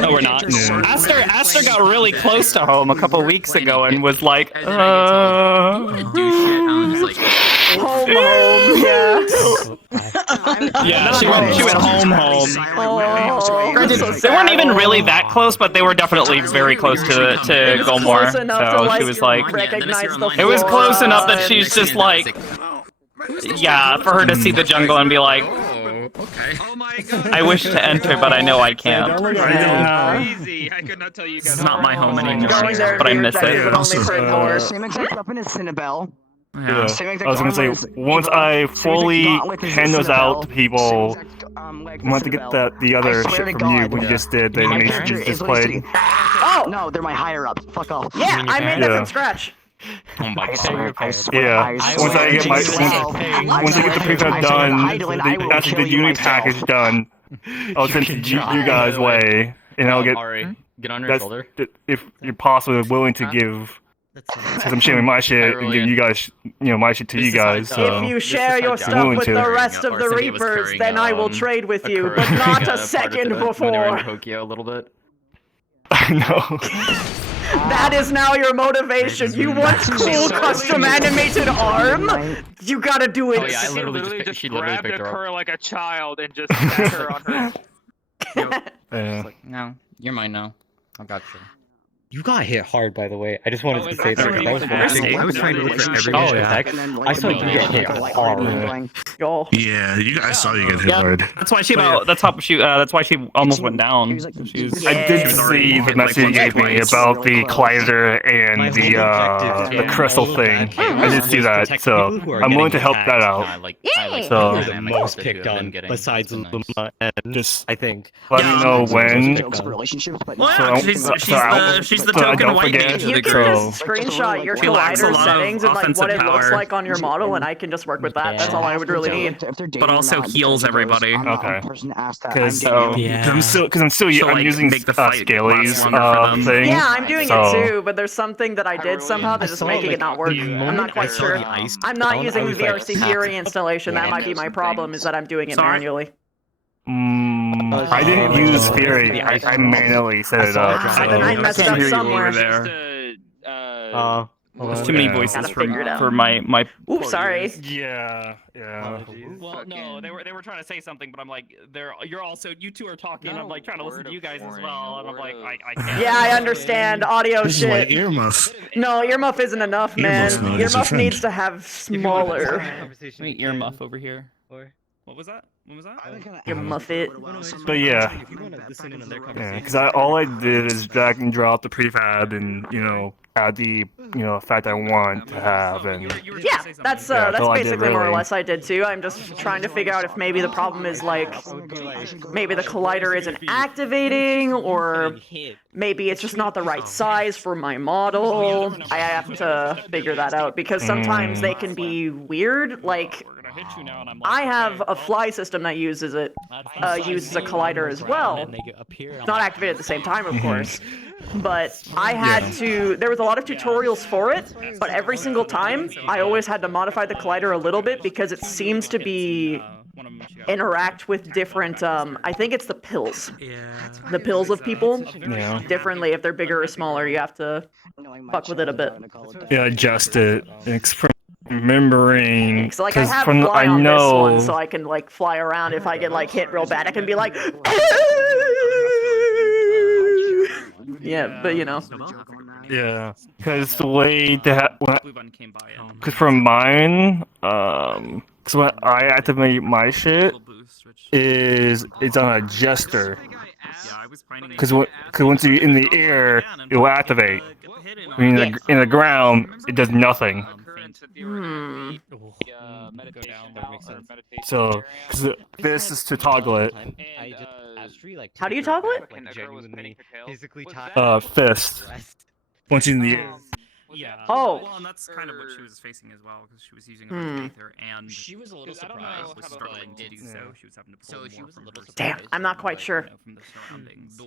No, we're not. Aster got really close to home a couple weeks ago and was like, Home, yeah. Yeah, she went home. Oh, Granted, so they weren't sad. even really that close, but they were definitely very close to Gomor. Close enough to, So she was like, recognize the it was close flora enough that and- she's just like, yeah, for her to see the jungle and be like, I wish to enter, but I know I can't. Easy. I could not tell you guys. It's not my home anymore, Going there but I and miss being it. but only for an hour. Same exact weapon as Cinnabelle. Yeah. I was gonna say, once I fully hand those out to people, I want to get the other shit from you when you just did the animation you just played. Oh! No, they're my higher ups. Fuck off. Yeah, I made that from scratch. Oh my god. Yeah, once I get once I get the prefab done, actually the unit package done, I'll send it you guys' way, and I'll get. Ari, get on your shoulder. If you're possibly willing to give. Because I'm sharing my shit and give you guys, my shit to you guys. So. If you share your stuff with the rest of the Reapers, then I will trade with you, but not a second before. In Tokyo a little bit. I know. That is now your motivation. You want cool custom animated arm? You gotta do it. Oh yeah, I literally just grabbed picked her up. her like a child and just sat her on her. Yeah. No, you're mine now. I got you. You got hit hard, by the way. I just wanted to say that. actually That was awesome. I was trying to look for every Oh, yeah. I saw you get hit hard. Yeah, I saw you get hit hard. That's why that's why she almost went down. I did see the message you gave me about the collider and the crystal thing. I did see that, so I'm willing to help that out. So the most picked on besides Luma and just I think. let me know when. Well, yeah, she's the token white mage of You the can group. just screenshot your She lacks a collider lot of settings and like what offensive it looks power. like on your model, and I can just work with that. That's all I would really need. But also heals everybody. Okay. Because Yeah. I'm still So, like, using make the fight Scaly's last longer for them. thing. Yeah, I'm doing so. it too, but there's something that I did somehow that's just making it not work. I'm not quite sure. I'm not using the VRC Fury installation. That might be my problem, is that I'm doing it manually. I didn't use Fury. I manually set it up. Then I messed up somewhere. There's too many voices Gotta figure it out. for my Oops, sorry. Yeah, yeah. Well, no, they were trying to say something, but I'm like, you two are talking. I'm like trying to listen to you guys as well, and I'm like, I can't. Yeah, I understand. Audio This is why shit. earmuff. No, earmuff isn't enough, man. Earmuff's not as a Earmuff friend. needs to have smaller. Earmuff over here. What was that? What was that? Earmuff it. But yeah, because all I did is drag and drop the prefab and add the effect I want to have, and Yeah, that's all I did, basically more or really. less I did too. I'm just trying to figure out if maybe the problem is like maybe the collider isn't activating, or maybe it's just not the right size for my model. I have to figure that out because sometimes they can be weird. Like I have a fly system that uses it, uses a collider as well. It's not activated at the same time, of course. But I had to, there was a lot of tutorials for it, but every single time I always had to modify the collider a little bit because it seems to be interact with different, I think it's the pills. The pills of people differently. If they're bigger or smaller, you have to fuck with it a bit. Yeah, adjust it. Remembering, So like I have from fly on this one, know. so I can like fly around. If I get like hit real bad, I can be like, yeah, but Yeah, because the way that because from mine, because when I activate my shit, it's on a jester. Because once you're in the air, it will activate. I mean, in the ground, it does nothing. So, cause this is to toggle it. How do you toggle it? Fist. Once you're in the air. Yeah. Oh. Well, and that's kind of what she was facing as well, because she was using a Aether, and she was a little surprised. was struggling to do so. She was having to pull she was a little surprised. Damn, I'm not quite sure. From the surroundings.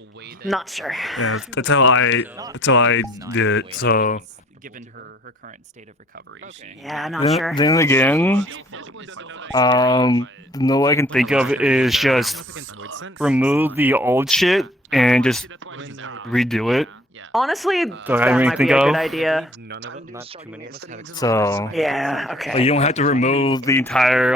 Not sure. Yeah, that's how I did it. So. Given her current state of recovery. Yeah, not sure. Then again, the way I can think of is just remove the old shit and just redo it. Honestly, That that might be a good idea. So yeah, okay. You don't have to remove the entire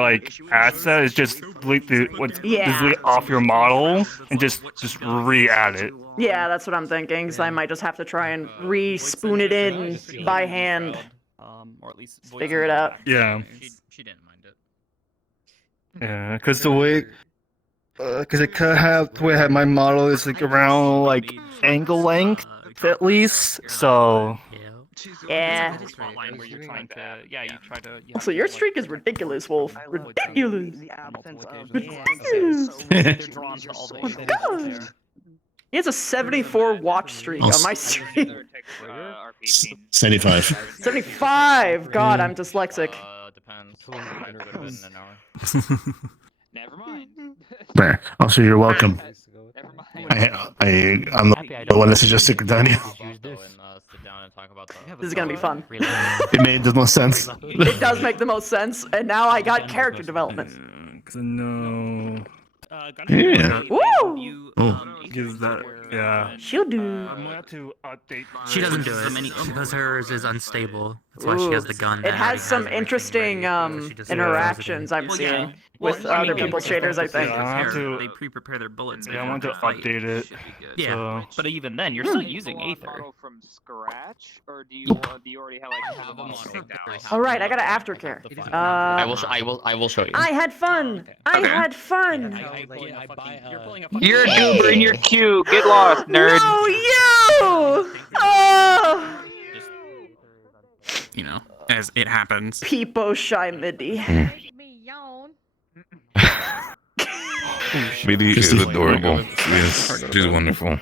asset. It's just delete delete off your model and just re-add it. Yeah, that's what I'm thinking. So I might just have to try and re-spoon it in by hand. Or at least figure it out. Yeah. She didn't mind it. Yeah, because the way, because it could have the way I have my model is around angle length at least. So. Yeah. So your streak is ridiculous, Wolf. Ridiculous. Ridiculous. He has a 74 watch streak on my stream. 75. 75. God, I'm dyslexic. Depends. Never mind. There. Also, you're welcome. I'm the one that suggested Gridania. This is gonna be fun. It made the most sense. It does make the most sense, and now I got character development. No. Yeah. Woo! Gives that. Yeah. She'll do. I'm gonna have to update. She doesn't do it because hers is unstable. That's why she has the gun. It has some interesting interactions I'm seeing with other people's shaders, I think. They pre-prepare their bullets. Yeah, I want to update it. Yeah, but even then, you're still using Aether. From scratch, or do you already have a model picked out? All right, I got an aftercare. I will show you. I had fun. I had fun. You're a goober in your queue. Get lost, nerd. No, you. Oh. You know, as it happens. Peepo Shy Midi. Midi is adorable. Yes, she's wonderful.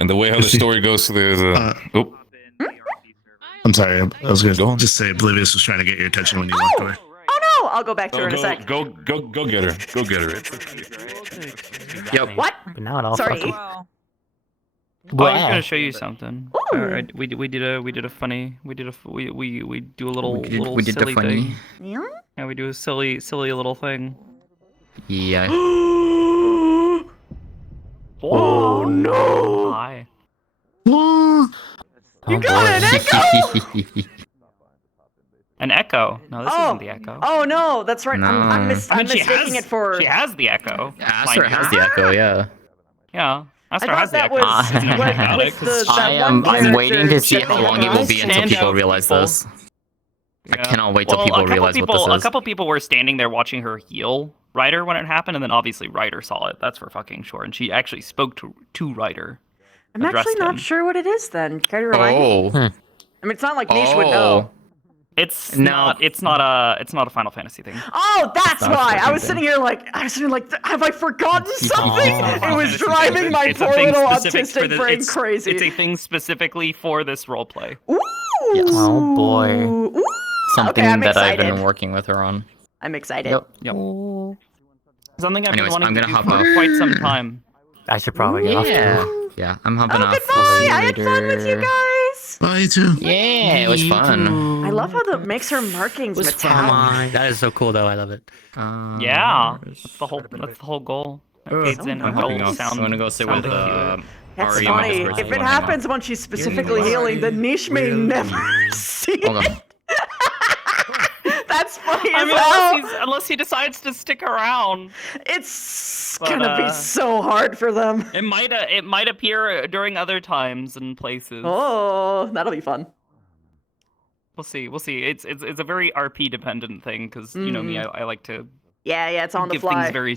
And the way how the story goes, so there's a. Oh. I'm sorry. I was going to just say Oblivious was trying to get your attention when you walked away. Oh no! I'll go back to her in a sec. Go get her. Go get her. Yep. What? But now it all Sorry. fucking. I was gonna show you something. Alright, we did a funny. We do a little We did the silly funny. thing. Yeah. Yeah, we do a silly little thing. Yeah. Oh no! Hi. You got an echo! An echo? No, this isn't the echo. Oh no, that's right. I'm I mean, mistaking it for. She has the echo. Aster has the echo, yeah. Yeah. Aster thought has the that echo. was Isn't it what- about with it? 'Cause the- that I'm one waiting to see character how long it will be until people Stand realize people. this. I Yeah. cannot wait till Well, people realize what this A is. couple people were standing there watching her heal Ryder when it happened, and then obviously Ryder saw it. That's for fucking sure. And she actually spoke to Ryder. I'm actually not sure what it is then. Care to remind me? I mean, it's not like Niche would know. It's not a Final Fantasy thing. Oh, that's not a why. I fucking was thing. sitting here like, have I forgotten something? It was It's a driving my it's a poor thing little specific for autistic brain it's crazy. It's a thing specifically for this roleplay. Ooh. Oh boy. Ooh. Something I'm that I've excited. been working with her on. I'm excited. Yep. Something I've Anyways, been wanting I'm to gonna do hop for off. quite some time. I should probably get off too. Yeah, I'm hopping off. Goodbye. I had fun with you guys. Bye, you too. Yeah, it was fun. I love how that makes her markings metallic. That is so cool, though. I love it. Yeah, that's the whole goal. That fades in I'm with hopping all off. sound. I'm gonna go sit with That's Ari funny. and my If it happens when she's specifically healing, then Niche may never see it. That's funny I as mean, hell. unless he decides to stick around. It's gonna be so hard for them. It might appear during other times and places. Oh, that'll be fun. We'll see. It's a very RP dependent thing because you know me, I like to. Yeah, it's on the give fly. things very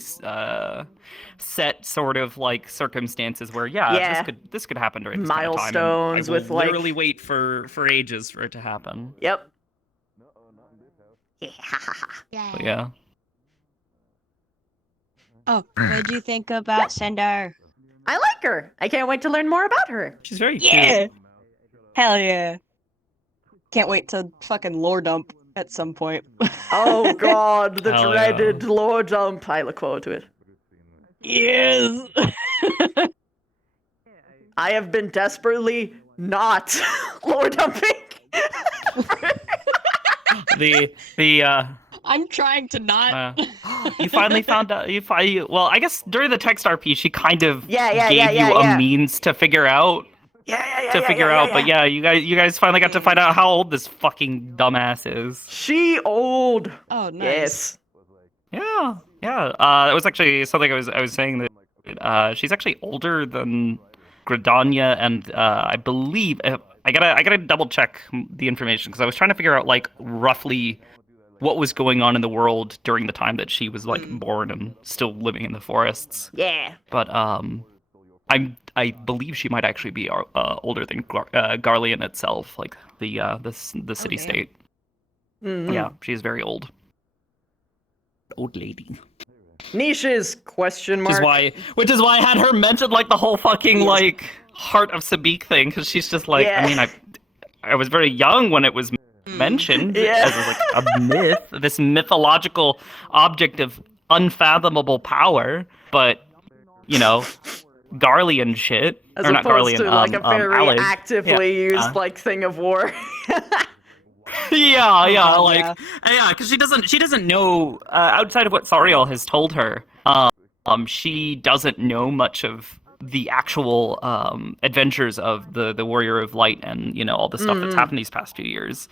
set sort of like circumstances where this could happen during this kind of time, and Milestones I will with, like- literally wait for ages for it to happen. Yep. But yeah. Oh, what do you think about Sendar? I like her. I can't wait to learn more about her. She's very Yeah. Hell yeah. Can't wait to fucking lore dump at some point. Oh god, the Hell dreaded lore dump. I look forward to it. Yes. I have been desperately not lore dumping. I'm trying to not. You finally found out. Well, I guess during the text RP, she kind of gave you a yeah. means to figure out. But yeah, you guys finally got to find out how old this fucking dumbass is. She old. Oh, nice. Yes. Yeah. That was actually something I was saying that she's actually older than Gridania, and I believe I gotta double check the information because I was trying to figure out like roughly what was going on in the world during the time that she was like born and still living in the forests. Yeah. But I believe she might actually be older than Garlean itself, like the city state. Mhm. Yeah, she's very old. Old lady. Niche's question mark. Which is why I had her mention like the whole fucking like Heart of Sabik thing, because she's just like, Yeah. I mean, I was very young when it was mentioned as like a myth, this mythological object of unfathomable power, but you know, Garlean shit, As or not opposed Garlean, to like a very Allied. actively used like thing of war. Yeah, because she doesn't know outside of what Sariel has told her. She doesn't know much of the actual adventures of the Warrior of Light and you know all the stuff that's happened these past few years.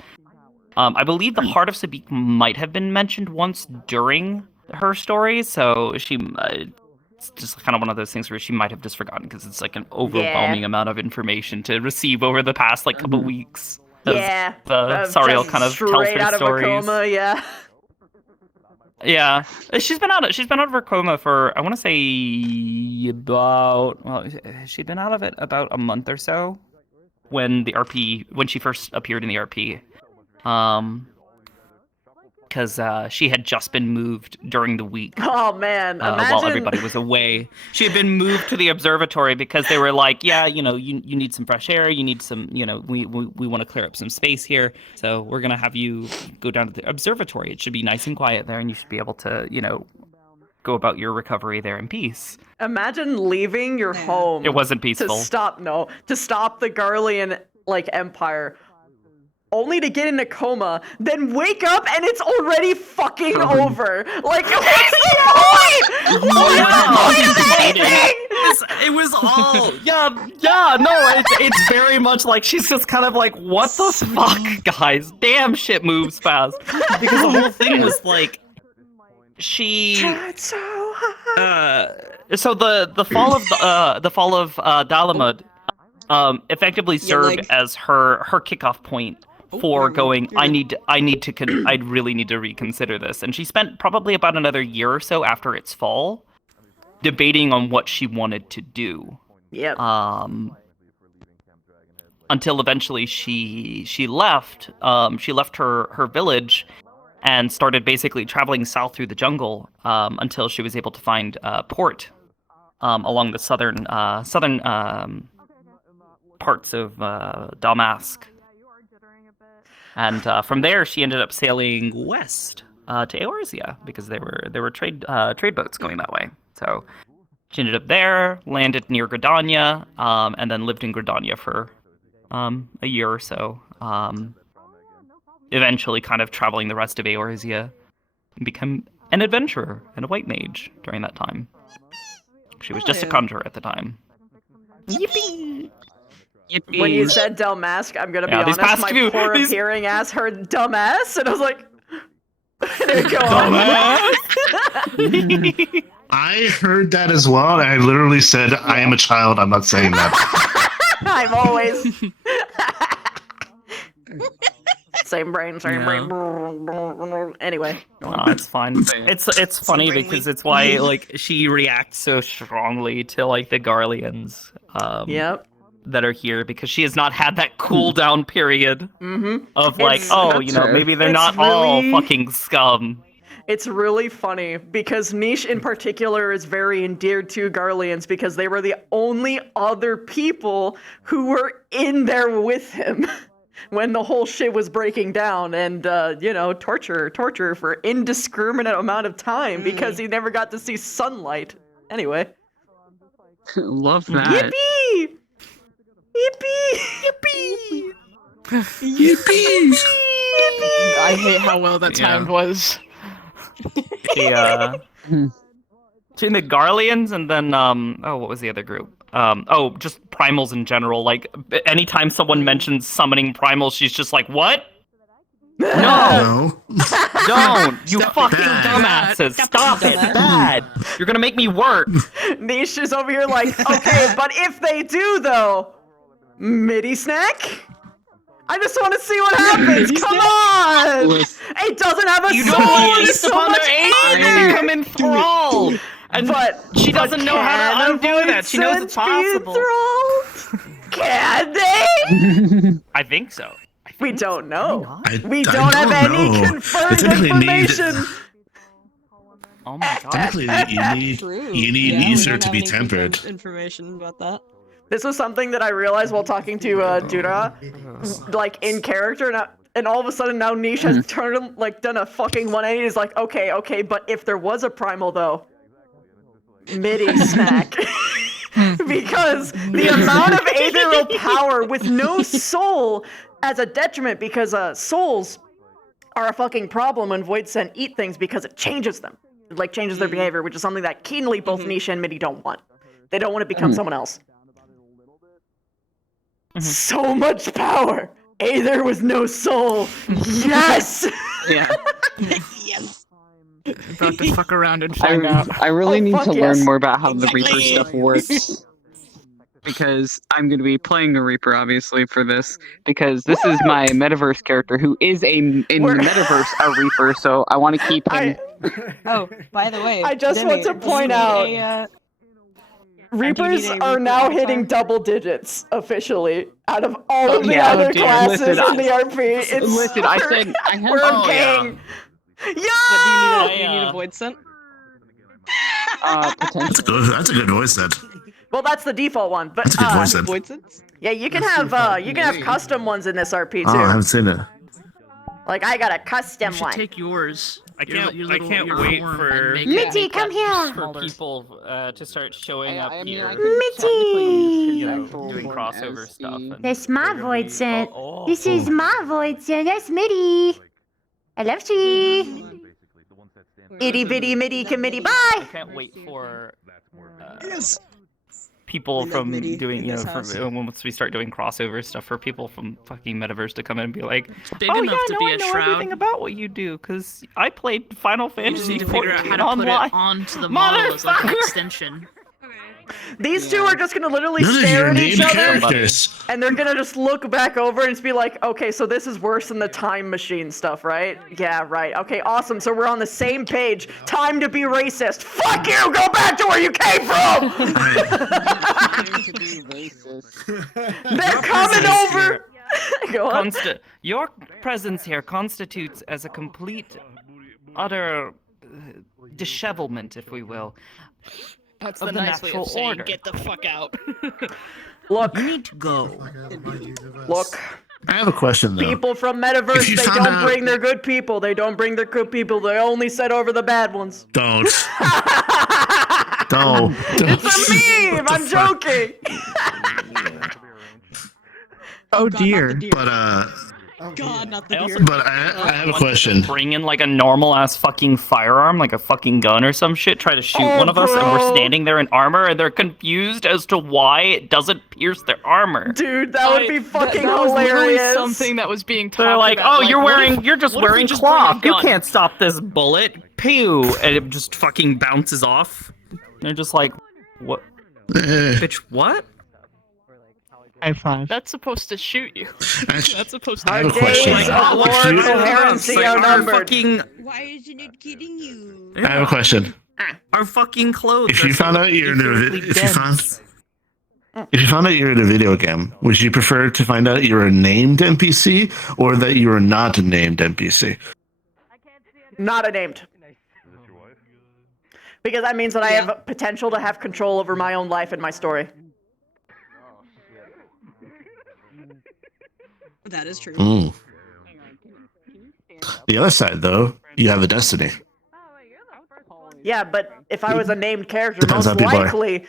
I believe the Heart of Sabik might have been mentioned once during her story, so she. It's just kind of one of those things where she might have just forgotten because it's like an overwhelming amount of information to receive over the past like couple weeks. Yeah. Sariel kind of tells straight her out stories. of a coma, yeah. Yeah, she's been out of her coma for I want to say she'd been out of it about a month or so when she first appeared in the RP. Because she had just been moved during the week. Oh man, imagine while everybody was away. She had been moved to the observatory because they were like, yeah, you know, you need some fresh air, you need some, you know, we want to clear up some space here, so we're gonna have you go down to the observatory. It should be nice and quiet there, and you should be able to, you know, go about your recovery there in peace. Imagine leaving your home. It wasn't peaceful. To stop the Garlean like empire, only to get in a coma, then wake up and it's already fucking over. Like, what's the point? What's the point of anything? It was all no, it's very much like she's just kind of like, what the fuck, guys? Damn, shit moves fast. Because the whole thing was like, she so the fall of Dalamud effectively served as her kickoff point for going, I really need to reconsider this. And she spent probably about another year or so after its fall debating on what she wanted to do. Yep. Until eventually she left. She left her village and started basically traveling south through the jungle until she was able to find port along the southern parts of Damask. And from there, she ended up sailing west to Eorzea because there were trade boats going that way. So she ended up there, landed near Gridania, and then lived in Gridania for a year or so. Eventually, kind of traveling the rest of Eorzea, and become an adventurer and a white mage during that time. She was just a conjurer at the time. Yippee! When you said Damask, I'm gonna be honest, my poor hearing ass heard dumbass, and I was like, go on. I heard that as well, and I literally said, I am a child, I'm not saying that. I'm always... Same brain. Anyway. It's fine. It's funny because it's why like she reacts so strongly to like the Garleans. Yep. That are here because she has not had that cool down period of like, maybe they're not all fucking scum. It's really funny because Niche in particular is very endeared to Garleans because they were the only other people who were in there with him when the whole shit was breaking down, and torture for indiscriminate amount of time because he never got to see sunlight. Anyway. Love that. Yippee! Yippee! Yippee! I hate how well that timed was. Between the Garleans and then what was the other group? Just primals in general. Like anytime someone mentions summoning primals, she's just like, "What? No, don't! You fucking dumbasses! Stop it! Bad! You're gonna make me work." Niche is over here like, okay, but if they do though, midi snack. I just want to see what happens. Come on! It doesn't have a soul. There's so much they become enthralled. But she doesn't know how to undo that. She knows it's possible. Can they? I think so. We don't know. We don't have any confirmed information. Oh my god. Technically, you need ether to be tempered. Information about that. This was something that I realized while talking to Dura, like in character, and all of a sudden now Niche has turned done a fucking 180. He's like, okay, but if there was a primal though, midi snack, because the amount of aetherial power with no soul as a detriment, because souls are a fucking problem when Void Sent eat things because it changes them, changes their behavior, which is something that keenly both Niche and Midi don't want. They don't want to become someone else. So much power! Aether with no soul! Yes! Yeah. Yes! About to fuck around and find out. I really need to learn more about how the Reaper stuff works. Because I'm going to be playing a Reaper, obviously, for this. Because this is my metaverse character, who is in the metaverse a Reaper, so I want to keep him... Oh, by the way... I just want to point out... Reapers are now hitting double digits officially out of all of the other classes in the RP. I said I have. We're a gang. Yeah. But do you need a void scent? Potentially. That's a good voice set. Well, that's the default one, but that's a good voice set. Yeah, you can have custom ones in this RP too. Oh, I haven't seen it. Like, I got a custom You should one. take yours. I can't your wait form for and make Mitty, it come here. for people to start showing up here. Mitty! You know, doing crossover stuff. And That's my void scent. oh, This is my void scent. That's Mitty. I love you. Itty bitty mitty committee. Bye. I can't wait for people from doing, you know, once we start doing crossover stuff, for people from fucking Metaverse to come in and be like, big oh enough yeah, to no, be I a know shroud. everything about what you do, because I played Final Fantasy need to figure out 14 how to put online. it onto the model as like an extension. These two are just gonna literally None of you stare are at each named other, characters. and they're gonna just look back over and just be like, okay, so this is worse than the time machine stuff, right? Yeah, right. Okay, awesome. So we're on the same page. Time to be racist. Fuck you! Go back to where you came from! They're coming over! Go on. Your presence here constitutes as a complete, utter dishevelment, if we will. That's of the the nice way natural of saying order. get the fuck out. Look. You need to go. Look. I have a question though. People from If Metaverse, you they found don't out- bring their good people. They don't bring their good people. They only set over the bad ones. Don't. Don't. It's a meme! I'm joking! Oh dear. But God, not the I also- beer. but I have a question. Bring in like a normal ass fucking firearm, like a fucking gun or some shit, try to shoot one of us, and bro. we're standing there in armor, and they're confused as to why it doesn't pierce their armor. Dude, that would be fucking that was literally hilarious. something that was being talked They're like, about. oh, you're just what if we wearing just bring a cloth. You gun?" can't stop this bullet. Pew! And it just fucking bounces off. They're just like, what? Bitch, what? High five. That's supposed to shoot you. That's supposed I to. have a question. Lord coherency are numbered. Why isn't it getting you? I have a question. Our fucking clothes. If are you so found out you're in a inherently if you found dense. if you found out you're in a video game, would you prefer to find out you're a named NPC or that you are not a named NPC? Not a named. Because that means that I have potential to have control over my own life and my story. That is true. Mm. The other side, though, you have a destiny. Yeah, but if I was a named character, Depends most how people are. likely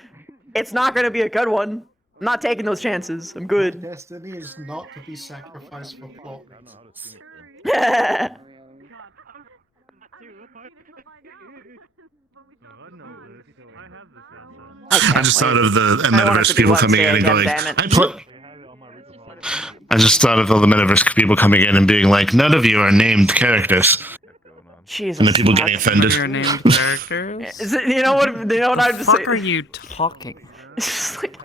it's not going to be a good one. I'm not taking those chances. I'm good. Destiny is not to be sacrificed for plot. I just thought of the I want it metaverse to be people coming Wednesday in and again, going. damn it. I just thought of all the metaverse people coming in and being like, "None of you are named characters," Jesus. and then people getting offended. Your named characters. You know what? You know what I'm just fuck saying? are you talking?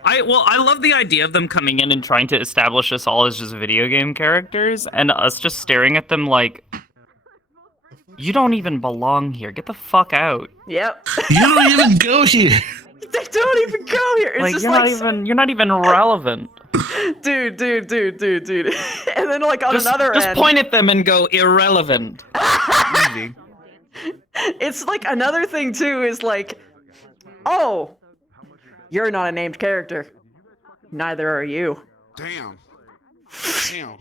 I love the idea of them coming in and trying to establish us all as just video game characters, and us just staring at them like, you don't even belong here. Get the fuck out. Yep. You don't even go here. They don't even go here. It's Like just you're not even relevant. dude. And then like on Just another end, point at them and go irrelevant. Easy. it's like another thing too is like, oh, you're not a named character. Neither are you. Damn. Damn.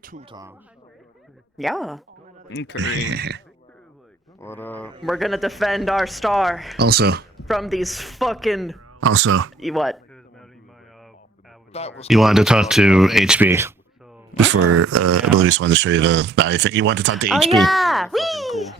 Two times. Yeah. Okay. We're gonna defend our star Also, from these fucking. What? You wanted to talk to HB before I believe you wanted to show you the value thing. You wanted to talk to Oh HB. yeah. Whee!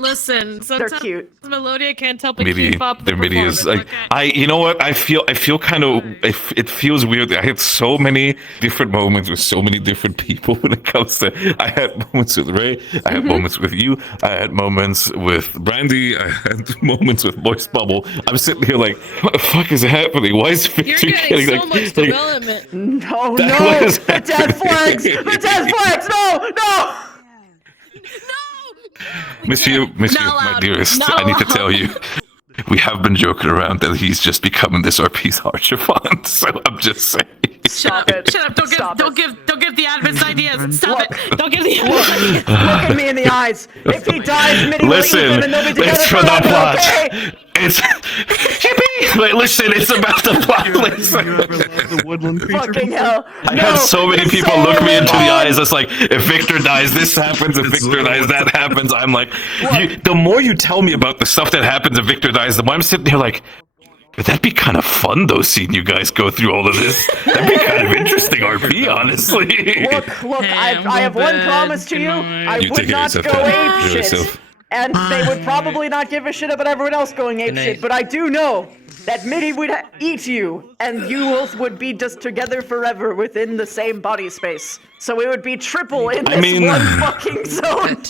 Listen, sometimes cute. Melodia can't help but Maybe keep up their the MIDI is like performance, you know what I feel kind of it feels weird. I had so many different moments with so many different people when it comes to I had moments with Ray, I had moments with you, I had moments with Brandy, I had moments with Voice Bubble. I'm sitting here like, what the fuck is happening? Why is You're Victor getting so like, much like, development. No, What no! is The dead flags! The dead flags! No! No! Monsieur, my dearest, I need to tell you, we have been joking around that he's just becoming this RP's Archer font, so I'm just saying. Shut up! Don't give the admins ideas. Stop it! Don't give the admins ideas. Look at me in the eyes. If he dies, Mitty will eat him and they'll be together it's for the forever, plot. okay? It's Wait, listen, it's about the plot. Fucking hell. I had so many people look me into the eyes. It's like, if Victor dies, this happens. If Victor dies, that happens. I'm like, the more you tell me about the stuff that happens if Victor dies, the more I'm sitting here like, but that'd be kind of fun, though, seeing you guys go through all of this. That'd be kind of interesting, RP, honestly. Look, I have one promise to you. I would not go apeshit. And they would probably not give a shit about everyone else going apeshit, but I do know that Mitty would eat you, and you both would be just together forever within the same body space. So it would be triple in this one fucking zone.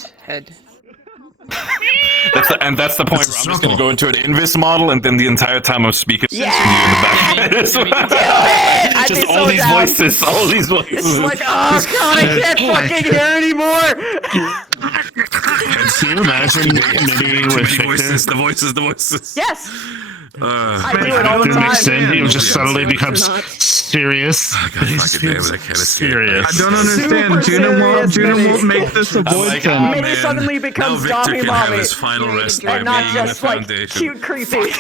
That's the point where I'm just going to go into an Invis model, and then the entire time I'm speaking to you in the back. Just all these voices, all these voices. It's like, oh god, I can't fucking hear anymore! Can you imagine Mitty with Victor? The voices. Yes! I do it all the After time. mixed in, he just suddenly becomes serious. Serious. I don't understand. Juno won't make this a void thing. Mitty suddenly becomes Dami Mommy. Final rest And not just like cute creepy.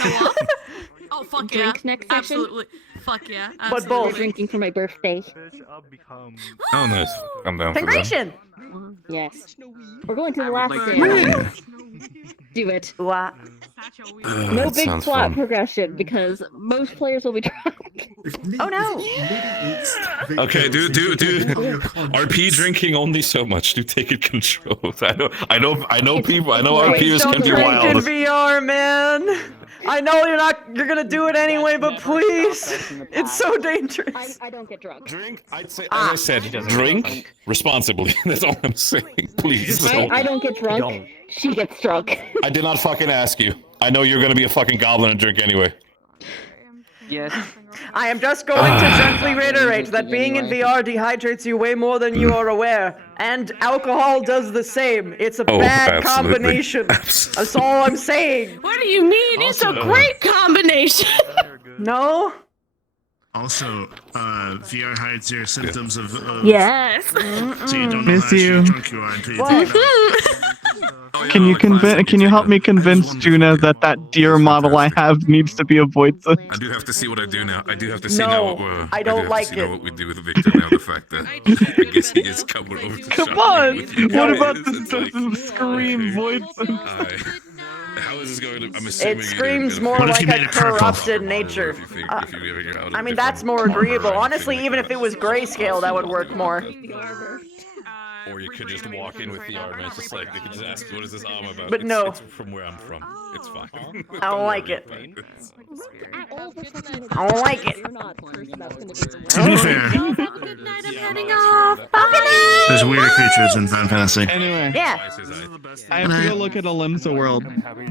Oh fuck yeah! Next session? Absolutely. Fuck yeah! But Absolutely. both. Drinking for my birthday. Oh, nice. I'm down for that. Congratulations! Yes. We're going to the last day. Do it. What? No that big sounds plot fun. progression because most players will be drunk. Oh no! Okay, do RP drinking only so much. Do take it controlled. I know people. I know RPers Don't can be drink in wild. VR, man. I know you're gonna do it anyway, but please, it's so dangerous. I don't get drunk. Drink. As I said, drink responsibly. That's all I'm saying. Please. I don't get drunk. She gets drunk. I did not fucking ask you. I know you're gonna be a fucking goblin and drink anyway. Yes. I am just going to gently reiterate that being in VR dehydrates you way more than you are aware, and alcohol does the same. It's a bad combination. That's all I'm saying. What do you mean? It's a great combination. No. Also, VR hides your symptoms of. Yes. So you don't know Miss how actually you. drunk you are until you take it out. Can you help me convince Juna that deer model I have needs to be a void zone? I do have to see what I do now. I do have to see No, now what I don't like it. what we do with Victor now. The fact that I guess he is coming over to Come shop on! with you What guys. about It's the like, Scream void zone? how is this going to? I'm assuming It screams more like a corrupted nature. I mean, that's more agreeable. Honestly, even if it was grayscale, that would work more. Or you could just walk in with the armor and it's just like, they could just ask, what is this armor about? But no. It's from where I'm from. It's fine. I don't like it. I don't like it. To be fair, there's weird creatures in Final Fantasy. Anyway, Yeah. I have to go look at Alimsa World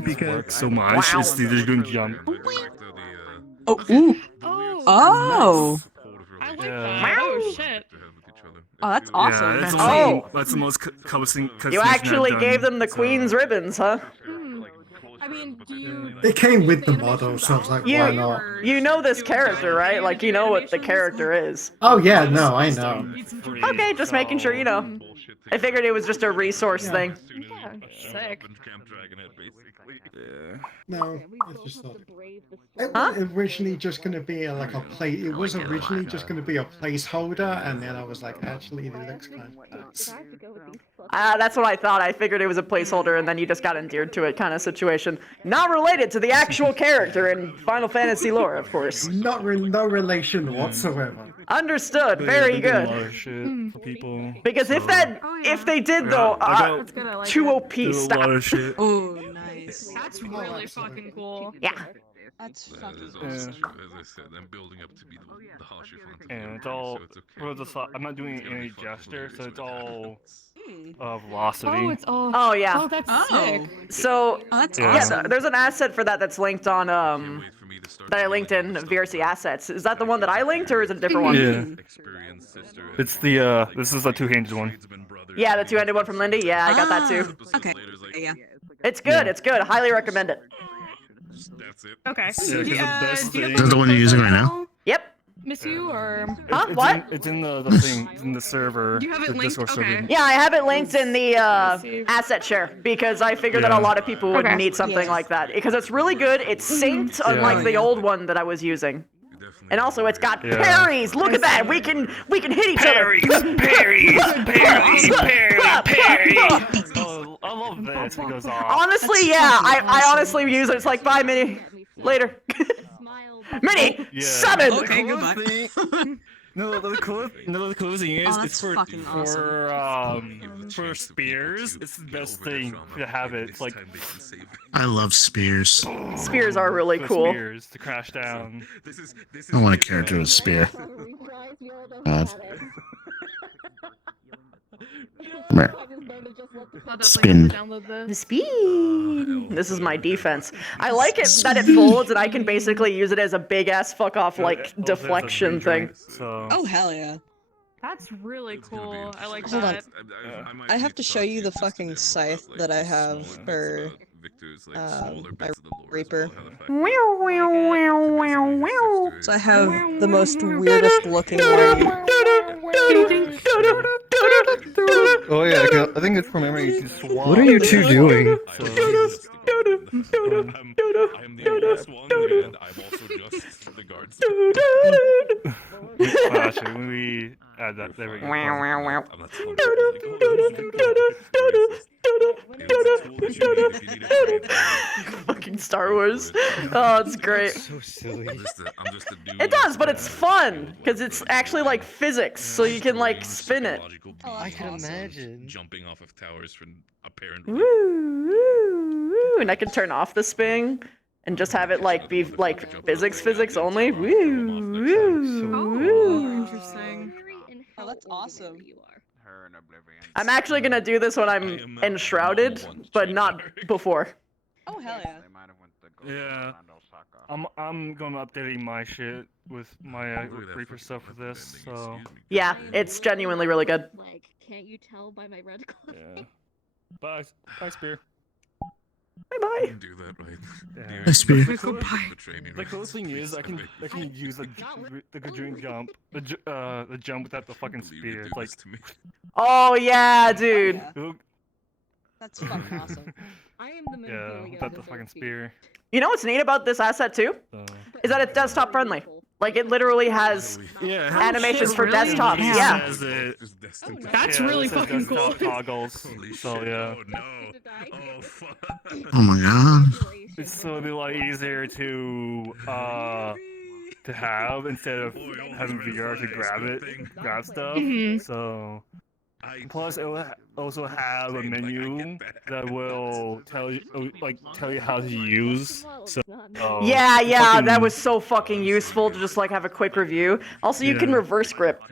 because So much. It's the good jump. Oh, ooh. Oh. Oh shit. Oh, that's awesome. Yeah, that's the most cussing. You actually gave them the Queen's ribbons, huh? I mean, do you? They came with the model, so I was like, why not? You know this character, right? Like, you know what the character is. Oh yeah, no, I know. Okay, just making sure you know. I figured it was just a resource thing. Sick. No, I just thought it was originally just going to be like a play. It was originally just going to be a placeholder, and then I was like, actually, it looks kind of nuts. That's what I thought. I figured it was a placeholder, and then you just got endeared to it kind of situation. Not related to the actual character in Final Fantasy lore, of course. No relation whatsoever. Understood. Very good. Because if they did though, 2 OP stuff. Oh, nice. That's really fucking cool. Yeah. That's fucking As cool. I said, I'm building up to be the harsher front. And it's all. So it's okay. I'm not doing any gesture, so it's all velocity. Oh, it's all. Oh yeah. Oh, that's sick. So that's yeah, there's an asset for that that's linked on that I linked in VRC assets. Is that the one that I linked, or is it a different one? Yeah. It's the this is the two-handed one. Yeah, the two-handed one from Lindy. Yeah, I got that too. Okay. Yeah. It's good. It's good. Highly recommend it. Okay. Is that the one you're using right now? Yep. Miss you or? Huh? What? It's in the thing, in the server. Do you have it the linked? Discord server. Okay. Yeah, I have it linked in the asset share because I figured that a lot of people would Okay. need something like that because it's really good. It's synced, unlike the old one that I was using. And also, it's got parries. Look at that. We can hit each other. Parries. Oh, I love this. It goes off. Honestly, yeah. I honestly use it. It's like, bye, Minnie. Later. Minnie, summon. Okay, goodbye. No, the cool thing is, it's for spears. It's the best thing to have it. It's like I love spears. Spears are really cool. Spears to crash down. I want a character with a spear. Come here. Spin. The speed. This is my defense. I like it that it folds and I can basically use it as a big ass fuck off like deflection thing. Oh hell yeah. That's really cool. I like Hold on. that. I have to show you the fucking scythe that I have for my Reaper. So I have the most weirdest looking one. Oh yeah, I think it's from memory. You just What are you two doing? I'm the oldest one, and I'm also just the guards. Actually, we add that. There we go. Fucking Star Wars. Oh, it's great. So silly. It does, but it's fun because it's actually like physics, so you can like spin it. I can imagine. Jumping off of towers for apparent. Woo, woo, woo. And I can turn off the spin and just have it like be like physics only. Woo, woo, woo. Interesting. Oh, that's awesome. I'm actually gonna do this when I'm enshrouded, but not before. Oh hell yeah. Yeah. I'm gonna updating my shit with my Reaper stuff with this. So. Yeah, it's genuinely really good. Like, can't you tell by my red clothes? Yeah. Bye, Spear. Bye bye. Do that right. Yeah. Hi, Spear. The coolest thing is I can use the Gajun jump, the jump without the fucking spear. It's like. Oh yeah, dude. That's fucking awesome. I am the Yeah, without the fucking spear. You know what's neat about this asset too? Is that it's desktop friendly. Like it literally has animations for desktops. Yeah. That's really fucking cool. Toggles. So yeah. Oh my god. It's so it'll be a lot easier to have instead of having VR to grab stuff. So. Plus, it will also have a menu that will tell you how to use. So yeah, that was so fucking useful to just like have a quick review. Also, you can reverse grip.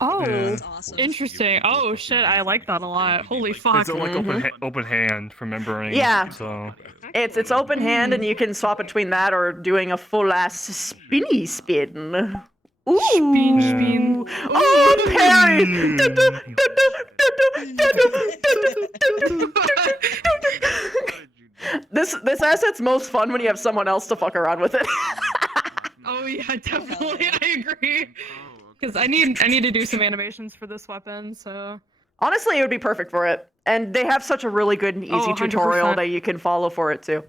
Oh, interesting. Oh shit, I like that a lot. Holy fuck. It's like open hand, remembering. Yeah. So. It's open hand, and you can swap between that or doing a full ass spinny spin. Ooh. Spin. Oh, parry! This asset's most fun when you have someone else to fuck around with it. Oh yeah, definitely. I agree. Because I need to do some animations for this weapon, so. Honestly, it would be perfect for it. And they have such a really good and easy tutorial that you can follow for it too.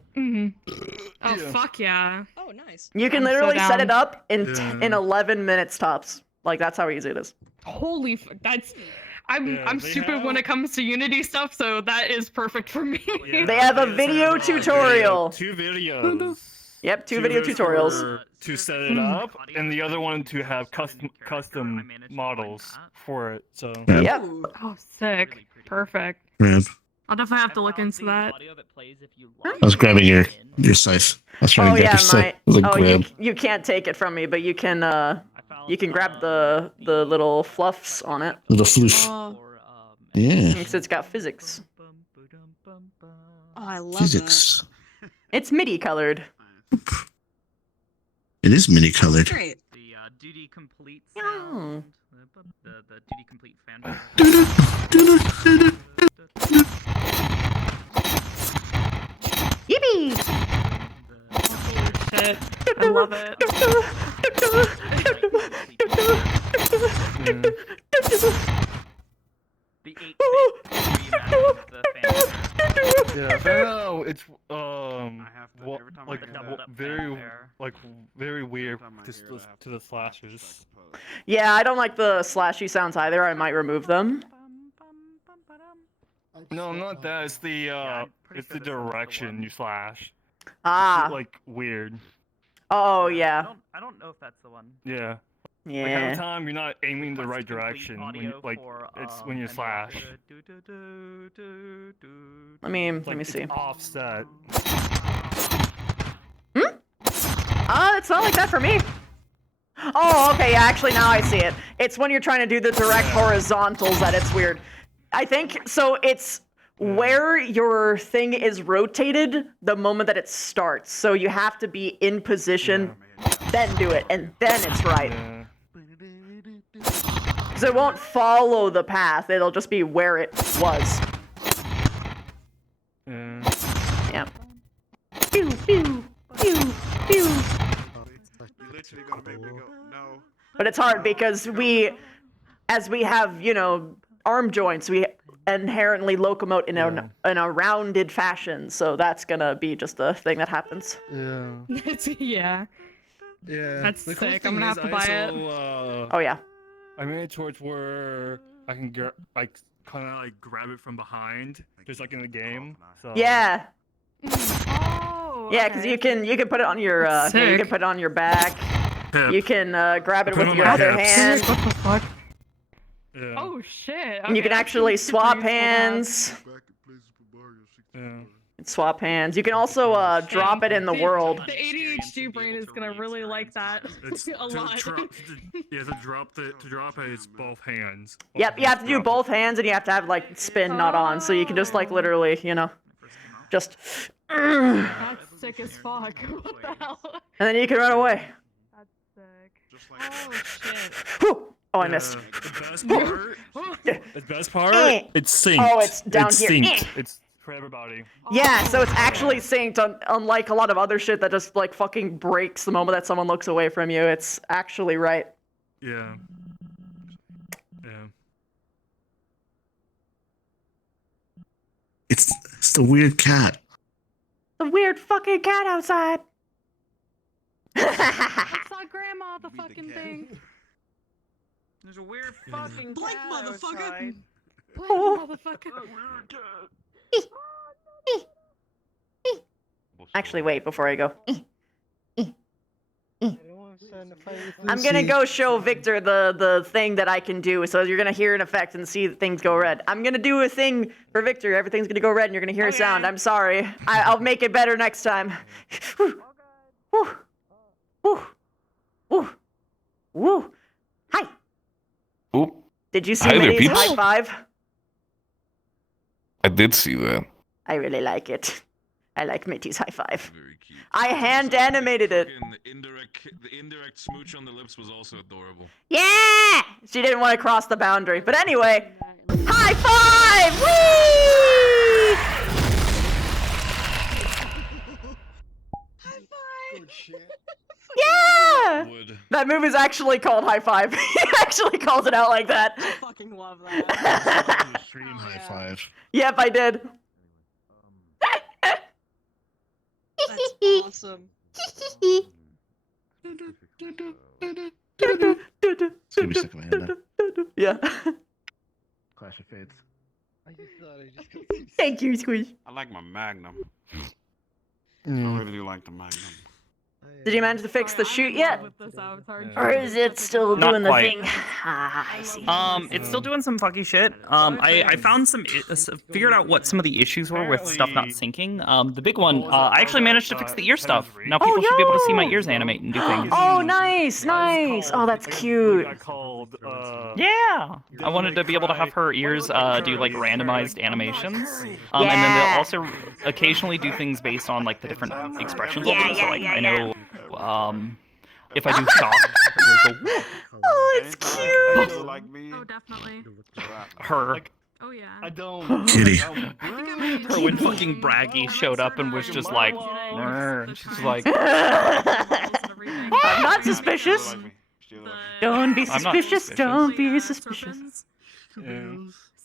Oh fuck yeah. Oh nice. You can literally set it up in 11 minutes tops. Like that's how easy it is. Holy that's I'm stupid when it comes to Unity stuff, so that is perfect for me. They have a video tutorial. 2 videos. Yep, 2 video tutorials. To set it up, and the other one to have custom models for it. So. Yep. Oh, sick. Perfect. Grab. I'll definitely have to look into that. I was grabbing your scythe. I was trying to grab your scythe. It was like grab. You can't take it from me, but you can grab the little fluffs on it. Little floof. Yeah. Because it's got physics. Oh, I love Physics. It's MIDI colored. It is mini colored. Great. The duty complete sound. The duty complete fan. Yippee! shit. I love it. The 8-bit reimagined of the fan. Yeah, no, it's very weird to the slashes. Yeah, I don't like the slashy sounds either. I might remove them. No, not that. It's the direction you slash. Ah. It's, like weird. Oh yeah. I don't know if that's the one. Yeah. Yeah. Like half the time you're not aiming in the right direction when you, it's when you slash. Let me see. It's offset. It's not like that for me. Oh, okay, yeah, actually now I see it. It's when you're trying to do the direct horizontals that it's weird. I think, so it's where your thing is rotated the moment that it starts. So you have to be in position, then do it, and then it's right. So it won't follow the path, it'll just be where it was. Yeah. Pew, pew, pew, pew. You literally gotta make me go, no. But it's hard because as we have, arm joints, we inherently locomote in a rounded fashion. So that's gonna be just a thing that happins. Yeah. Yeah. Yeah. That's sick. I'm gonna have to buy it. Oh yeah. I made it towards where I can kind of grab it from behind, just like in the game. So. Yeah. Oh. Yeah, because you can put it on your you can put it on your back. Hip. You can grab it Put it with on your my other hips. hand. What the fuck? Yeah. Oh shit. And you Okay, can that's actually super swap useful to have. hands. Yeah. Swap hands. You can also drop it in the world. The ADHD brain is gonna really like that It's a lot. to drop it, it's both hands. Yep, you have to do both hands, and you have to have spin not on, so you can just literally, just. That's sick as fuck. What the hell? And then you can run away. That's sick. Oh shit. Whew. Oh, I missed. The best part, it's synced. Oh, it's down here. Synced. It's for everybody. Yeah, so it's actually synced, unlike a lot of other shit that just fucking breaks the moment that someone looks away from you. It's actually right. Yeah. Yeah. It's the weird cat. The weird fucking cat outside. I saw grandma the fucking thing. There's a weird fucking Blink, cat motherfucker. outside. Motherfucker. Actually, wait before I go. I'm gonna go show Victor the thing that I can do, so you're gonna hear an effect and see things go red. I'm gonna do a thing for Victor. Everything's gonna go red, and you're gonna hear a sound. I'm sorry. I'll make it better next time. Woo. Woo. Woo. Woo. Woo. Hi. Oop. Did you see Hi there, Minnie's peeps. high five? I did see that. I really like it. I like Mitty's high five. I hand animated it. The indirect smooch on the lips was also adorable. Yeah! She didn't want to cross the boundary. But anyway, high five! Whee! Yeah! That move is actually called high five. He actually calls it out like that. I fucking love that. Stream high five. Yep, I did. That's awesome. It's gonna be sick of my head now. Yeah. Clash of Fates. Thank you, Squish. I like my Magnum. I Mm. really do like the Magnum. Did you manage to fix the shoot yet? Or is it still Not doing the quite. thing? Ah, I see. It's still doing some fucky shit. I found figured out what some of the issues were with stuff not syncing. The big one, I actually managed to fix the ear stuff. Now people should be able to see my ears animate and do things. Oh, nice, nice. Oh, that's cute. Yeah! I wanted to be able to have her ears do randomized animetions. And then they'll also occasionally do things based on the different expressions of them. So I know if I do shock, oh, it's cute. Like me? Oh, definitely. her. Oh yeah. I don't. Kitty. Or when fucking Braggy showed up and was just like, "Brr," she's like, I'm not suspicious. Don't be I'm not suspicious. Don't be suspicious.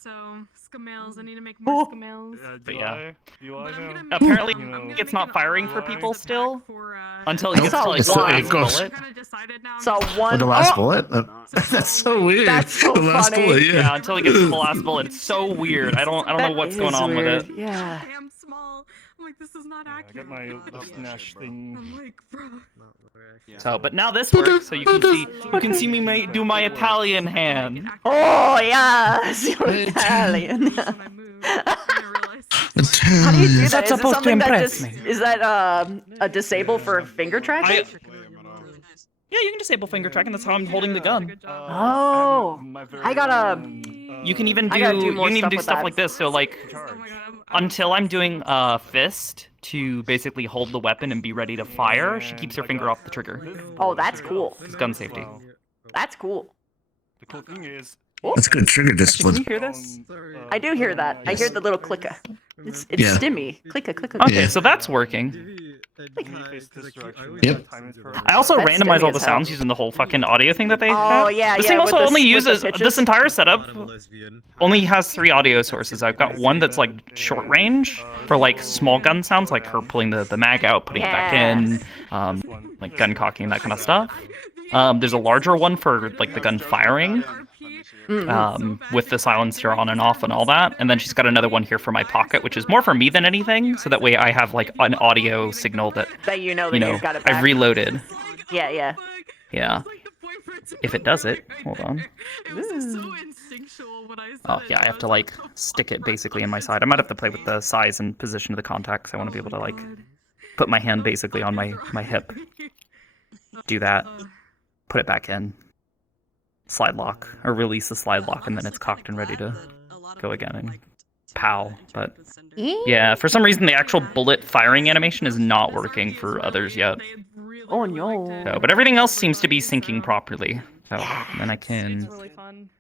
So scamels, I need to make more scamels. but yeah. You are now? Apparently, You know, it's not firing for people still until I it gets saw to like the one. last bullet. Saw Oh, one. the last oh! bullet? That's so weird. That's so the last funny. bullet, Yeah, until it gets to the last bullet. It's so weird. I don't know what's going on with it. Yeah. I'm small. I'm like, this is not I accurate. got my Nash thing. I'm like, bro. So, but now this works, so you can see me do my Italian hand. Oh yes, you're Italian. How do you do that? That's Is it supposed to something that impress just me. is that a disable for finger tracking? Yeah, you can disable finger tracking. That's how I'm holding the gun. Oh, I gotta. You can even I do gotta do more stuff with stuff that. like this. So like, until I'm doing fist to basically hold the weapon and be ready to fire, she keeps her finger off the trigger. Oh, that's cool. It's gun safety. That's cool. The cool thing is, That's good trigger discipline. Can you hear this? I do hear that. I hear the little clicker. It's Yeah. stimmy. Clicker, clicker. Okay, Yeah. so that's working. Yep. I also That's randomize all stimmy the as hell. sounds using the whole fucking audio thing that they Oh, have. yeah, This yeah, thing with also the only with the uses pitches. this entire setup only has 3 audio sources. I've got one that's like short range for like small gun sounds, like her pulling the mag out, putting it back in, like gun cocking, that kind of stuff. There's a larger one for like the gun firing, with the silencer on and off and all that. And then she's got another one here for my pocket, which is more for me than anything. So that way I have like an audio signal that, That you know that you've got it I've back. reloaded. Yeah, yeah. Yeah. If it does it, hold on. Oh yeah, I have to like stick it basically in my side. I might have to play with the size and position of the contacts. I want to be able to like put my hand basically on my hip. Do that. Put it back in. Slide lock, or release the slide lock, and then it's cocked and ready to go again and pow. But yeah, for some reason the actual bullet firing animation is not working for others yet. Oh no. So, but everything else seems to be syncing properly. So then I can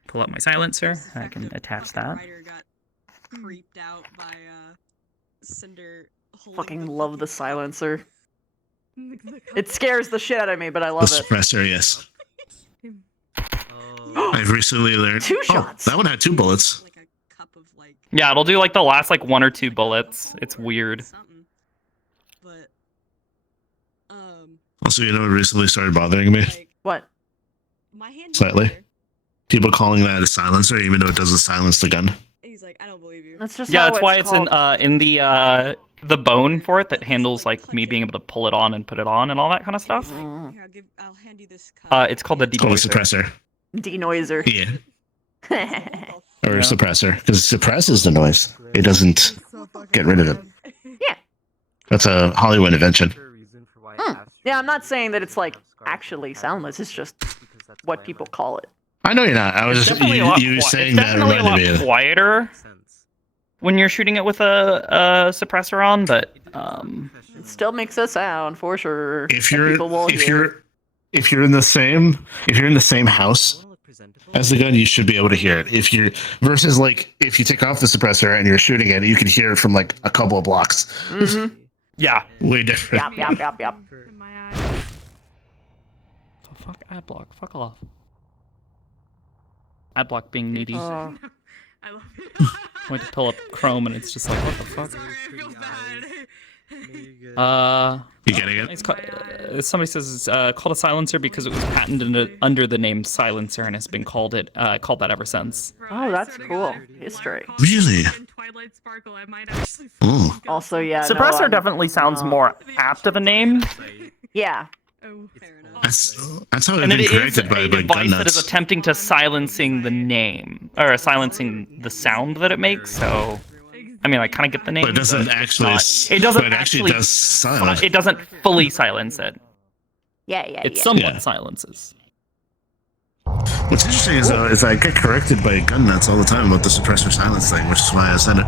pull up my silencer. I can attach that. Fucking love the silencer. It scares the shit out of me, but I The love it. suppressor, yes. I've recently learned. 2 shots. That one had 2 bullets. Yeah, it'll do like the last like 1 or 2 bullets. It's weird. Also, you know what recently started bothering me? What? Slightly. People calling that a silencer, even though it doesn't silence the gun. That's just Yeah, how that's why it's called. in the bone for it that handles like me being able to pull it on and put it on and all that kind of stuff. It's called the It's called a denoiser. suppressor. Denoiser. Yeah. Or a suppressor. Because it suppresses the noise. It doesn't get rid of it. Yeah. That's a Hollywood invention. Yeah, I'm not saying that it's like actually soundless. It's just what people call it. I know you're not. I was It's just definitely a lot you qui- saying it's that definitely a lot reminded me of. quieter when you're shooting it with a suppressor on, but It still makes a sound for sure. If that you're people will hear. if you're in the same house as the gun, you should be able to hear it. If you're versus like if you take off the suppressor and you're shooting it, you can hear it from like a couple of blocks. Mm-hmm. yeah. Way different. Yep. The fuck adblock? Fuck off. Adblock being needy. Oh. Went to pull up Chrome and it's just like, what the fuck? You getting it? It's somebody says it's called a silencer because it was patented under the name silencer and has been called that ever since. Oh, that's cool. History. Really? Oh. Also, yeah. Suppressor definitely sounds more apt to the name. Yeah. That's how it's And been it is corrected by a gun device that is nuts. attempting to silencing the name, or silencing the sound that it makes, so... I mean, I kind of get the name, But it doesn't actually. it doesn't But it actually does silence. It doesn't fully silence it. Yeah. It somewhat silences. What's interesting is though is I get corrected by gun nuts all the time about the suppressor silence thing, which is why I said it.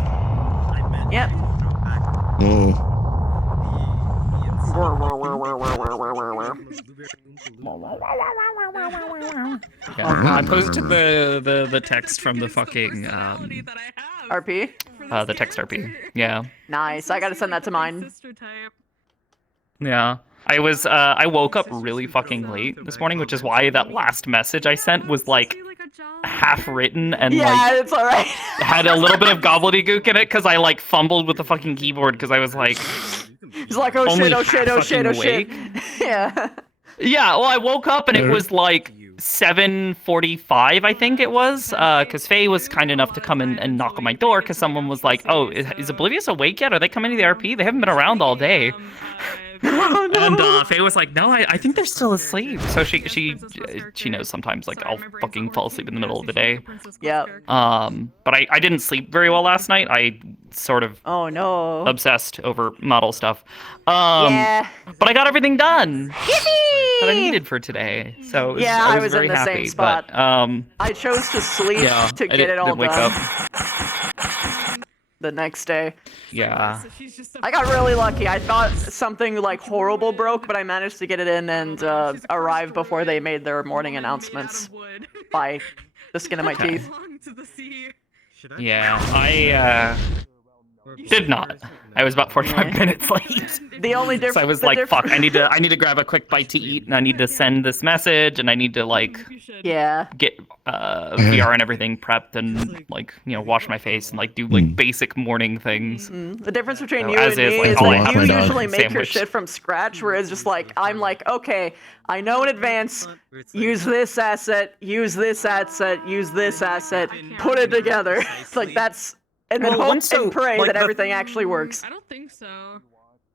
Yep. Oh. Yeah, I posted the text from the fucking RP? The text RP. Yeah. Nice. I gotta send that to mine. Yeah. I woke up really fucking late this morning, which is why that last message I sent was like half written and like it's alright. had a little bit of gobbledygook in it because I like fumbled with the fucking keyboard because I was like He's like, oh only shit, oh shit, half oh shit, oh fucking shit. awake. Yeah. Yeah, well, I woke up and it was like 7:45, I think it was, because Faye was kind enough to come and knock on my door because someone was like, oh, is Oblivious awake yet? Are they coming to the RP? They haven't been around all day. And Faye was like, no, I think they're still asleep. So she knows sometimes like I'll fucking fall asleep in the middle of the day. Yeah. But I didn't sleep very well last night. I sort of obsessed over model stuff. Yeah. But I got everything done that I needed for today. So I was very in the happy. same spot. But I chose to sleep to get it all done. The next day. Yeah. I got really lucky. I thought something like horrible broke, but I managed to get it in and arrive before they made their morning announcements by the skin of my teeth. Yeah, I did not. I was about 45 minutes late. The only difference. So I was like, fuck, I need to grab a quick bite to eat, and I need to send this message, and I need to like get VR and everything prepped, and like wash my face and like do like basic morning things. The difference between you as and is, me like, is all I that have you is a usually make your sandwich. shit from scratch, whereas just like I'm like, okay, I know in advance, use this asset, use this asset, use this asset, put it together. It's like that's. And then hope and pray that everything actually works. I don't think so.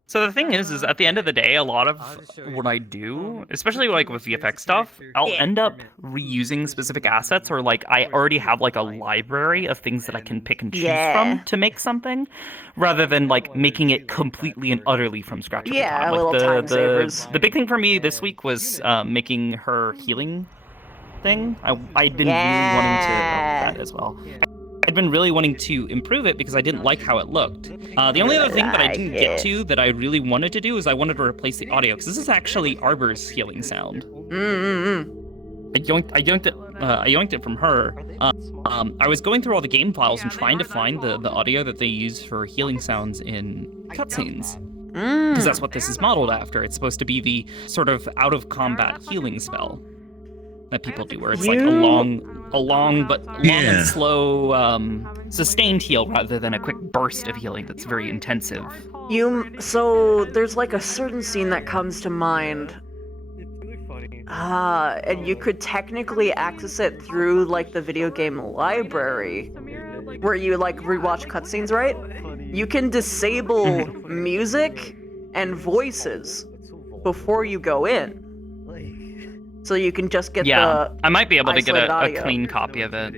So the thing is at the end of the day, a lot of what I do, especially like with VFX stuff, I'll end up reusing specific assets, or like I already have like a library of things that I can pick and choose from to make something, rather than like making it completely and utterly from scratch. Every time. Like little time savers. The big thing for me this week was making her healing thing. I'd been really wanting to that as well. I'd been really wanting to improve it because I didn't like how it looked. The only other thing that I didn't get to that I really wanted to do is I wanted to replace the audio, because this is actually Arbor's healing sound. I yoinked it from her. I was going through all the game files and trying to find the audio that they use for healing sounds in cutscenes. Because that's what this is modeled after. It's supposed to be the sort of out-of-combat healing spell that people do, where it's like a long but and slow, sustained heal rather than a quick burst of healing that's very intensive. So there's like a certain scene that comes to mind. And you could technically access it through like the video game library, where you like rewatch cutscenes, right? You can disable music and voices before you go in. So you can just get I might be able to get a audio. clean copy of it.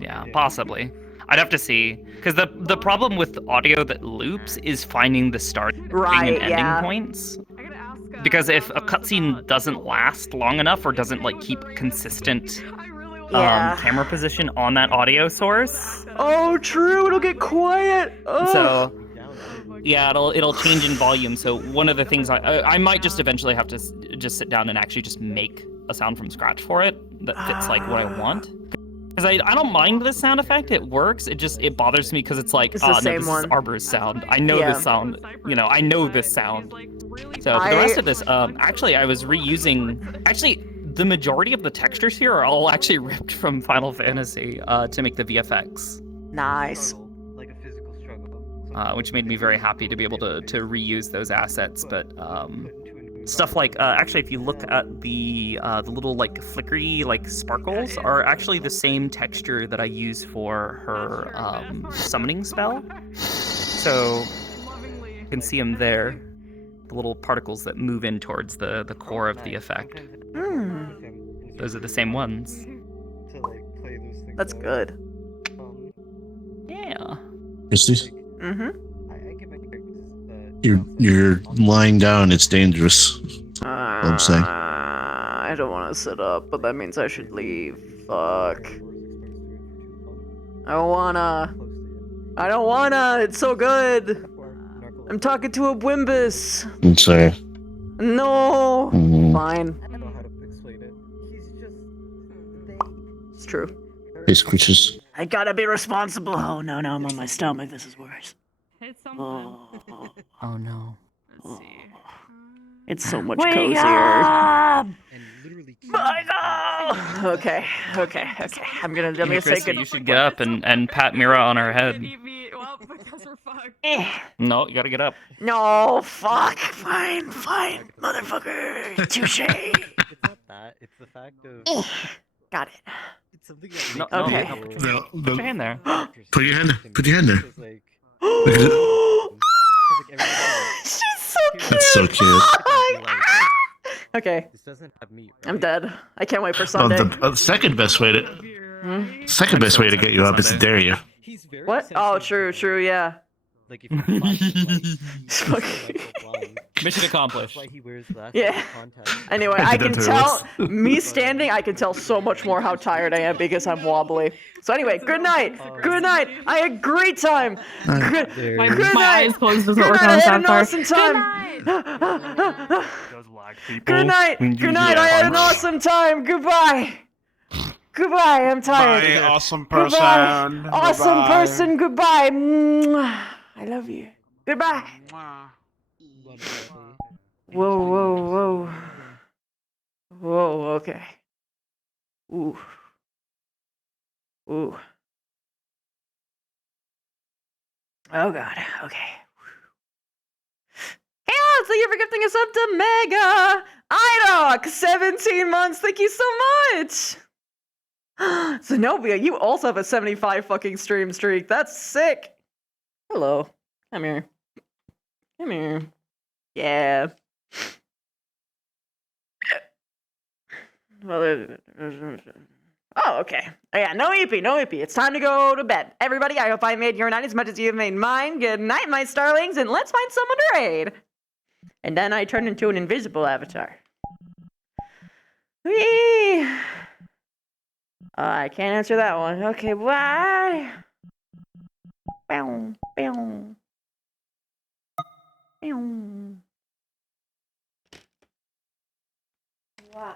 Yeah, possibly. I'd have to see, because the problem with audio that loops is finding the starting and ending points. Because if a cutscene doesn't last long enough or doesn't like keep consistent camera position on that audio source. Oh, true. It'll get quiet. Ugh. So. Yeah, it'll change in volume. So one of the things I might just eventually have to just sit down and actually just make a sound from scratch for it that fits like what I want. Because I don't mind this sound effect, it works. It bothers me because it's like, this is Arbor's sound. I know this sound. I know this sound. So for the rest of this, actually I was reusing. Actually, the majority of the textures here are all actually ripped from Final Fantasy to make the VFX. Nice. Which made me very happy to be able to reuse those assets. But stuff like actually, if you look at the little like flickery like sparkles are actually the same texture that I use for her summoning spell. So you can see them there, the little particles that move in towards the core of the effect. Those are the same ones. That's good. Yeah. Christy? Mm-hmm. You're lying down. It's dangerous. I'm saying. I don't want to sit up, but that means I should leave. Fuck. I don't wanna. It's so good. I'm talking to a Wimbus. I'm sorry. No. Fine. It's true. Face creatures. I gotta be responsible. Oh no, no, I'm on my stomach. This is worse. Hit something. Oh no. Let's see. It's so much Wake cozier. up! Michael! Okay. I'm gonna say Chrissy, good. you should get up and pat Mira on her head. Well, because we're fucked. No, you gotta get up. No, fuck. Fine, motherfucker. Touche. It's not that. It's the fact of. Got it. It's something that No, makes okay. no, No, put your hand there. Put your hand. Put your hand there. Because, like, She's so cute. That's so cute. Okay. This doesn't have meat. I'm dead. I can't wait for Oh, Sunday. the second best way to get you up is to dare you. He's very What? Oh, true, yeah. Like if you Mission accomplished. That's why he wears glasses. Yeah. Anyway, I can tell, me standing, I can tell so much more how tired I am because I'm wobbly. So anyway, good night. Good night. I had a great time. Good My night. eyes closed doesn't Good work night. on I this had an part. awesome time. Good night. Good night. I had an awesome time. Goodbye. Goodbye. I'm tired. Bye, awesome person. Goodbye. Awesome Bye-bye. person. Goodbye. Mwah. I love you. Goodbye. Whoa. Whoa, okay. Ooh. Oh god, okay. Hey, thank you for gifting us up to Mega! IDOC, 17 months, thank you so much! Zenobia, you also have a 75 fucking stream streak, that's sick! Hello, come here. Come here. Yeah. Oh, okay. Oh, yeah, no EP. It's time to go to bed. Everybody, I hope I made your night as much as you have made mine. Good night, my starlings, and let's find someone to raid. And then I turn into an invisible avatar. Whee! I can't answer that one. Okay, bye. Bow, bow. Bow. Wow.